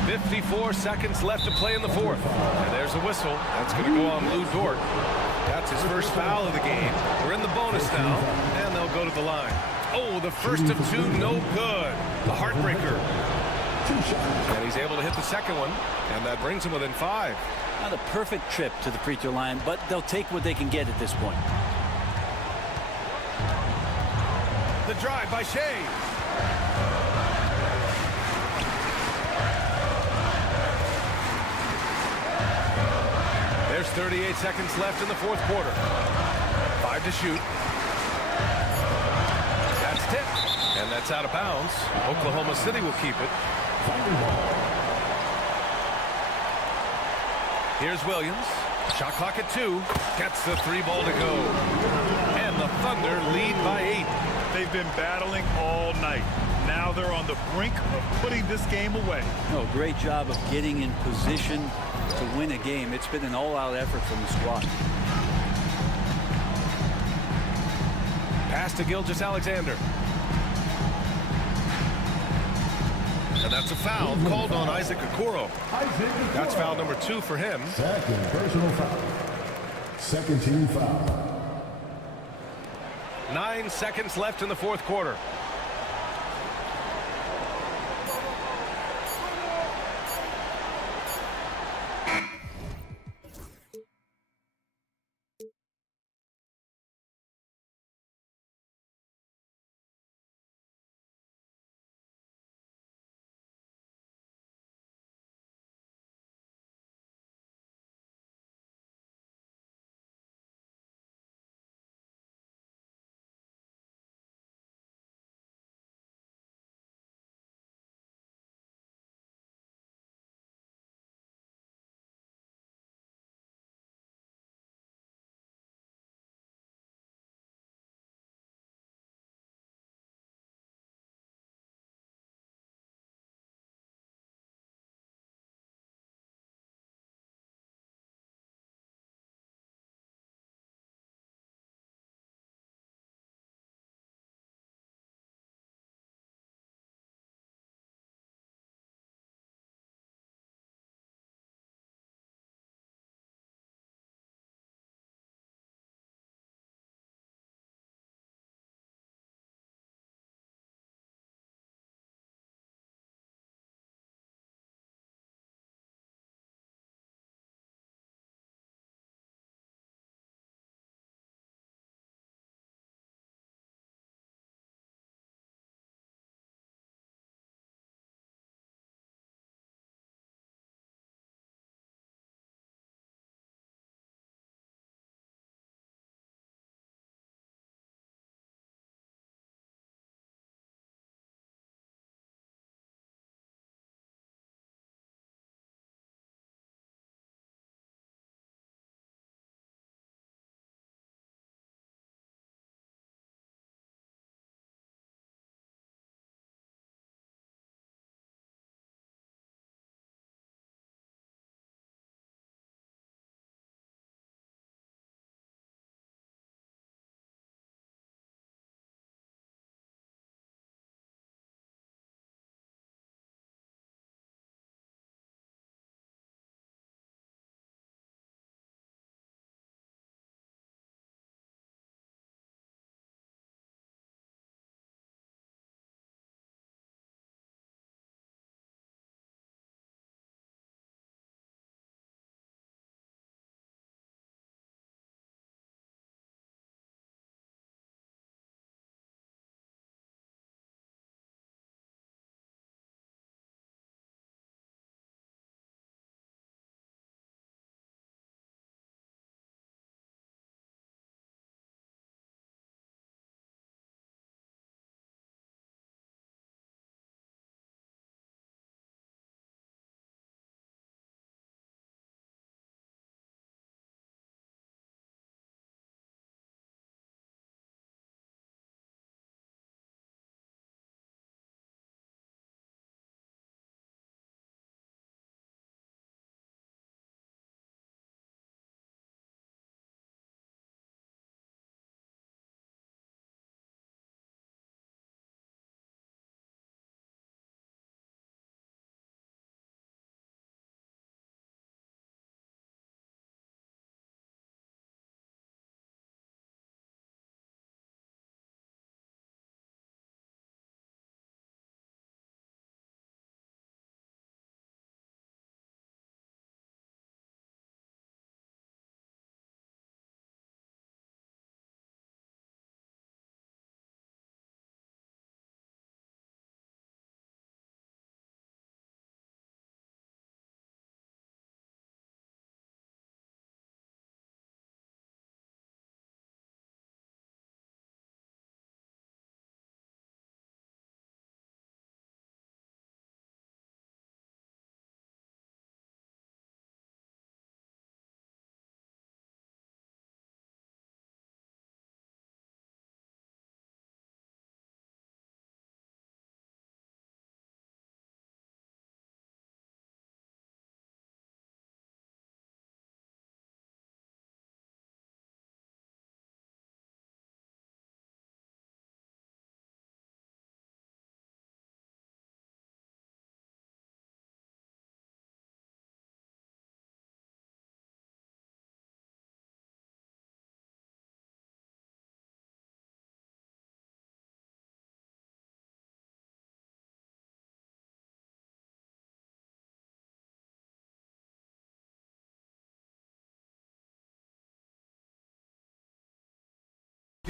54 seconds left to play in the fourth. And there's a whistle. That's going to go on Lou Dort. That's his first foul of the game. We're in the bonus now, and they'll go to the line. Oh, the first of 2, no good. The heartbreaker. And he's able to hit the second one, and that brings him within 5. Not a perfect trip to the free throw line, but they'll take what they can get at this point. The drive by Shea. There's 38 seconds left in the fourth quarter. 5 to shoot. That's tipped. And that's out of bounds. Oklahoma City will keep it. Here's Williams. Shot clock at 2. Gets the 3 ball to go. And the Thunder lead by 8. They've been battling all night. Now they're on the brink of putting this game away. Oh, great job of getting in position to win a game. It's been an all-out effort from the squad. Pass to Gilgeous-Alexander. And that's a foul called on Isaac Okoro. That's foul number 2 for him. Second personal foul. Second team foul. 9 seconds left in the fourth quarter.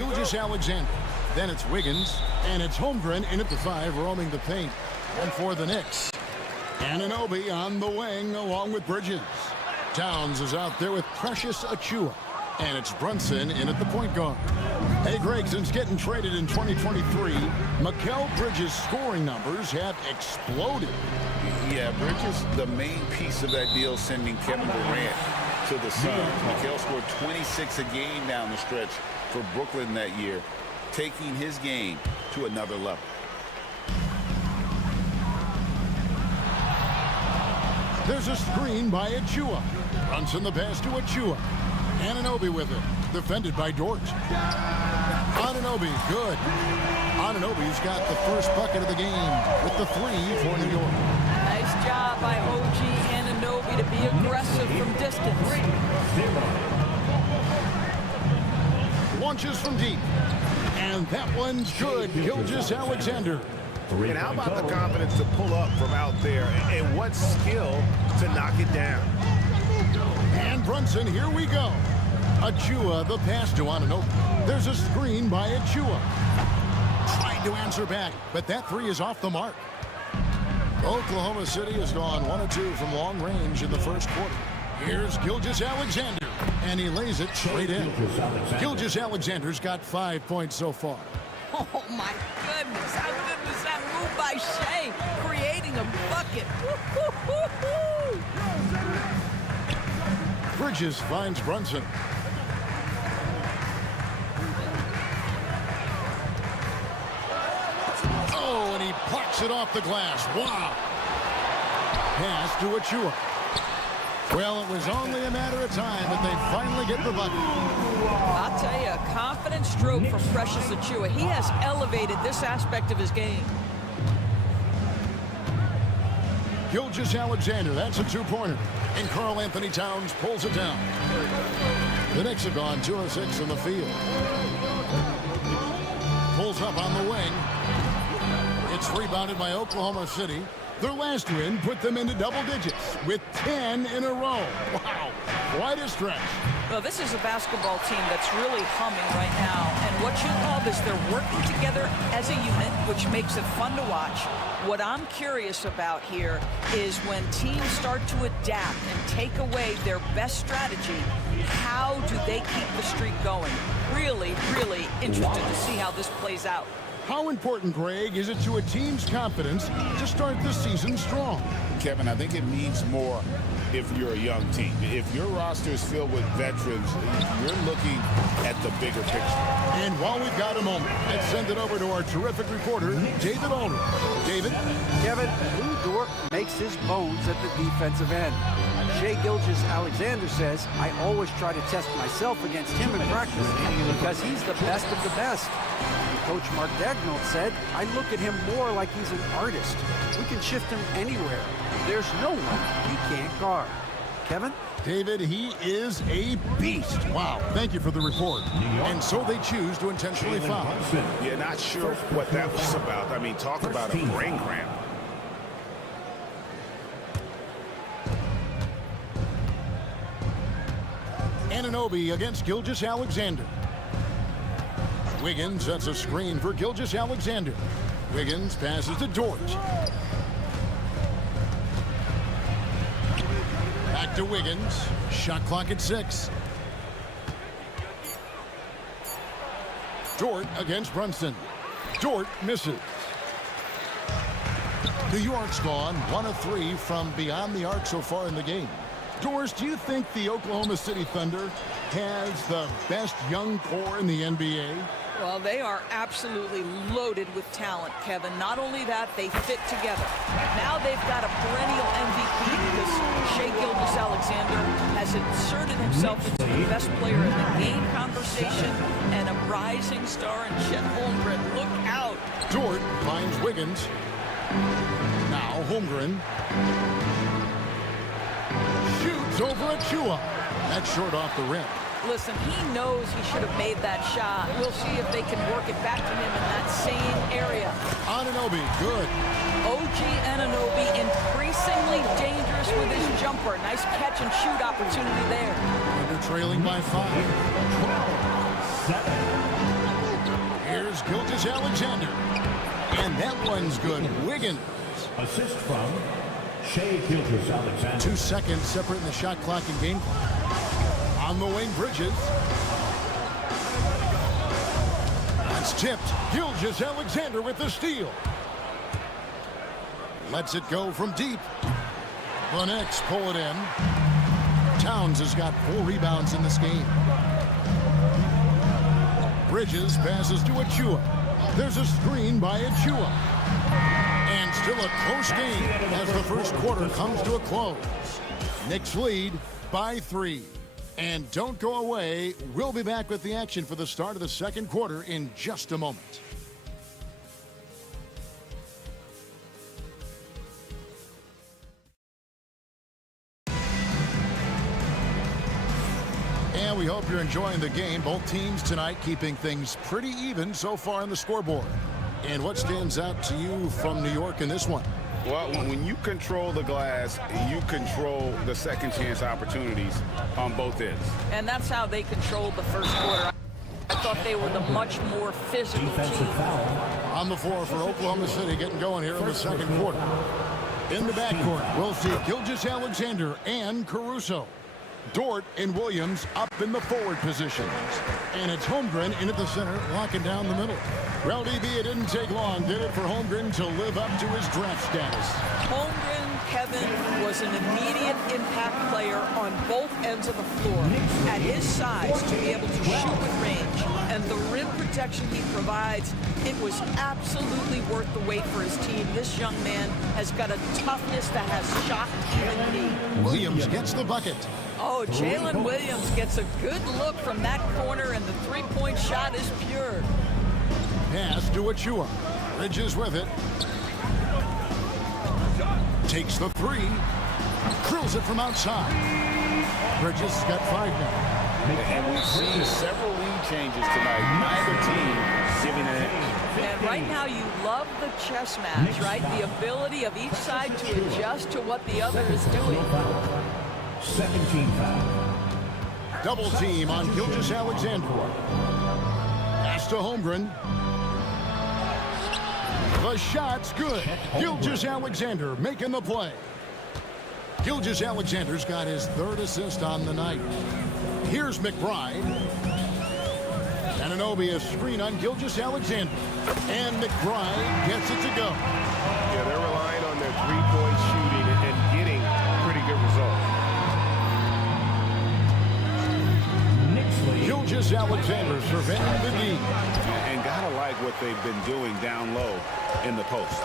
Gilgeous-Alexander. Then it's Wiggins, and it's Holmgren in at the 5, roaming the paint. And for the Knicks, Anunoby on the wing along with Bridges. Towns is out there with Precious Achiuwa. And it's Brunson in at the point guard. Hey, Greg, since getting traded in 2023, Mikal Bridges' scoring numbers have exploded. Yeah, Bridges, the main piece of that deal, sending Kevin Durant to the Suns. Mikal scored 26 a game down the stretch for Brooklyn that year, taking his game to another level. There's a screen by Achiuwa. Brunson the pass to Achiuwa. Anunoby with it. Defended by Dort. Anunoby, good. Anunoby's got the first bucket of the game with the 3 for New York. Nice job by OG Anunoby to be aggressive from distance. Launches from deep. And that one's good. Gilgeous-Alexander. And how about the confidence to pull up from out there, and what skill to knock it down. And Brunson, here we go. Achiuwa, the pass to Anunoby. There's a screen by Achiuwa. Trying to answer back, but that 3 is off the mark. Oklahoma City has gone 1 of 2 from long range in the first quarter. Here's Gilgeous-Alexander, and he lays it straight in. Gilgeous-Alexander's got 5 points so far. Oh, my goodness. How good was that move by Shea, creating a bucket. Woo-hoo-hoo-hoo. Bridges finds Brunson. Oh, and he plucks it off the glass. Wow. Pass to Achiuwa. Well, it was only a matter of time that they finally get the bucket. I'll tell you, a confident stroke from Precious Achiuwa. He has elevated this aspect of his game. Gilgeous-Alexander, that's a 2-pointer. And Karl Anthony Towns pulls it down. The Knicks have gone 2 of 6 in the field. Pulls up on the wing. It's rebounded by Oklahoma City. Their last win put them into double digits with 10 in a row. Wow, quite a stretch. Well, this is a basketball team that's really humming right now. And what you love is they're working together as a unit, which makes it fun to watch. What I'm curious about here is when teams start to adapt and take away their best strategy, how do they keep the streak going? Really, really interested to see how this plays out. How important, Greg, is it to a team's confidence to start the season strong? Kevin, I think it means more if you're a young team. If your roster is filled with veterans, you're looking at the bigger picture. And while we've got a moment, let's send it over to our terrific reporter, David Aldridge. David? Kevin, Lou Dort makes his bones at the defensive end. Shai Gilgeous-Alexander says, I always try to test myself against him in practice because he's the best of the best. Coach Mark Daigneault said, I look at him more like he's an artist. We can shift him anywhere. There's no one he can't guard. Kevin? David, he is a beast. Wow, thank you for the report. And so they choose to intentionally foul. Yeah, not sure what that was about. I mean, talk about a brain cramp. Anunoby against Gilgeous-Alexander. Wiggins sets a screen for Gilgeous-Alexander. Wiggins passes to Dort. Back to Wiggins. Shot clock at 6. Dort against Brunson. Dort misses. New York's gone 1 of 3 from beyond the arc so far in the game. Doris, do you think the Oklahoma City Thunder has the best young core in the NBA? Well, they are absolutely loaded with talent, Kevin. Not only that, they fit together. Now they've got a perennial MVP because Shai Gilgeous-Alexander has inserted himself into the best player in the game conversation and a rising star in Chet Holmgren. Look out. Dort finds Wiggins. Now Holmgren. Shoots over Achiuwa. That's short off the rim. Listen, he knows he should have made that shot. We'll see if they can work it back to him in that same area. Anunoby, good. OG Anunoby increasingly dangerous with his jumper. Nice catch and shoot opportunity there. And they're trailing by 5. Here's Gilgeous-Alexander. And that one's good. Wiggins. Assist from Shai Gilgeous-Alexander. 2 seconds separating the shot clock and game clock. On the wing, Bridges. It's tipped. Gilgeous-Alexander with the steal. Lets it go from deep. The Knicks pull it in. Towns has got 4 rebounds in this game. Bridges passes to Achua. There's a screen by Achua. And still a close game as the first quarter comes to a close. Knicks lead by 3. And don't go away. We'll be back with the action for the start of the second quarter in just a moment. And we hope you're enjoying the game. Both teams tonight keeping things pretty even so far on the scoreboard. And what stands out to you from New York in this one? Well, when you control the glass, you control the second chance opportunities on both ends. And that's how they controlled the first quarter. I thought they were the much more physical team. On the floor for Oklahoma City, getting going here in the second quarter. In the backcourt, we'll see Gilgeous-Alexander and Caruso. Dort and Williams up in the forward positions. And it's Holmgren in at the center, locking down the middle. Well, DB, it didn't take long, did it, for Holmgren to live up to his draft status? Holmgren, Kevin, was an immediate impact player on both ends of the floor. At his size, to be able to shoot with range and the rim protection he provides, it was absolutely worth the wait for his team. This young man has got a toughness that has shocked even me. Williams gets the bucket. Oh, Jalen Williams gets a good look from that corner, and the three-point shot is pure. Pass to Achua. Bridges with it. Takes the 3. Drills it from outside. Bridges has got 5 now. And we've seen several lead changes tonight. Neither team giving an edge. And right now you love the chess match, right? The ability of each side to adjust to what the other is doing. 17 foul. Double team on Gilgeous-Alexander. Pass to Holmgren. The shot's good. Gilgeous-Alexander making the play. Gilgeous-Alexander's got his 3rd assist on the night. Here's McBride. Anunoby, a screen on Gilgeous-Alexander. And McBride gets it to go. Yeah, they're relying on their three-point shooting and getting pretty good results. Gilgeous-Alexander surveying the D. And gotta like what they've been doing down low in the post.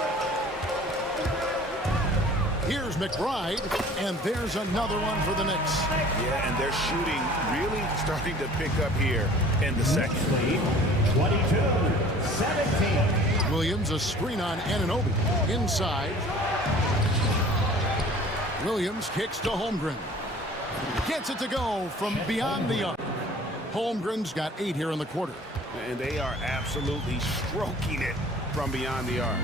Here's McBride, and there's another one for the Knicks. Yeah, and they're shooting really starting to pick up here in the second. 22-17. Williams, a screen on Anunoby. Inside. Williams kicks to Holmgren. Gets it to go from beyond the arc. Holmgren's got 8 here in the quarter. And they are absolutely stroking it from beyond the arc.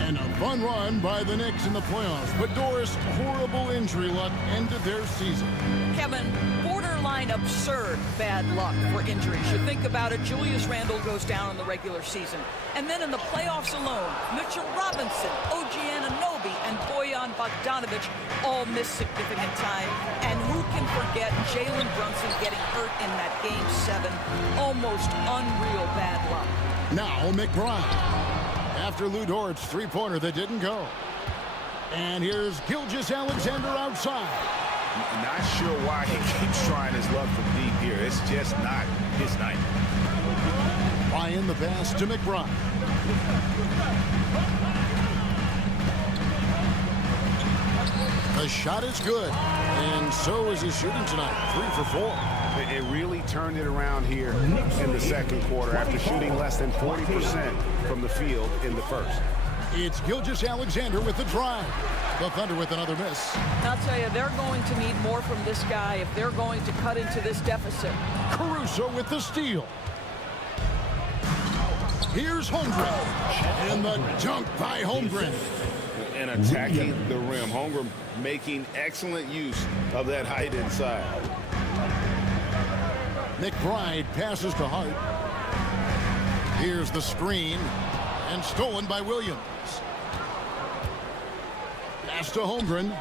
And a fun run by the Knicks in the playoffs. But Doris, horrible injury luck ended their season. Kevin, borderline absurd bad luck for injuries. You think about it, Julius Randle goes down in the regular season. And then in the playoffs alone, Mitchell Robinson, OG Anunoby, and Bojan Bogdanovic all miss significant time. And who can forget Jalen Brunson getting hurt in that Game 7? Almost unreal bad luck. Now McBride. After Lou Dort's three-pointer that didn't go. And here's Gilgeous-Alexander outside. Not sure why he keeps trying his luck from deep here. It's just not his night. Ryan the pass to McBride. The shot is good. And so is his shooting tonight. 3 for 4. It really turned it around here in the second quarter after shooting less than 40% from the field in the first. It's Gilgeous-Alexander with the drive. The Thunder with another miss. I'll tell you, they're going to need more from this guy if they're going to cut into this deficit. Caruso with the steal. Here's Holmgren. And the dunk by Holmgren. And attacking the rim. Holmgren making excellent use of that height inside. McBride passes to Hart. Here's the screen, and stolen by Williams. Pass to Holmgren.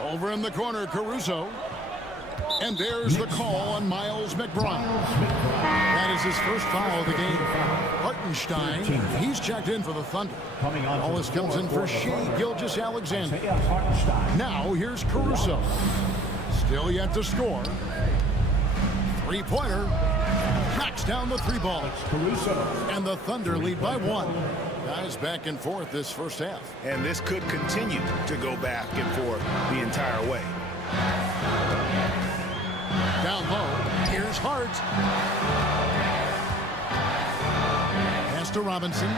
Over in the corner, Caruso. And there's the call on Miles McBride. That is his first foul of the game. Hartenstein, he's checked in for the Thunder. Wallace comes in for Shea Gilgeous-Alexander. Now here's Caruso. Still yet to score. Three-pointer. Knocks down the three ball. And the Thunder lead by 1. Guys back and forth this first half. And this could continue to go back and forth the entire way. Down low, here's Hart. Pass to Robinson.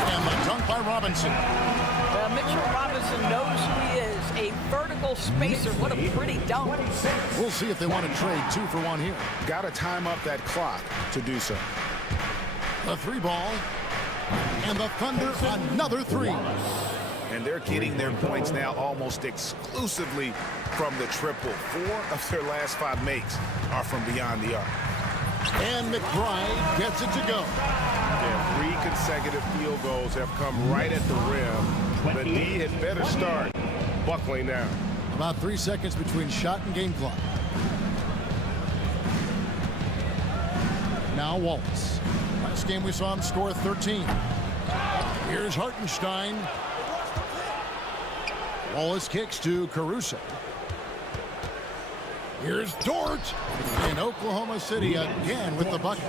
And the dunk by Robinson. Well, Mitchell Robinson knows who he is. A vertical spacer. What a pretty dunk. We'll see if they want to trade 2 for 1 here. Got to time up that clock to do so. The three ball. And the Thunder, another three. And they're getting their points now almost exclusively from the triple. 4 of their last 5 makes are from beyond the arc. And McBride gets it to go. Yeah, 3 consecutive field goals have come right at the rim. The D had better start buckling now. About 3 seconds between shot and game clock. Now Wallace. Last game we saw him score 13. Here's Hartenstein. Wallace kicks to Caruso. Here's Dort. And Oklahoma City again with the bucket.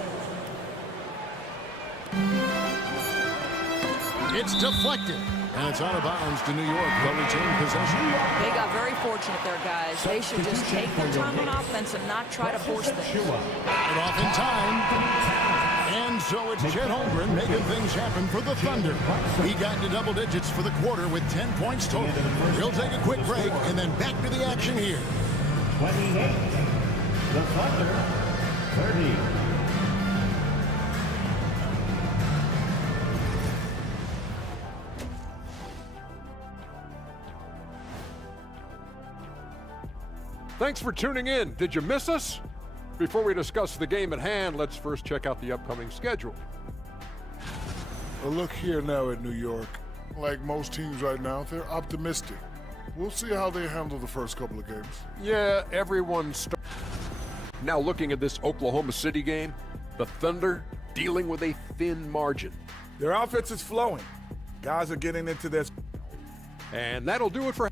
It's deflected. And it's out of bounds to New York. They'll retain possession. They got very fortunate there, guys. They should just take their time on offense and not try to force things. Get off in time. And so it's Chet Holmgren making things happen for the Thunder. He got into double digits for the quarter with 10 points total. He'll take a quick break and then back to the action here. 28. The Thunder, 30. Thanks for tuning in. Did you miss us? Before we discuss the game at hand, let's first check out the upcoming schedule. Well, look here now at New York. Like most teams right now, they're optimistic. We'll see how they handle the first couple of games. Yeah, everyone's now looking at this Oklahoma City game. The Thunder dealing with a thin margin. Their offense is flowing. Guys are getting into this. And that'll do it for...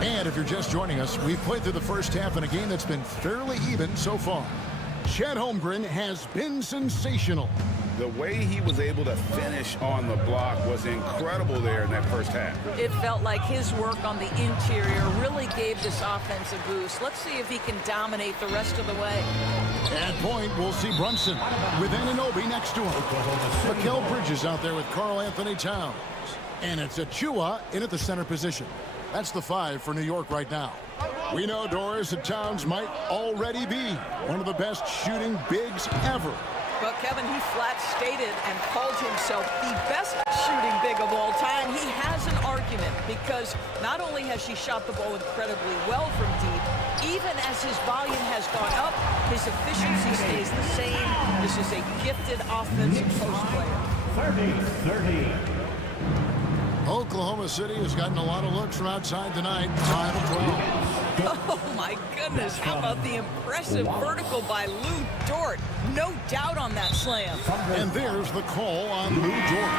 And if you're just joining us, we've played through the first half in a game that's been fairly even so far. Chet Holmgren has been sensational. The way he was able to finish on the block was incredible there in that first half. It felt like his work on the interior really gave this offense a boost. Let's see if he can dominate the rest of the way. At point, we'll see Brunson with Anunoby next to him. Mikal Bridges out there with Karl Anthony Towns. And it's Achua in at the center position. That's the 5 for New York right now. We know, Doris, that Towns might already be one of the best shooting bigs ever. But Kevin, he flat stated and called himself the best shooting big of all time. He has an argument because not only has he shot the ball incredibly well from deep, even as his volume has gone up, his efficiency stays the same. This is a gifted offensive post player. 30. Oklahoma City has gotten a lot of looks from outside tonight. 5 of 12. Oh my goodness, how about the impressive vertical by Lou Dort? No doubt on that slam. And there's the call on Lou Dort.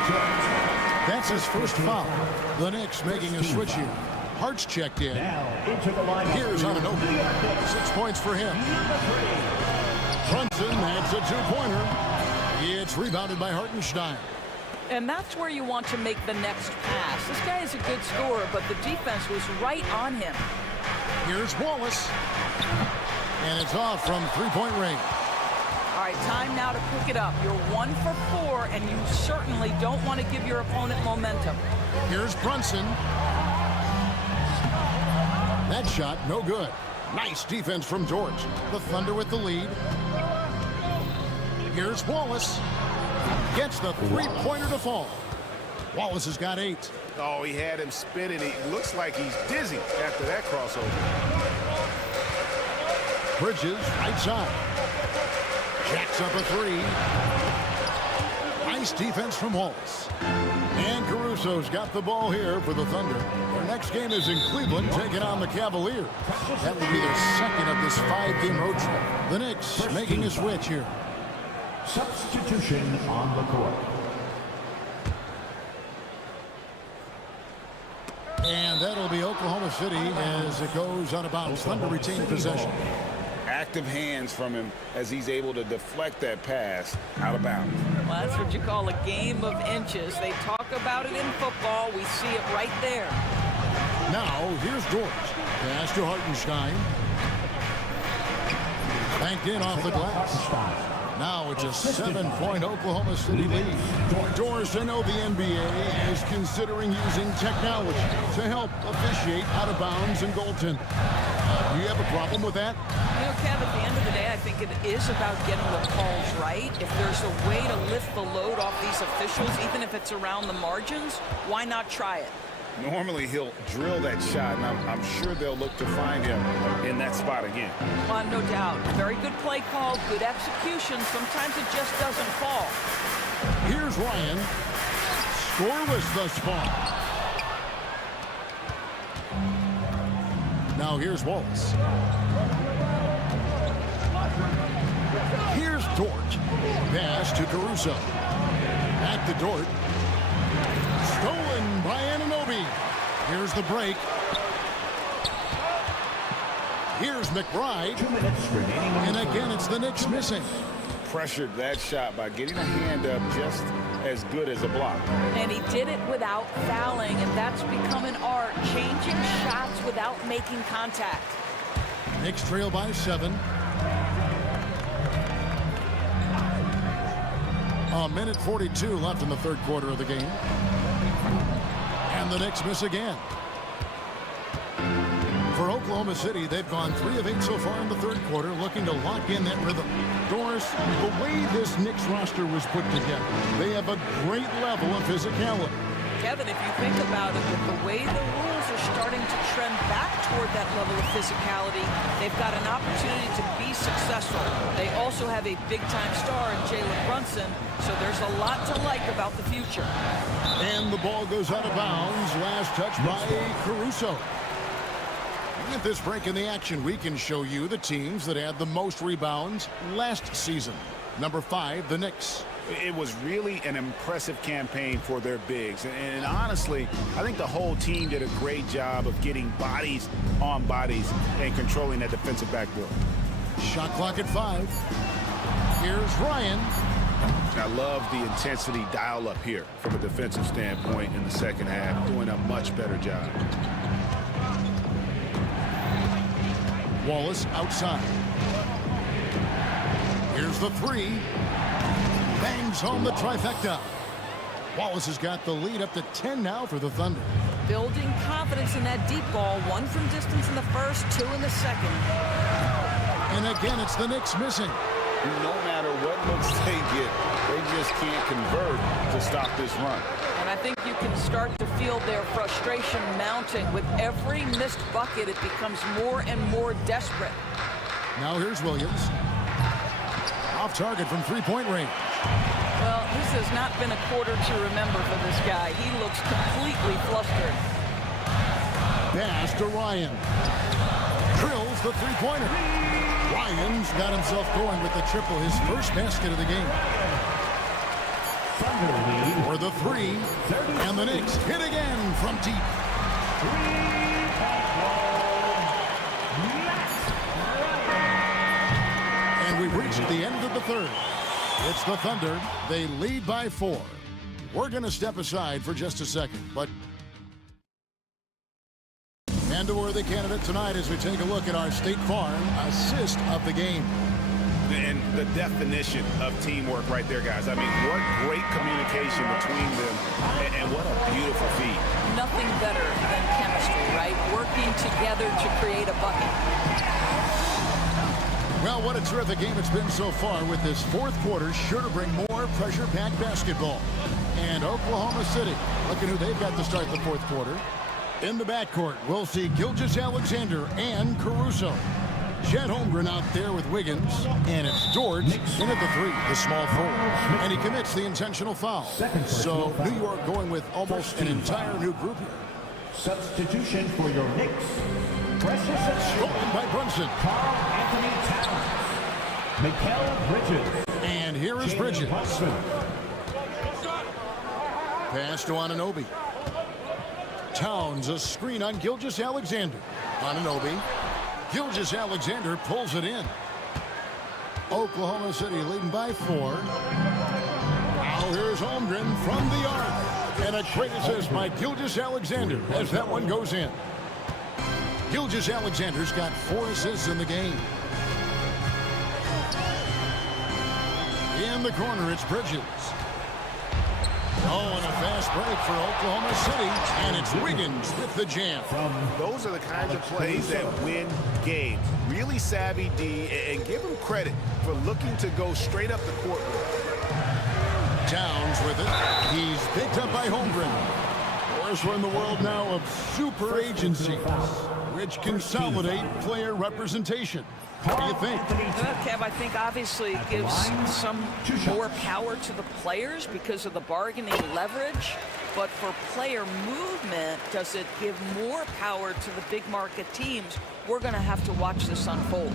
That's his first foul. The Knicks making a switch here. Hart's checked in. Here's Anunoby. 6 points for him. Brunson adds a 2-pointer. It's rebounded by Hartenstein. And that's where you want to make the next pass. This guy is a good scorer, but the defense was right on him. Here's Wallace. And it's off from 3-point range. All right, time now to pick it up. You're 1 for 4, and you certainly don't want to give your opponent momentum. Here's Brunson. That shot, no good. Nice defense from George. The Thunder with the lead. Here's Wallace. Gets the three-pointer to fall. Wallace has got 8. Oh, he had him spinning. It looks like he's dizzy after that crossover. Bridges, right side. Jacks up a 3. Nice defense from Wallace. And Caruso's got the ball here for the Thunder. Their next game is in Cleveland, taking on the Cavaliers. That will be their second of this 5-game road trip. The Knicks making a switch here. Substitution on the court. And that'll be Oklahoma City as it goes out of bounds. Thunder retain possession. Active hands from him as he's able to deflect that pass out of bounds. Well, that's what you call a game of inches. They talk about it in football. We see it right there. Now, here's George. Pass to Hartenstein. Banked in off the glass. Now it's a 7-point Oklahoma City lead. Doors, I know the NBA is considering using technology to help officiate out of bounds and goaltending. Do you have a problem with that? You know, Kev, at the end of the day, I think it is about getting the calls right. If there's a way to lift the load off these officials, even if it's around the margins, why not try it? Normally he'll drill that shot, and I'm sure they'll look to find him in that spot again. Well, no doubt. Very good play call, good execution. Sometimes it just doesn't fall. Here's Ryan. Scoreless thus far. Now here's Wallace. Here's Dort. Pass to Caruso. At the Dort. Stolen by Anunoby. Here's the break. Here's McBride. 2 minutes remaining. And again, it's the Knicks missing. Pressured that shot by getting a hand up just as good as a block. And he did it without fouling, and that's become an art, changing shots without making contact. Knicks trail by 7. A minute 42 left in the third quarter of the game. And the Knicks miss again. For Oklahoma City, they've gone 3 of 8 so far in the third quarter, looking to lock in that rhythm. Doris, the way this Knicks roster was put together, they have a great level of physicality. Kevin, if you think about it, with the way the rules are starting to trend back toward that level of physicality, they've got an opportunity to be successful. They also have a big-time star in Jalen Brunson, so there's a lot to like about the future. And the ball goes out of bounds. Last touch by Caruso. At this break in the action, we can show you the teams that had the most rebounds last season. Number 5, the Knicks. It was really an impressive campaign for their bigs. And honestly, I think the whole team did a great job of getting bodies on bodies and controlling that defensive backboard. Shot clock at 5. Here's Ryan. I love the intensity dial up here from a defensive standpoint in the second half, doing a much better job. Wallace outside. Here's the 3. Bangs home the trifecta. Wallace has got the lead up to 10 now for the Thunder. Building confidence in that deep ball. 1 from distance in the first, 2 in the second. And again, it's the Knicks missing. No matter what looks they get, they just can't convert to stop this run. And I think you can start to feel their frustration mounting. With every missed bucket, it becomes more and more desperate. Now here's Williams. Off target from three-point range. Well, this has not been a quarter to remember for this guy. He looks completely flustered. Pass to Ryan. Drills the three-pointer. Ryan's got himself going with the triple, his first basket of the game. For the 3, and the Knicks hit again from deep. And we've reached the end of the third. It's the Thunder. They lead by 4. We're going to step aside for just a second, but and a worthy candidate tonight as we take a look at our State Farm assist of the game. And the definition of teamwork right there, guys. I mean, what great communication between them, and what a beautiful feat. Nothing better than chemistry, right? Working together to create a bucket. Well, what a terrific game it's been so far, with this fourth quarter sure to bring more pressure-packed basketball. And Oklahoma City, looking who they've got to start the fourth quarter. In the backcourt, we'll see Gilgeous-Alexander and Caruso. Chet Holmgren out there with Wiggins, and it's George in at the three, the small forward. And he commits the intentional foul. So New York going with almost an entire new group here. Substitution for your Knicks. Precious stolen by Brunson. Carl Anthony Towns. Mikal Bridges. And here is Bridges. Pass to Anunoby. Towns, a screen on Gilgeous-Alexander. Anunoby. Gilgeous-Alexander pulls it in. Oklahoma City leading by 4. Now here's Holmgren from the arc. And a great assist by Gilgeous-Alexander as that one goes in. Gilgeous-Alexander's got 4 assists in the game. In the corner, it's Bridges. Oh, and a fast break for Oklahoma City, and it's Wiggins with the jam. Those are the kinds of plays that win games. Really savvy D, and give him credit for looking to go straight up the court. Towns with it. He's picked up by Holmgren. Of course, we're in the world now of super agencies, which consolidate player representation. What do you think? Kev, I think obviously it gives some more power to the players because of the bargaining leverage. But for player movement, does it give more power to the big market teams? We're going to have to watch this unfold.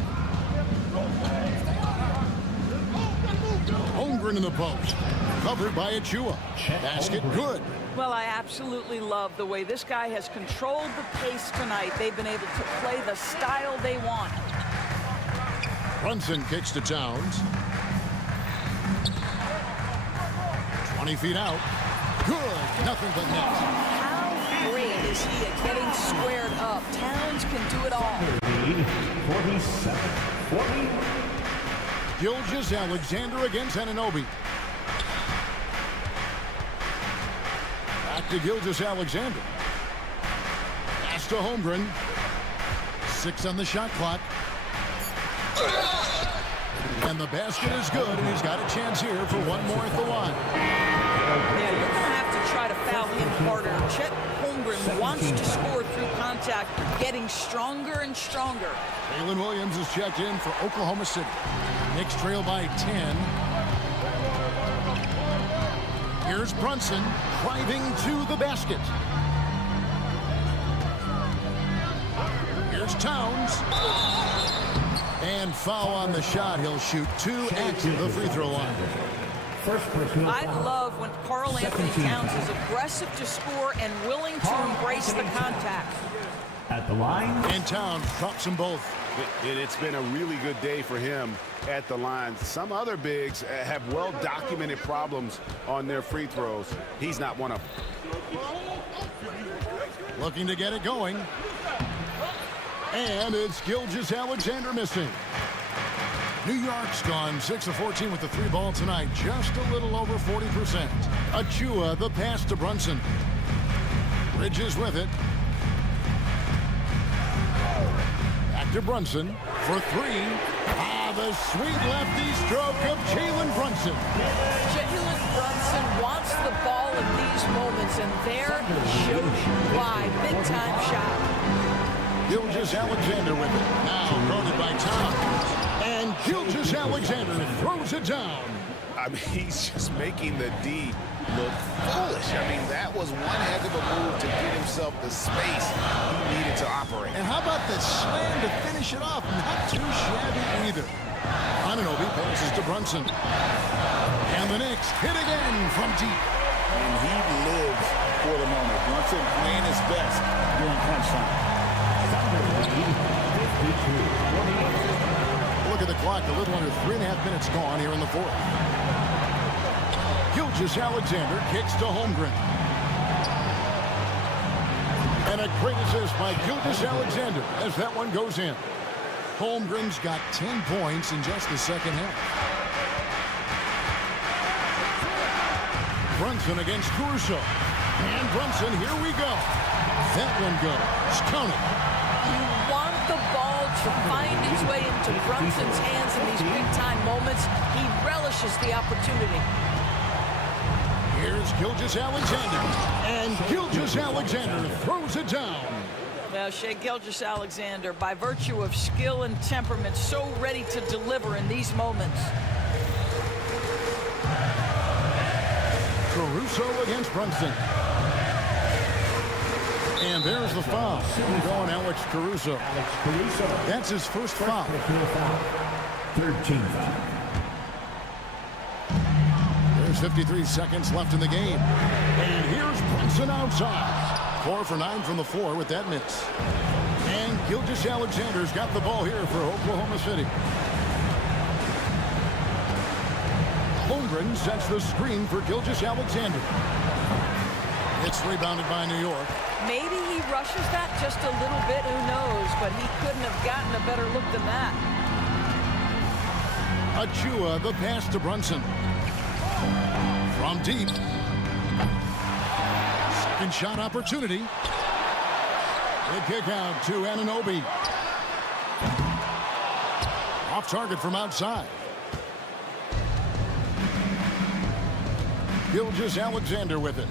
Holmgren in the post. Covered by Achua. Basket good. Well, I absolutely love the way this guy has controlled the pace tonight. They've been able to play the style they want. Brunson kicks to Towns. 20 feet out. Good. Nothing but net. How great is he at getting squared up? Towns can do it all. 47-40. Gilgeous-Alexander against Anunoby. Back to Gilgeous-Alexander. Pass to Holmgren. 6 on the shot clock. And the basket is good, and he's got a chance here for one more at the line. Yeah, you're going to have to try to foul him harder. Chet Holmgren wants to score through contact, getting stronger and stronger. Jalen Williams is checked in for Oklahoma City. Knicks trail by 10. Here's Brunson driving to the basket. Here's Towns. And foul on the shot. He'll shoot 2 at the free throw line. I love when Carl Anthony Towns is aggressive to score and willing to embrace the contact. At the line. And Towns drops them both. It's been a really good day for him at the line. Some other bigs have well-documented problems on their free throws. He's not one of them. Looking to get it going. And it's Gilgeous-Alexander missing. New York's gone 6 of 14 with the 3 ball tonight. Just a little over 40%. Achua, the pass to Brunson. Bridges with it. Back to Brunson for 3. The sweet lefty stroke of Jalen Brunson. Jalen Brunson wants the ball in these moments, and there shows you why. Big-time shot. Gilgeous-Alexander with it. Now guarded by Towns. And Gilgeous-Alexander throws it down. I mean, he's just making the D look foolish. I mean, that was one heck of a move to get himself the space he needed to operate. And how about the slam to finish it off? Not too shabby either. Anunoby passes to Brunson. And the Knicks hit again from deep. And he lives for the moment. Brunson playing his best during crunch time. Look at the clock, a little under 3.5 minutes gone here in the fourth. Gilgeous-Alexander kicks to Holmgren. And a great assist by Gilgeous-Alexander as that one goes in. Holmgren's got 10 points in just the second half. Brunson against Caruso. And Brunson, here we go. That one goes. Count it. You want the ball to find its way into Brunson's hands in these big-time moments. He relishes the opportunity. Here's Gilgeous-Alexander. And Gilgeous-Alexander throws it down. Well, Shai Gilgeous-Alexander, by virtue of skill and temperament, so ready to deliver in these moments. Caruso against Brunson. And there's the foul. Going Alex Caruso. That's his first foul. Third team foul. There's 53 seconds left in the game. And here's Brunson outside. 4 for 9 from the floor with that miss. And Gilgeous-Alexander's got the ball here for Oklahoma City. Holmgren sets the screen for Gilgeous-Alexander. It's rebounded by New York. Maybe he rushes that just a little bit, who knows, but he couldn't have gotten a better look than that. Achua, the pass to Brunson. From deep. Second shot opportunity. The kick out to Anunoby. Off target from outside. Gilgeous-Alexander with it.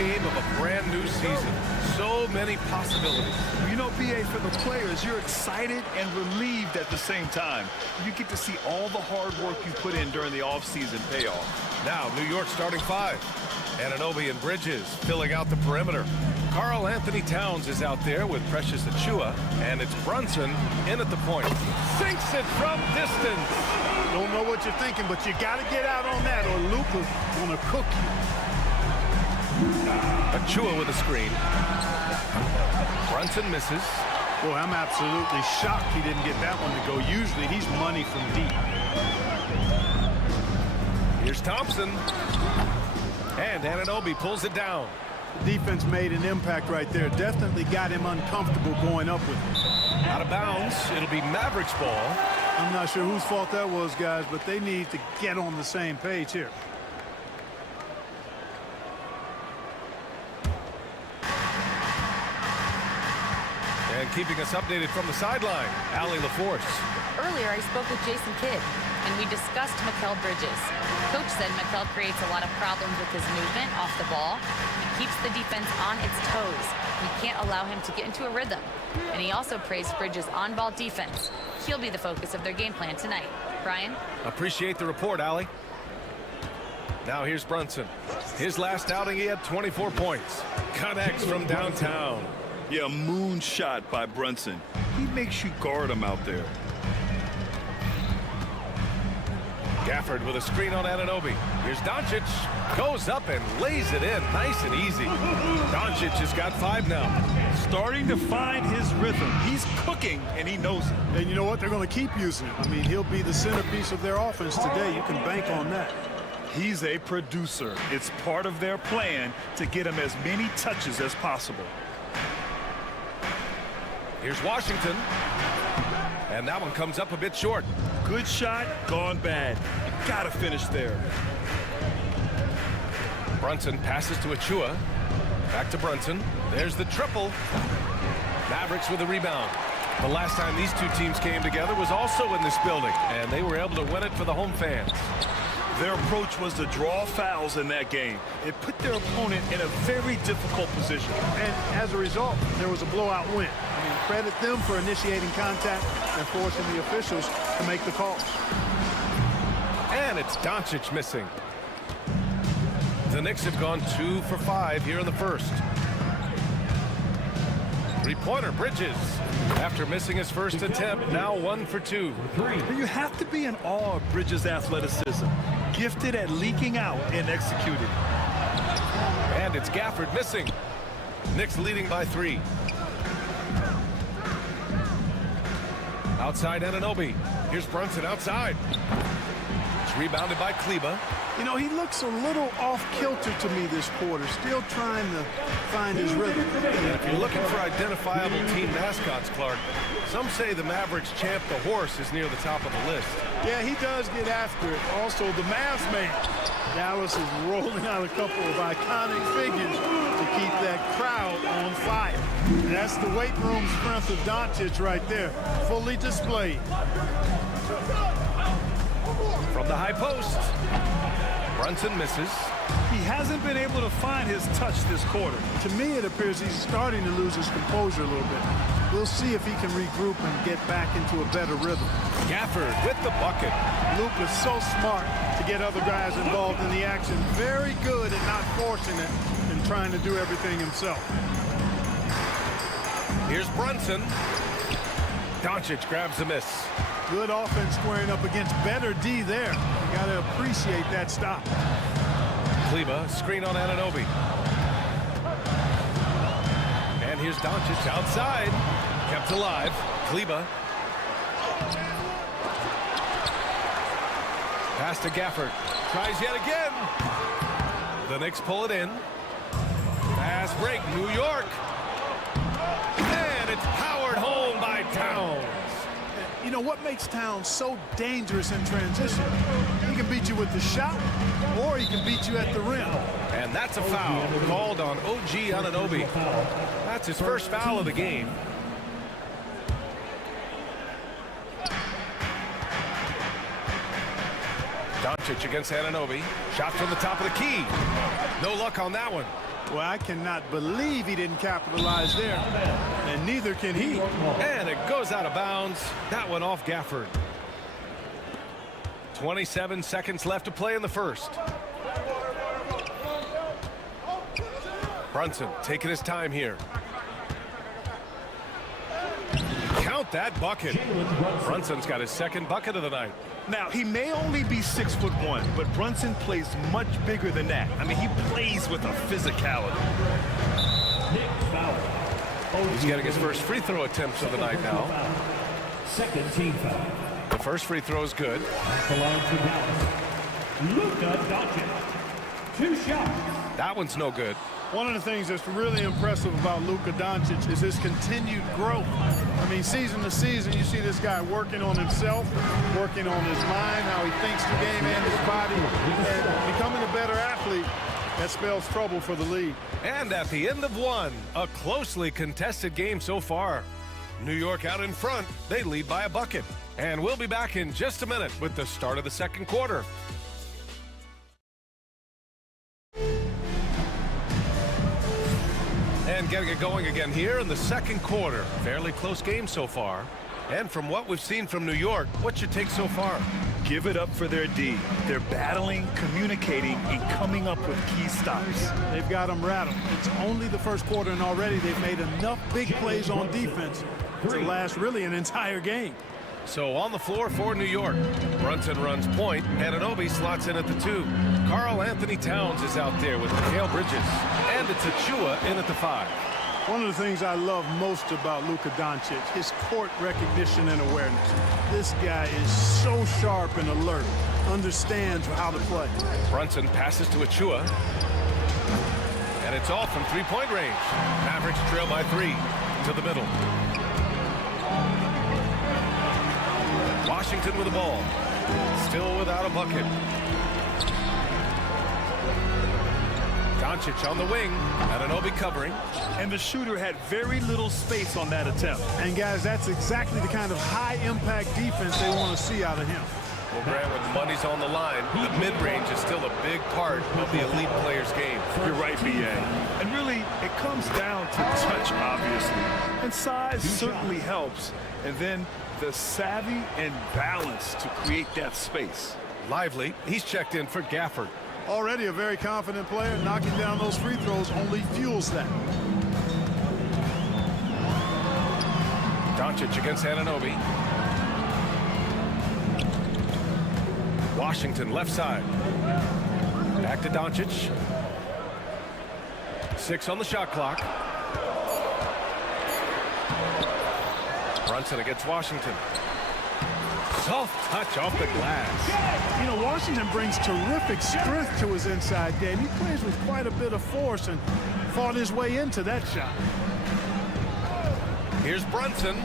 game of a brand new season. So many possibilities. You know, BA, for the players, you're excited and relieved at the same time. You get to see all the hard work you put in during the offseason pay off. Now, New York starting five. Anunoby and Bridges filling out the perimeter. Karl Anthony Towns is out there with Precious Achiuwa, and it's Brunson in at the point. Sinks it from distance. Don't know what you're thinking, but you got to get out on that or Luka's going to cook you. Achiuwa with a screen. Brunson misses. Boy, I'm absolutely shocked he didn't get that one to go. Usually he's money from deep. Here's Thompson. And Anunoby pulls it down. The defense made an impact right there. Definitely got him uncomfortable going up with it. Out of bounds. It'll be Mavericks ball. I'm not sure whose fault that was, guys, but they need to get on the same page here. And keeping us updated from the sideline, Allie LaForce. Earlier, I spoke with Jason Kidd, and we discussed Mikal Bridges. Coach said Mikal creates a lot of problems with his movement off the ball. He keeps the defense on its toes. We can't allow him to get into a rhythm. And he also praised Bridges' on-ball defense. He'll be the focus of their game plan tonight. Brian? Appreciate the report, Allie. Now here's Brunson. His last outing, he had 24 points. Connects from downtown. Yeah, moonshot by Brunson. He makes you guard him out there. Gafford with a screen on Anunoby. Here's Doncic. Goes up and lays it in. Nice and easy. Doncic has got 5 now. Starting to find his rhythm. He's cooking, and he knows it. And you know what? They're going to keep using him. I mean, he'll be the centerpiece of their offense today. You can bank on that. He's a producer. It's part of their plan to get him as many touches as possible. Here's Washington. And that one comes up a bit short. Good shot, gone bad. Gotta finish there. Brunson passes to Achiuwa. Back to Brunson. There's the triple. Mavericks with a rebound. The last time these two teams came together was also in this building, and they were able to win it for the home fans. Their approach was to draw fouls in that game. It put their opponent in a very difficult position. And as a result, there was a blowout win. I mean, credit them for initiating contact and forcing the officials to make the call. And it's Doncic missing. The Knicks have gone 2 for 5 here in the first. Three-pointer, Bridges. After missing his first attempt, now 1 for 2. You have to be in awe of Bridges' athleticism. Gifted at leaking out and executing. And it's Gafford missing. Knicks leading by 3. Outside Anunoby. Here's Brunson outside. It's rebounded by Kleber. You know, he looks a little off-kilter to me this quarter, still trying to find his rhythm. And if you're looking for identifiable team mascots, Clark, some say the Mavericks champ, the horse, is near the top of the list. Yeah, he does get after it. Also, the Mavs man. Dallas is rolling out a couple of iconic figures to keep that crowd on fire. And that's the weight room strength of Doncic right there, fully displayed. From the high post, Brunson misses. He hasn't been able to find his touch this quarter. To me, it appears he's starting to lose his composure a little bit. We'll see if he can regroup and get back into a better rhythm. Gafford with the bucket. Luke is so smart to get other guys involved in the action. Very good at not forcing it and trying to do everything himself. Here's Brunson. Doncic grabs a miss. Good offense squaring up against better D there. You got to appreciate that stop. Kleber, screen on Anunoby. And here's Doncic outside. Kept alive. Kleber. Pass to Gafford. Tries yet again. The Knicks pull it in. Fast break, New York. And it's powered home by Towns. You know what makes Towns so dangerous in transition? He can beat you with the shot, or he can beat you at the rim. And that's a foul called on OG Anunoby. That's his first foul of the game. Doncic against Anunoby. Shot from the top of the key. No luck on that one. Well, I cannot believe he didn't capitalize there, and neither can he. And it goes out of bounds. That one off Gafford. 27 seconds left to play in the first. Brunson taking his time here. Count that bucket. Brunson's got his second bucket of the night. Now, he may only be 6'1", but Brunson plays much bigger than that. I mean, he plays with a physicality. He's getting his first free throw attempts of the night now. Second team foul. The first free throw is good. At the line for Dallas, Luka Doncic. 2 shots. That one's no good. One of the things that's really impressive about Luka Doncic is his continued growth. I mean, season to season, you see this guy working on himself, working on his mind, how he thinks the game and his body, and becoming a better athlete. That spells trouble for the league. And at the end of one, a closely contested game so far. New York out in front. They lead by a bucket. And we'll be back in just a minute with the start of the second quarter. And getting it going again here in the second quarter. Fairly close game so far. And from what we've seen from New York, what's your take so far? Give it up for their D. They're battling, communicating, and coming up with key stops. They've got them rattled. It's only the first quarter, and already they've made enough big plays on defense to last really an entire game. So on the floor for New York, Brunson runs point, and Anunoby slots in at the 2. Karl Anthony Towns is out there with Mikal Bridges, and it's Achua in at the 5. One of the things I love most about Luka Doncic, his court recognition and awareness. This guy is so sharp and alert, understands how to play. Brunson passes to Achua, and it's all from three-point range. Mavericks trail by 3 to the middle. Washington with the ball, still without a bucket. Doncic on the wing, Anunoby covering. And the shooter had very little space on that attempt. And guys, that's exactly the kind of high-impact defense they want to see out of him. Well, Grant, when money's on the line, the mid-range is still a big part of the elite player's game. You're right, B.A. And really, it comes down to touch, obviously. And size certainly helps. And then the savvy and balance to create that space. Lively, he's checked in for Gafford. Already a very confident player. Knocking down those free throws only fuels that. Doncic against Anunoby. Washington left side. Back to Doncic. 6 on the shot clock. Brunson against Washington. Soft touch off the glass. You know, Washington brings terrific strength to his inside game. He plays with quite a bit of force and fought his way into that shot. Here's Brunson,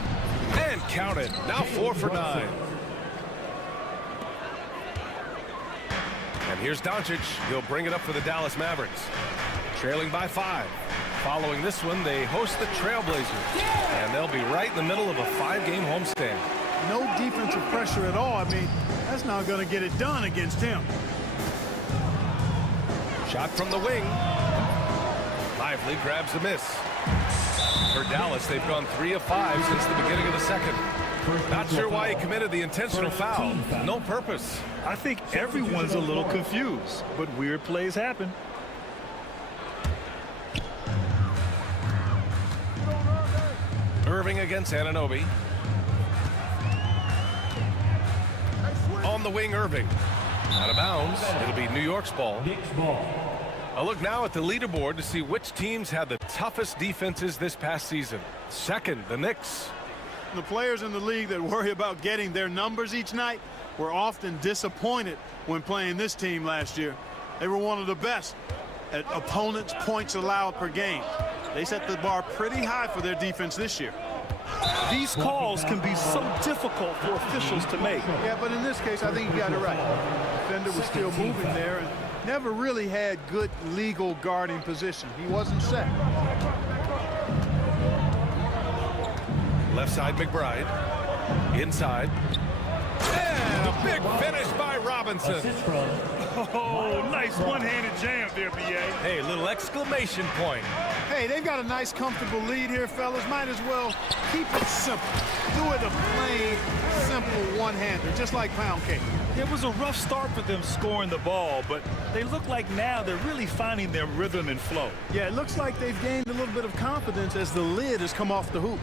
and count it. Now 4 for 9. And here's Doncic. He'll bring it up for the Dallas Mavericks. Trailing by 5. Following this one, they host the Trailblazers. And they'll be right in the middle of a 5-game homestand. No defensive pressure at all. I mean, that's not going to get it done against him. Shot from the wing. Lively grabs a miss. For Dallas, they've gone 3 of 5 since the beginning of the second. Not sure why he committed the intentional foul. No purpose. I think everyone's a little confused, but weird plays happen. Irving against Anunoby. On the wing, Irving. Out of bounds. It'll be New York's ball. A look now at the leaderboard to see which teams had the toughest defenses this past season. Second, the Knicks. The players in the league that worry about getting their numbers each night were often disappointed when playing this team last year. They were one of the best at opponents' points allowed per game. They set the bar pretty high for their defense this year. These calls can be so difficult for officials to make. Yeah, but in this case, I think you got it right. The defender was still moving there and never really had good legal guarding position. He wasn't set. Left side, McBride. Inside. And a big finish by Robinson. Oh, nice one-handed jam there, B.A. Hey, little exclamation point. Hey, they've got a nice, comfortable lead here, fellas. Might as well keep it simple. Do it a plain, simple one-hander, just like pound cake. It was a rough start for them scoring the ball, but they look like now they're really finding their rhythm and flow. Yeah, it looks like they've gained a little bit of confidence as the lid has come off the hoop.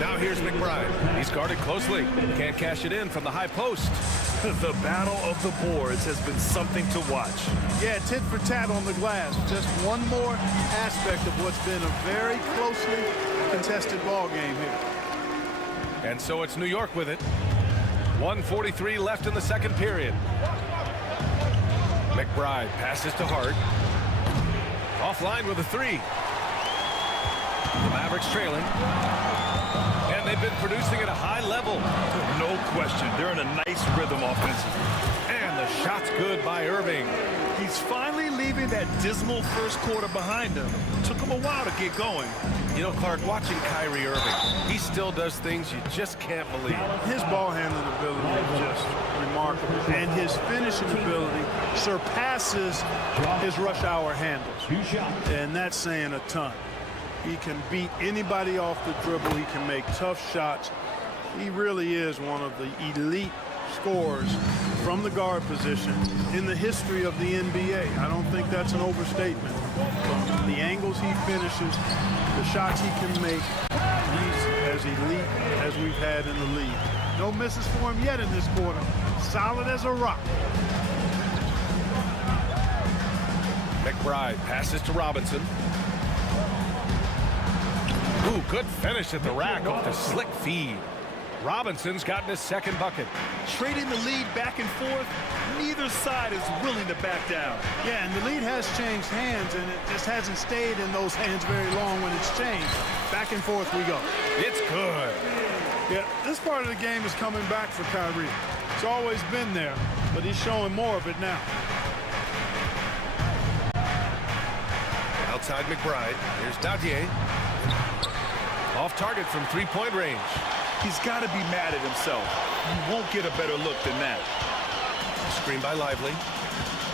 Now here's McBride. He's guarded closely. Can't cash it in from the high post. The battle of the boards has been something to watch. Yeah, tit for tat on the glass. Just one more aspect of what's been a very closely contested ball game here. And so it's New York with it. 1:43 left in the second period. McBride passes to Hart. Offline with a three. The Mavericks trailing. And they've been producing at a high level. No question. They're in a nice rhythm offensively. And the shot's good by Irving. He's finally leaving that dismal first quarter behind him. Took him a while to get going. You know, Clark, watching Kyrie Irving, he still does things you just can't believe. His ball handling ability is just remarkable. And his finishing ability surpasses his rush hour handles. And that's saying a ton. He can beat anybody off the dribble. He can make tough shots. He really is one of the elite scorers from the guard position in the history of the NBA. I don't think that's an overstatement. From the angles he finishes, the shots he can make, he's as elite as we've had in the league. No misses for him yet in this quarter. Solid as a rock. McBride passes to Robinson. Ooh, good finish at the rack off the slick feed. Robinson's gotten his second bucket. Trading the lead back and forth, neither side is willing to back down. Yeah, and the lead has changed hands, and it just hasn't stayed in those hands very long when it's changed. Back and forth we go. It's good. Yeah, this part of the game is coming back for Kyrie. It's always been there, but he's showing more of it now. Outside McBride. Here's Dadier. Off target from three-point range. He's got to be mad at himself. You won't get a better look than that. Screen by Lively.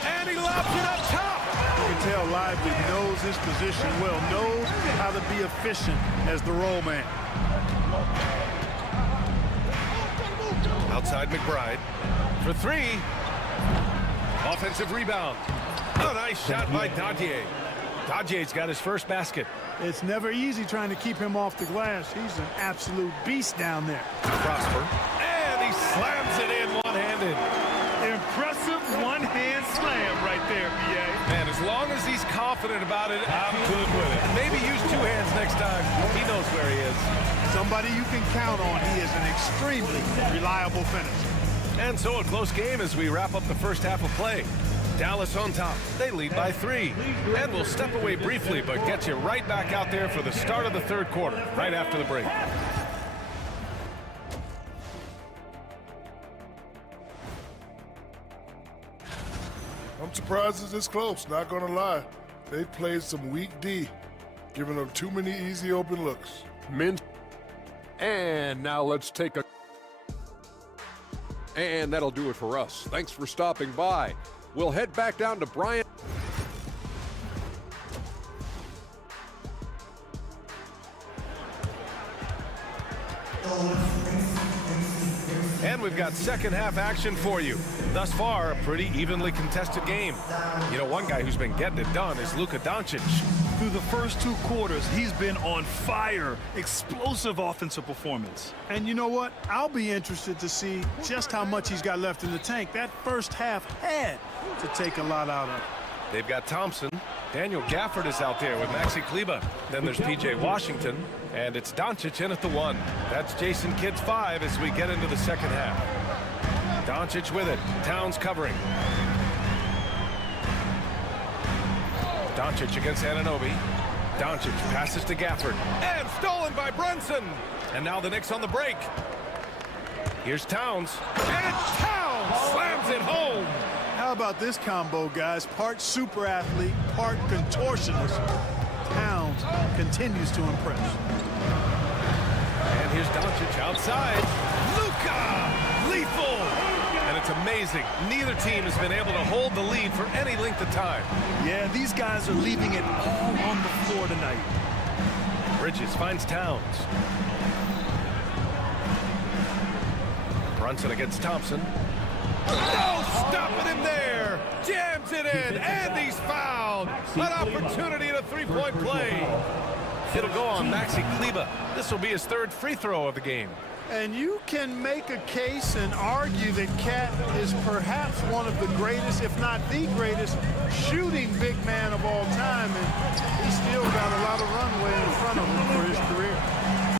And he lobs it up top. You can tell Lively knows his position well, knows how to be efficient as the roll man. Outside McBride. For three. Offensive rebound. A nice shot by Dadier. Dadier's got his first basket. It's never easy trying to keep him off the glass. He's an absolute beast down there. Prosper. And he slams it in one-handed. Impressive one-hand slam right there, B.A. And as long as he's confident about it, I'm good with it. Maybe use two hands next time. He knows where he is. Somebody you can count on. He is an extremely reliable finisher. And so a close game as we wrap up the first half of play. Dallas on top. They lead by 3. And we'll step away briefly, but get you right back out there for the start of the third quarter, right after the break. I'm surprised it's this close, not gonna lie. They played some weak D, giving them too many easy open looks. And now let's take a... And that'll do it for us. Thanks for stopping by. We'll head back down to Bryant. And we've got second half action for you. Thus far, a pretty evenly contested game. You know, one guy who's been getting it done is Luka Doncic. Through the first 2 quarters, he's been on fire. Explosive offensive performance. And you know what? I'll be interested to see just how much he's got left in the tank. That first half had to take a lot out of it. They've got Thompson. Daniel Gafford is out there with Maxi Kleber. Then there's P.J. Washington. And it's Doncic in at the 1. That's Jason Kidd's 5 as we get into the second half. Doncic with it. Towns covering. Doncic against Anunoby. Doncic passes to Gafford. And stolen by Brunson. And now the Knicks on the break. Here's Towns. And Towns slams it home. How about this combo, guys? Part super athlete, part contortionist. Towns continues to impress. And here's Doncic outside. Luka! Lethal! It's amazing. Neither team has been able to hold the lead for any length of time. Yeah, these guys are leaving it all on the floor tonight. Bridges finds Towns. Brunson against Thompson. No, stopping him there. Jams it in, and he's fouled. An opportunity at a three-point play. It'll go on Maxi Kleber. This will be his third free throw of the game. And you can make a case and argue that Cat is perhaps one of the greatest, if not the greatest, shooting big man of all time. And he's still got a lot of runway in front of him for his career.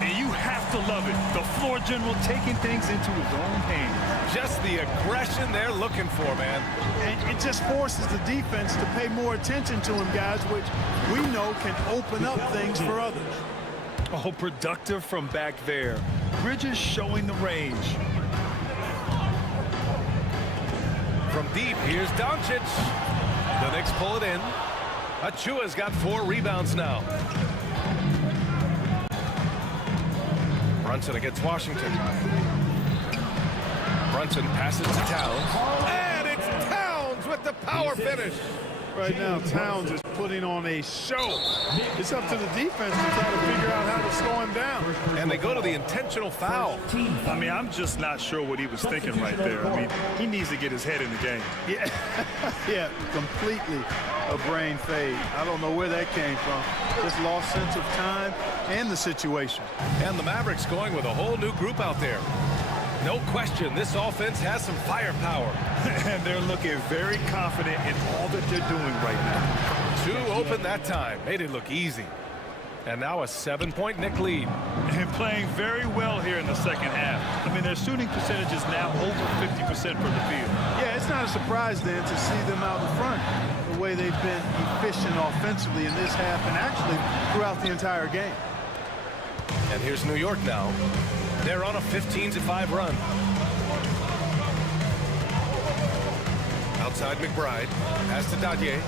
And you have to love it. The floor general taking things into his own hands. Just the aggression they're looking for, man. And it just forces the defense to pay more attention to him, guys, which we know can open up things for others. Oh, productive from back there. Bridges showing the range. From deep, here's Doncic. The Knicks pull it in. Achua's got 4 rebounds now. Brunson against Washington. Brunson passes to Towns. And it's Towns with the power finish. Right now, Towns is putting on a show. It's up to the defense to try to figure out how to slow him down. And they go to the intentional foul. I mean, I'm just not sure what he was thinking right there. I mean, he needs to get his head in the game. Yeah, yeah, completely a brain fade. I don't know where that came from. Just lost sense of time and the situation. And the Mavericks going with a whole new group out there. No question, this offense has some firepower. And they're looking very confident in all that they're doing right now. 2 open that time. Made it look easy. And now a 7-point Knick lead. And playing very well here in the second half. I mean, their shooting percentage is now over 50% from the field. Yeah, it's not a surprise then to see them out in front. The way they've been efficient offensively in this half and actually throughout the entire game. And here's New York now. They're on a 15-5 run. Outside McBride. Pass to Dadier.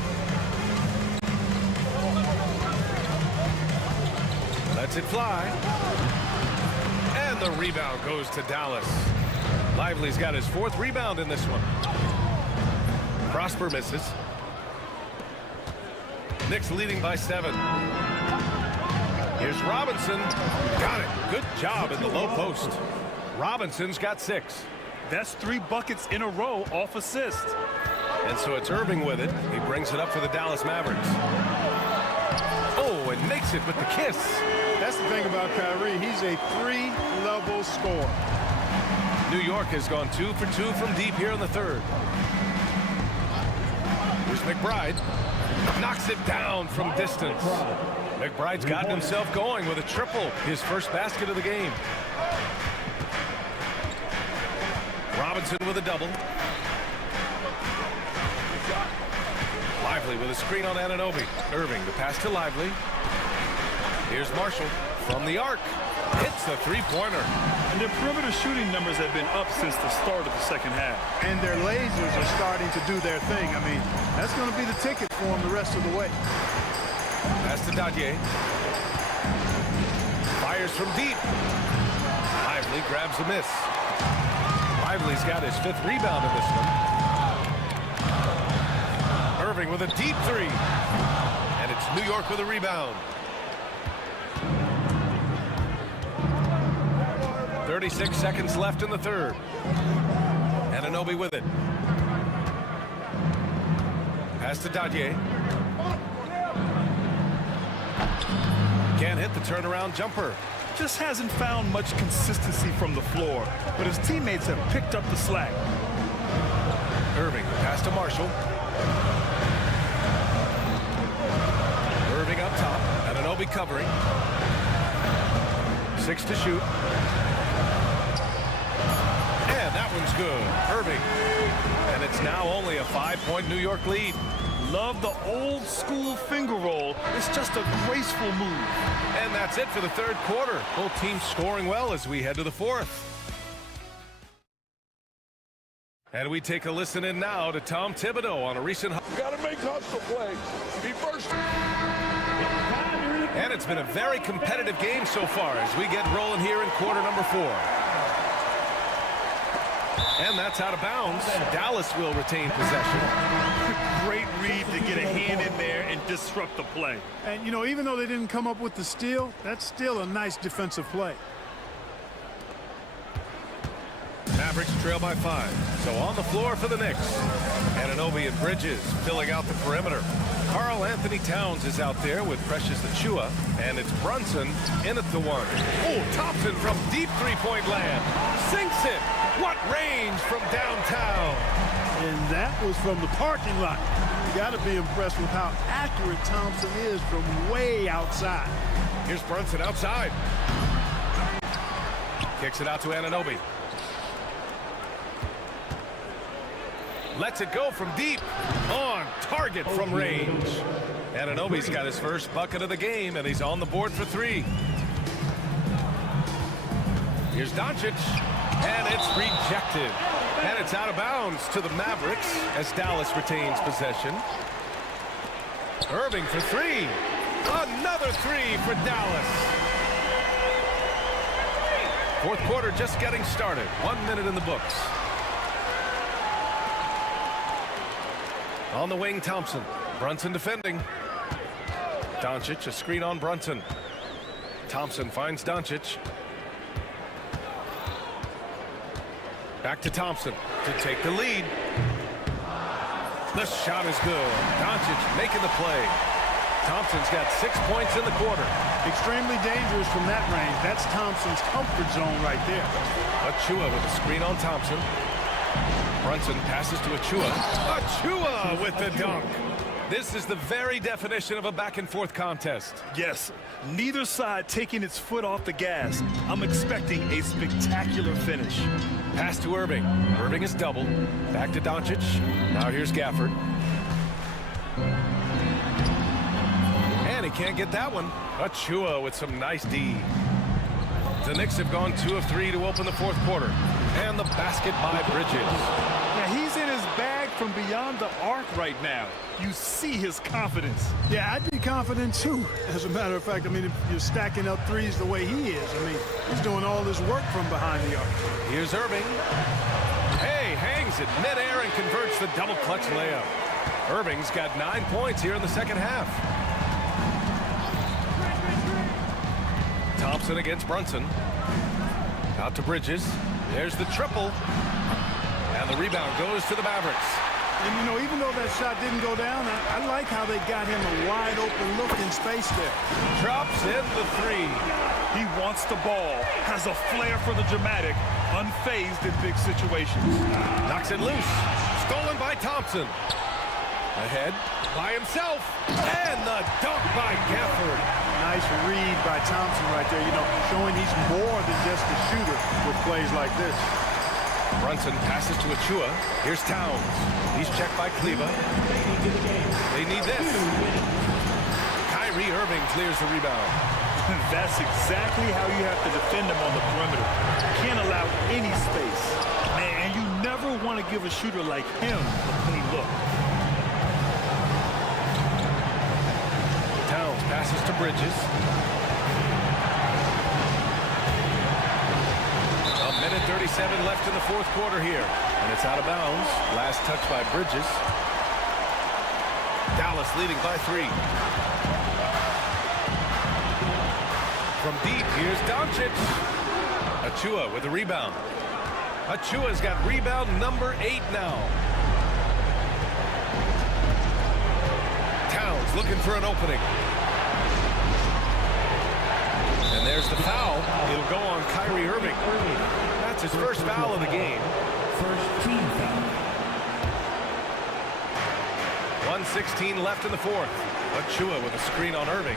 Lets it fly. And the rebound goes to Dallas. Lively's got his 4th rebound in this one. Prosper misses. Knicks leading by 7. Here's Robinson. Got it. Good job in the low post. Robinson's got 6. That's 3 buckets in a row off assist. And so it's Irving with it. He brings it up for the Dallas Mavericks. Oh, and makes it with the kiss. That's the thing about Kyrie. He's a 3-level scorer. New York has gone 2 for 2 from deep here in the 3rd. Here's McBride. Knocks it down from distance. McBride's gotten himself going with a triple, his first basket of the game. Robinson with a double. Lively with a screen on Anunoby. Irving, the pass to Lively. Here's Marshall from the arc. Hits the 3-pointer. And their perimeter shooting numbers have been up since the start of the second half. And their lasers are starting to do their thing. I mean, that's going to be the ticket for them the rest of the way. Pass to Dadier. Fires from deep. Lively grabs a miss. Lively's got his 5th rebound in this one. Irving with a deep 3. And it's New York with a rebound. 36 seconds left in the 3rd. Anunoby with it. Pass to Dadier. Can't hit the turnaround jumper. Just hasn't found much consistency from the floor, but his teammates have picked up the slack. Irving, pass to Marshall. Irving up top. Anunoby covering. 6 to shoot. And that one's good. Irving. And it's now only a 5-point New York lead. Love the old school finger roll. It's just a graceful move. And that's it for the 3rd quarter. Both teams scoring well as we head to the 4th. And we take a listen in now to Tom Thibodeau on a recent... Got to make hustle plays. Be first. And it's been a very competitive game so far as we get rolling here in quarter number 4. And that's out of bounds. Dallas will retain possession. Great read to get a hand in there and disrupt the play. And, you know, even though they didn't come up with the steal, that's still a nice defensive play. Mavericks trail by 5. So on the floor for the Knicks. Anunoby and Bridges filling out the perimeter. Karl Anthony Towns is out there with Precious Achiuwa, and it's Brunson in at the 1. Oh, Thompson from deep three-point land. Sinks it. What range from downtown. And that was from the parking lot. You got to be impressed with how accurate Thompson is from way outside. Here's Brunson outside. Kicks it out to Anunoby. Lets it go from deep. On target from range. Anunoby's got his first bucket of the game, and he's on the board for 3. Here's Doncic, and it's rejected. And it's out of bounds to the Mavericks as Dallas retains possession. Irving for 3. Another 3 for Dallas. Fourth quarter just getting started. 1 minute in the books. On the wing, Thompson. Brunson defending. Doncic, a screen on Brunson. Thompson finds Doncic. Back to Thompson to take the lead. The shot is good. Doncic making the play. Thompson's got 6 points in the quarter. Extremely dangerous from that range. That's Thompson's comfort zone right there. Achiuwa with a screen on Thompson. Brunson passes to Achiuwa. Achiuwa with the dunk. This is the very definition of a back-and-forth contest. Yes, neither side taking its foot off the gas. I'm expecting a spectacular finish. Pass to Irving. Irving is doubled. Back to Doncic. Now here's Gafford. And he can't get that one. Achiuwa with some nice D. The Knicks have gone 2 of 3 to open the fourth quarter. And the basket by Bridges. Yeah, he's in his bag from beyond the arc right now. You see his confidence. Yeah, I'd be confident too. As a matter of fact, I mean, if you're stacking up threes the way he is, I mean, he's doing all this work from behind the arc. Here's Irving. Hey, hangs it midair and converts the double clutch layup. Irving's got 9 points here in the second half. Thompson against Brunson. Out to Bridges. There's the triple. And the rebound goes to the Mavericks. And, you know, even though that shot didn't go down, I like how they got him a wide-open look in space there. Drops in the 3. He wants the ball, has a flair for the dramatic, unfazed in big situations. Knocks it loose. Stolen by Thompson. Ahead by himself. And the dunk by Gafford. Nice read by Thompson right there, you know, showing he's more than just a shooter with plays like this. Brunson passes to Achiuwa. Here's Towns. He's checked by Kleba. They need this. Kyrie Irving clears the rebound. That's exactly how you have to defend him on the perimeter. Can't allow any space. Man, you never want to give a shooter like him a clean look. Towns passes to Bridges. A minute 37 left in the fourth quarter here. And it's out of bounds. Last touch by Bridges. Dallas leading by 3. From deep, here's Doncic. Achiuwa with the rebound. Achiuwa's got rebound number 8 now. Towns looking for an opening. And there's the foul. It'll go on Kyrie Irving. That's his first foul of the game. First team foul. 1:16 left in the fourth. Achiuwa with a screen on Irving.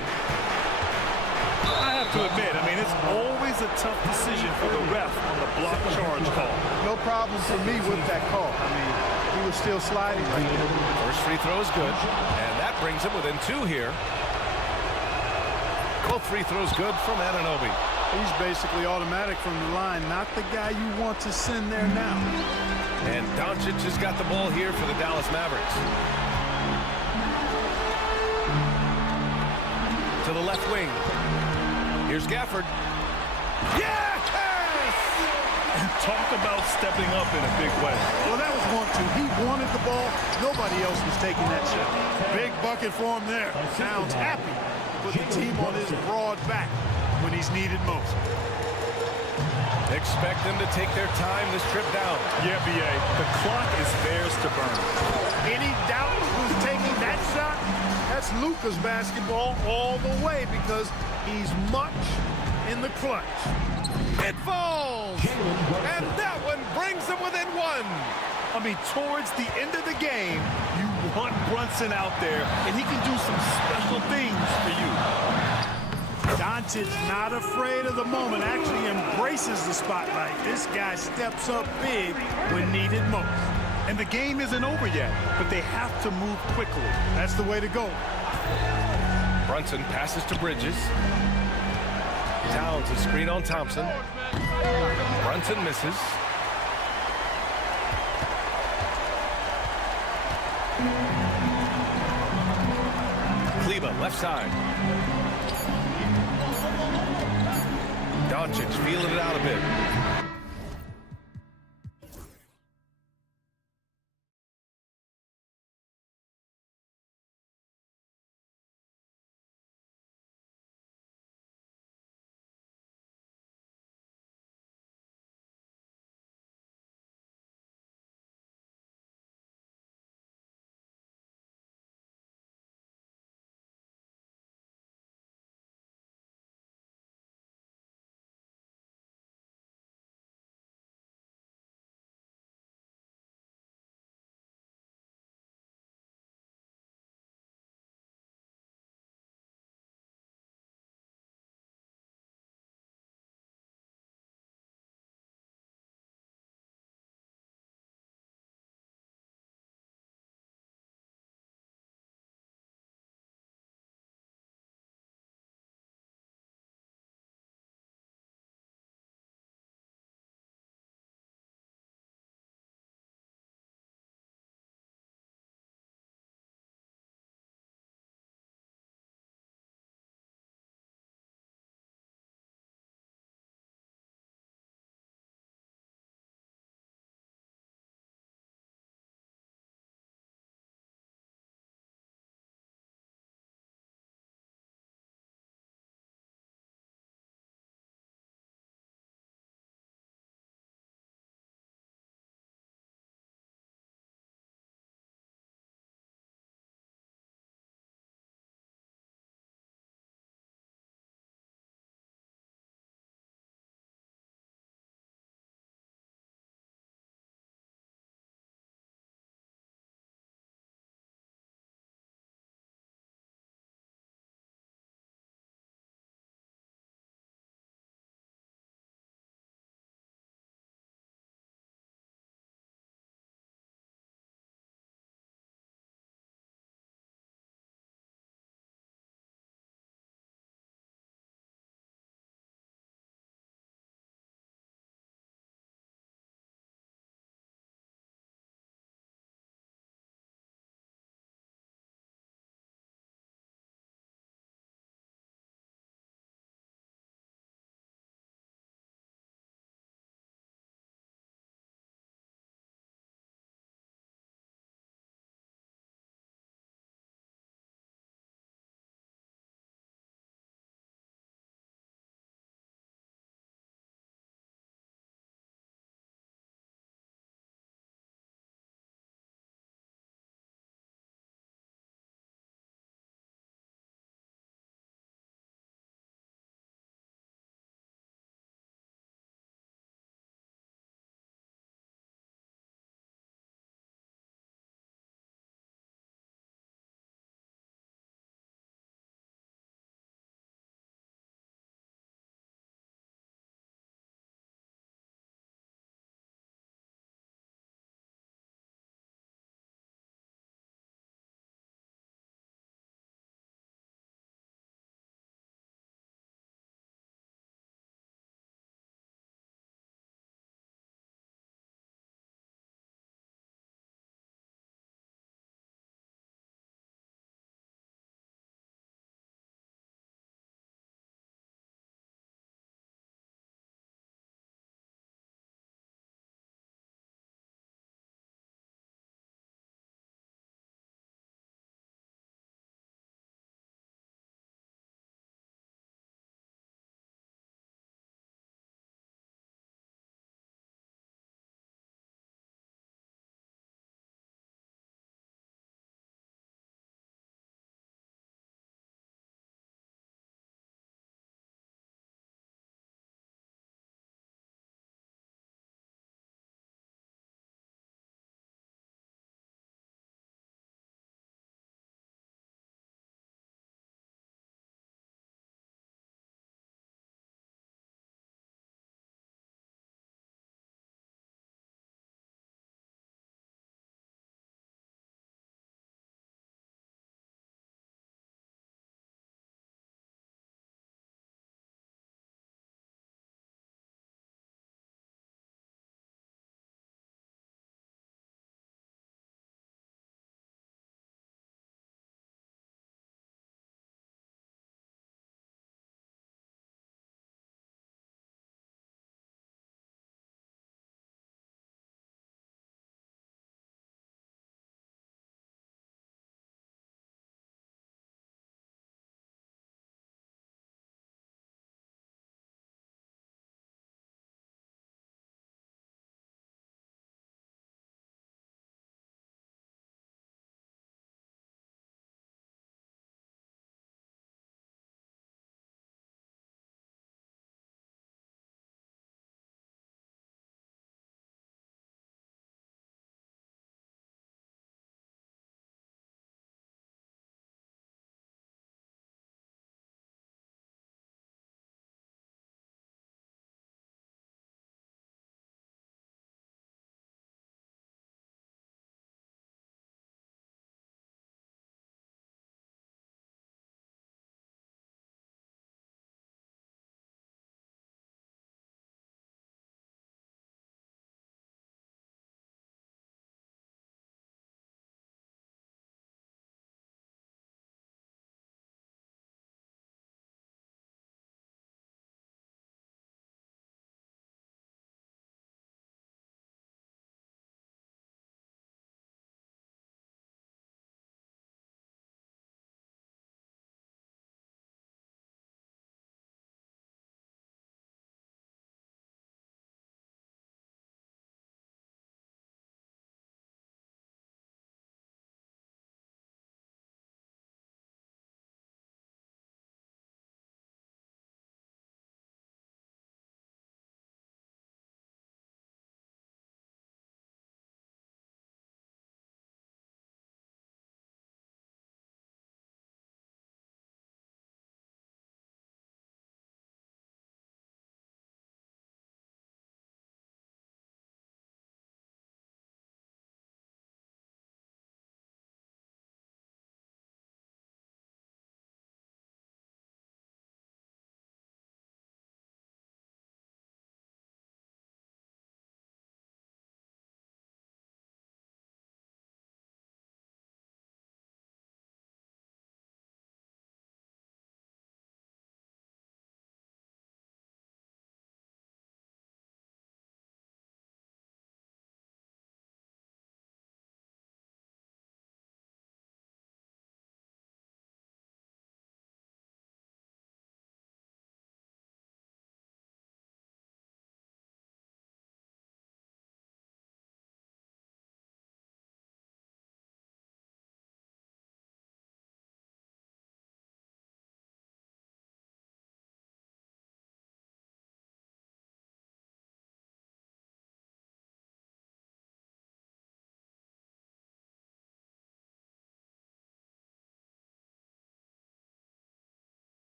I have to admit, I mean, it's always a tough decision for the ref on the block charge call. No problem for me with that call. I mean, he was still sliding right there. First free throw is good, and that brings him within 2 here. Both free throws good from Anunoby. He's basically automatic from the line, not the guy you want to send there now. And Doncic has got the ball here for the Dallas Mavericks. To the left wing. Here's Gafford. Yes! Talk about stepping up in a big way. Well, that was 1-2. He wanted the ball. Nobody else was taking that shot. Big bucket for him there. Sounds happy to put the team on his broad back when he's needed most. Expect them to take their time this trip down. Yeah, B.A., the clock is theirs to burn. Any doubt who's taking that shot? That's Luka's basketball all the way because he's much in the clutch. It falls! And that one brings them within one. I mean, towards the end of the game, you want Brunson out there, and he can do some special things for you. Doncic not afraid of the moment, actually embraces the spotlight. This guy steps up big when needed most. And the game isn't over yet, but they have to move quickly. That's the way to go. Brunson passes to Bridges. Towns a screen on Thompson. Brunson misses. Kleba, left side. Doncic feeling it out a bit.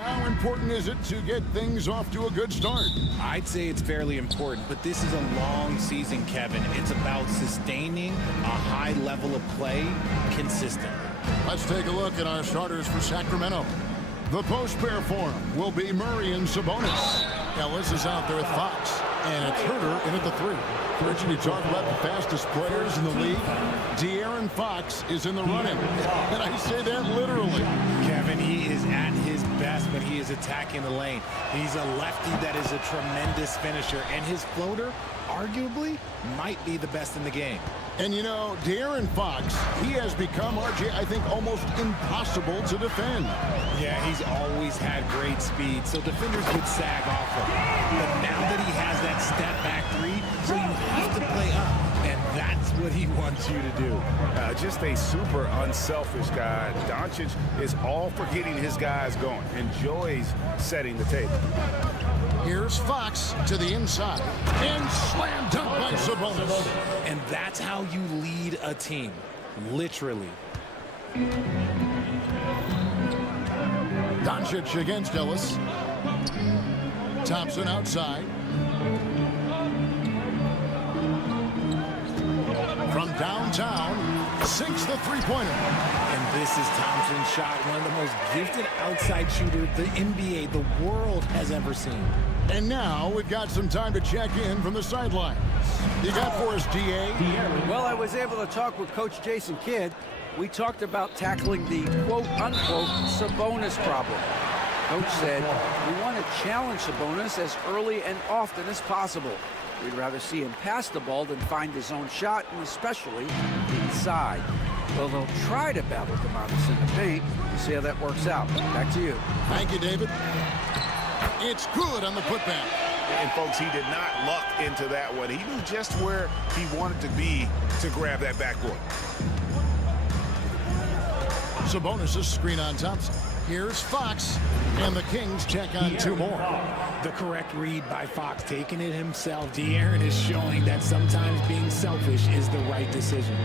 How important is it to get things off to a good start? I'd say it's fairly important, but this is a long season, Kevin. It's about sustaining a high level of play consistently. Let's take a look at our starters for Sacramento. The post pair for him will be Murray and Sabonis. Ellis is out there with Fox, and it's Herter in at the 3. Richard, you talk about the fastest players in the league. De'Aaron Fox is in the running, and I say that literally. Kevin, he is at his best when he is attacking the lane. He's a lefty that is a tremendous finisher, and his floater, arguably, might be the best in the game. And you know, De'Aaron Fox, he has become, RJ, I think, almost impossible to defend. Yeah, he's always had great speed, so defenders would sag off of him. But now that he has that step-back 3, so you have to play up, and that's what he wants you to do. Just a super unselfish guy. Doncic is all for getting his guys going, enjoys setting the table. Here's Fox to the inside, and slam dunk by Sabonis. And that's how you lead a team, literally. Doncic against Ellis. Thompson outside. From downtown, sinks the three-pointer. And this is Thompson's shot, one of the most gifted outside shooters the NBA, the world has ever seen. And now we've got some time to check in from the sidelines. You got for us, D.A.? Well, I was able to talk with Coach Jason Kidd. We talked about tackling the quote-unquote Sabonis problem. Coach said, we want to challenge Sabonis as early and often as possible. We'd rather see him pass the ball than find his own shot, and especially inside. Well, they'll try to battle Sabonis in the paint. We'll see how that works out. Back to you. Thank you, David. It's good on the putback. And, folks, he did not luck into that one. He knew just where he wanted to be to grab that backboard. Sabonis' screen on Thompson. Here's Fox, and the Kings check on 2 more. The correct read by Fox, taking it himself. De'Aaron is showing that sometimes being selfish is the right decision.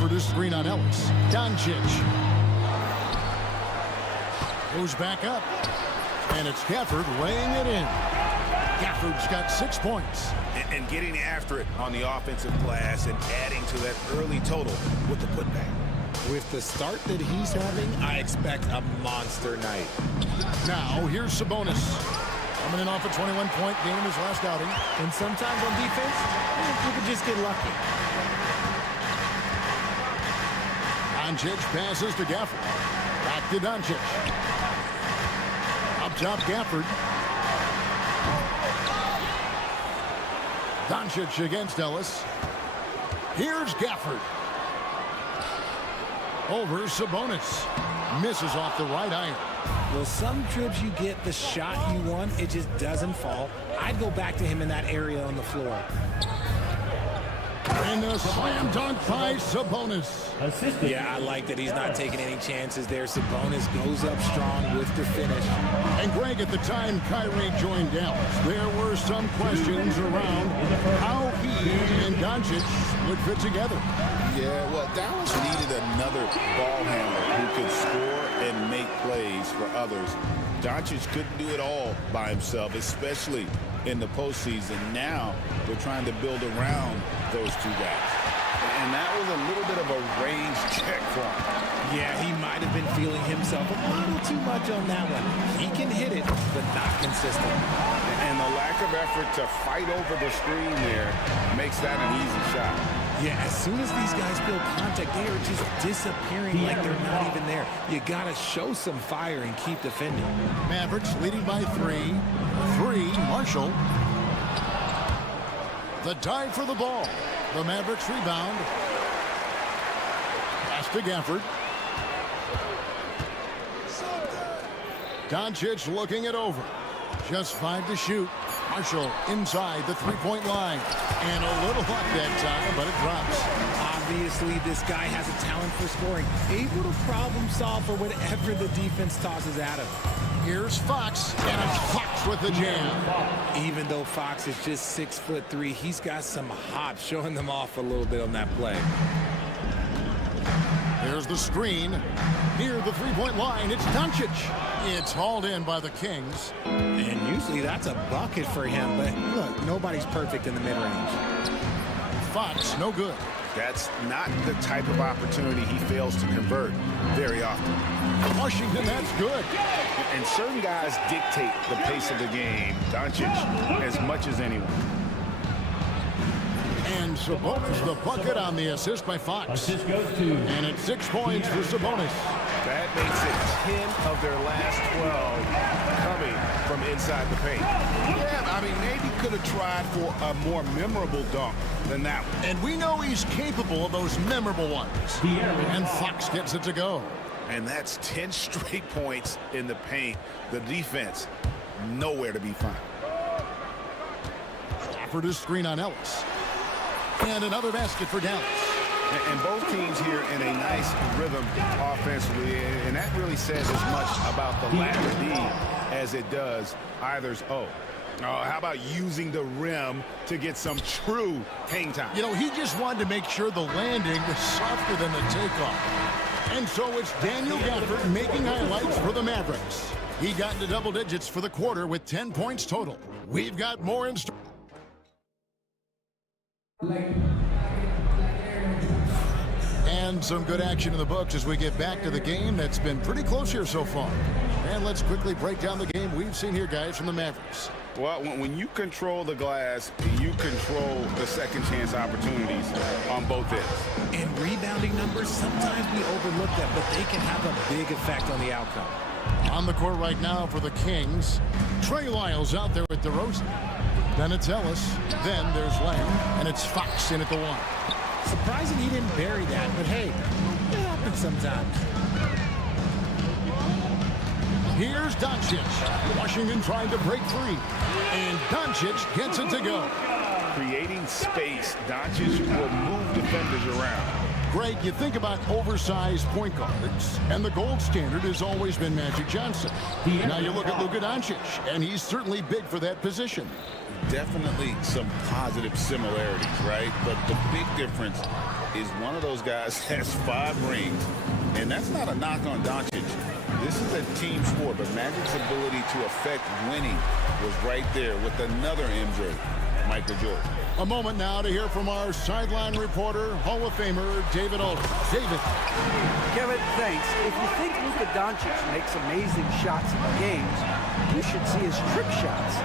For the screen on Ellis. Doncic. Goes back up. And it's Gafford laying it in. Gafford's got 6 points. And getting after it on the offensive glass and adding to that early total with the putback. With the start that he's having, I expect a monster night. Now, here's Sabonis. Coming in off a 21-point game his last outing. And sometimes on defense, you could just get lucky. Doncic passes to Gafford. Back to Doncic. Up top, Gafford. Doncic against Ellis. Here's Gafford. Over Sabonis. Misses off the right iron. Well, some trips you get the shot you want, it just doesn't fall. I'd go back to him in that area on the floor. And a slam dunk by Sabonis. Yeah, I like that he's not taking any chances there. Sabonis goes up strong with the finish. And Greg, at the time Kyrie joined Dallas, there were some questions around how he and Doncic would fit together. Yeah, well, Dallas needed another ball handler who could score and make plays for others. Doncic couldn't do it all by himself, especially in the postseason. Now they're trying to build around those two guys. And that was a little bit of a range check for him. Yeah, he might have been feeling himself a little too much on that one. He can hit it, but not consistent. And the lack of effort to fight over the screen there makes that an easy shot. Yeah, as soon as these guys feel contact, they are just disappearing like they're not even there. You got to show some fire and keep defending. Mavericks leading by 3. Marshall. The dive for the ball. The Mavericks rebound. Pass to Gafford. Doncic looking it over. Just 5 to shoot. Marshall inside the three-point line. And a little luck that time, but it drops. Obviously, this guy has a talent for scoring. Able to problem solve for whatever the defense tosses at him. Here's Fox, and it's Fox with the jam. Even though Fox is just 6'3", he's got some hops, showing them off a little bit on that play. Here's There's the screen. Near the three-point line, it's Doncic. It's hauled in by the Kings. And usually that's a bucket for him, but look, nobody's perfect in the mid-range. Fox, no good. That's not the type of opportunity he fails to convert very often. Washington, that's good. And certain guys dictate the pace of the game, Doncic, as much as anyone. And Sabonis the bucket on the assist by Fox. And it's 6 points for Sabonis. That makes it 10 of their last 12 coming from inside the paint. Yeah, I mean, maybe could have tried for a more memorable dunk than that one. And we know he's capable of those memorable ones. And Fox gets it to go. And that's 10 straight points in the paint. The defense, nowhere to be found. Stafford is screen on Ellis. And another basket for Dallas. And both teams here in a nice rhythm offensively. And that really says as much about the lack of D as it does either's O. How about using the rim to get some true hang time? You know, he just wanted to make sure the landing was softer than the takeoff. And so it's Daniel Gafford making highlights for the Mavericks. He got into double digits for the quarter with 10 points total. We've got more in store. And some good action in the books as we get back to the game that's been pretty close here so far. And let's quickly break down the game we've seen here, guys, from the Mavericks. Well, when you control the glass, you control the second chance opportunities on both ends. And rebounding numbers, sometimes we overlook that, but they can have a big effect on the outcome. On the court right now for the Kings, Trey Lyles out there with DeRozan. Then it's Ellis, then there's Lamb, and it's Fox in at the one. Surprising he didn't bury that, but hey, it happens sometimes. Here's Doncic. Washington trying to break free. And Doncic gets it to go. Creating space, Doncic will move defenders around. Greg, you think about oversized point guards, and the gold standard has always been Magic Johnson. Now you look at Luka Doncic, and he's certainly big for that position. Definitely some positive similarities, right? But the big difference is one of those guys has 5 rings, and that's not a knock on Doncic. This is a team sport, but Magic's ability to affect winning was right there with another MJ, Michael Jordan. A moment now to hear from our sideline reporter, Hall of Famer David Aldridge. David. Kevin, thanks. If you think Luka Doncic makes amazing shots in games, you should see his trick shots.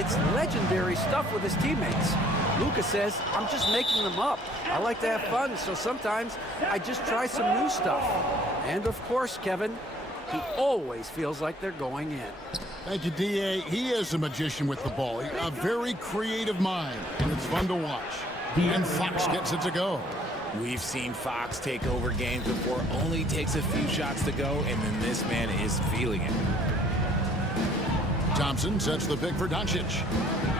It's legendary stuff with his teammates. Luka says, I'm just making them up. I like to have fun, so sometimes I just try some new stuff. And of course, Kevin, he always feels like they're going in. Thank you, D.A. He is a magician with the ball. A very creative mind, and it's fun to watch. And Fox gets it to go. We've seen Fox take over games before, only takes a few shots to go, and then this man is feeling it. Thompson sets the pick for Doncic.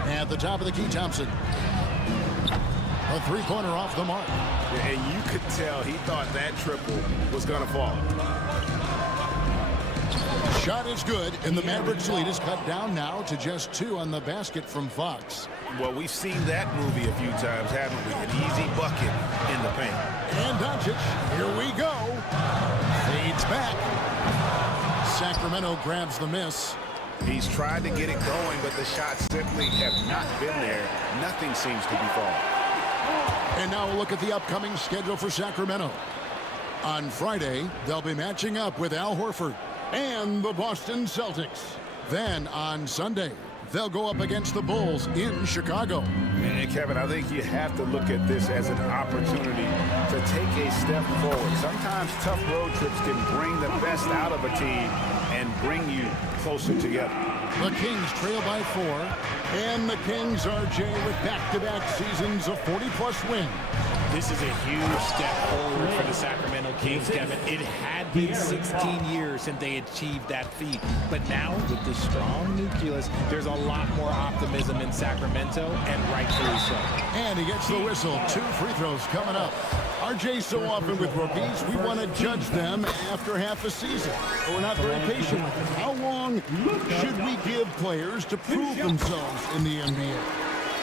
At the top of the key, Thompson. A three-pointer off the mark. And you could tell he thought that triple was going to fall. Shot is good, and the Mavericks lead is cut down now to just 2 on the basket from Fox. Well, we've seen that movie a few times, haven't we? An easy bucket in the paint. And Doncic, here we go. Fades back. Sacramento grabs the miss. He's tried to get it going, but the shots simply have not been there. Nothing seems to be falling. And now we'll look at the upcoming schedule for Sacramento. On Friday, they'll be matching up with Al Horford and the Boston Celtics. Then on Sunday, they'll go up against the Bulls in Chicago. And Kevin, I think you have to look at this as an opportunity to take a step forward. Sometimes tough road trips can bring the best out of a team and bring you closer together. The Kings trail by 4, and the Kings are, Jay, with back-to-back seasons of 40-plus wins. This is a huge step forward for the Sacramento Kings, Kevin. It had been 16 years since they achieved that feat. But now, with the strong nucleus, there's a lot more optimism in Sacramento, and rightfully so. And he gets the whistle. 2 free throws coming up. RJ, so often with rookies, we want to judge them after half a season. But we're not very patient with them. How long should we give players to prove themselves in the NBA?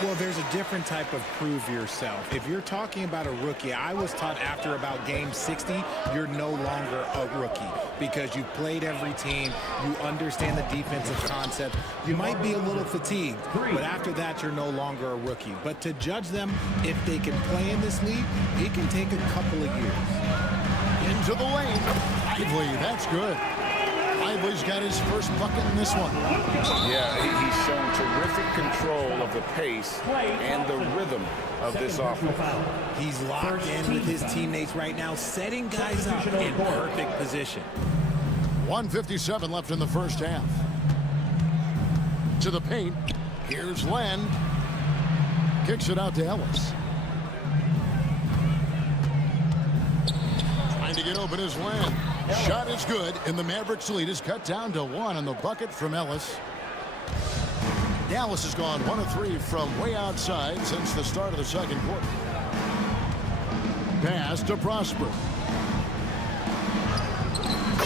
Well, there's a different type of prove yourself. If you're talking about a rookie, I was taught after about game 60, you're no longer a rookie because you've played every team, you understand the defensive concept. You might be a little fatigued, but after that, you're no longer a rookie. But to judge them, if they can play in this league, it can take a couple of years. Into the lane. Lively, that's good. Lively's got his first bucket in this one. Yeah, he's shown terrific control of the pace and the rhythm of this offense. He's locked in with his teammates right now, setting guys up in perfect position. 1:57 left in the first half. To the paint. Here's Len. Kicks it out to Ellis. Trying to get open is Len. Shot is good, and the Mavericks lead is cut down to 1 on the bucket from Ellis. Dallas has gone 1 of 3 from way outside since the start of the second quarter. Pass to Prosper.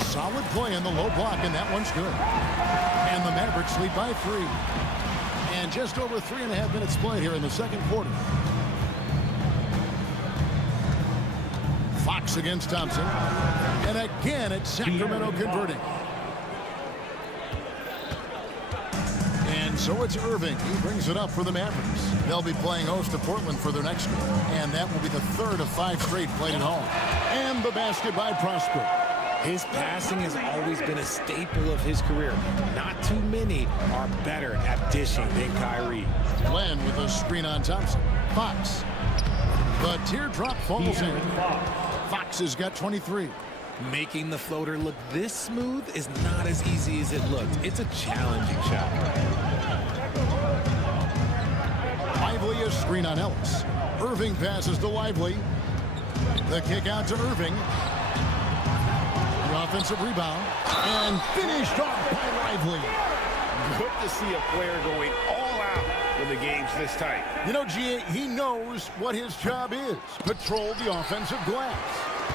Solid play in the low block, and that one's good. And the Mavericks lead by 3. And just over 3.5 minutes played here in the second quarter. Fox against Thompson. And again, it's Sacramento converting. And so it's Irving. He brings it up for the Mavericks. They'll be playing host to Portland for their next game. And that will be the 3rd of 5 straight played at home. And the basket by Prosper. His passing has always been a staple of his career. Not too many are better at dishing than Kyrie. Len with a screen on Thompson. Fox. The teardrop falls in. Fox has got 23. Making the floater look this smooth is not as easy as it looked. It's a challenging shot. Lively a screen on Ellis. Irving passes to Lively. The kick out to Irving. The offensive rebound. And finished off by Lively. Good to see a player going all out when the game's this tight. You know, G.A., he knows what his job is. Patrol the offensive glass.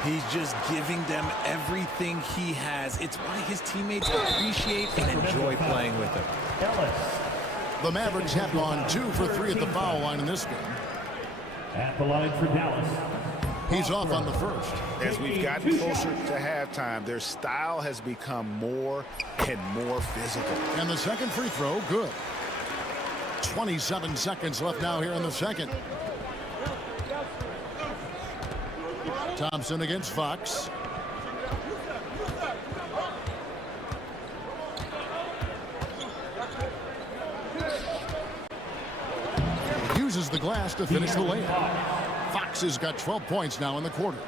He's just giving them everything he has. It's why his teammates appreciate and enjoy playing with him. The Mavericks have gone 2 for 3 at the foul line in this game. At the line for Dallas. He's off on the first. As we've gotten closer to halftime, their style has become more and more physical. And the second free throw, good. 27 seconds left now here in the second. Thompson against Fox. Uses the glass to finish the layup. Fox has got 12 points now in the quarter.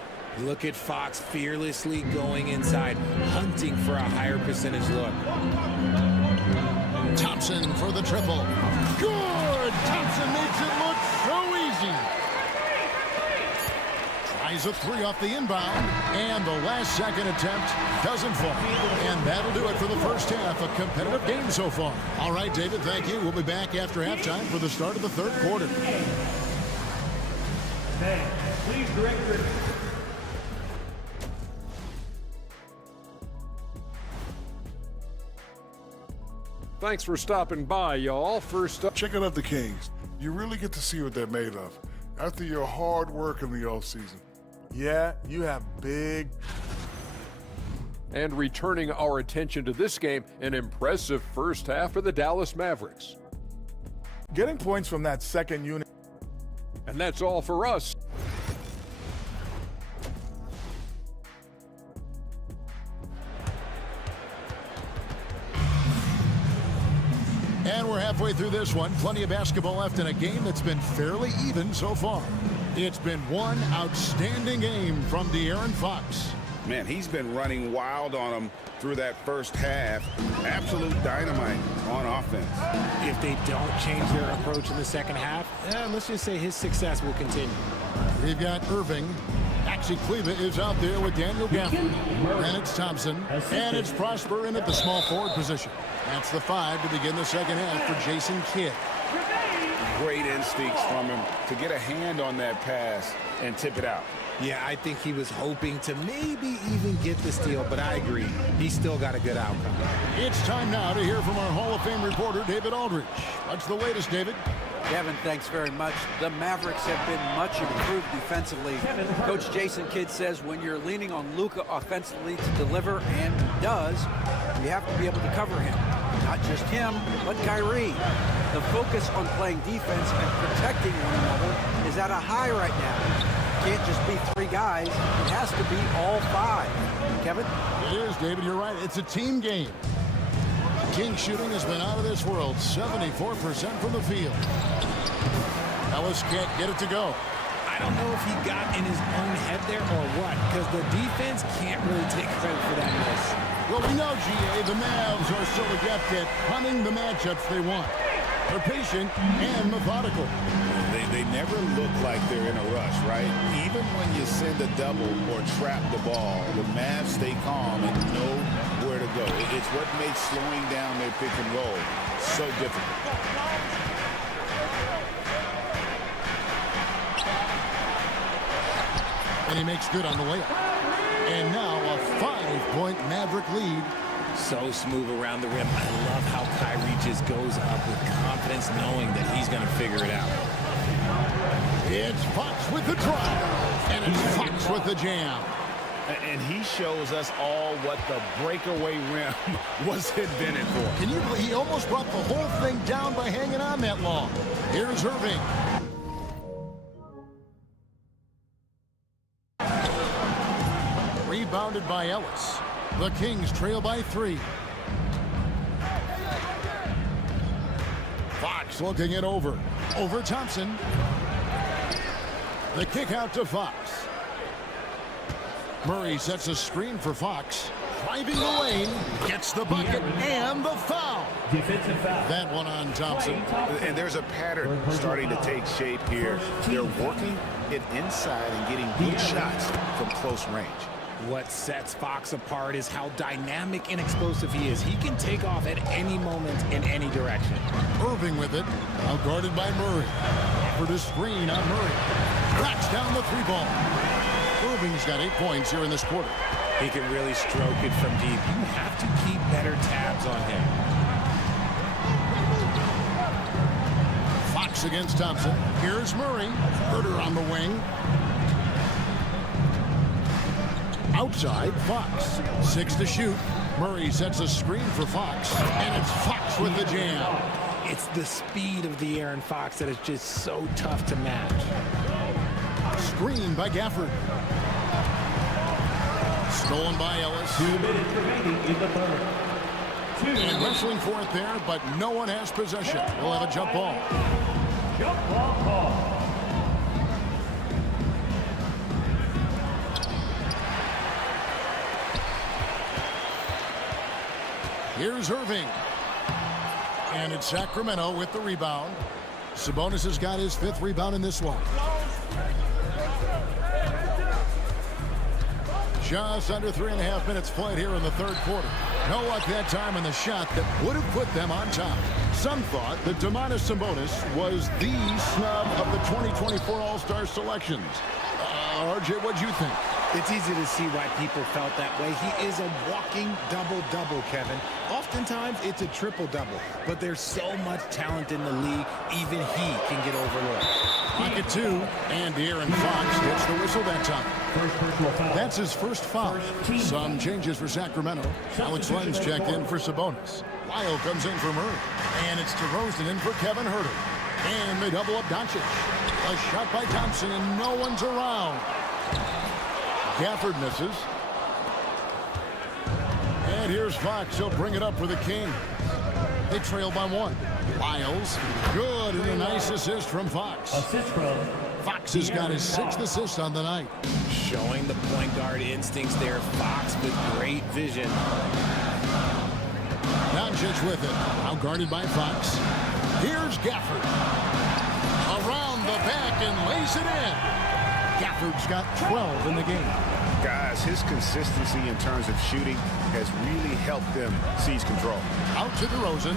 Look at Fox fearlessly going inside, hunting for a higher percentage look. Thompson for the triple. Good! Thompson makes it look so easy. Tries a 3 off the inbound, and the last second attempt doesn't fall. And that'll do it for the first half. A competitive game so far. All right, David, thank you. We'll be back after halftime for the start of the third quarter. Please direct your... Thanks for stopping by, y'all. First up, checking out the Kings. You really get to see what they're made of after your hard work in the offseason. Yeah, you have big. And returning our attention to this game, an impressive first half for the Dallas Mavericks. Getting points from that second unit. And that's all for us. And we're halfway through this one. Plenty of basketball left in a game that's been fairly even so far. It's been one outstanding game from De'Aaron Fox. Man, he's been running wild on them through that first half. Absolute dynamite on offense. If they don't change their approach in the second half, let's just say his success will continue. We've got Irving. Maxi Kleba is out there with Daniel Gafford. And it's Thompson. And it's Prosper in at the small forward position. That's the 5 to begin the second half for Jason Kidd. Great instincts from him to get a hand on that pass and tip it out. Yeah, I think he was hoping to maybe even get the steal, but I agree. He still got a good outcome. It's time now to hear from our Hall of Fame reporter, David Aldridge. What's the latest, David? Kevin, thanks very much. The Mavericks have been much improved defensively. Coach Jason Kidd says when you're leaning on Luka offensively to deliver, and he does, you have to be able to cover him. Not just him, but Kyrie. The focus on playing defense and protecting one another is at a high right now. It can't just be 3 guys. It has to be all 5. Kevin? It is, David. You're right. It's a team game. King's shooting has been out of this world. 74% from the field. Ellis can't get it to go. I don't know if he got in his own head there or what, because the defense can't really take credit for that miss. Well, we know, GA, the Mavs are so adept at hunting the matchups they want. They're patient and methodical. They never look like they're in a rush, right? Even when you send a double or trap the ball, the Mavs stay calm and know where to go. It's what makes slowing down their pick and roll so difficult. And he makes good on the layup. And now a 5-point Maverick lead. So smooth around the rim. I love how Kyrie just goes up with confidence, knowing that he's going to figure it out. It's Fox with the drive. And it's Fox with the jam. And he shows us all what the breakaway rim was invented for. Can you believe he almost brought the whole thing down by hanging on that long? Here's Irving. Rebounded by Ellis. The Kings trail by 3. Fox looking it over. Over Thompson. The kick out to Fox. Murray sets a screen for Fox. Driving the lane. Gets the bucket and the foul. Defensive foul. That one on Thompson. And there's a pattern starting to take shape here. They're working it inside and getting good shots from close range. What sets Fox apart is how dynamic and explosive he is. He can take off at any moment in any direction. Irving with it. Now guarded by Murray. Offered a screen on Murray. Cracks down the 3-ball. Irving's got 8 points here in this quarter. He can really stroke it from deep. You have to keep better tabs on him. Fox against Thompson. Here's Murray. Herter on the wing. Outside, Fox. 6 to shoot. Murray sets a screen for Fox. And it's Fox with the jam. It's the speed of the Aaron Fox that is just so tough to match. Screen by Gafford. Stolen by Ellis. 2 minutes remaining in the third. And wrestling for it there, but no one has possession. We'll have a jump ball. Jump ball call. Here's Irving. And it's Sacramento with the rebound. Sabonis has got his 5th rebound in this one. Just under 3.5 minutes played here in the third quarter. No luck that time in the shot that would have put them on top. Some thought that Domantas Sabonis was the snub of the 2024 All-Star selections. RJ, what'd you think? It's easy to see why people felt that way. He is a walking double-double, Kevin. Oftentimes, it's a triple-double. But there's so much talent in the league, even he can get overlooked. Pocket 2, and Aaron Fox gets the whistle that time. That's his first foul. Some changes for Sacramento. Alex Lenz checked in for Sabonis. Lyle comes in for Murray. And it's DeRozan in for Kevin Herter. And they double up Doncic. A shot by Thompson, and no one's around. Gafford misses. And here's Fox. He'll bring it up for the King. They trail by 1. Lyles, good, and a nice assist from Fox. Assist from Fox has got his 6th assist on the night. Showing the point guard instincts there. Fox with great vision. Doncic with it. Now guarded by Fox. Here's Gafford. Around the back and lays it in. Gafford's got 12 in the game. Guys, his consistency in terms of shooting has really helped them seize control. Out to DeRozan.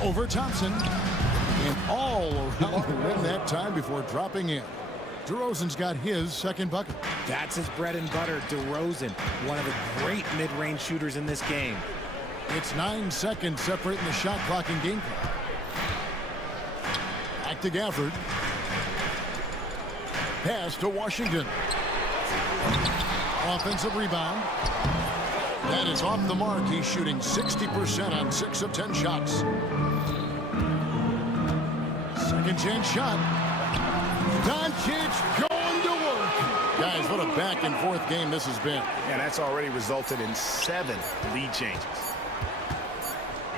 Over Thompson. And all around the rim that time before dropping in. DeRozan's got his 2nd bucket. That's his bread and butter, DeRozan. One of the great mid-range shooters in this game. It's 9 seconds separating the shot clock and game clock. to Gafford. Pass to Washington. Offensive rebound. That is off the mark. He's shooting 60% on 6 of 10 shots. Second chance shot. Doncic going to work. Guys, what a back and forth game this has been. And that's already resulted in 7 lead changes.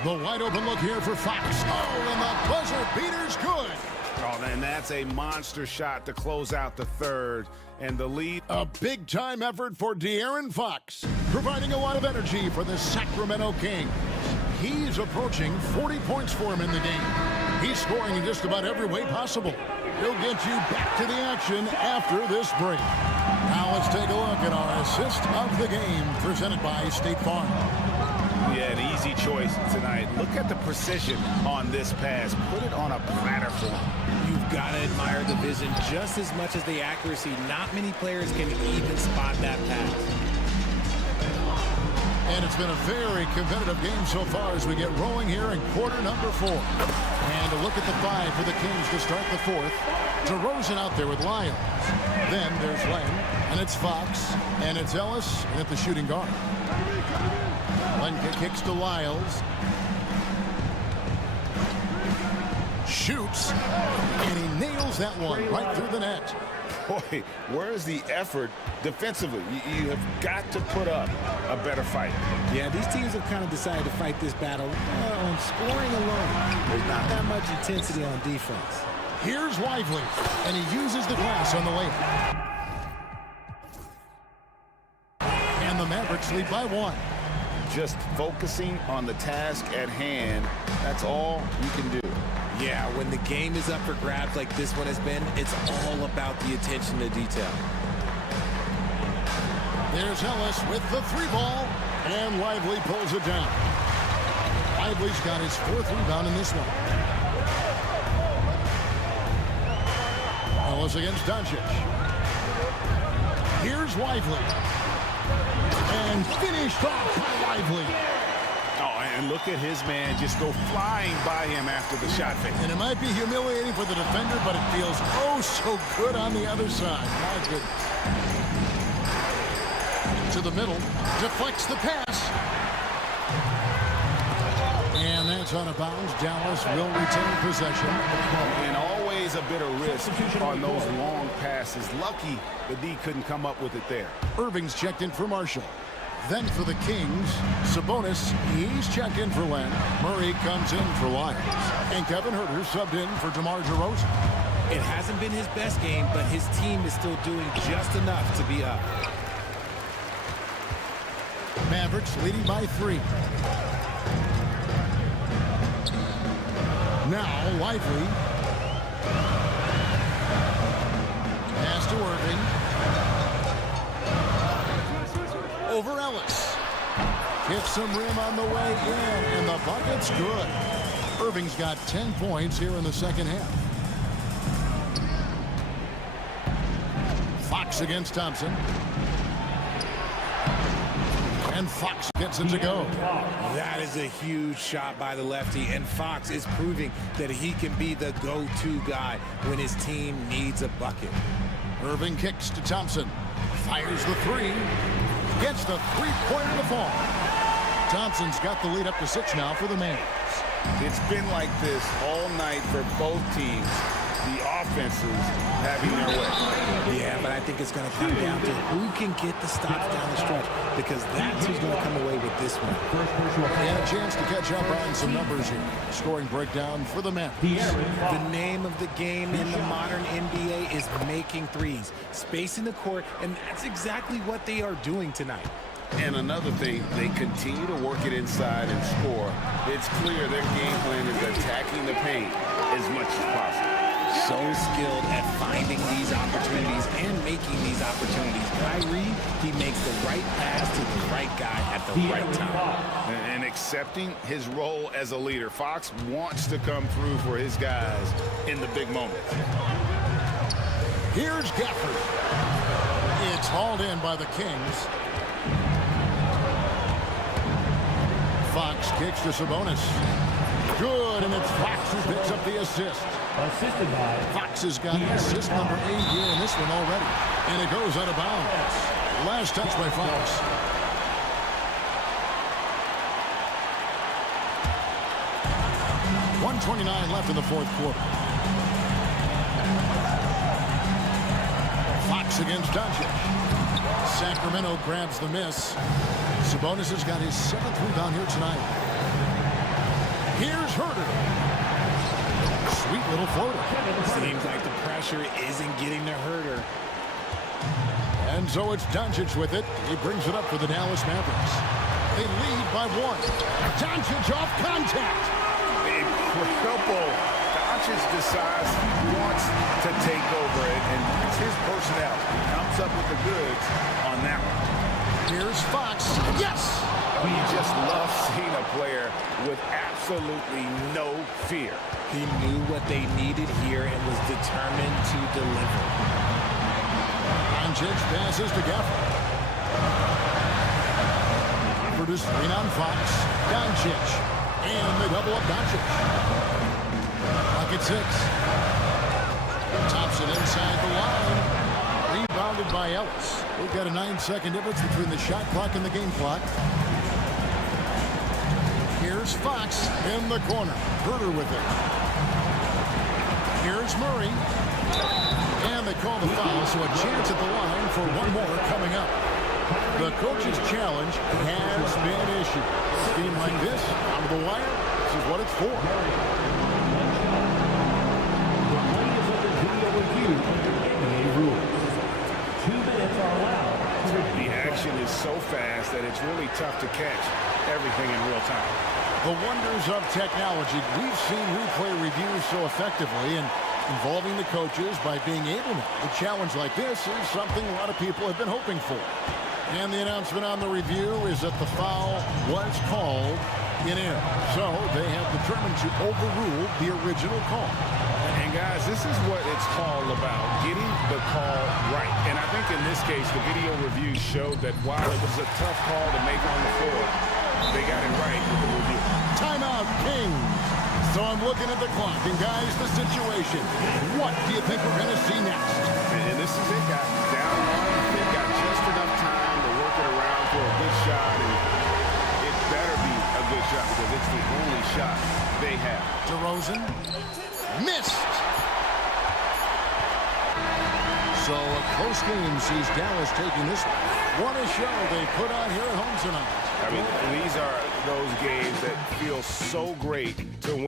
The wide open look here for Fox. Oh, and the buzzer beater's good. Oh, and that's a monster shot to close out the third. And the lead. A big-time effort for De'Aaron Fox, providing a lot of energy for the Sacramento Kings. He's approaching 40 points for him in the game. He's scoring in just about every way possible. He'll get you back to the action after this break. Now let's take a look at our assist of the game, presented by State Farm. Yeah, an easy choice tonight. Look at the precision on this pass. Put it on a platter for him. You've got to admire the vision just as much as the accuracy. Not many players can even spot that pass. And it's been a very competitive game so far as we get rolling here in quarter number 4. And a look at the 5 for the Kings to start the 4th. DeRozan out there with Lyles. Then there's Len, and it's Fox, and it's Ellis, and at the shooting guard. Len kicks to Lyles. Shoots, and he nails that one right through the net. Boy, where's the effort defensively? You have got to put up a better fight. Yeah, these teams have kind of decided to fight this battle on scoring alone. There's not that much intensity on defense. Here's Lively, and he uses the glass on the way. And the Mavericks lead by 1. Just focusing on the task at hand, that's all you can do. Yeah, when the game is up for grabs like this one has been, it's all about the attention to detail. There's Ellis with the 3 ball, and Lively pulls it down. Lively's got his 4th rebound in this one. Ellis against Doncic. Here's Lively. And finished off by Lively. Oh, and look at his man just go flying by him after the shot fake. And it might be humiliating for the defender, but it feels oh so good on the other side. My goodness. To the middle, deflects the pass. And that's out of bounds. Dallas will retain possession. And always a bit of risk on those long passes. Lucky the D couldn't come up with it there. Irving's checked in for Marshall. Then for the Kings, Sabonis, he's checked in for Len. Murray comes in for Lyles. And Kevin Huerter subbed in for DeMar DeRozan. It hasn't been his best game, but his team is still doing just enough to be up. Mavericks leading by 3. Now Lively. Pass to Irving. Over Ellis. Hits some rim on the way in, and the bucket's good. Irving's got 10 points here in the second half. Fox against Thompson. And Fox gets it to go. That is a huge shot by the lefty, and Fox is proving that he can be the go-to guy when his team needs a bucket. Irving kicks to Thompson. Fires the 3. Gets the 3-pointer to fall. Thompson's got the lead up to 6 now for the Mavs. It's been like this all night for both teams. The offenses having their way. Yeah, but I think it's going to come down to who can get the stops down the stretch, because that's who's going to come away with this one. And a chance to catch up on some numbers here. Scoring breakdown for the Mavs. The name of the game in the modern NBA is making threes, spacing the court, and that's exactly what they are doing tonight. And another thing, they continue to work it inside and score. It's clear their game plan is attacking the paint as much as possible. So skilled at finding these opportunities and making these opportunities. Kyrie, he makes the right pass to the right guy at the right time. And accepting his role as a leader. Fox wants to come through for his guys in the big moments. Here's Gafford. It's hauled in by the Kings. Fox kicks to Sabonis. Good, and it's Fox who picks up the assist. Assisted by Fox has got assist number 8 here in this one already. And it goes out of bounds. Last touch by Fox. .129 left in the fourth quarter. Fox against Doncic. Sacramento grabs the miss. Sabonis has got his 7th rebound here tonight. Here's Herter. Sweet little floater. Seems like the pressure isn't getting to Herter. And so it's Doncic with it. He brings it up for the Dallas Mavericks. They lead by 1. Doncic off contact. Incredible. Doncic decides he wants to take over it, and it's his personnel. He comes up with the goods on that one. Here's Fox. Yes! We just love seeing a player with absolutely no fear. He knew what they needed here and was determined to deliver. Doncic passes to Gafford. Gafford is 3 on Fox. Doncic. And they double up Doncic. Clock at 6. Thompson inside the line. Rebounded by Ellis. We've got a 9-second difference between the shot clock and the game clock. Here's Fox in the corner. Herter with it. Here's Murray. And they call the foul, so a chance at the line for one more coming up. The coach's challenge has been issued. A game like this, out of the wire, this is what it's for. the play is under video review under NBA rules. 2 minutes are allowed. The action is so fast that it's really tough to catch everything in real time. The wonders of technology. We've seen replay reviews so effectively and involving the coaches by being able to. A challenge like this is something a lot of people have been hoping for. And the announcement on the review is that the foul was called in error. So they have determined to overrule the original call. And guys, this is what it's all about, getting the call right. And I think in this case, the video review showed that while it was a tough call to make on the floor, they got it right with the review. Timeout, Kings. So I'm looking at the clock, and guys, the situation. What do you think we're going to see next? And this is it, guys. Down one, they've got just enough time to work it around for a good shot, and it better be a good shot because it's the only shot they have. DeRozan missed. So a close game sees Dallas taking this one. What a show they put on here at home tonight. I mean, these are those games that feel so great to win.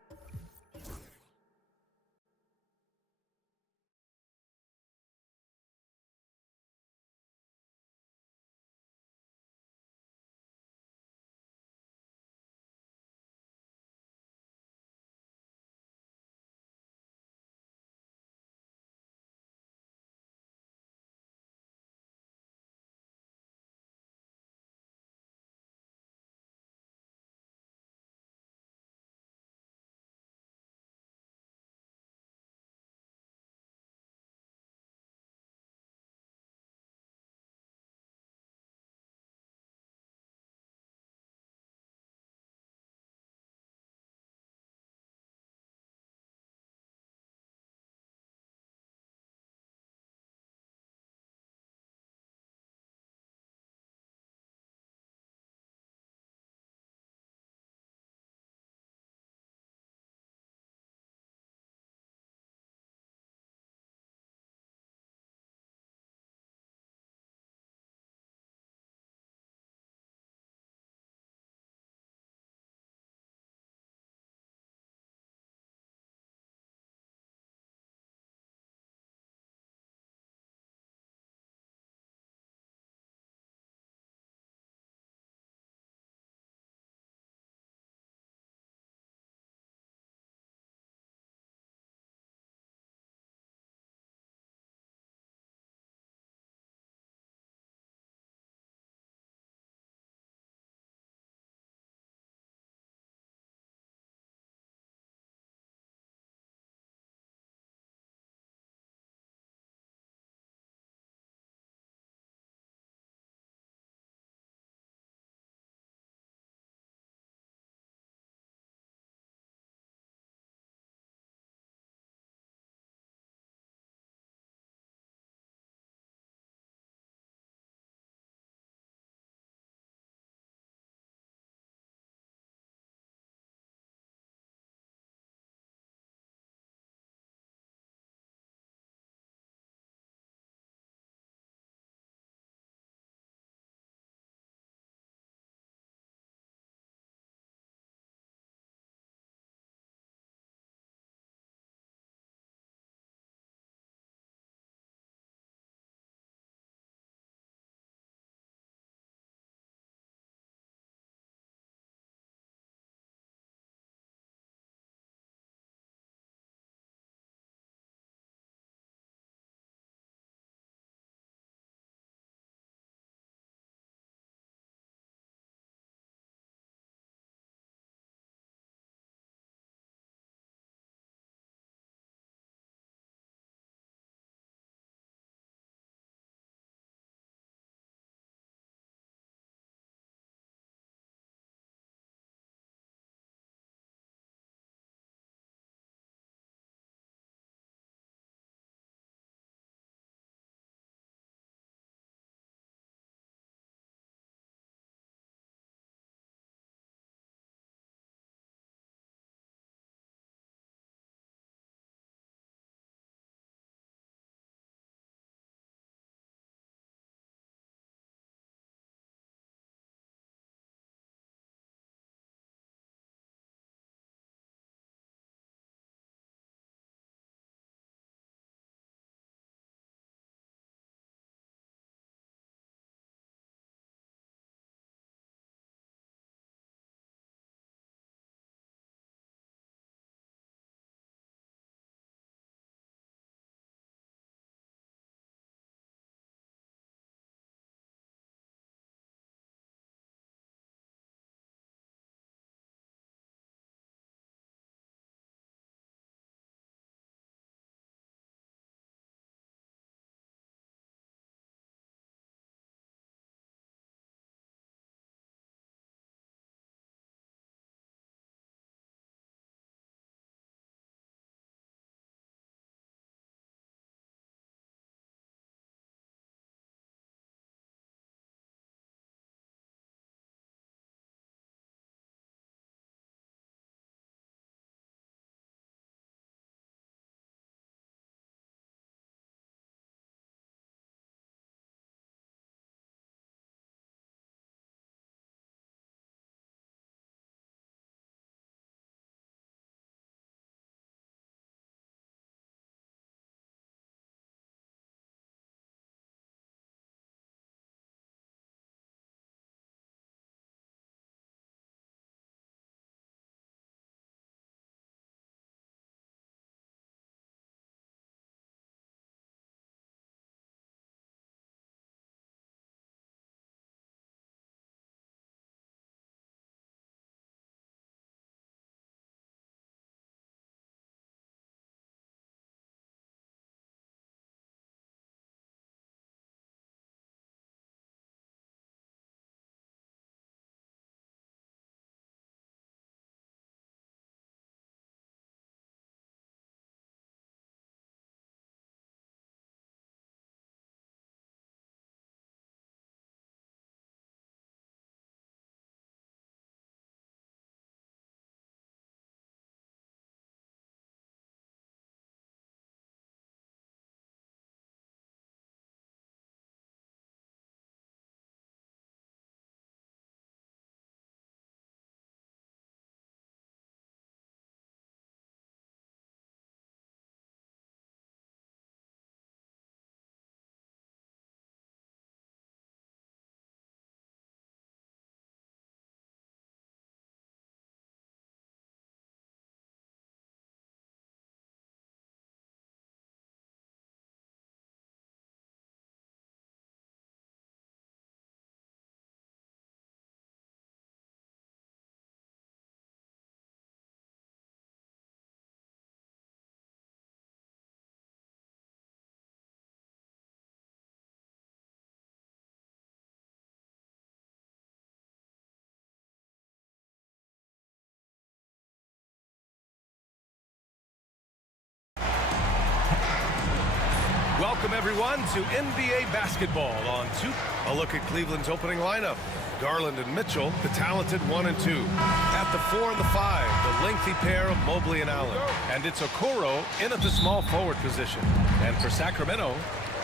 Welcome, everyone, to NBA basketball on 2. A look at Cleveland's opening lineup. Garland and Mitchell, the talented 1 and 2. At the 4 and the 5, the lengthy pair of Mobley and Allen. And it's Okoro in at the small forward position. And for Sacramento,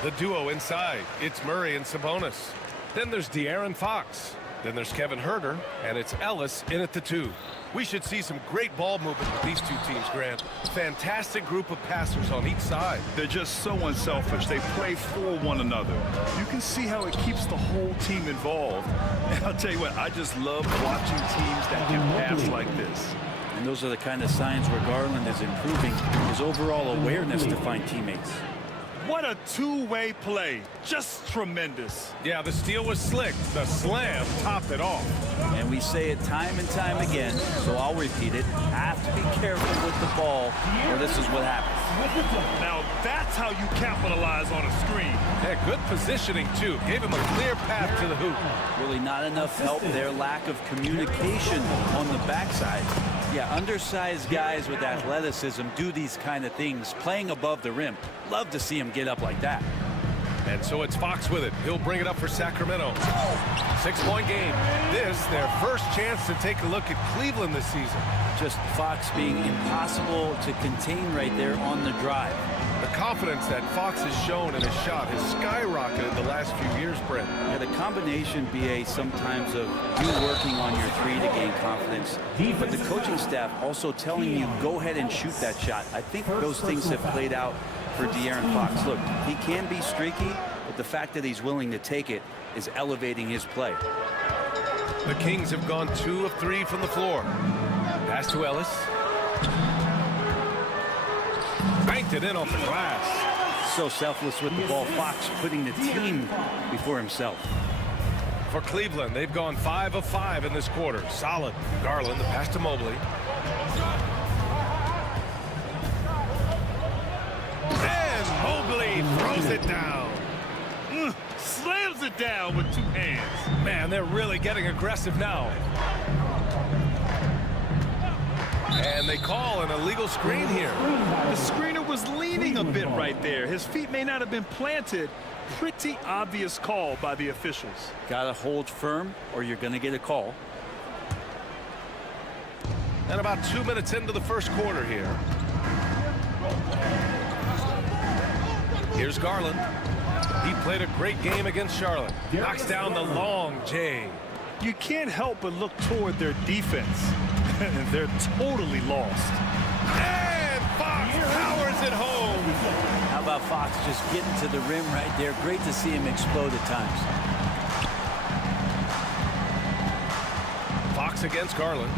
the duo inside. It's Murray and Sabonis. Then there's De'Aaron Fox. Then there's Kevin Huerter, and it's Ellis in at the 2. We should see some great ball movement with these two teams, Grant. Fantastic group of passers on each side. They're just so unselfish. They play for one another. You can see how it keeps the whole team involved. And I'll tell you what, I just love watching teams that can pass like this. And those are the kind of signs where Garland is improving his overall awareness to find teammates. What a two-way play. Just tremendous. Yeah, the steal was slick. The slam topped it off. And we say it time and time again, so I'll repeat it. Have to be careful with the ball, or this is what happens. Now, that's how you capitalize on a screen. Yeah, good positioning, too. Gave him a clear path to the hoop. Really not enough help there. Lack of communication on the backside. Yeah, undersized guys with athleticism do these kind of things, playing above the rim. Love to see him get up like that. And so it's Fox with it. He'll bring it up for Sacramento. 6-point game. This, their first chance to take a look at Cleveland this season. Just Fox being impossible to contain right there on the drive. The confidence that Fox has shown in his shot has skyrocketed the last few years, Brent. Yeah, the combination, BA, sometimes of you working on your three to gain confidence, but the coaching staff also telling you, go ahead and shoot that shot. I think those things have played out for De'Aaron Fox. Look, he can be streaky, but the fact that he's willing to take it is elevating his play. The Kings have gone 2 of 3 from the floor. Pass to Ellis. Banked it in off the glass. So selfless with the ball. Fox putting the team before himself. For Cleveland, they've gone 5 of 5 in this quarter. Solid. Garland, the pass to Mobley. And Mobley throws it down. Slams it down with 2 hands. Man, they're really getting aggressive now. And they call an illegal screen here. The screener was leaning a bit right there. His feet may not have been planted. Pretty obvious call by the officials. Gotta hold firm or you're gonna get a call. And about 2 minutes into the first quarter here. Here's Garland. He played a great game against Charlotte. Knocks down the long J. You can't help but look toward their defense. And they're totally lost. And Fox powers it home. How about Fox just getting to the rim right there? Great to see him explode at times. Fox against Garland.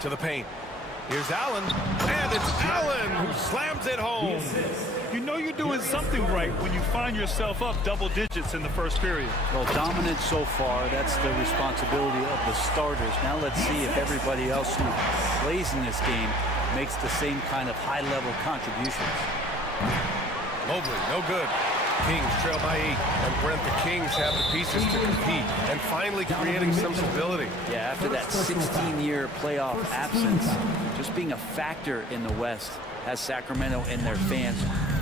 To the paint. Here's Allen. And it's Allen who slams it home. You know you're doing something right when you find yourself up double digits in the first period. Well, dominant so far. That's the responsibility of the starters. Now let's see if everybody else who plays in this game makes the same kind of high-level contributions. Mobley, no good. Kings trail by 8. And Brent, the Kings have the pieces to compete and finally creating some stability. Yeah, after that 16-year playoff absence, just being a factor in the West has Sacramento and their fans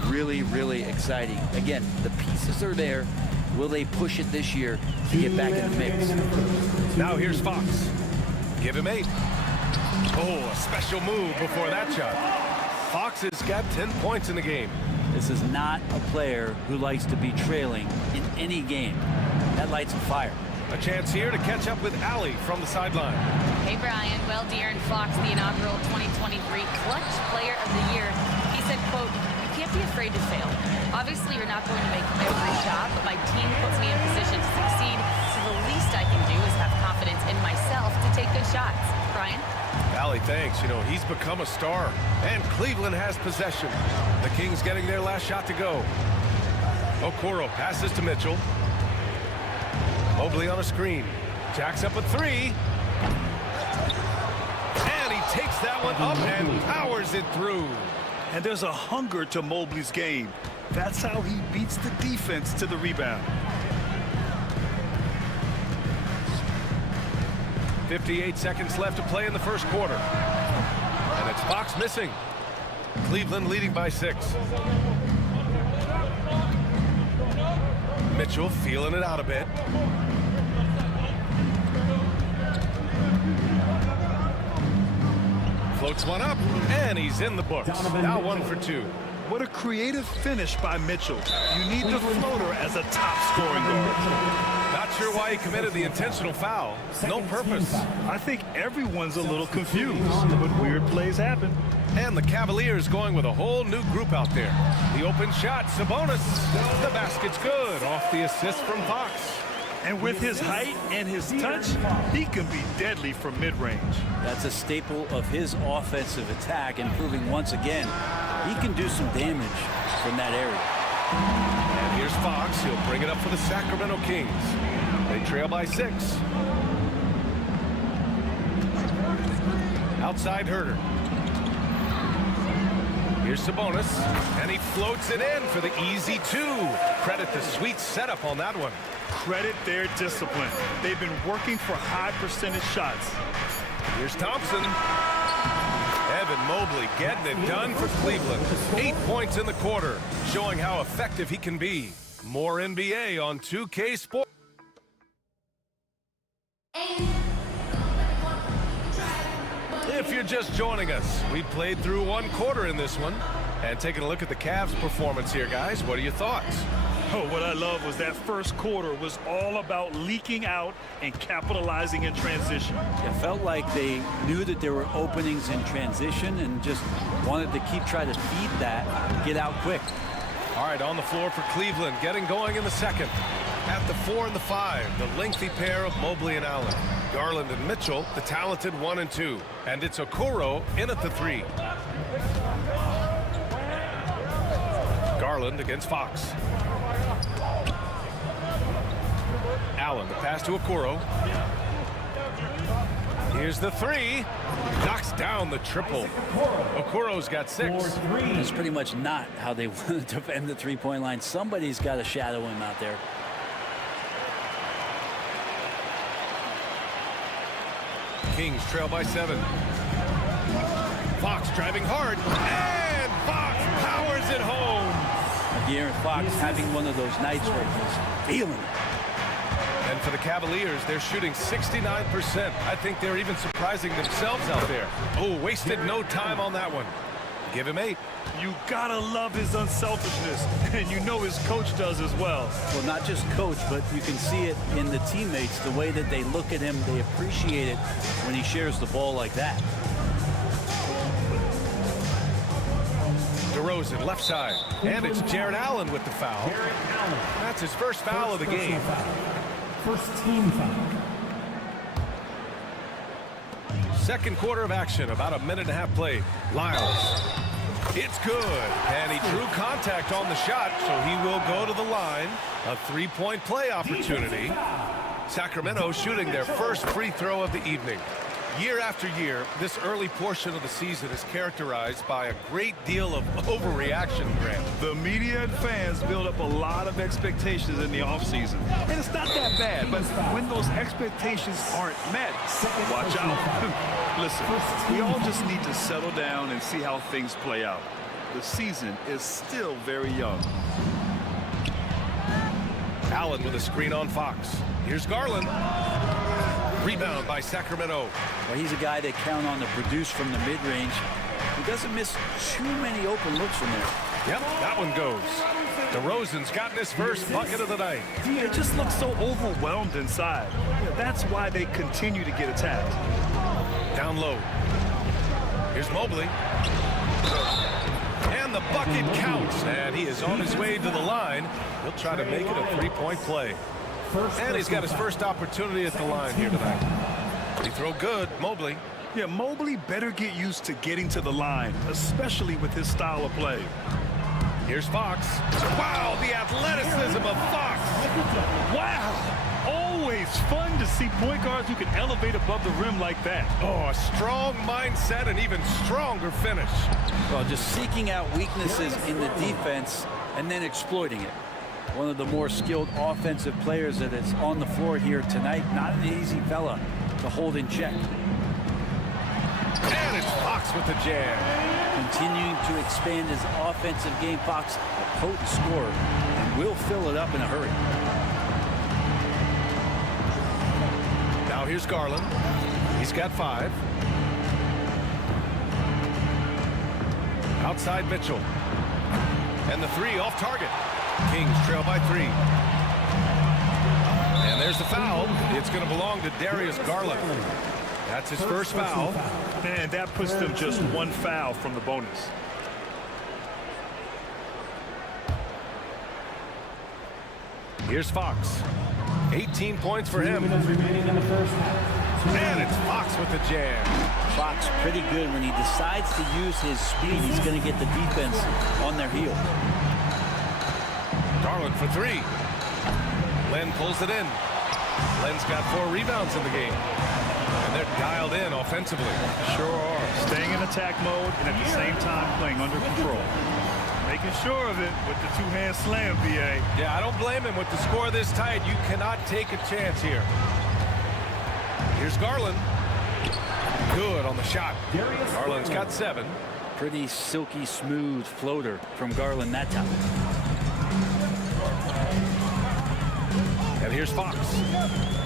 really, really exciting. Again, the pieces are there. Will they push it this year to get back in the mix? Now here's Fox. Give him 8. Oh, a special move before that shot. Fox has got 10 points in the game. This is not a player who likes to be trailing in any game. That lights a fire. A chance here to catch up with Allie from the sideline. Hey, Brian. Well, De'Aaron Fox, the inaugural 2023 Clutch Player of the Year, he said, quote, "You can't be afraid to fail. Obviously, you're not going to make every shot, but my team puts me in position to succeed, so the least I can do is have confidence in myself to take good shots." Brian? Allie, thanks. You know, he's become a star, and Cleveland has possession. The Kings getting their last shot to go. Okoro passes to Mitchell. Mobley on a screen. Jacks up a 3. And he takes that one up and powers it through. And there's a hunger to Mobley's game. That's how he beats the defense to the rebound. 58 seconds left to play in the first quarter. And it's Fox missing. Cleveland leading by 6. Mitchell feeling it out a bit. Floats one up, and he's in the books. Now 1 for 2. What a creative finish by Mitchell. You need the floater as a top scoring guard. Not sure why he committed the intentional foul. No purpose. I think everyone's a little confused, but weird plays happen. And the Cavaliers going with a whole new group out there. The open shot, Sabonis. The basket's good off the assist from Fox. And with his height and his touch, he can be deadly from mid-range. That's a staple of his offensive attack, and proving once again he can do some damage from that area. And here's Fox. He'll bring it up for the Sacramento Kings. They trail by 6. Outside Herter. Here's Sabonis, and he floats it in for the easy 2. Credit the sweet setup on that one. Credit their discipline. They've been working for high percentage shots. Here's Thompson. Evan Mobley getting it done for Cleveland. 8 points in the quarter, showing how effective he can be. More NBA on 2K Sports. If you're just joining us, we played through 1 quarter in this one. And taking a look at the Cavs' performance here, guys, what are your thoughts? Oh, what I love was that first quarter was all about leaking out and capitalizing in transition. It felt like they knew that there were openings in transition and just wanted to keep trying to feed that, get out quick. All right, on the floor for Cleveland, getting going in the second. At the 4 and the 5, the lengthy pair of Mobley and Allen. Garland and Mitchell, the talented 1 and 2. And it's Okoro in at the 3. Garland against Fox. Allen, the pass to Okoro. Here's the 3. Knocks down the triple. Okoro's got 6. That's pretty much not how they want to defend the three-point line. Somebody's got to shadow him out there. Kings trail by 7. Fox driving hard, and Fox powers it home. De'Aaron Fox having one of those nights where he's feeling it. And for the Cavaliers, they're shooting 69%. I think they're even surprising themselves out there. Oh, wasted no time on that one. Give him 8. You gotta love his unselfishness, and you know his coach does as well. Well, not just coach, but you can see it in the teammates, the way that they look at him. They appreciate it when he shares the ball like that. DeRozan, left side. And it's Jared Allen with the foul. That's his first foul of the game. First team foul. Second quarter of action, about a minute and a half played. Lyles. It's good. And he drew contact on the shot, so he will go to the line. A 3-point play opportunity. Sacramento shooting their first free throw of the evening. Year after year, this early portion of the season is characterized by a great deal of overreaction, Grant. The media and fans build up a lot of expectations in the offseason. And it's not that bad, but when those expectations aren't met, watch out. Listen, we all just need to settle down and see how things play out. The season is still very young. Allen with a screen on Fox. Here's Garland. Rebound by Sacramento. Well, he's a guy they count on to produce from the mid-range. He doesn't miss too many open looks from there. Yep, that one goes. DeRozan's gotten his first bucket of the night. They just look so overwhelmed inside. That's why they continue to get attacked. Down low. Here's Mobley. And the bucket counts. And he is on his way to the line. He'll try to make it a 3-point play. And he's got his first opportunity at the line here tonight. He throw good, Mobley. Yeah, Mobley better get used to getting to the line, especially with his style of play. Here's Fox. Wow, the athleticism of Fox. Wow. Always fun to see point guards who can elevate above the rim like that. Oh, a strong mindset and even stronger finish. Well, just seeking out weaknesses in the defense and then exploiting it. One of the more skilled offensive players that is on the floor here tonight. Not an easy fella to hold in check. And it's Fox with the jam. Continuing to expand his offensive game, Fox, a potent scorer, and will fill it up in a hurry. here's Garland. He's got 5. Outside Mitchell. And the 3 off target. Kings trail by 3. And there's the foul. It's going to belong to Darius Garland. That's his first foul. And that puts them just 1 foul from the bonus. Here's Fox. 18 points for him. And it's Fox with the jam. Fox pretty good. When he decides to use his speed, he's going to get the defense on their heel. Garland for 3. Len pulls it in. Len's got 4 rebounds in the game. And they're dialed in offensively. Sure are. Staying in attack mode and at the same time playing under control. Making sure of it with the 2-hand slam, BA. Yeah, I don't blame him. With the score this tight, you cannot take a chance here. Here's Garland. Good on the shot. Garland's got 7. Pretty silky smooth floater from Garland that time. And here's Fox.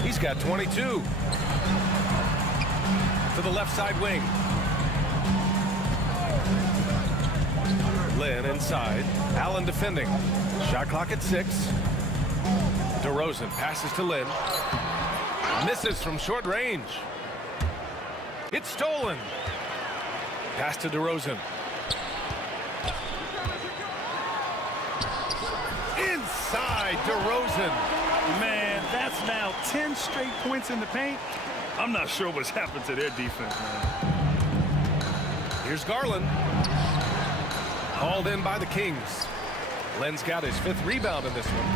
He's got 22. To the left side wing. Lynn inside. Allen defending. Shot clock at 6. DeRozan passes to Lynn. Misses from short range. It's stolen. Pass to DeRozan. Inside DeRozan. Man, that's now 10 straight points in the paint. I'm not sure what's happened to their defense, man. Here's Garland. Hauled in by the Kings. Len's got his 5th rebound in this one.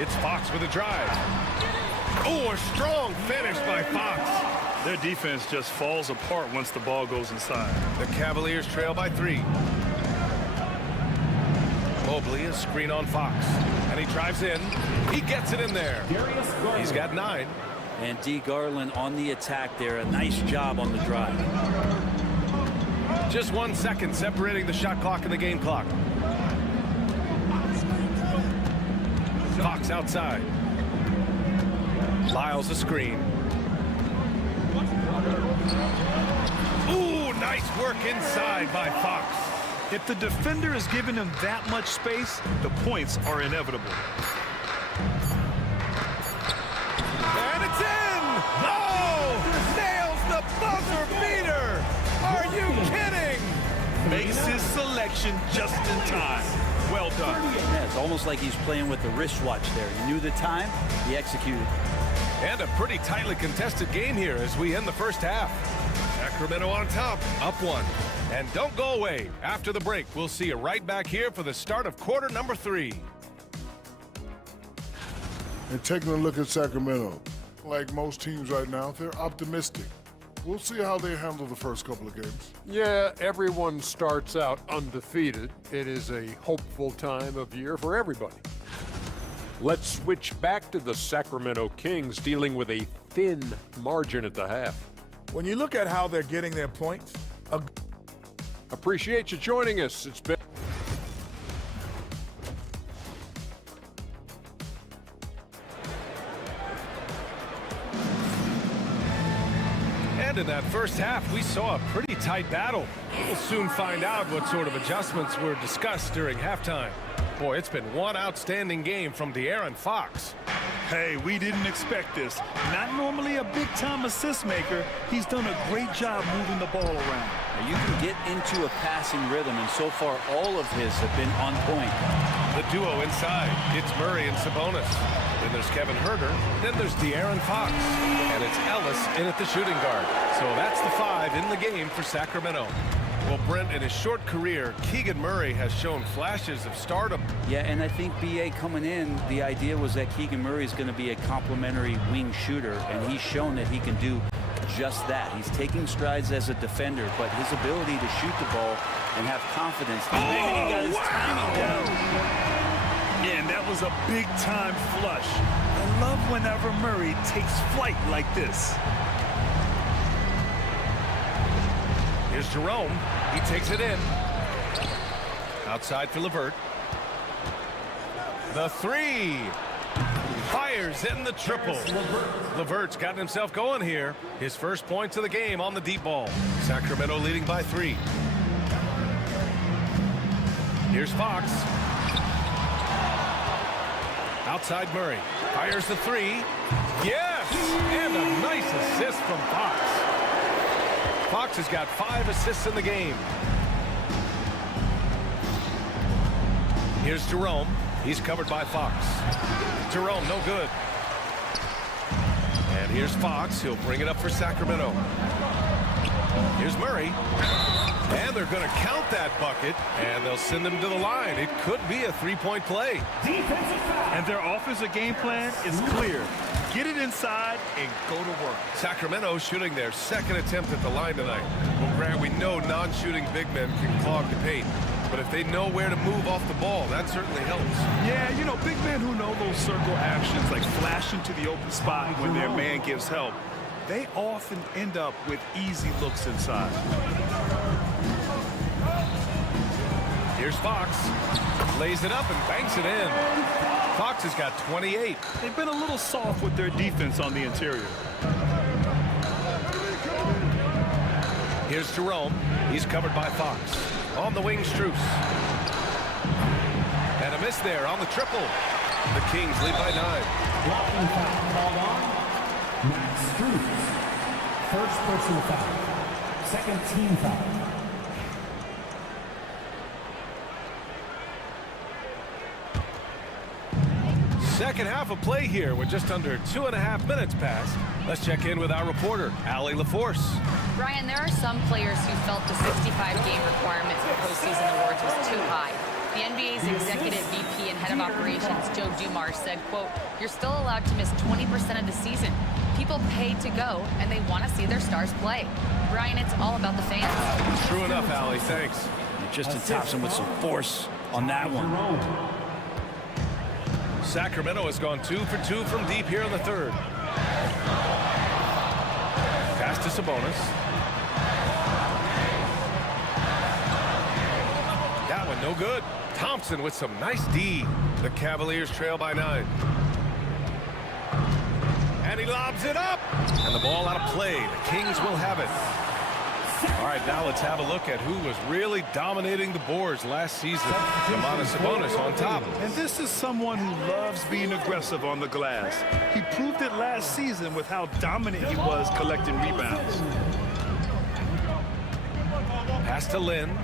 It's Fox with a drive. Oh, a strong finish by Fox. Their defense just falls apart once the ball goes inside. The Cavaliers trail by 3. Mobley, a screen on Fox. And he drives in. He gets it in there. He's got 9. And D. Garland on the attack there. A nice job on the drive. Just 1 second separating the shot clock and the game clock. Fox outside. Lyles a screen. Ooh, nice work inside by Fox. If the defender is giving him that much space, the points are inevitable. And it's in! Oh! Nails the buzzer beater! Are you kidding? Makes his selection just in time. Well done. Yeah, it's almost like he's playing with the wristwatch there. He knew the time, he executed. And a pretty tightly contested game here as we end the first half. Sacramento on top, up 1. And don't go away. After the break, we'll see you right back here for the start of quarter number 3. And taking a look at Sacramento, like most teams right now, they're optimistic. We'll see how they handle the first couple of games. Yeah, everyone starts out undefeated. It is a hopeful time of year for everybody. Let's switch back to the Sacramento Kings dealing with a thin margin at the half. When you look at how they're getting their points, appreciate you joining us. It's been And in that first half, we saw a pretty tight battle. We'll soon find out what sort of adjustments were discussed during halftime. Boy, it's been one outstanding game from De'Aaron Fox. Hey, we didn't expect this. Not normally a big-time assist maker. He's done a great job moving the ball around. Now you can get into a passing rhythm, and so far all of his have been on point. The duo inside. It's Murray and Sabonis. Then there's Kevin Huerter. Then there's De'Aaron Fox. And it's Ellis in at the shooting guard. So that's the 5 in the game for Sacramento. Well, Brent, in his short career, Keegan Murray has shown flashes of stardom. Yeah, and I think BA coming in, the idea was that Keegan Murray is going to be a complimentary wing shooter, and he's shown that he can do just that. He's taking strides as a defender, but his ability to shoot the ball and have confidence. Oh, he got his timing down. Yeah, and that was a big-time flush. I love whenever Murray takes flight like this. Here's Jerome. He takes it in. Outside for LeVert. The 3. Fires in the triple. LeVert's gotten himself going here. His first points of the game on the deep ball. Sacramento leading by 3. Here's Fox. Outside Murray. Fires the 3. Yes! And a nice assist from Fox. Fox has got 5 assists in the game. Here's Jerome. He's covered by Fox. Jerome, no good. And here's Fox. He'll bring it up for Sacramento. Here's Murray. And they're going to count that bucket, and they'll send him to the line. It could be a 3-point play. And their offensive game plan is clear. Get it inside and go to work. Sacramento shooting their second attempt at the line tonight. Well, Grant, we know non-shooting big men can clog the paint. But if they know where to move off the ball, that certainly helps. Yeah, you know, big men who know those circle actions, like flashing to the open spot when their man gives help, they often end up with easy looks inside. Here's Fox. Lays it up and banks it in. Fox has got 28. They've been a little soft with their defense on the interior. Here's Jerome. He's covered by Fox. On the wing, Strus. And a miss there on the triple. The Kings lead by 9. Blocking foul called on. Max Strus. First personal foul. Second team foul. Second half of play here with just under 2.5 minutes passed. Let's check in with our reporter, Allie LaForce. Brian, there are some players who felt the 65-game requirement for postseason awards was too high. The NBA's executive VP and head of operations, Joe Dumars, said, quote, "You're still allowed to miss 20% of the season. People pay to go, and they want to see their stars play." Brian, it's all about the fans. True enough, Allie. Thanks. Justin Thompson with some force on that one. Sacramento has gone 2 for 2 from deep here in the third. Pass to Sabonis. That one no good. Thompson with some nice D. The Cavaliers trail by 9. And he lobs it up. And the ball out of play. The Kings will have it. All right, now let's have a look at who was really dominating the boards last season. Domantas Sabonis on top. And this is someone who loves being aggressive on the glass. He proved it last season with how dominant he was collecting rebounds. Pass to Lynn.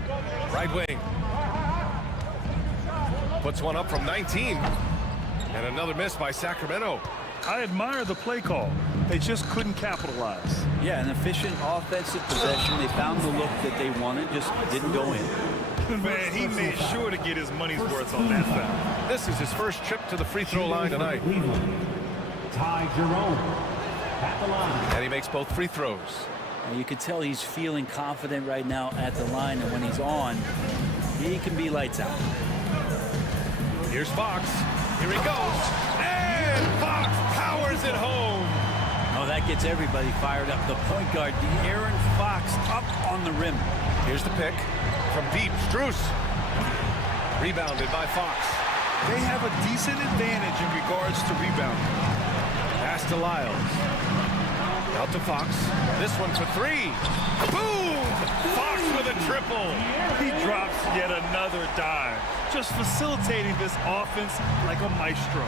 Right wing. Puts one up from 19. And another miss by Sacramento. I admire the play call. They just couldn't capitalize. Yeah, an efficient offensive possession. They found the look that they wanted, just didn't go in. Man, he made sure to get his money's worth on that foul. This is his first trip to the free throw line tonight. Ty Jerome at the line. And he makes both free throws. And you can tell he's feeling confident right now at the line, and when he's on, he can be lights out. Here's Fox. Here he goes. And Fox powers it home. Oh, that gets everybody fired up. The point guard, De'Aaron Fox, up on the rim. Here's the pick from deep. Strus. Rebounded by Fox. They have a decent advantage in regards to rebounding. Pass to Lyles. Out to Fox. This one for 3. Boom! Fox with a triple. He drops yet another dime, just facilitating this offense like a maestro.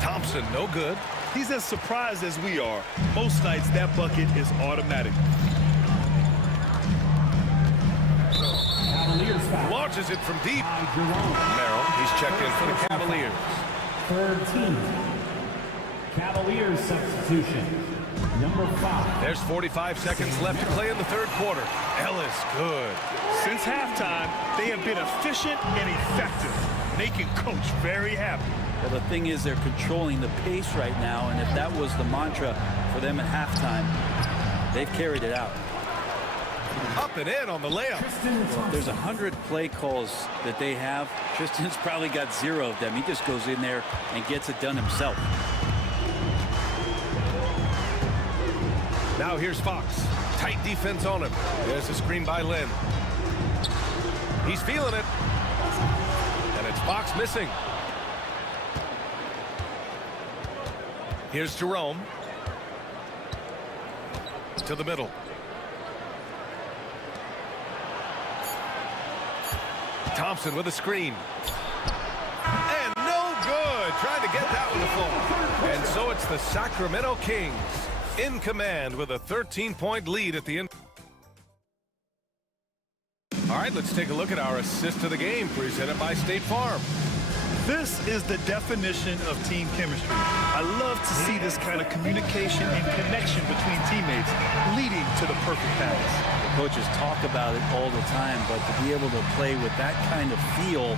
Thompson, no good. He's as surprised as we are. Most nights, that bucket is automatic. Launches it from deep. Merrill, he's checked in for the Cavaliers. Third team. Cavaliers substitution. Number 5. There's 45 seconds left to play in the third quarter. Ellis, good. Since halftime, they have been efficient and effective, making Coach very happy. Well, the thing is, they're controlling the pace right now, and if that was the mantra for them at halftime, they've carried it out. Up and in on the layup. Well, if there's 100 play calls that they have, Tristan's probably got 0 of them. He just goes in there and gets it done himself. Now here's Fox. Tight defense on him. There's a screen by Lynn. He's feeling it. And it's Fox missing. Here's Jerome. To the middle. Thompson with a screen. And no good. Trying to get that one to fall. And so it's the Sacramento Kings in command with a 13-point lead at the end. All right, let's take a look at our assist to the game presented by State Farm. This is the definition of team chemistry. I love to see this kind of communication and connection between teammates leading to the perfect pass. The coaches talk about it all the time, but to be able to play with that kind of feel,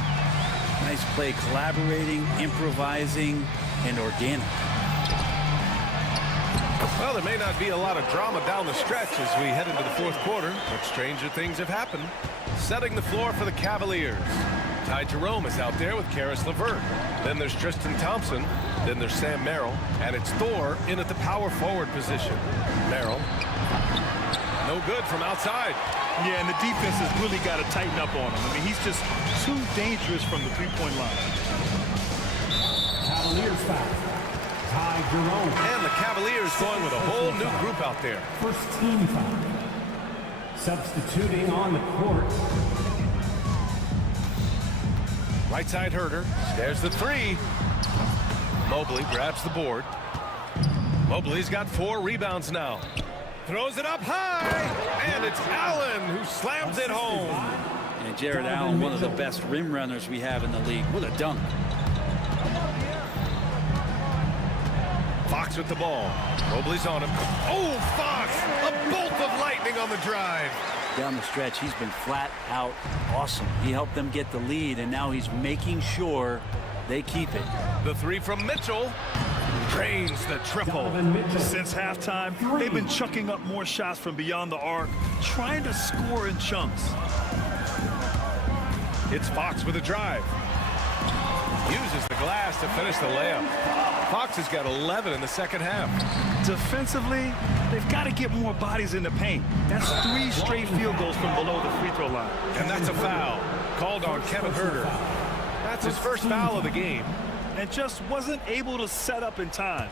nice play, collaborating, improvising, and organic. Well, there may not be a lot of drama down the stretch as we head into the fourth quarter, but stranger things have happened. Setting the floor for the Cavaliers. Ty Jerome is out there with Karis LeVert. Then there's Tristan Thompson. Then there's Sam Merrill. And it's Thor in at the power forward position. Merrill. No good from outside. Yeah, and the defense has really got to tighten up on him. I mean, he's just too dangerous from the three-point line. Cavaliers foul. Ty Jerome. And the Cavaliers going with a whole new group out there. First team foul. Substituting on the court. Right side Herder. There's the three. Mobley grabs the board. Mobley's got 4 rebounds now. Throws it up high. And it's Allen who slams it home. And Jared Allen, one of the best rim runners we have in the league. What a dunk. Fox with the ball. Mobley's on him. Oh, Fox! A bolt of lightning on the drive. Down the stretch, he's been flat out awesome. He helped them get the lead, and now he's making sure they keep it. The three from Mitchell drains the triple. Since halftime, they've been chucking up more shots from beyond the arc, trying to score in chunks. It's Fox with a drive. Uses the glass to finish the layup. Fox has got 11 in the second half. Defensively, they've got to get more bodies in the paint. That's 3 straight field goals from below the free throw line. And that's a foul called on Kevin Herder. That's his first foul of the game. And just wasn't able to set up in time.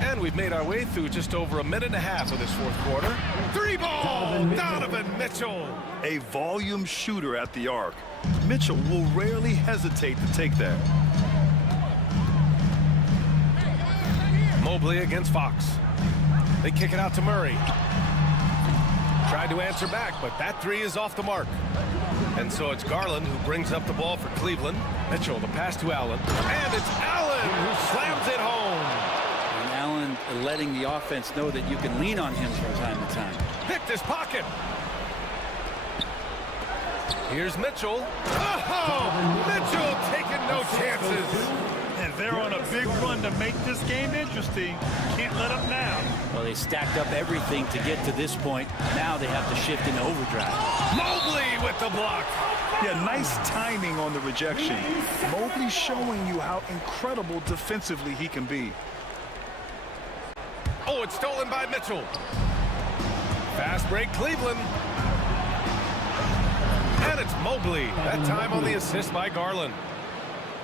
And we've made our way through just over a minute and a half of this fourth quarter. 3-ball, Donovan Mitchell. A volume shooter at the arc. Mitchell will rarely hesitate to take that. Mobley against Fox. They kick it out to Murray. Tried to answer back, but that 3 is off the mark. And so it's Garland who brings up the ball for Cleveland. Mitchell, the pass to Allen. And it's Allen who slams it home. And Allen letting the offense know that you can lean on him from time to time. Picked his pocket. Here's Mitchell. Oh, Mitchell taking no chances. And they're on a big run to make this game interesting. Can't let them down. Well, they stacked up everything to get to this point. Now they have to shift into overdrive. Mobley with the block. Yeah, nice timing on the rejection. Mobley showing you how incredible defensively he can be. Oh, it's stolen by Mitchell. Fast break, Cleveland. And it's Mobley. That time on the assist by Garland.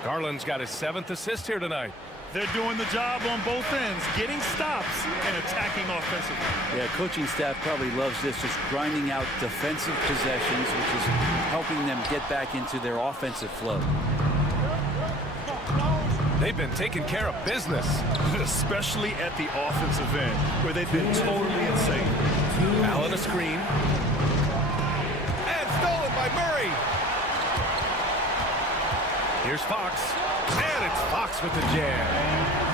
Garland's got his 7th assist here tonight. They're doing the job on both ends, getting stops and attacking offensively. Yeah, coaching staff probably loves this, just grinding out defensive possessions, which is helping them get back into their offensive flow. They've been taking care of business. Especially at the offensive end, where they've been totally insane. Allen a screen. And stolen by Murray. Here's Fox. And it's Fox with the jam.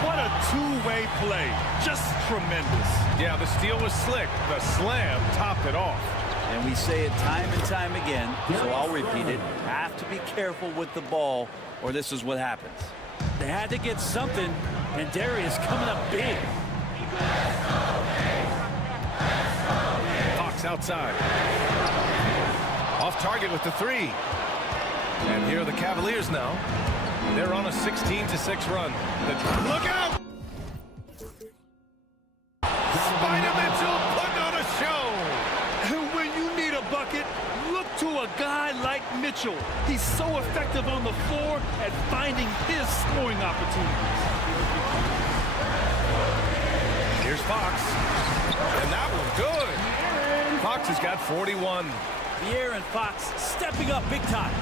What a two-way play. Just tremendous. Yeah, the steal was slick. The slam topped it off. And we say it time and time again, so I'll repeat it. Have to be careful with the ball, or this is what happens. They had to get something, and Darius coming up big. Fox outside. Off target with the 3. And here are the Cavaliers now. They're on a 16-6 run. Look out! Spider Mitchell putting on a show. And when you need a bucket, look to a guy like Mitchell. He's so effective on the floor at finding his scoring opportunities. Here's Fox. And that was good. Fox has got 41. Pierre and Fox stepping up big time.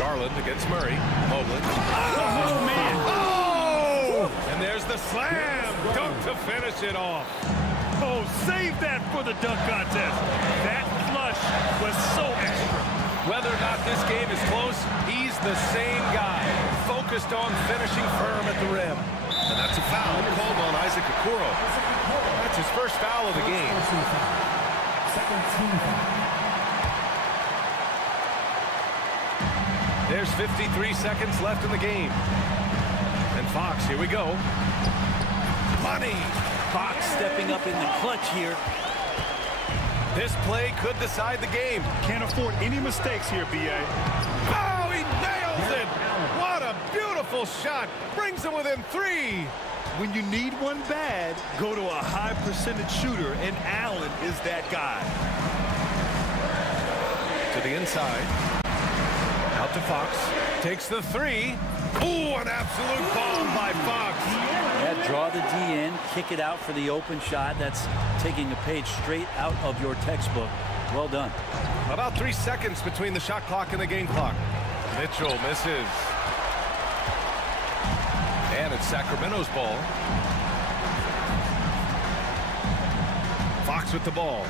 Garland against Murray. Mobley. Oh, man. Oh! And there's the slam. Dunk to finish it off. Oh, save that for the dunk contest. That flush was so extra. Whether or not this game is close, he's the same guy, focused on finishing firm at the rim. And that's a foul called on Isaac Okoro. That's his first foul of the game. Second team foul. There's 53 seconds left in the game. And Fox, here we go. Money. Fox stepping up in the clutch here. This play could decide the game. Can't afford any mistakes here, B.A. Oh, he nails it! What a beautiful shot! Brings him within 3. When you need one bad, go to a high percentage shooter, and Allen is that guy. To the inside. Out to Fox. Takes the 3. Ooh, an absolute bomb by Fox. Yeah, draw the D in, kick it out for the open shot. That's taking a page straight out of your textbook. Well done. About 3 seconds between the shot clock and the game clock. Mitchell misses. And it's Sacramento's ball. Fox with the ball.